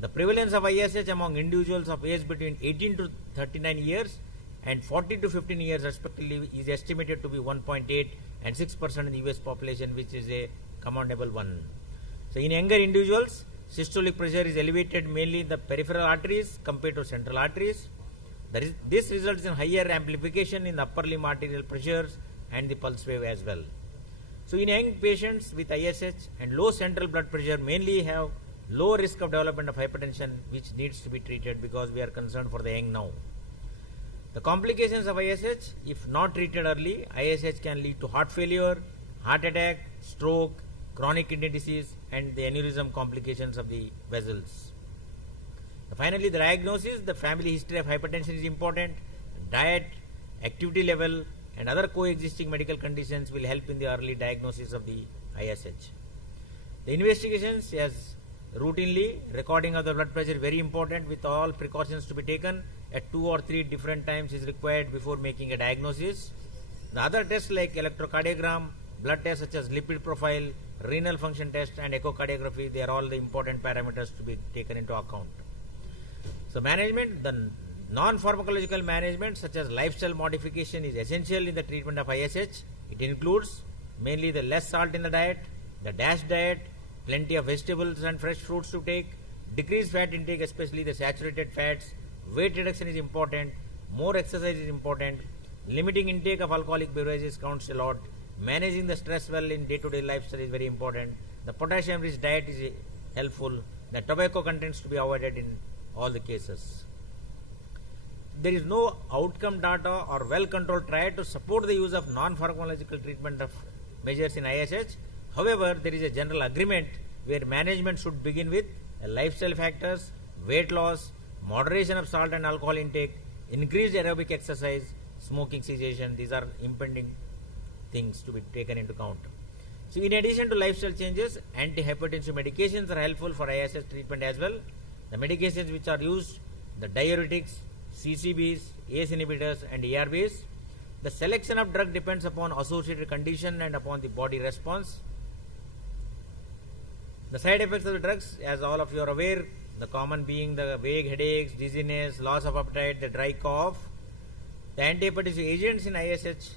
The prevalence of ISH among individuals of age between 18 to 39 years and 40 to 15 years respectively is estimated to be 1.8 and 6% in the US population, which is a commendable one. So in younger individuals, systolic pressure is elevated mainly in the peripheral arteries compared to central arteries. This results in higher amplification in the upper limb arterial pressures and the pulse wave as well. So in young patients with ISH and low central blood pressure mainly have low risk of development of hypertension, which needs to be treated because we are concerned for the young now. The complications of ISH, if not treated early, ISH can lead to heart failure, heart attack, stroke, chronic kidney disease, and the aneurysm complications of the vessels. Finally, the diagnosis, the family history of hypertension is important. Diet, activity level, and other coexisting medical conditions will help in the early diagnosis of the ISH. The investigations, as routinely, recording of the blood pressure is very important with all precautions to be taken at 2 or 3 different times is required before making a diagnosis. The other tests like electrocardiogram, blood tests such as lipid profile, renal function test, and echocardiography, they are all the important parameters to be taken into account. So management, the non-pharmacological management such as lifestyle modification is essential in the treatment of ISH. It includes mainly the less salt in the diet, the DASH diet, plenty of vegetables and fresh fruits to take, decreased fat intake, especially the saturated fats, weight reduction is important, more exercise is important, limiting intake of alcoholic beverages counts a lot, managing the stress well in day-to-day lifestyle is very important, the potassium-rich diet is helpful, the tobacco contents to be avoided in all the cases. There is no outcome data or well-controlled trial to support the use of non-pharmacological treatment of measures in ISH. However, there is a general agreement where management should begin with lifestyle factors, weight loss, moderation of salt and alcohol intake, increased aerobic exercise, smoking cessation. These are impending things to be taken into account. So in addition to lifestyle changes, antihypertensive medications are helpful for ISH treatment as well. The medications which are used, the diuretics, CCBs, ACE inhibitors, and ARBs. The selection of drug depends upon associated condition and upon the body response. The side effects of the drugs, as all of you are aware, the common being the vague headaches, dizziness, loss of appetite, the dry cough. The antihypertensive agents in ISH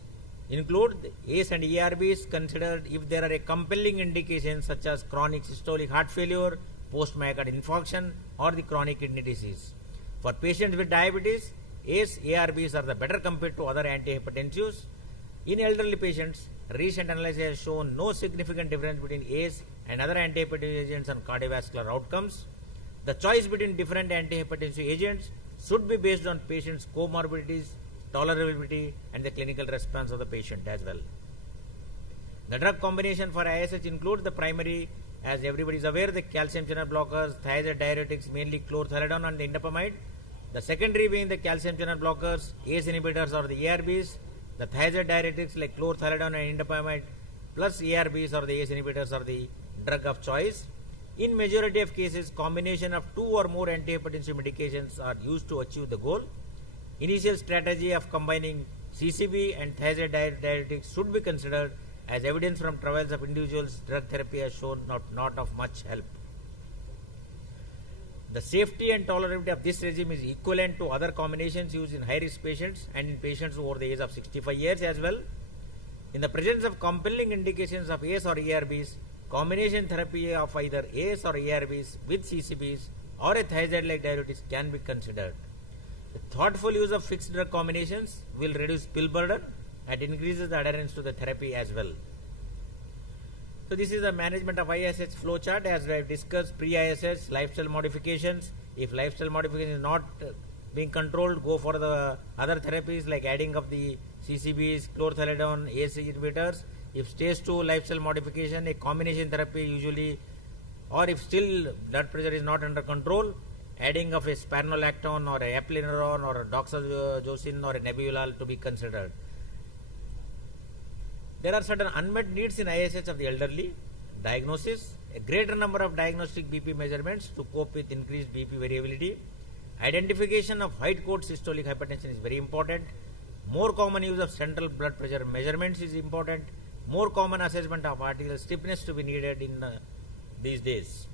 include the ACE and ARBs considered if there are a compelling indication such as chronic systolic heart failure, post-myocardial infarction, or the chronic kidney disease. For patients with diabetes, ACE, ARBs are the better compared to other antihypertensives. In elderly patients, recent analysis has shown no significant difference between ACE and other antihypertensive agents on cardiovascular outcomes. The choice between different antihypertensive agents should be based on patient's comorbidities, tolerability, and the clinical response of the patient as well. The drug combination for ISH includes the primary, as everybody is aware, the calcium channel blockers, thiazide diuretics, mainly chlorthalidone and the indapamide. The secondary being the calcium channel blockers, ACE inhibitors or the ARBs, the thiazide diuretics like chlorthalidone and indapamide, plus ARBs or the ACE inhibitors are the drug of choice. In majority of cases, combination of 2 or more antihypertensive medications are used to achieve the goal. Initial strategy of combining CCB and thiazide diuretics should be considered, as evidence from trials of individuals drug therapy has shown not of much help. The safety and tolerability of this regime is equivalent to other combinations used in high-risk patients and in patients over the age of 65 years as well. In the presence of compelling indications of ACE or ARBs, combination therapy of either ACE or ARBs with CCBs or a thiazide-like diuretics can be considered. The thoughtful use of fixed drug combinations will reduce pill burden and increases the adherence to the therapy as well. So this is the management of ISH flow chart. As I have discussed, pre-ISH, lifestyle modifications. If lifestyle modification is not being controlled, go for the other therapies like adding of the CCBs, chlorthalidone, ACE inhibitors. If stage 2 lifestyle modification, a combination therapy usually, or if still blood pressure is not under control, adding of a spironolactone or a eplerenone or a doxorubicin or a nebuliol to be considered. There are certain unmet needs in ISH of the elderly. Diagnosis, a greater number of diagnostic BP measurements to cope with increased BP variability. Identification of white coat systolic hypertension is very important. More common use of central blood pressure measurements is important. More common assessment of arterial stiffness to be needed in these days.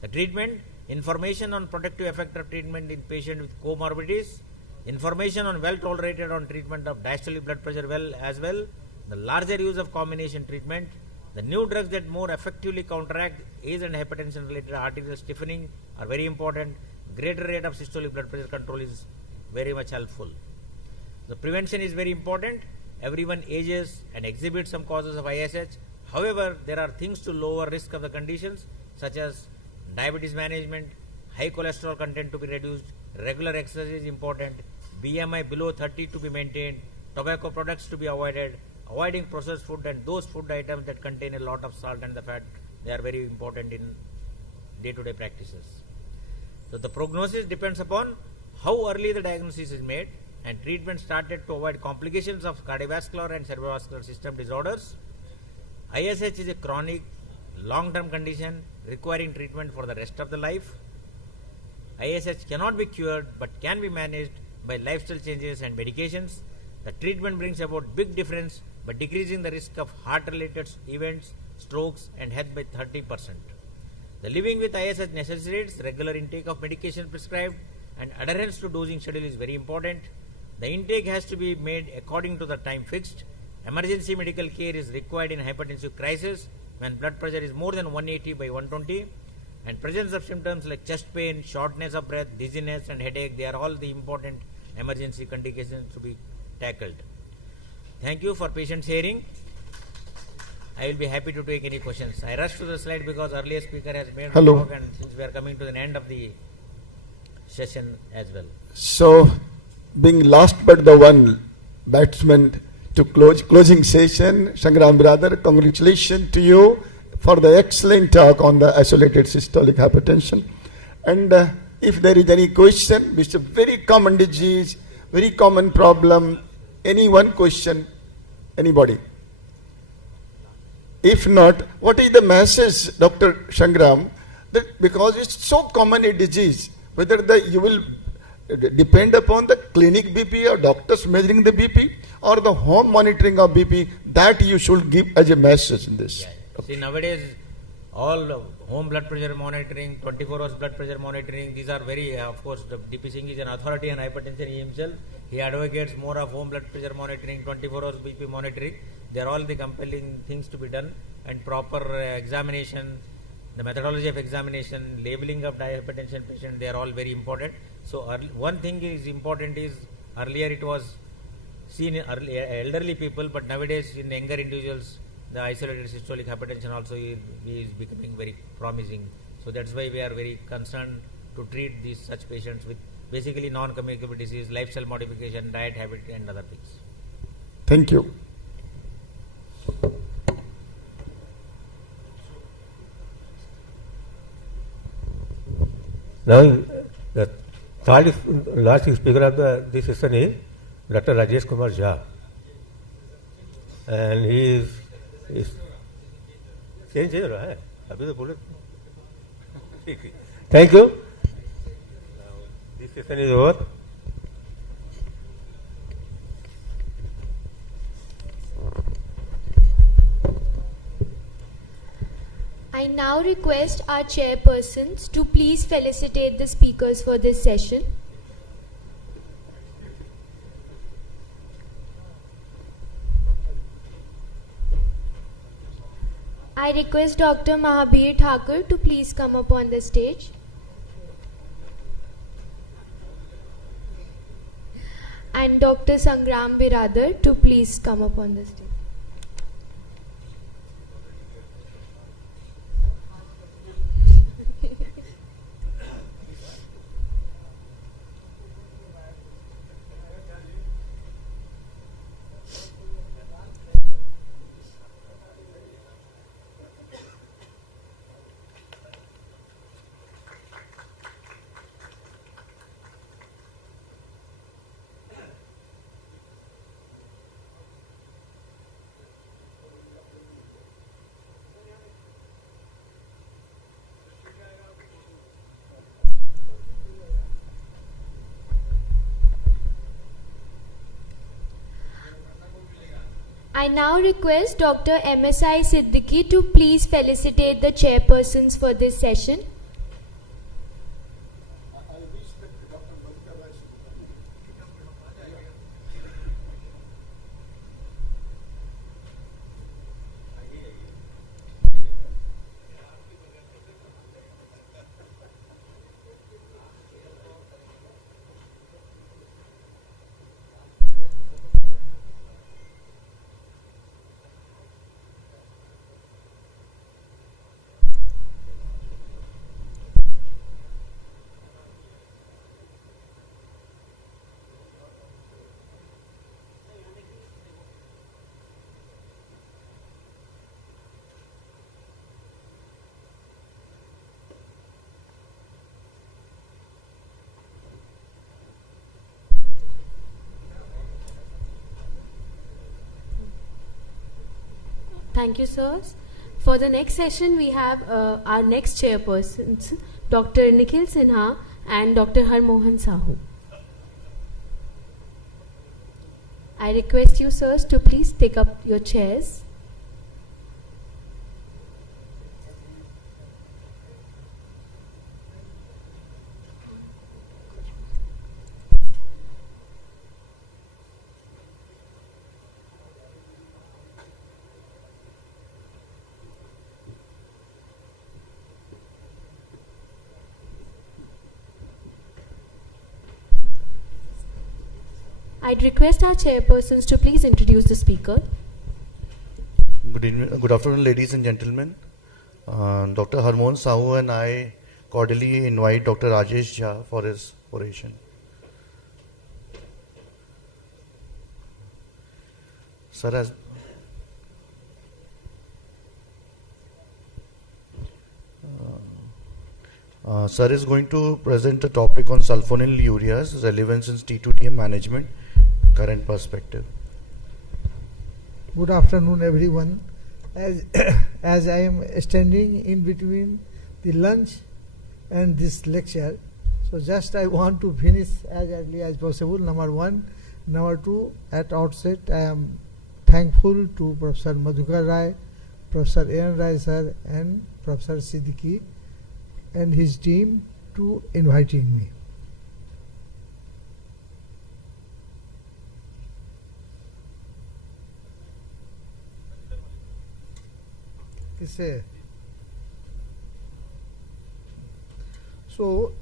The treatment, information on protective effect of treatment in patients with comorbidities, information on well tolerated on treatment of diastolic blood pressure as well, the larger use of combination treatment, the new drugs that more effectively counteract age and hypertension related arterial stiffening are very important. Greater rate of systolic blood pressure control is very much helpful. The prevention is very important. Everyone ages and exhibits some causes of ISH. However, there are things to lower risk of the conditions such as diabetes management, high cholesterol content to be reduced, regular exercise is important, BMI below 30 to be maintained, tobacco products to be avoided, avoiding processed food and those food items that contain a lot of salt and the fat. They are very important in day-to-day practices. So the prognosis depends upon how early the diagnosis is made and treatment started to avoid complications of cardiovascular and cerebrovascular system disorders. ISH is a chronic, long-term condition requiring treatment for the rest of the life. ISH cannot be cured but can be managed by lifestyle changes and medications. The treatment brings about big difference by decreasing the risk of heart-related events, strokes and death by 30%. The living with ISH necessitates regular intake of medication prescribed and adherence to dosing schedule is very important. The intake has to be made according to the time fixed. Emergency medical care is required in hypertensive crisis when blood pressure is more than 180 by 120 and presence of symptoms like chest pain, shortness of breath, dizziness and headache, they are all the important emergency conditions to be tackled. Thank you for patience hearing. I will be happy to take any questions. I rushed to the slide because earlier speaker has made the talk and since we are coming to the end of the session as well. So, being last but the one batsman to closing session, Sangram brother, congratulations to you for the excellent talk on the isolated systolic hypertension. And if there is any question, which is a very common disease, very common problem, any one question, anybody? If not, what is the message, Dr. Sangram, that because it's so common a disease, whether you will depend upon the clinic BP or doctors measuring the BP or the home monitoring of BP, that you should give as a message in this. Yeah. See, nowadays, all home blood pressure monitoring, 24 hours blood pressure monitoring, these are very, of course, DP Singh is an authority on hypertension himself. He advocates more of home blood pressure monitoring, 24 hours BP monitoring. They are all the compelling things to be done and proper examination, the methodology of examination, labeling of hypertension patient, they are all very important. So one thing is important is earlier it was seen in elderly people, but nowadays in younger individuals, the isolated systolic hypertension also is becoming very promising. So that's why we are very concerned to treat such patients with basically non-communicable disease, lifestyle modification, diet habit and other things. Thank you. Now, the last speaker of this session is Dr. Rajesh Kumar Jha. And he is change हो रहा है अभी तो बोले ठीक है thank you. This session is over. I now request our chairpersons to please felicitate the speakers for this session. I request Dr. Mahabir Thakur to please come up on the stage. And Dr. Sangram Biradar to please come up on the stage. I now request Dr. MSI Siddiqui to please felicitate the chairpersons for this session. Thank you, sirs. For the next session, we have our next chairpersons, Dr. Nikhil Sinha and Dr. Harmohan Sahu. I request you, sirs, to please take up your chairs. I'd request our chairpersons to please introduce the speaker. Good afternoon, ladies and gentlemen. Dr. Harmohan Sahu and I cordially invite Dr. Rajesh Jha for his oration. Sir, Sir is going to present a topic on sulfonylureas, relevance in T2DM management, current perspective. Good afternoon, everyone. As I am standing in between the lunch and this lecture, so just I want to finish as early as possible. Number one. Number two, at outset, I am thankful to Professor Madhukar Rai, Professor A.N. Rai sir, and Professor Siddiqui and his team to inviting me. So,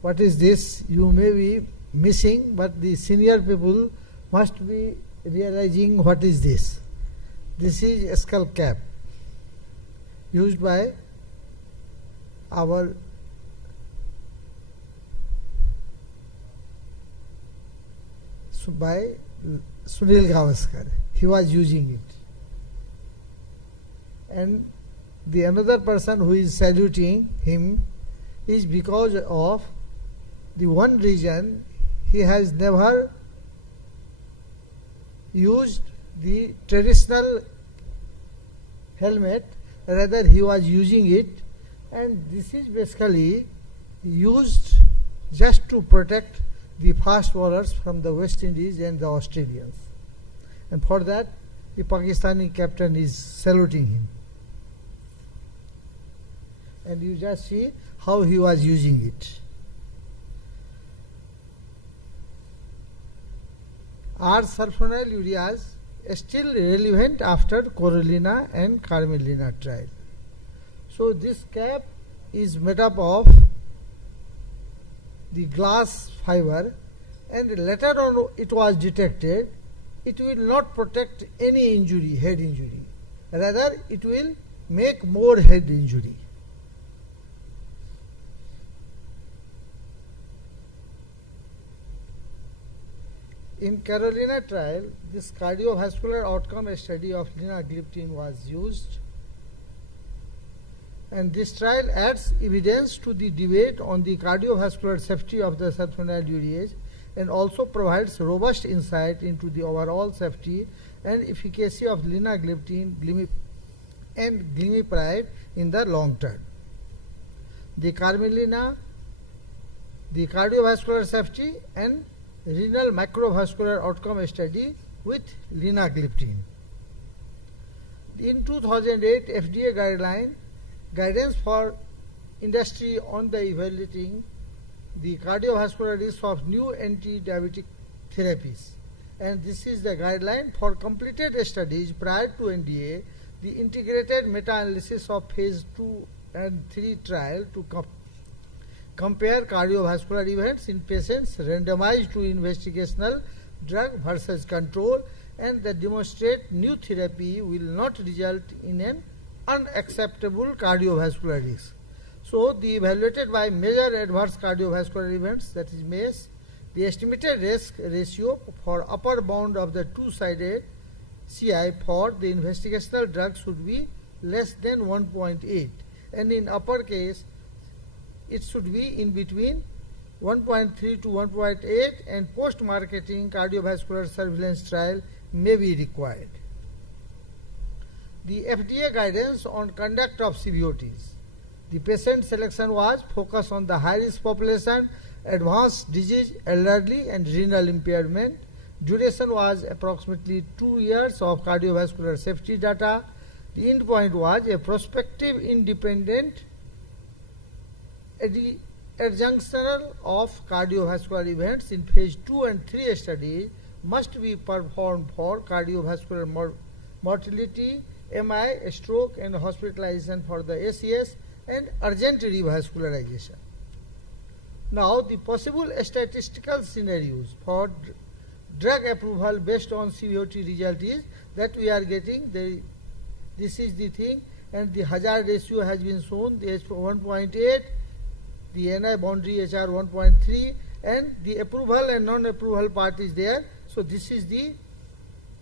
what is this? You may be missing, but the senior people must be realizing what is this. This is a skull cap used by our Sunil Gavaskar. He was using it. And the another person who is saluting him is because of the one reason he has never used the traditional helmet, rather he was using it, and this is basically used just to protect the fast bowlers from the West Indies and the Australians. And for that, the Pakistani captain is saluting him. And you just see how he was using it. Are sulfonylureas still relevant after Corallina and Carmelina trial? So this cap is made up of the glass fiber, and later on it was detected it will not protect any injury, head injury. Rather it will make more head injury. In Carolina trial, this cardiovascular outcome study of linagliptin was used, and this trial adds evidence to the debate on the cardiovascular safety of the sulfonylureas and also provides robust insight into the overall safety and efficacy of linagliptin and glimepiride in the long term. The Carmelina, the cardiovascular safety and renal macrovascular outcome study with linagliptin. In 2008, FDA guidance for industry on the evaluating the cardiovascular risk of new anti-diabetic therapies. And this is the guideline for completed studies prior to NDA, the integrated meta-analysis of phase 2 and 3 trial to compare cardiovascular events in patients randomized to investigational drug versus control, and that demonstrate new therapy will not result in an unacceptable cardiovascular risk. So, the evaluated by measured adverse cardiovascular events, that is MACE, the estimated risk ratio for upper bound of the two-sided CI for the investigational drug should be less than 1.8, and in upper case it should be in between 1.3 to 1.8, and post-marketing cardiovascular surveillance trial may be required. The FDA guidance on conduct of CVOTs. The patient selection was focused on the high-risk population, advanced disease, elderly and renal impairment. Duration was approximately 2 years of cardiovascular safety data. The endpoint was a prospective independent adjunctional of cardiovascular events in phase 2 and 3 studies must be performed for cardiovascular mortality, MI, stroke and hospitalization for the ACS and urgent revascularization. Now, the possible statistical scenarios for drug approval based on CVOT result is that we are getting, this is the thing, and the hazard ratio has been shown, the 1.8, the NI boundary HR 1.3, and the approval and non-approval part is there. So, this is the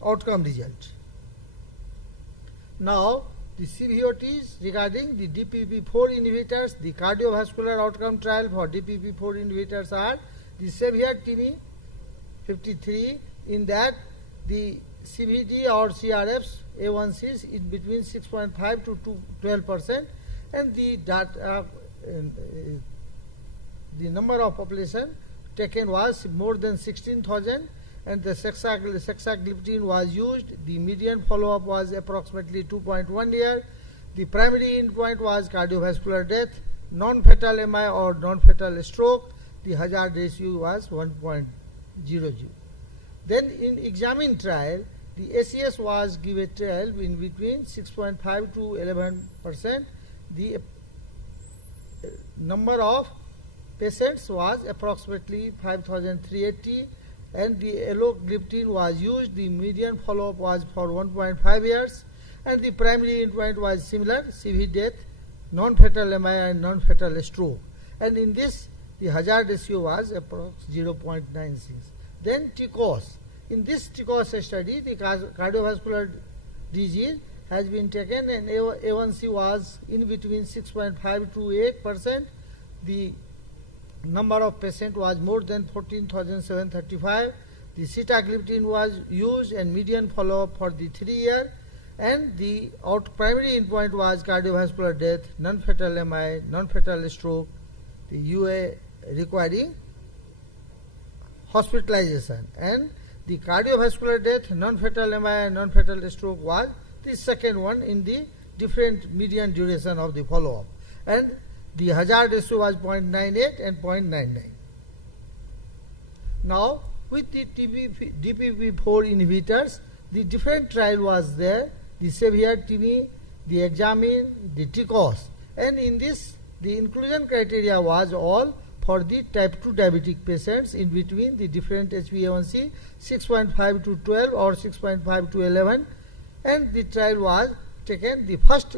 outcome result. Now, the CVOTs regarding the DPP-4 inhibitors, the cardiovascular outcome trial for DPP-4 inhibitors are the severe TIMI 53, in that the CVD or CRFs A1Cs is between 6.5 to 12%, and the data, the number of population taken was more than 16,000, and the sexagliptin was used. The median follow-up was approximately 2.1 year. The primary endpoint was cardiovascular death, non-fatal MI or non-fatal stroke. The hazard ratio was 1.00. Then in examine trial, the ACS was given trial in between 6.5 to 11%. The number of patients was approximately 5,380, and the alogliptin was used. The median follow-up was for 1.5 years, and the primary endpoint was similar, CV death, non-fatal MI and non-fatal stroke. And in this, the hazard ratio was approximately 0.96. Then TCOS. In this TCOS study, the cardiovascular disease has been taken, and A1C was in between 6.5 to 8%. The number of patients was more than 14,735. The sitagliptin was used, and median follow-up for the 3 year, and the primary endpoint was cardiovascular death, non-fatal MI, non-fatal stroke, the UA requiring hospitalization, and the cardiovascular death, non-fatal MI and non-fatal stroke was the second one in the different median duration of the follow-up, and the hazard ratio was 0.98 and 0.99. Now, with the DPP-4 inhibitors, the different trial was there, the severe TIMI, the examine, the TCOS, and in this, the inclusion criteria was all for the type 2 diabetic patients in between the different HbA1c 6.5 to 12 or 6.5 to 11, and the trial was taken. The first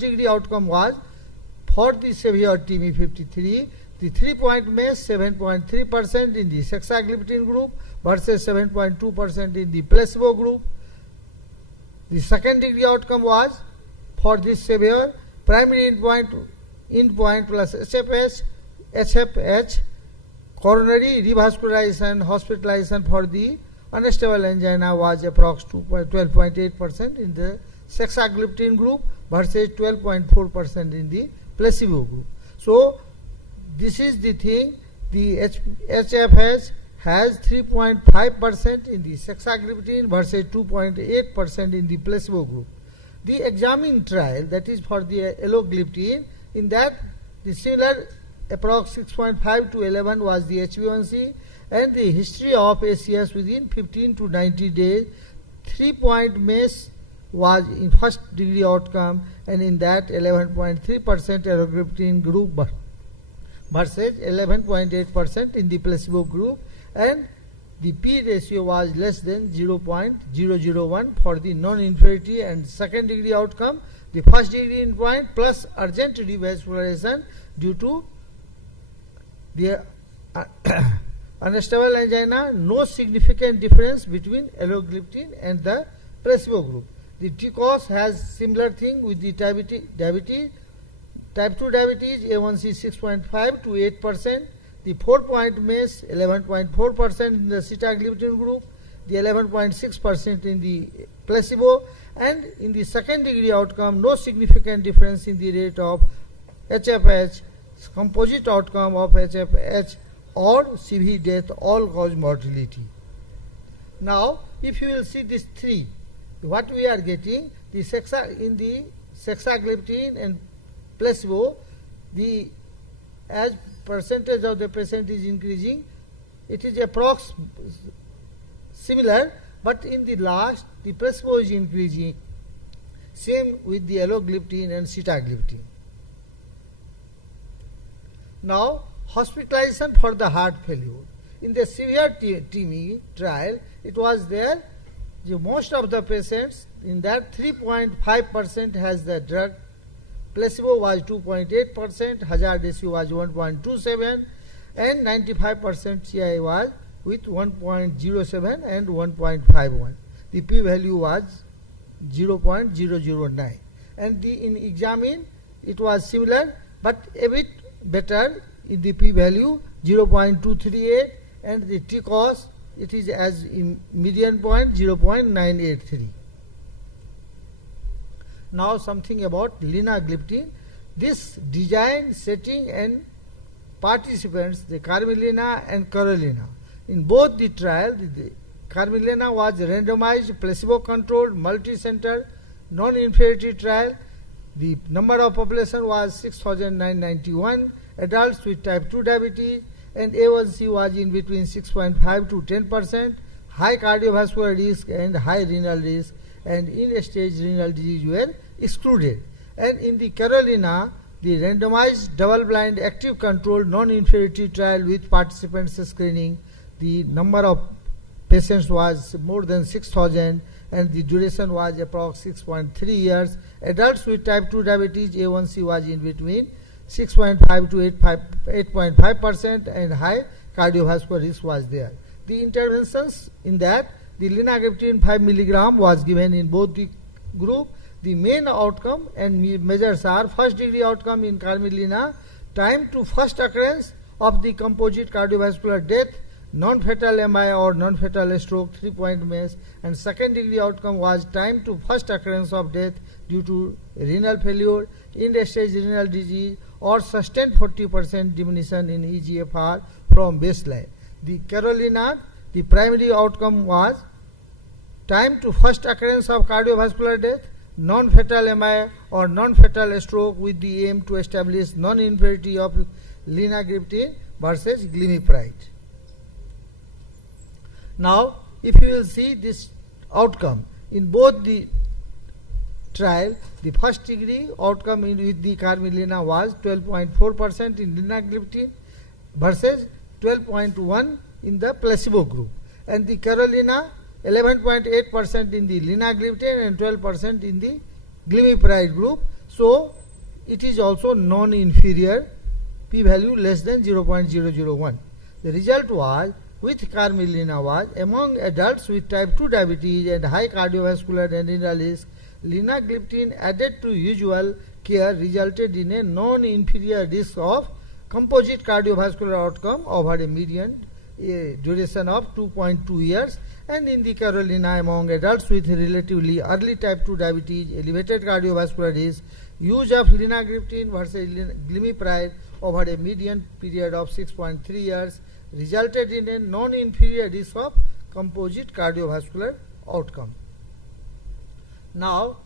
degree outcome was for the severe TIMI 53, the 3-point MACE 7.3% in the sexagliptin group versus 7.2% in the placebo group. The second degree outcome was for this severe primary endpoint plus HFH, coronary revascularization, hospitalization for the unstable angina was approximately 12.8% in the sexagliptin group versus 12.4% in the placebo group. So, this is the thing, the HFH has 3.5% in the sexagliptin versus 2.8% in the placebo group. The examine trial, that is for the alogliptin, in that the similar approx 6.5 to 11 was the HbA1c, and the history of ACS within 15 to 90 days. 3-point MACE was in first degree outcome, and in that 11.3% alogliptin group versus 11.8% in the placebo group, and the P ratio was less than 0.001 for the non-inferiority and second degree outcome. The first degree endpoint plus urgent revascularization due to the unstable angina, no significant difference between alogliptin and the placebo group. The TCOS has similar thing with the diabetes. Type 2 diabetes, A1C 6.5 to 8%. The 4-point MACE 11.4% in the sitagliptin group, the 11.6% in the placebo, and in the second degree outcome, no significant difference in the rate of HFH, composite outcome of HFH, or CV death, all cause mortality. Now, if you will see these three, what we are getting, the in the sexagliptin and placebo, the as percentage of the patient is increasing, it is approx similar, but in the last, the placebo is increasing. Same with the alogliptin and sitagliptin. Now, hospitalization for the heart failure. In the severe TME trial, it was there, most of the patients, in that 3.5% has the drug, placebo was 2.8%, hazard ratio was 1.27, and 95% CI was with 1.07 and 1.51. The p-value was 0.009. And in examine, it was similar, but a bit better in the p-value 0.238, and the TCOS, it is as in median point 0.983. Now something about linagliptin. This design, setting, and participants, the Carmelina and Carolina. In both the trial, the Carmelina was randomized, placebo-controlled, multi-center, non-inferiority trial. The number of population was 6,991, adults with type 2 diabetes, and A1C was in between 6.5 to 10%, high cardiovascular risk and high renal risk, and in-stage renal disease were excluded. And in the Carolina, the randomized double-blind active control non-inferiority trial with participants screening, the number of patients was more than 6,000, and the duration was approximately 6.3 years. Adults with type 2 diabetes, A1C was in between 6.5 to 8.5%, and high cardiovascular risk was there. The interventions in that, the linagliptin 5 mg was given in both the group. The main outcome and measures are first degree outcome in Carmelina, time to first occurrence of the composite cardiovascular death, non-fatal MI or non-fatal stroke, 3-point MACE, and second degree outcome was time to first occurrence of death due to renal failure, end-stage renal disease, or sustained 40% diminution in eGFR from baseline. The Carolina, the primary outcome was time to first occurrence of cardiovascular death, non-fatal MI or non-fatal stroke, with the aim to establish non-inferiority of linagliptin versus glimepiride. Now, if you will see this outcome in both the trial, the first degree outcome with the Carmelina was 12.4% in linagliptin versus 12.1 in the placebo group, and the Carolina 11.8% in the linagliptin and 12% in the glimepiride group. So it is also non-inferior, p-value less than 0.001. The result was with Carmelina was among adults with type 2 diabetes and high cardiovascular and renal risk, linagliptin added to usual care resulted in a non-inferior risk of composite cardiovascular outcome over a median duration of 2.2 years, and in the Carolina among adults with relatively early type 2 diabetes, elevated cardiovascular risk, Use of linagliptin versus glimepiride over a median period of 6.3 years resulted in a non-inferior risk of composite cardiovascular outcome. Now,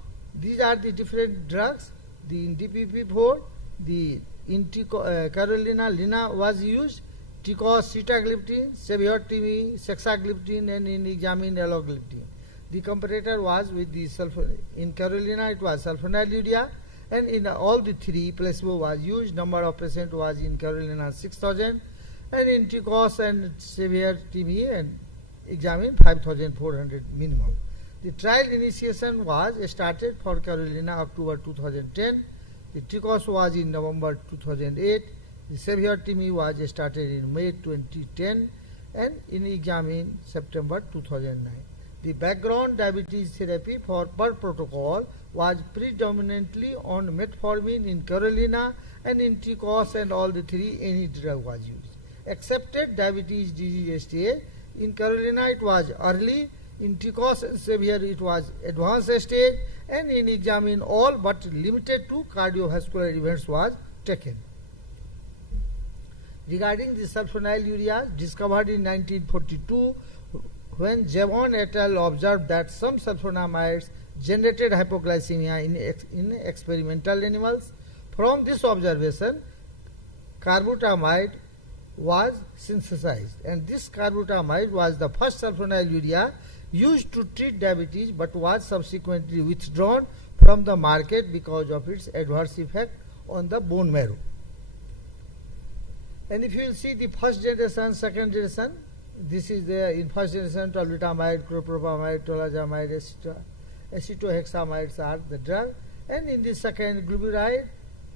these are the different drugs. The in DPP-4, the Carolina Lina was used, Ticos, sitagliptin, Seviotimi, Sexagliptin, and in examine alogliptin. The comparator was with the in Carolina it was sulfonylurea, and in all the three placebo was used. Number of patients was in Carolina 6,000, and in Ticos and Seviotimi and examine 5,400 minimum. The trial initiation was started for Carolina October 2010. The Ticos was in November 2008. The Seviotimi was started in May 2010 and in examine September 2009. The background diabetes therapy per protocol was predominantly on metformin in Carolina, and in Ticos and all the three any drug was used. Accepted diabetes disease stage, in Carolina it was early, in Ticos and Sevier it was advanced stage, and in examine all but limited to cardiovascular events was taken. Regarding the sulfonylurea discovered in 1942, when Javon et al. Observed that some sulfonamides generated hypoglycemia in experimental animals. From this observation, carbutamide was synthesized, and this carbutamide was the first sulfonylurea used to treat diabetes, but was subsequently withdrawn from the market because of its adverse effect on the bone marrow. And if you will see the first generation, second generation, this is the in first generation tolbutamide, chlorpropamide, tolazamide, acetohexamides are the drug, and in the second gluburide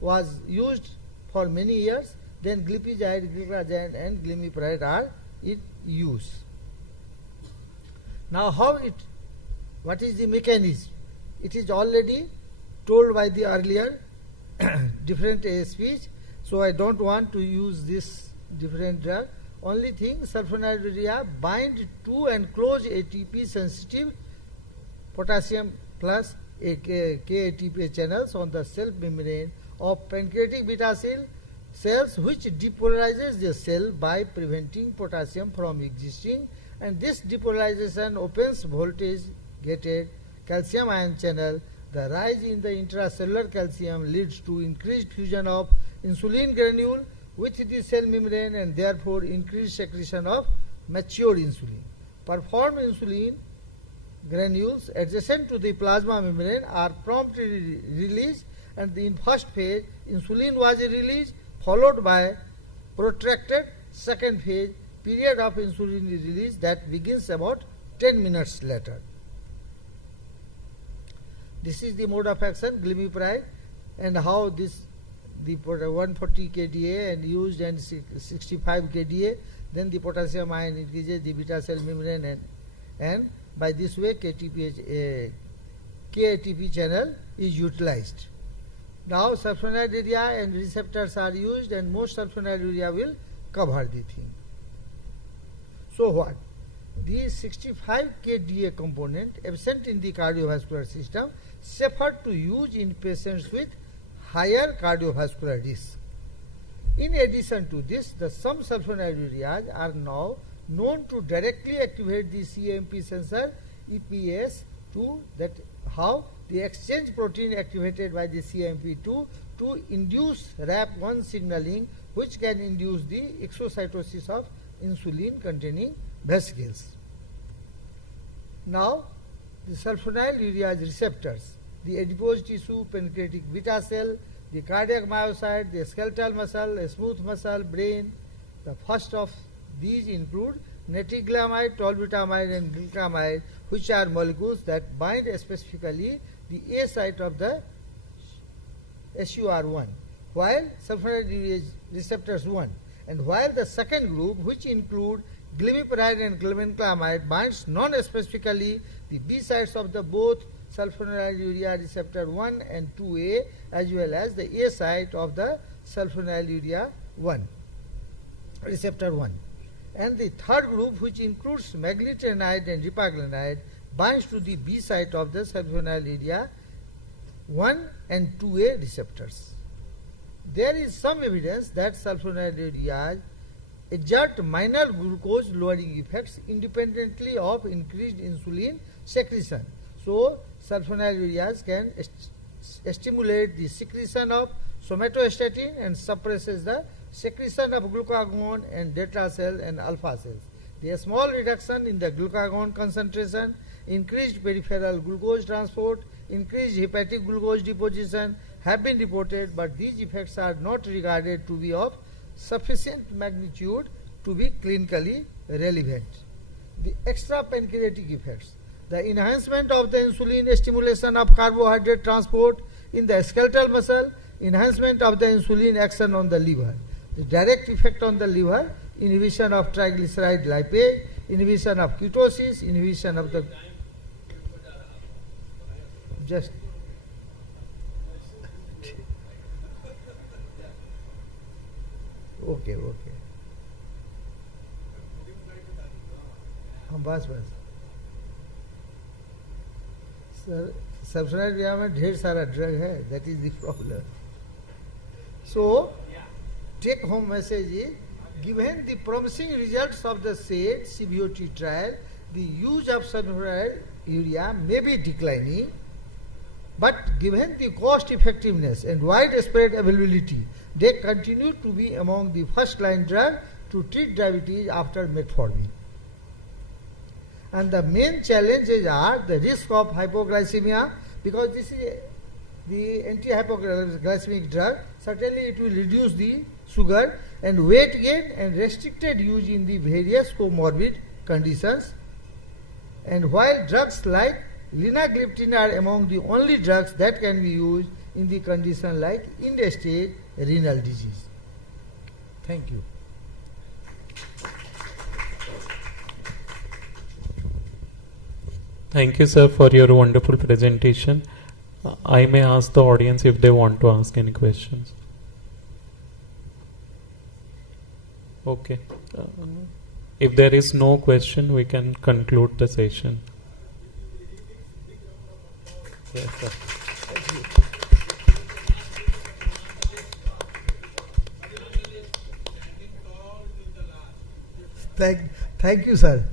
was used for many years. Then glipizide, gliclazide, and glimepiride are in use. Now, what is the mechanism? It is already told by the earlier different speech, so I don't want to use this different drug. Only thing, sulfonylurea bind to and close ATP sensitive potassium plus K-ATP channels on the cell membrane of pancreatic beta cell cells, which depolarizes the cell by preventing potassium from existing, and this depolarization opens voltage gated calcium ion channel. The rise in the intracellular calcium leads to increased fusion of insulin granule with the cell membrane, and therefore increased secretion of mature insulin. Performed insulin granules adjacent to the plasma membrane are promptly released, and in first phase insulin was released, followed by protracted second phase period of insulin release that begins about 10 minutes later. This is the mode of action, glimepiride, and how this the 140 kDa and used and 65 kDa, then the potassium ion increases the beta cell membrane, and by this way K-ATP channel is utilized. Now sulfonylurea and receptors are used, and most sulfonylurea will cover the thing. So what? The 65 kDa component absent in the cardiovascular system safer to use in patients with higher cardiovascular risk. In addition to this, some sulfonylureas are now known to directly activate the CAMP sensor EPS2, that how the exchange protein activated by the CAMP2 to induce RAP1 signaling, which can induce the exocytosis of insulin containing vesicles. Now, the sulfonylureas receptors, the adipose tissue, pancreatic beta cell, the cardiac myocyte, the skeletal muscle, a smooth muscle, brain. The first of these include netiglamide, tolbutamide, and glutamide, which are molecules that bind specifically the A site of the SUR1, while sulfonylureas receptors 1, and while the second group, which include glimepiride and glibenclamide, binds non-specifically the B sites of the both sulfonylurea receptor 1 and 2A, as well as the A site of the sulfonylurea 1 receptor 1. And the third group, which includes maglitronide and ripaglinide, binds to the B site of the sulfonylurea 1 and 2A receptors. There is some evidence that sulfonylureas exert minor glucose lowering effects independently of increased insulin secretion. So, sulfonylureas can stimulate the secretion of somatostatin and suppresses the secretion of glucagon and delta cells and alpha cells. The small reduction in the glucagon concentration, increased peripheral glucose transport, increased hepatic glucose deposition have been reported, but these effects are not regarded to be of sufficient magnitude to be clinically relevant. The extra pancreatic effects, the enhancement of the insulin stimulation of carbohydrate transport in the skeletal muscle, enhancement of the insulin action on the liver, the direct effect on the liver, inhibition of triglyceride lipase, inhibition of ketosis, inhibition of the just okay. बस sir subscribe में ढेर सारा drug है, that is the problem. So take home message is, given the promising results of the said CVOT trial, the use of sulfonylurea may be declining, but given the cost effectiveness and widespread availability, they continue to be among the first line drug to treat diabetes after metformin. And the main challenges are the risk of hypoglycemia, because this is the anti-hypoglycemic drug. Certainly it will reduce the sugar, and weight gain and restricted use in the various comorbid conditions. And while drugs like linagliptin are among the only drugs that can be used in the condition like end-stage renal disease. Thank you. Thank you, sir, for your wonderful presentation. I may ask the audience if they want to ask any questions. Okay. If there is no question, we can conclude the session. Yes, sir. Thank you, sir.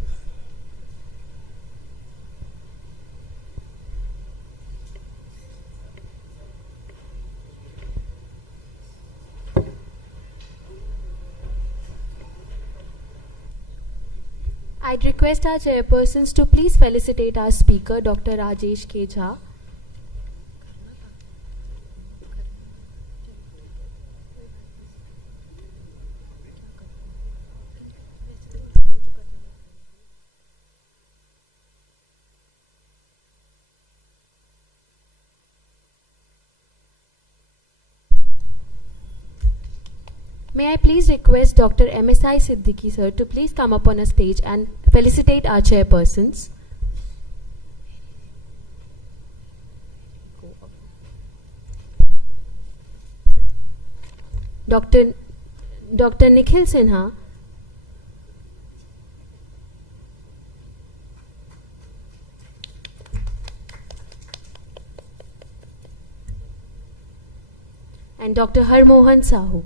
I'd request our chairpersons to please felicitate our speaker, Dr. Rajesh K. Jha. May I please request Dr. MSI Siddiqui sir to please come up on a stage and felicitate our chairpersons. Dr. Nikhil Sinha, and Dr. Harmohan Sahu.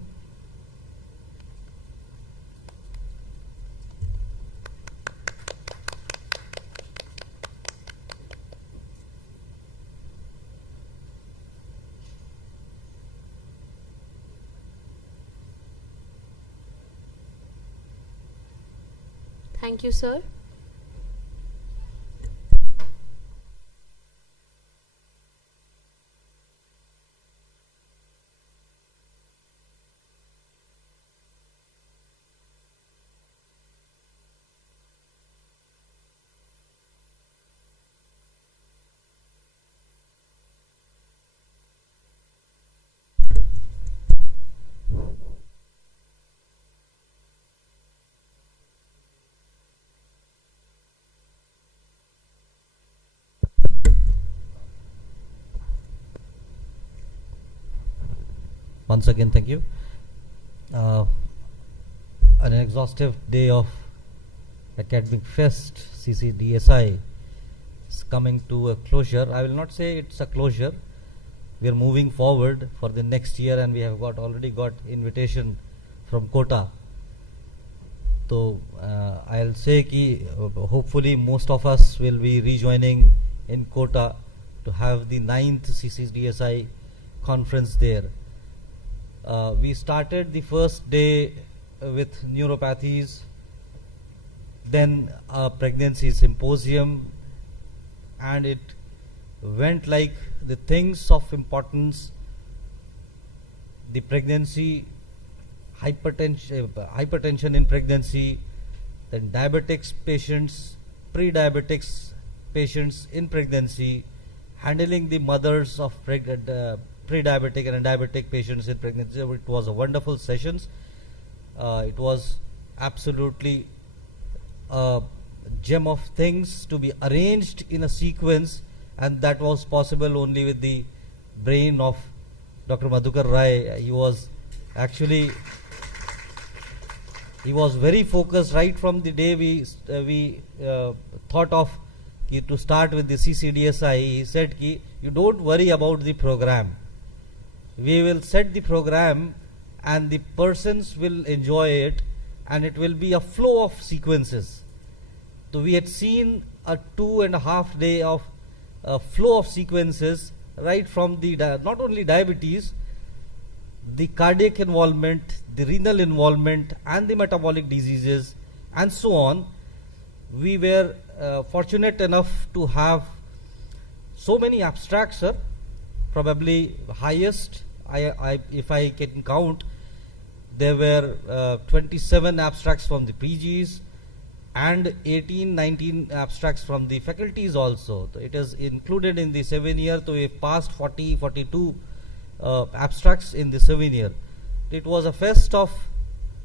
Thank you, sir. Once again, thank you. An exhaustive day of academic fest, CCDSI, is coming to a closure. I will not say it's a closure, we are moving forward for the next year, and we have already got invitation from Kota. So I'll say ki hopefully most of us will be rejoining in Kota to have the 9th CCDSI conference there. We started the first day with neuropathies, then a pregnancy symposium, and it went like the things of importance, the pregnancy, hypertension in pregnancy, then diabetics patients, pre-diabetics patients in pregnancy, handling the mothers of pre-diabetic and diabetic patients in pregnancy. It was a wonderful sessions. It was absolutely a gem of things to be arranged in a sequence, and that was possible only with the brain of Dr. Madhukar Rai. He was very focused right from the day we thought of to start with the CCDSI. He said ki you don't worry about the program. We will set the program and the persons will enjoy it, and it will be a flow of sequences. So we had seen a 2.5 day of flow of sequences right from the not only diabetes, the cardiac involvement, the renal involvement, and the metabolic diseases, and so on. We were fortunate enough to have so many abstracts, sir. Probably highest, if I can count, there were 27 abstracts from the PGs and 18-19 abstracts from the faculties also. It is included in the 7 year, so we passed 42 abstracts in the 7 year. It was a fest of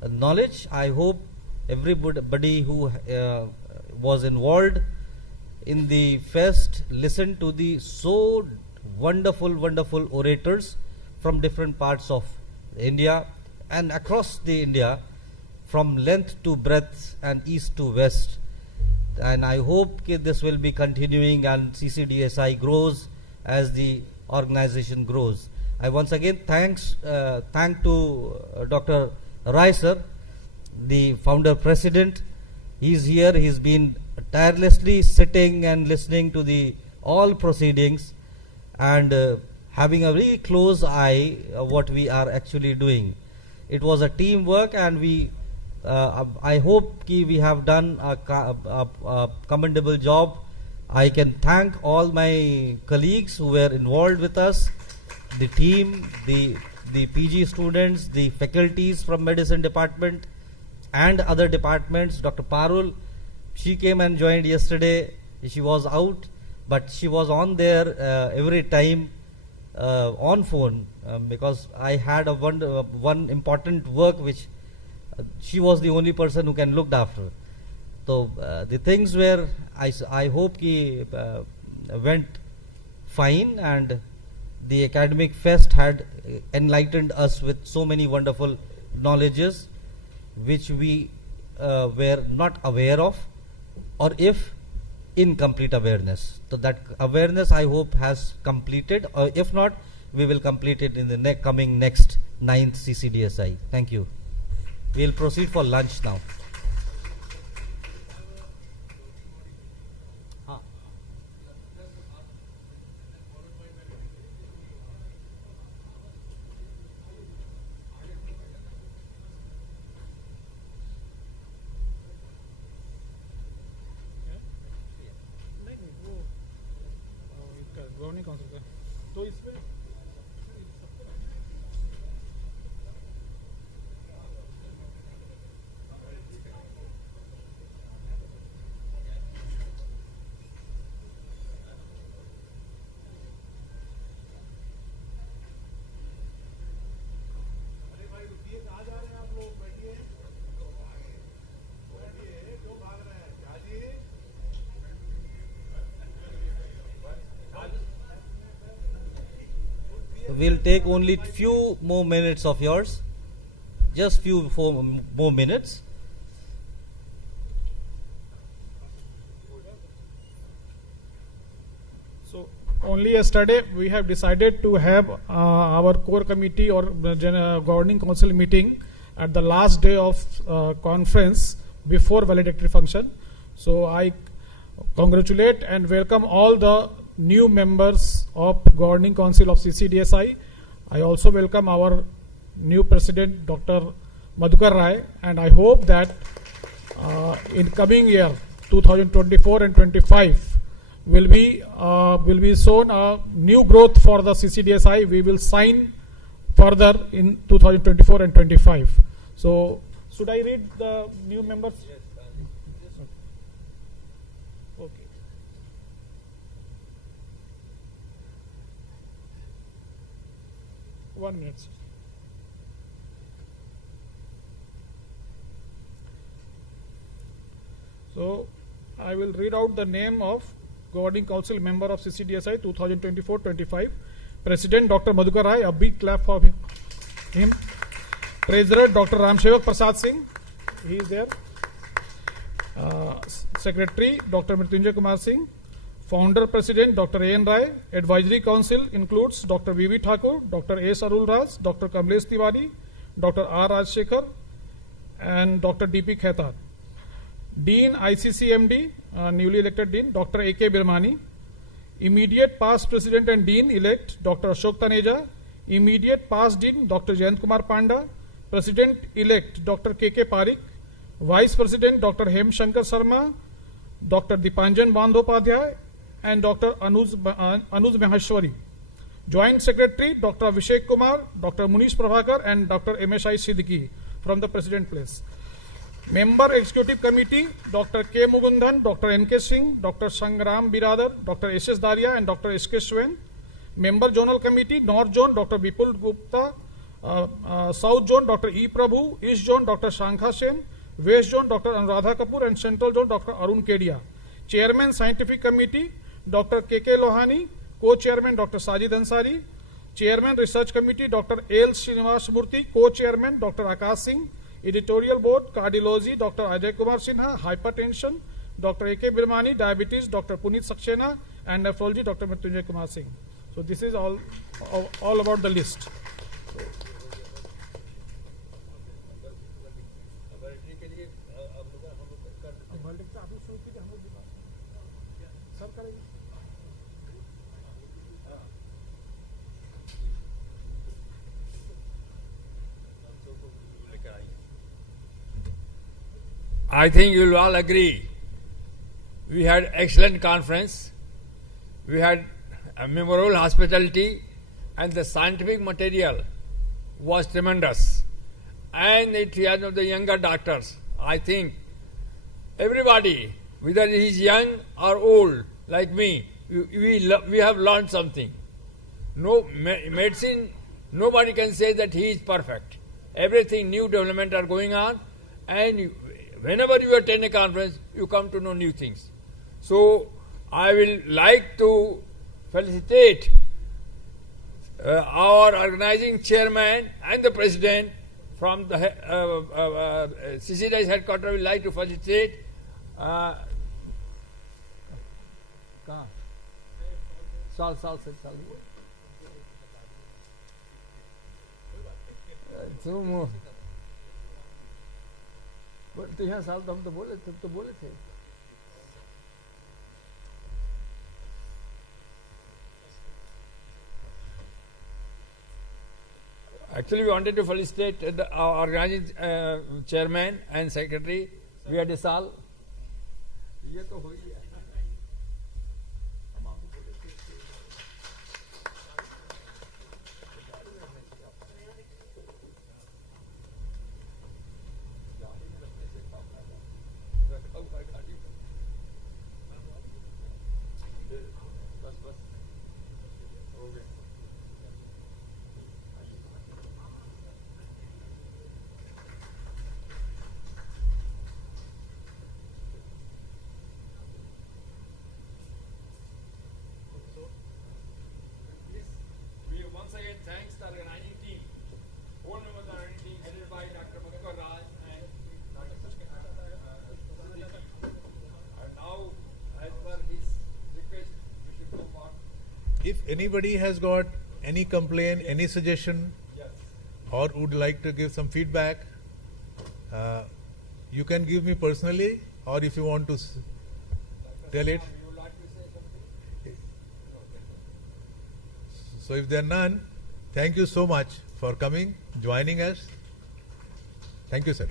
knowledge. I hope everybody who was involved in the fest listened to the so wonderful orators from different parts of India and across the India, from length to breadth and east to west. And I hope this will be continuing and CCDSI grows as the organization grows. I once again thank to Dr. Rai sir, the founder president. He's here. He's been tirelessly sitting and listening to the all proceedings and having a very close eye of what we are actually doing. It was a teamwork, and we I hope we have done a commendable job. I can thank all my colleagues who were involved with us, the team, the PG students, the faculties from medicine department and other departments. Dr. Parul, she came and joined yesterday. She was out, but she was on there every time on phone because I had one important work which she was the only person who can look after. So the things were, I hope went fine, and the academic fest had enlightened us with so many wonderful knowledges which we were not aware of, or if incomplete awareness. So that awareness I hope has completed, or if not, we will complete it in the coming next 9th CCDSI. Thank you. We will proceed for lunch now. Governing council का तो इसमें We'll take only few more minutes of yours, just few more minutes. So only yesterday we have decided to have our core committee or governing council meeting at the last day of conference before valedictory function. So I congratulate and welcome all the new members of governing council of CCDSI. I also welcome our new president, Dr. Madhukar Rai, and I hope that in coming year 2024 and 25 will be shown a new growth for the CCDSI. We will sign further in 2024 and 25. So should I read the new members? Okay. One minute. So I will read out the name of governing council member of CCDSI 2024-25. President Dr. Madhukar Rai, a big clap for him. Treasurer Dr. Ramsevak Prasad Singh, he is there. Secretary Dr. Mrityunjay Kumar Singh. Founder President Dr. A.N. Rai. Advisory Council includes Dr. V.V. Thakur, Dr. A. Sarul Raj, Dr. Kamlesh Tiwari, Dr. R. Rajshekhar, and Dr. D.P. Khaitan. Dean ICCMD, newly elected Dean, Dr. A.K. Birmani. Immediate past President and Dean elect, Dr. Ashok Taneja. Immediate past Dean, Dr. Jayant Kumar Panda. President elect, Dr. K.K. Parikh. Vice President, Dr. Hem Shankar Sharma, Dr. Dipanjan Bandhopadhyay, and Dr. Anuj Maheshwari. Joint Secretary, Dr. Abhishek Kumar, Dr. Munish Prabhakar, and Dr. M.S.I. Siddiqui from the President place. Member Executive Committee, Dr. K. Mugundan, Dr. N.K. Singh, Dr. Sangram Biradar, Dr. S.S. Daria, and Dr. S.K. Swain. Member Zonal Committee, North Zone, Dr. Vipul Gupta, South Zone, Dr. E. Prabhu, East Zone, Dr. Shankha Sen, West Zone, Dr. Anuradha Kapoor, and Central Zone, Dr. Arun Kedia. Chairman Scientific Committee, Dr. K.K. Lohani, Co-Chairman Dr. Sajid Ansari, Chairman Research Committee, Dr. L. Srinivas Murthy, Co-Chairman Dr. Akash Singh, Editorial Board, Cardiology, Dr. Ajay Kumar Sinha, Hypertension, Dr. A.K. Birmani, Diabetes, Dr. Puneet Saxena, and Nephrology, Dr. Mrityunjay Kumar Singh. So this is all about the list. I think you will all agree. We had excellent conference. We had a memorable hospitality, and the scientific material was tremendous. And it has of the younger doctors. I think everybody, whether he is young or old, like me, we have learned something. No medicine, nobody can say that he is perfect. Everything, new development are going on, and whenever you attend a conference, you come to know new things. So I will like to felicitate our organizing chairman and the president from the CCDSI headquarters. Will like to felicitate तो यहाँ साल तो हम तो बोले थे Actually, we wanted to felicitate our organizing chairman and secretary. We had a sal. ये तो हो गया. if anybody has got any complaint, any suggestion, or would like to give some feedback, you can give me personally, or if you want to tell it. So if there are none, thank you so much for coming, joining us. Thank you, sir.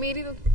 मेरी तो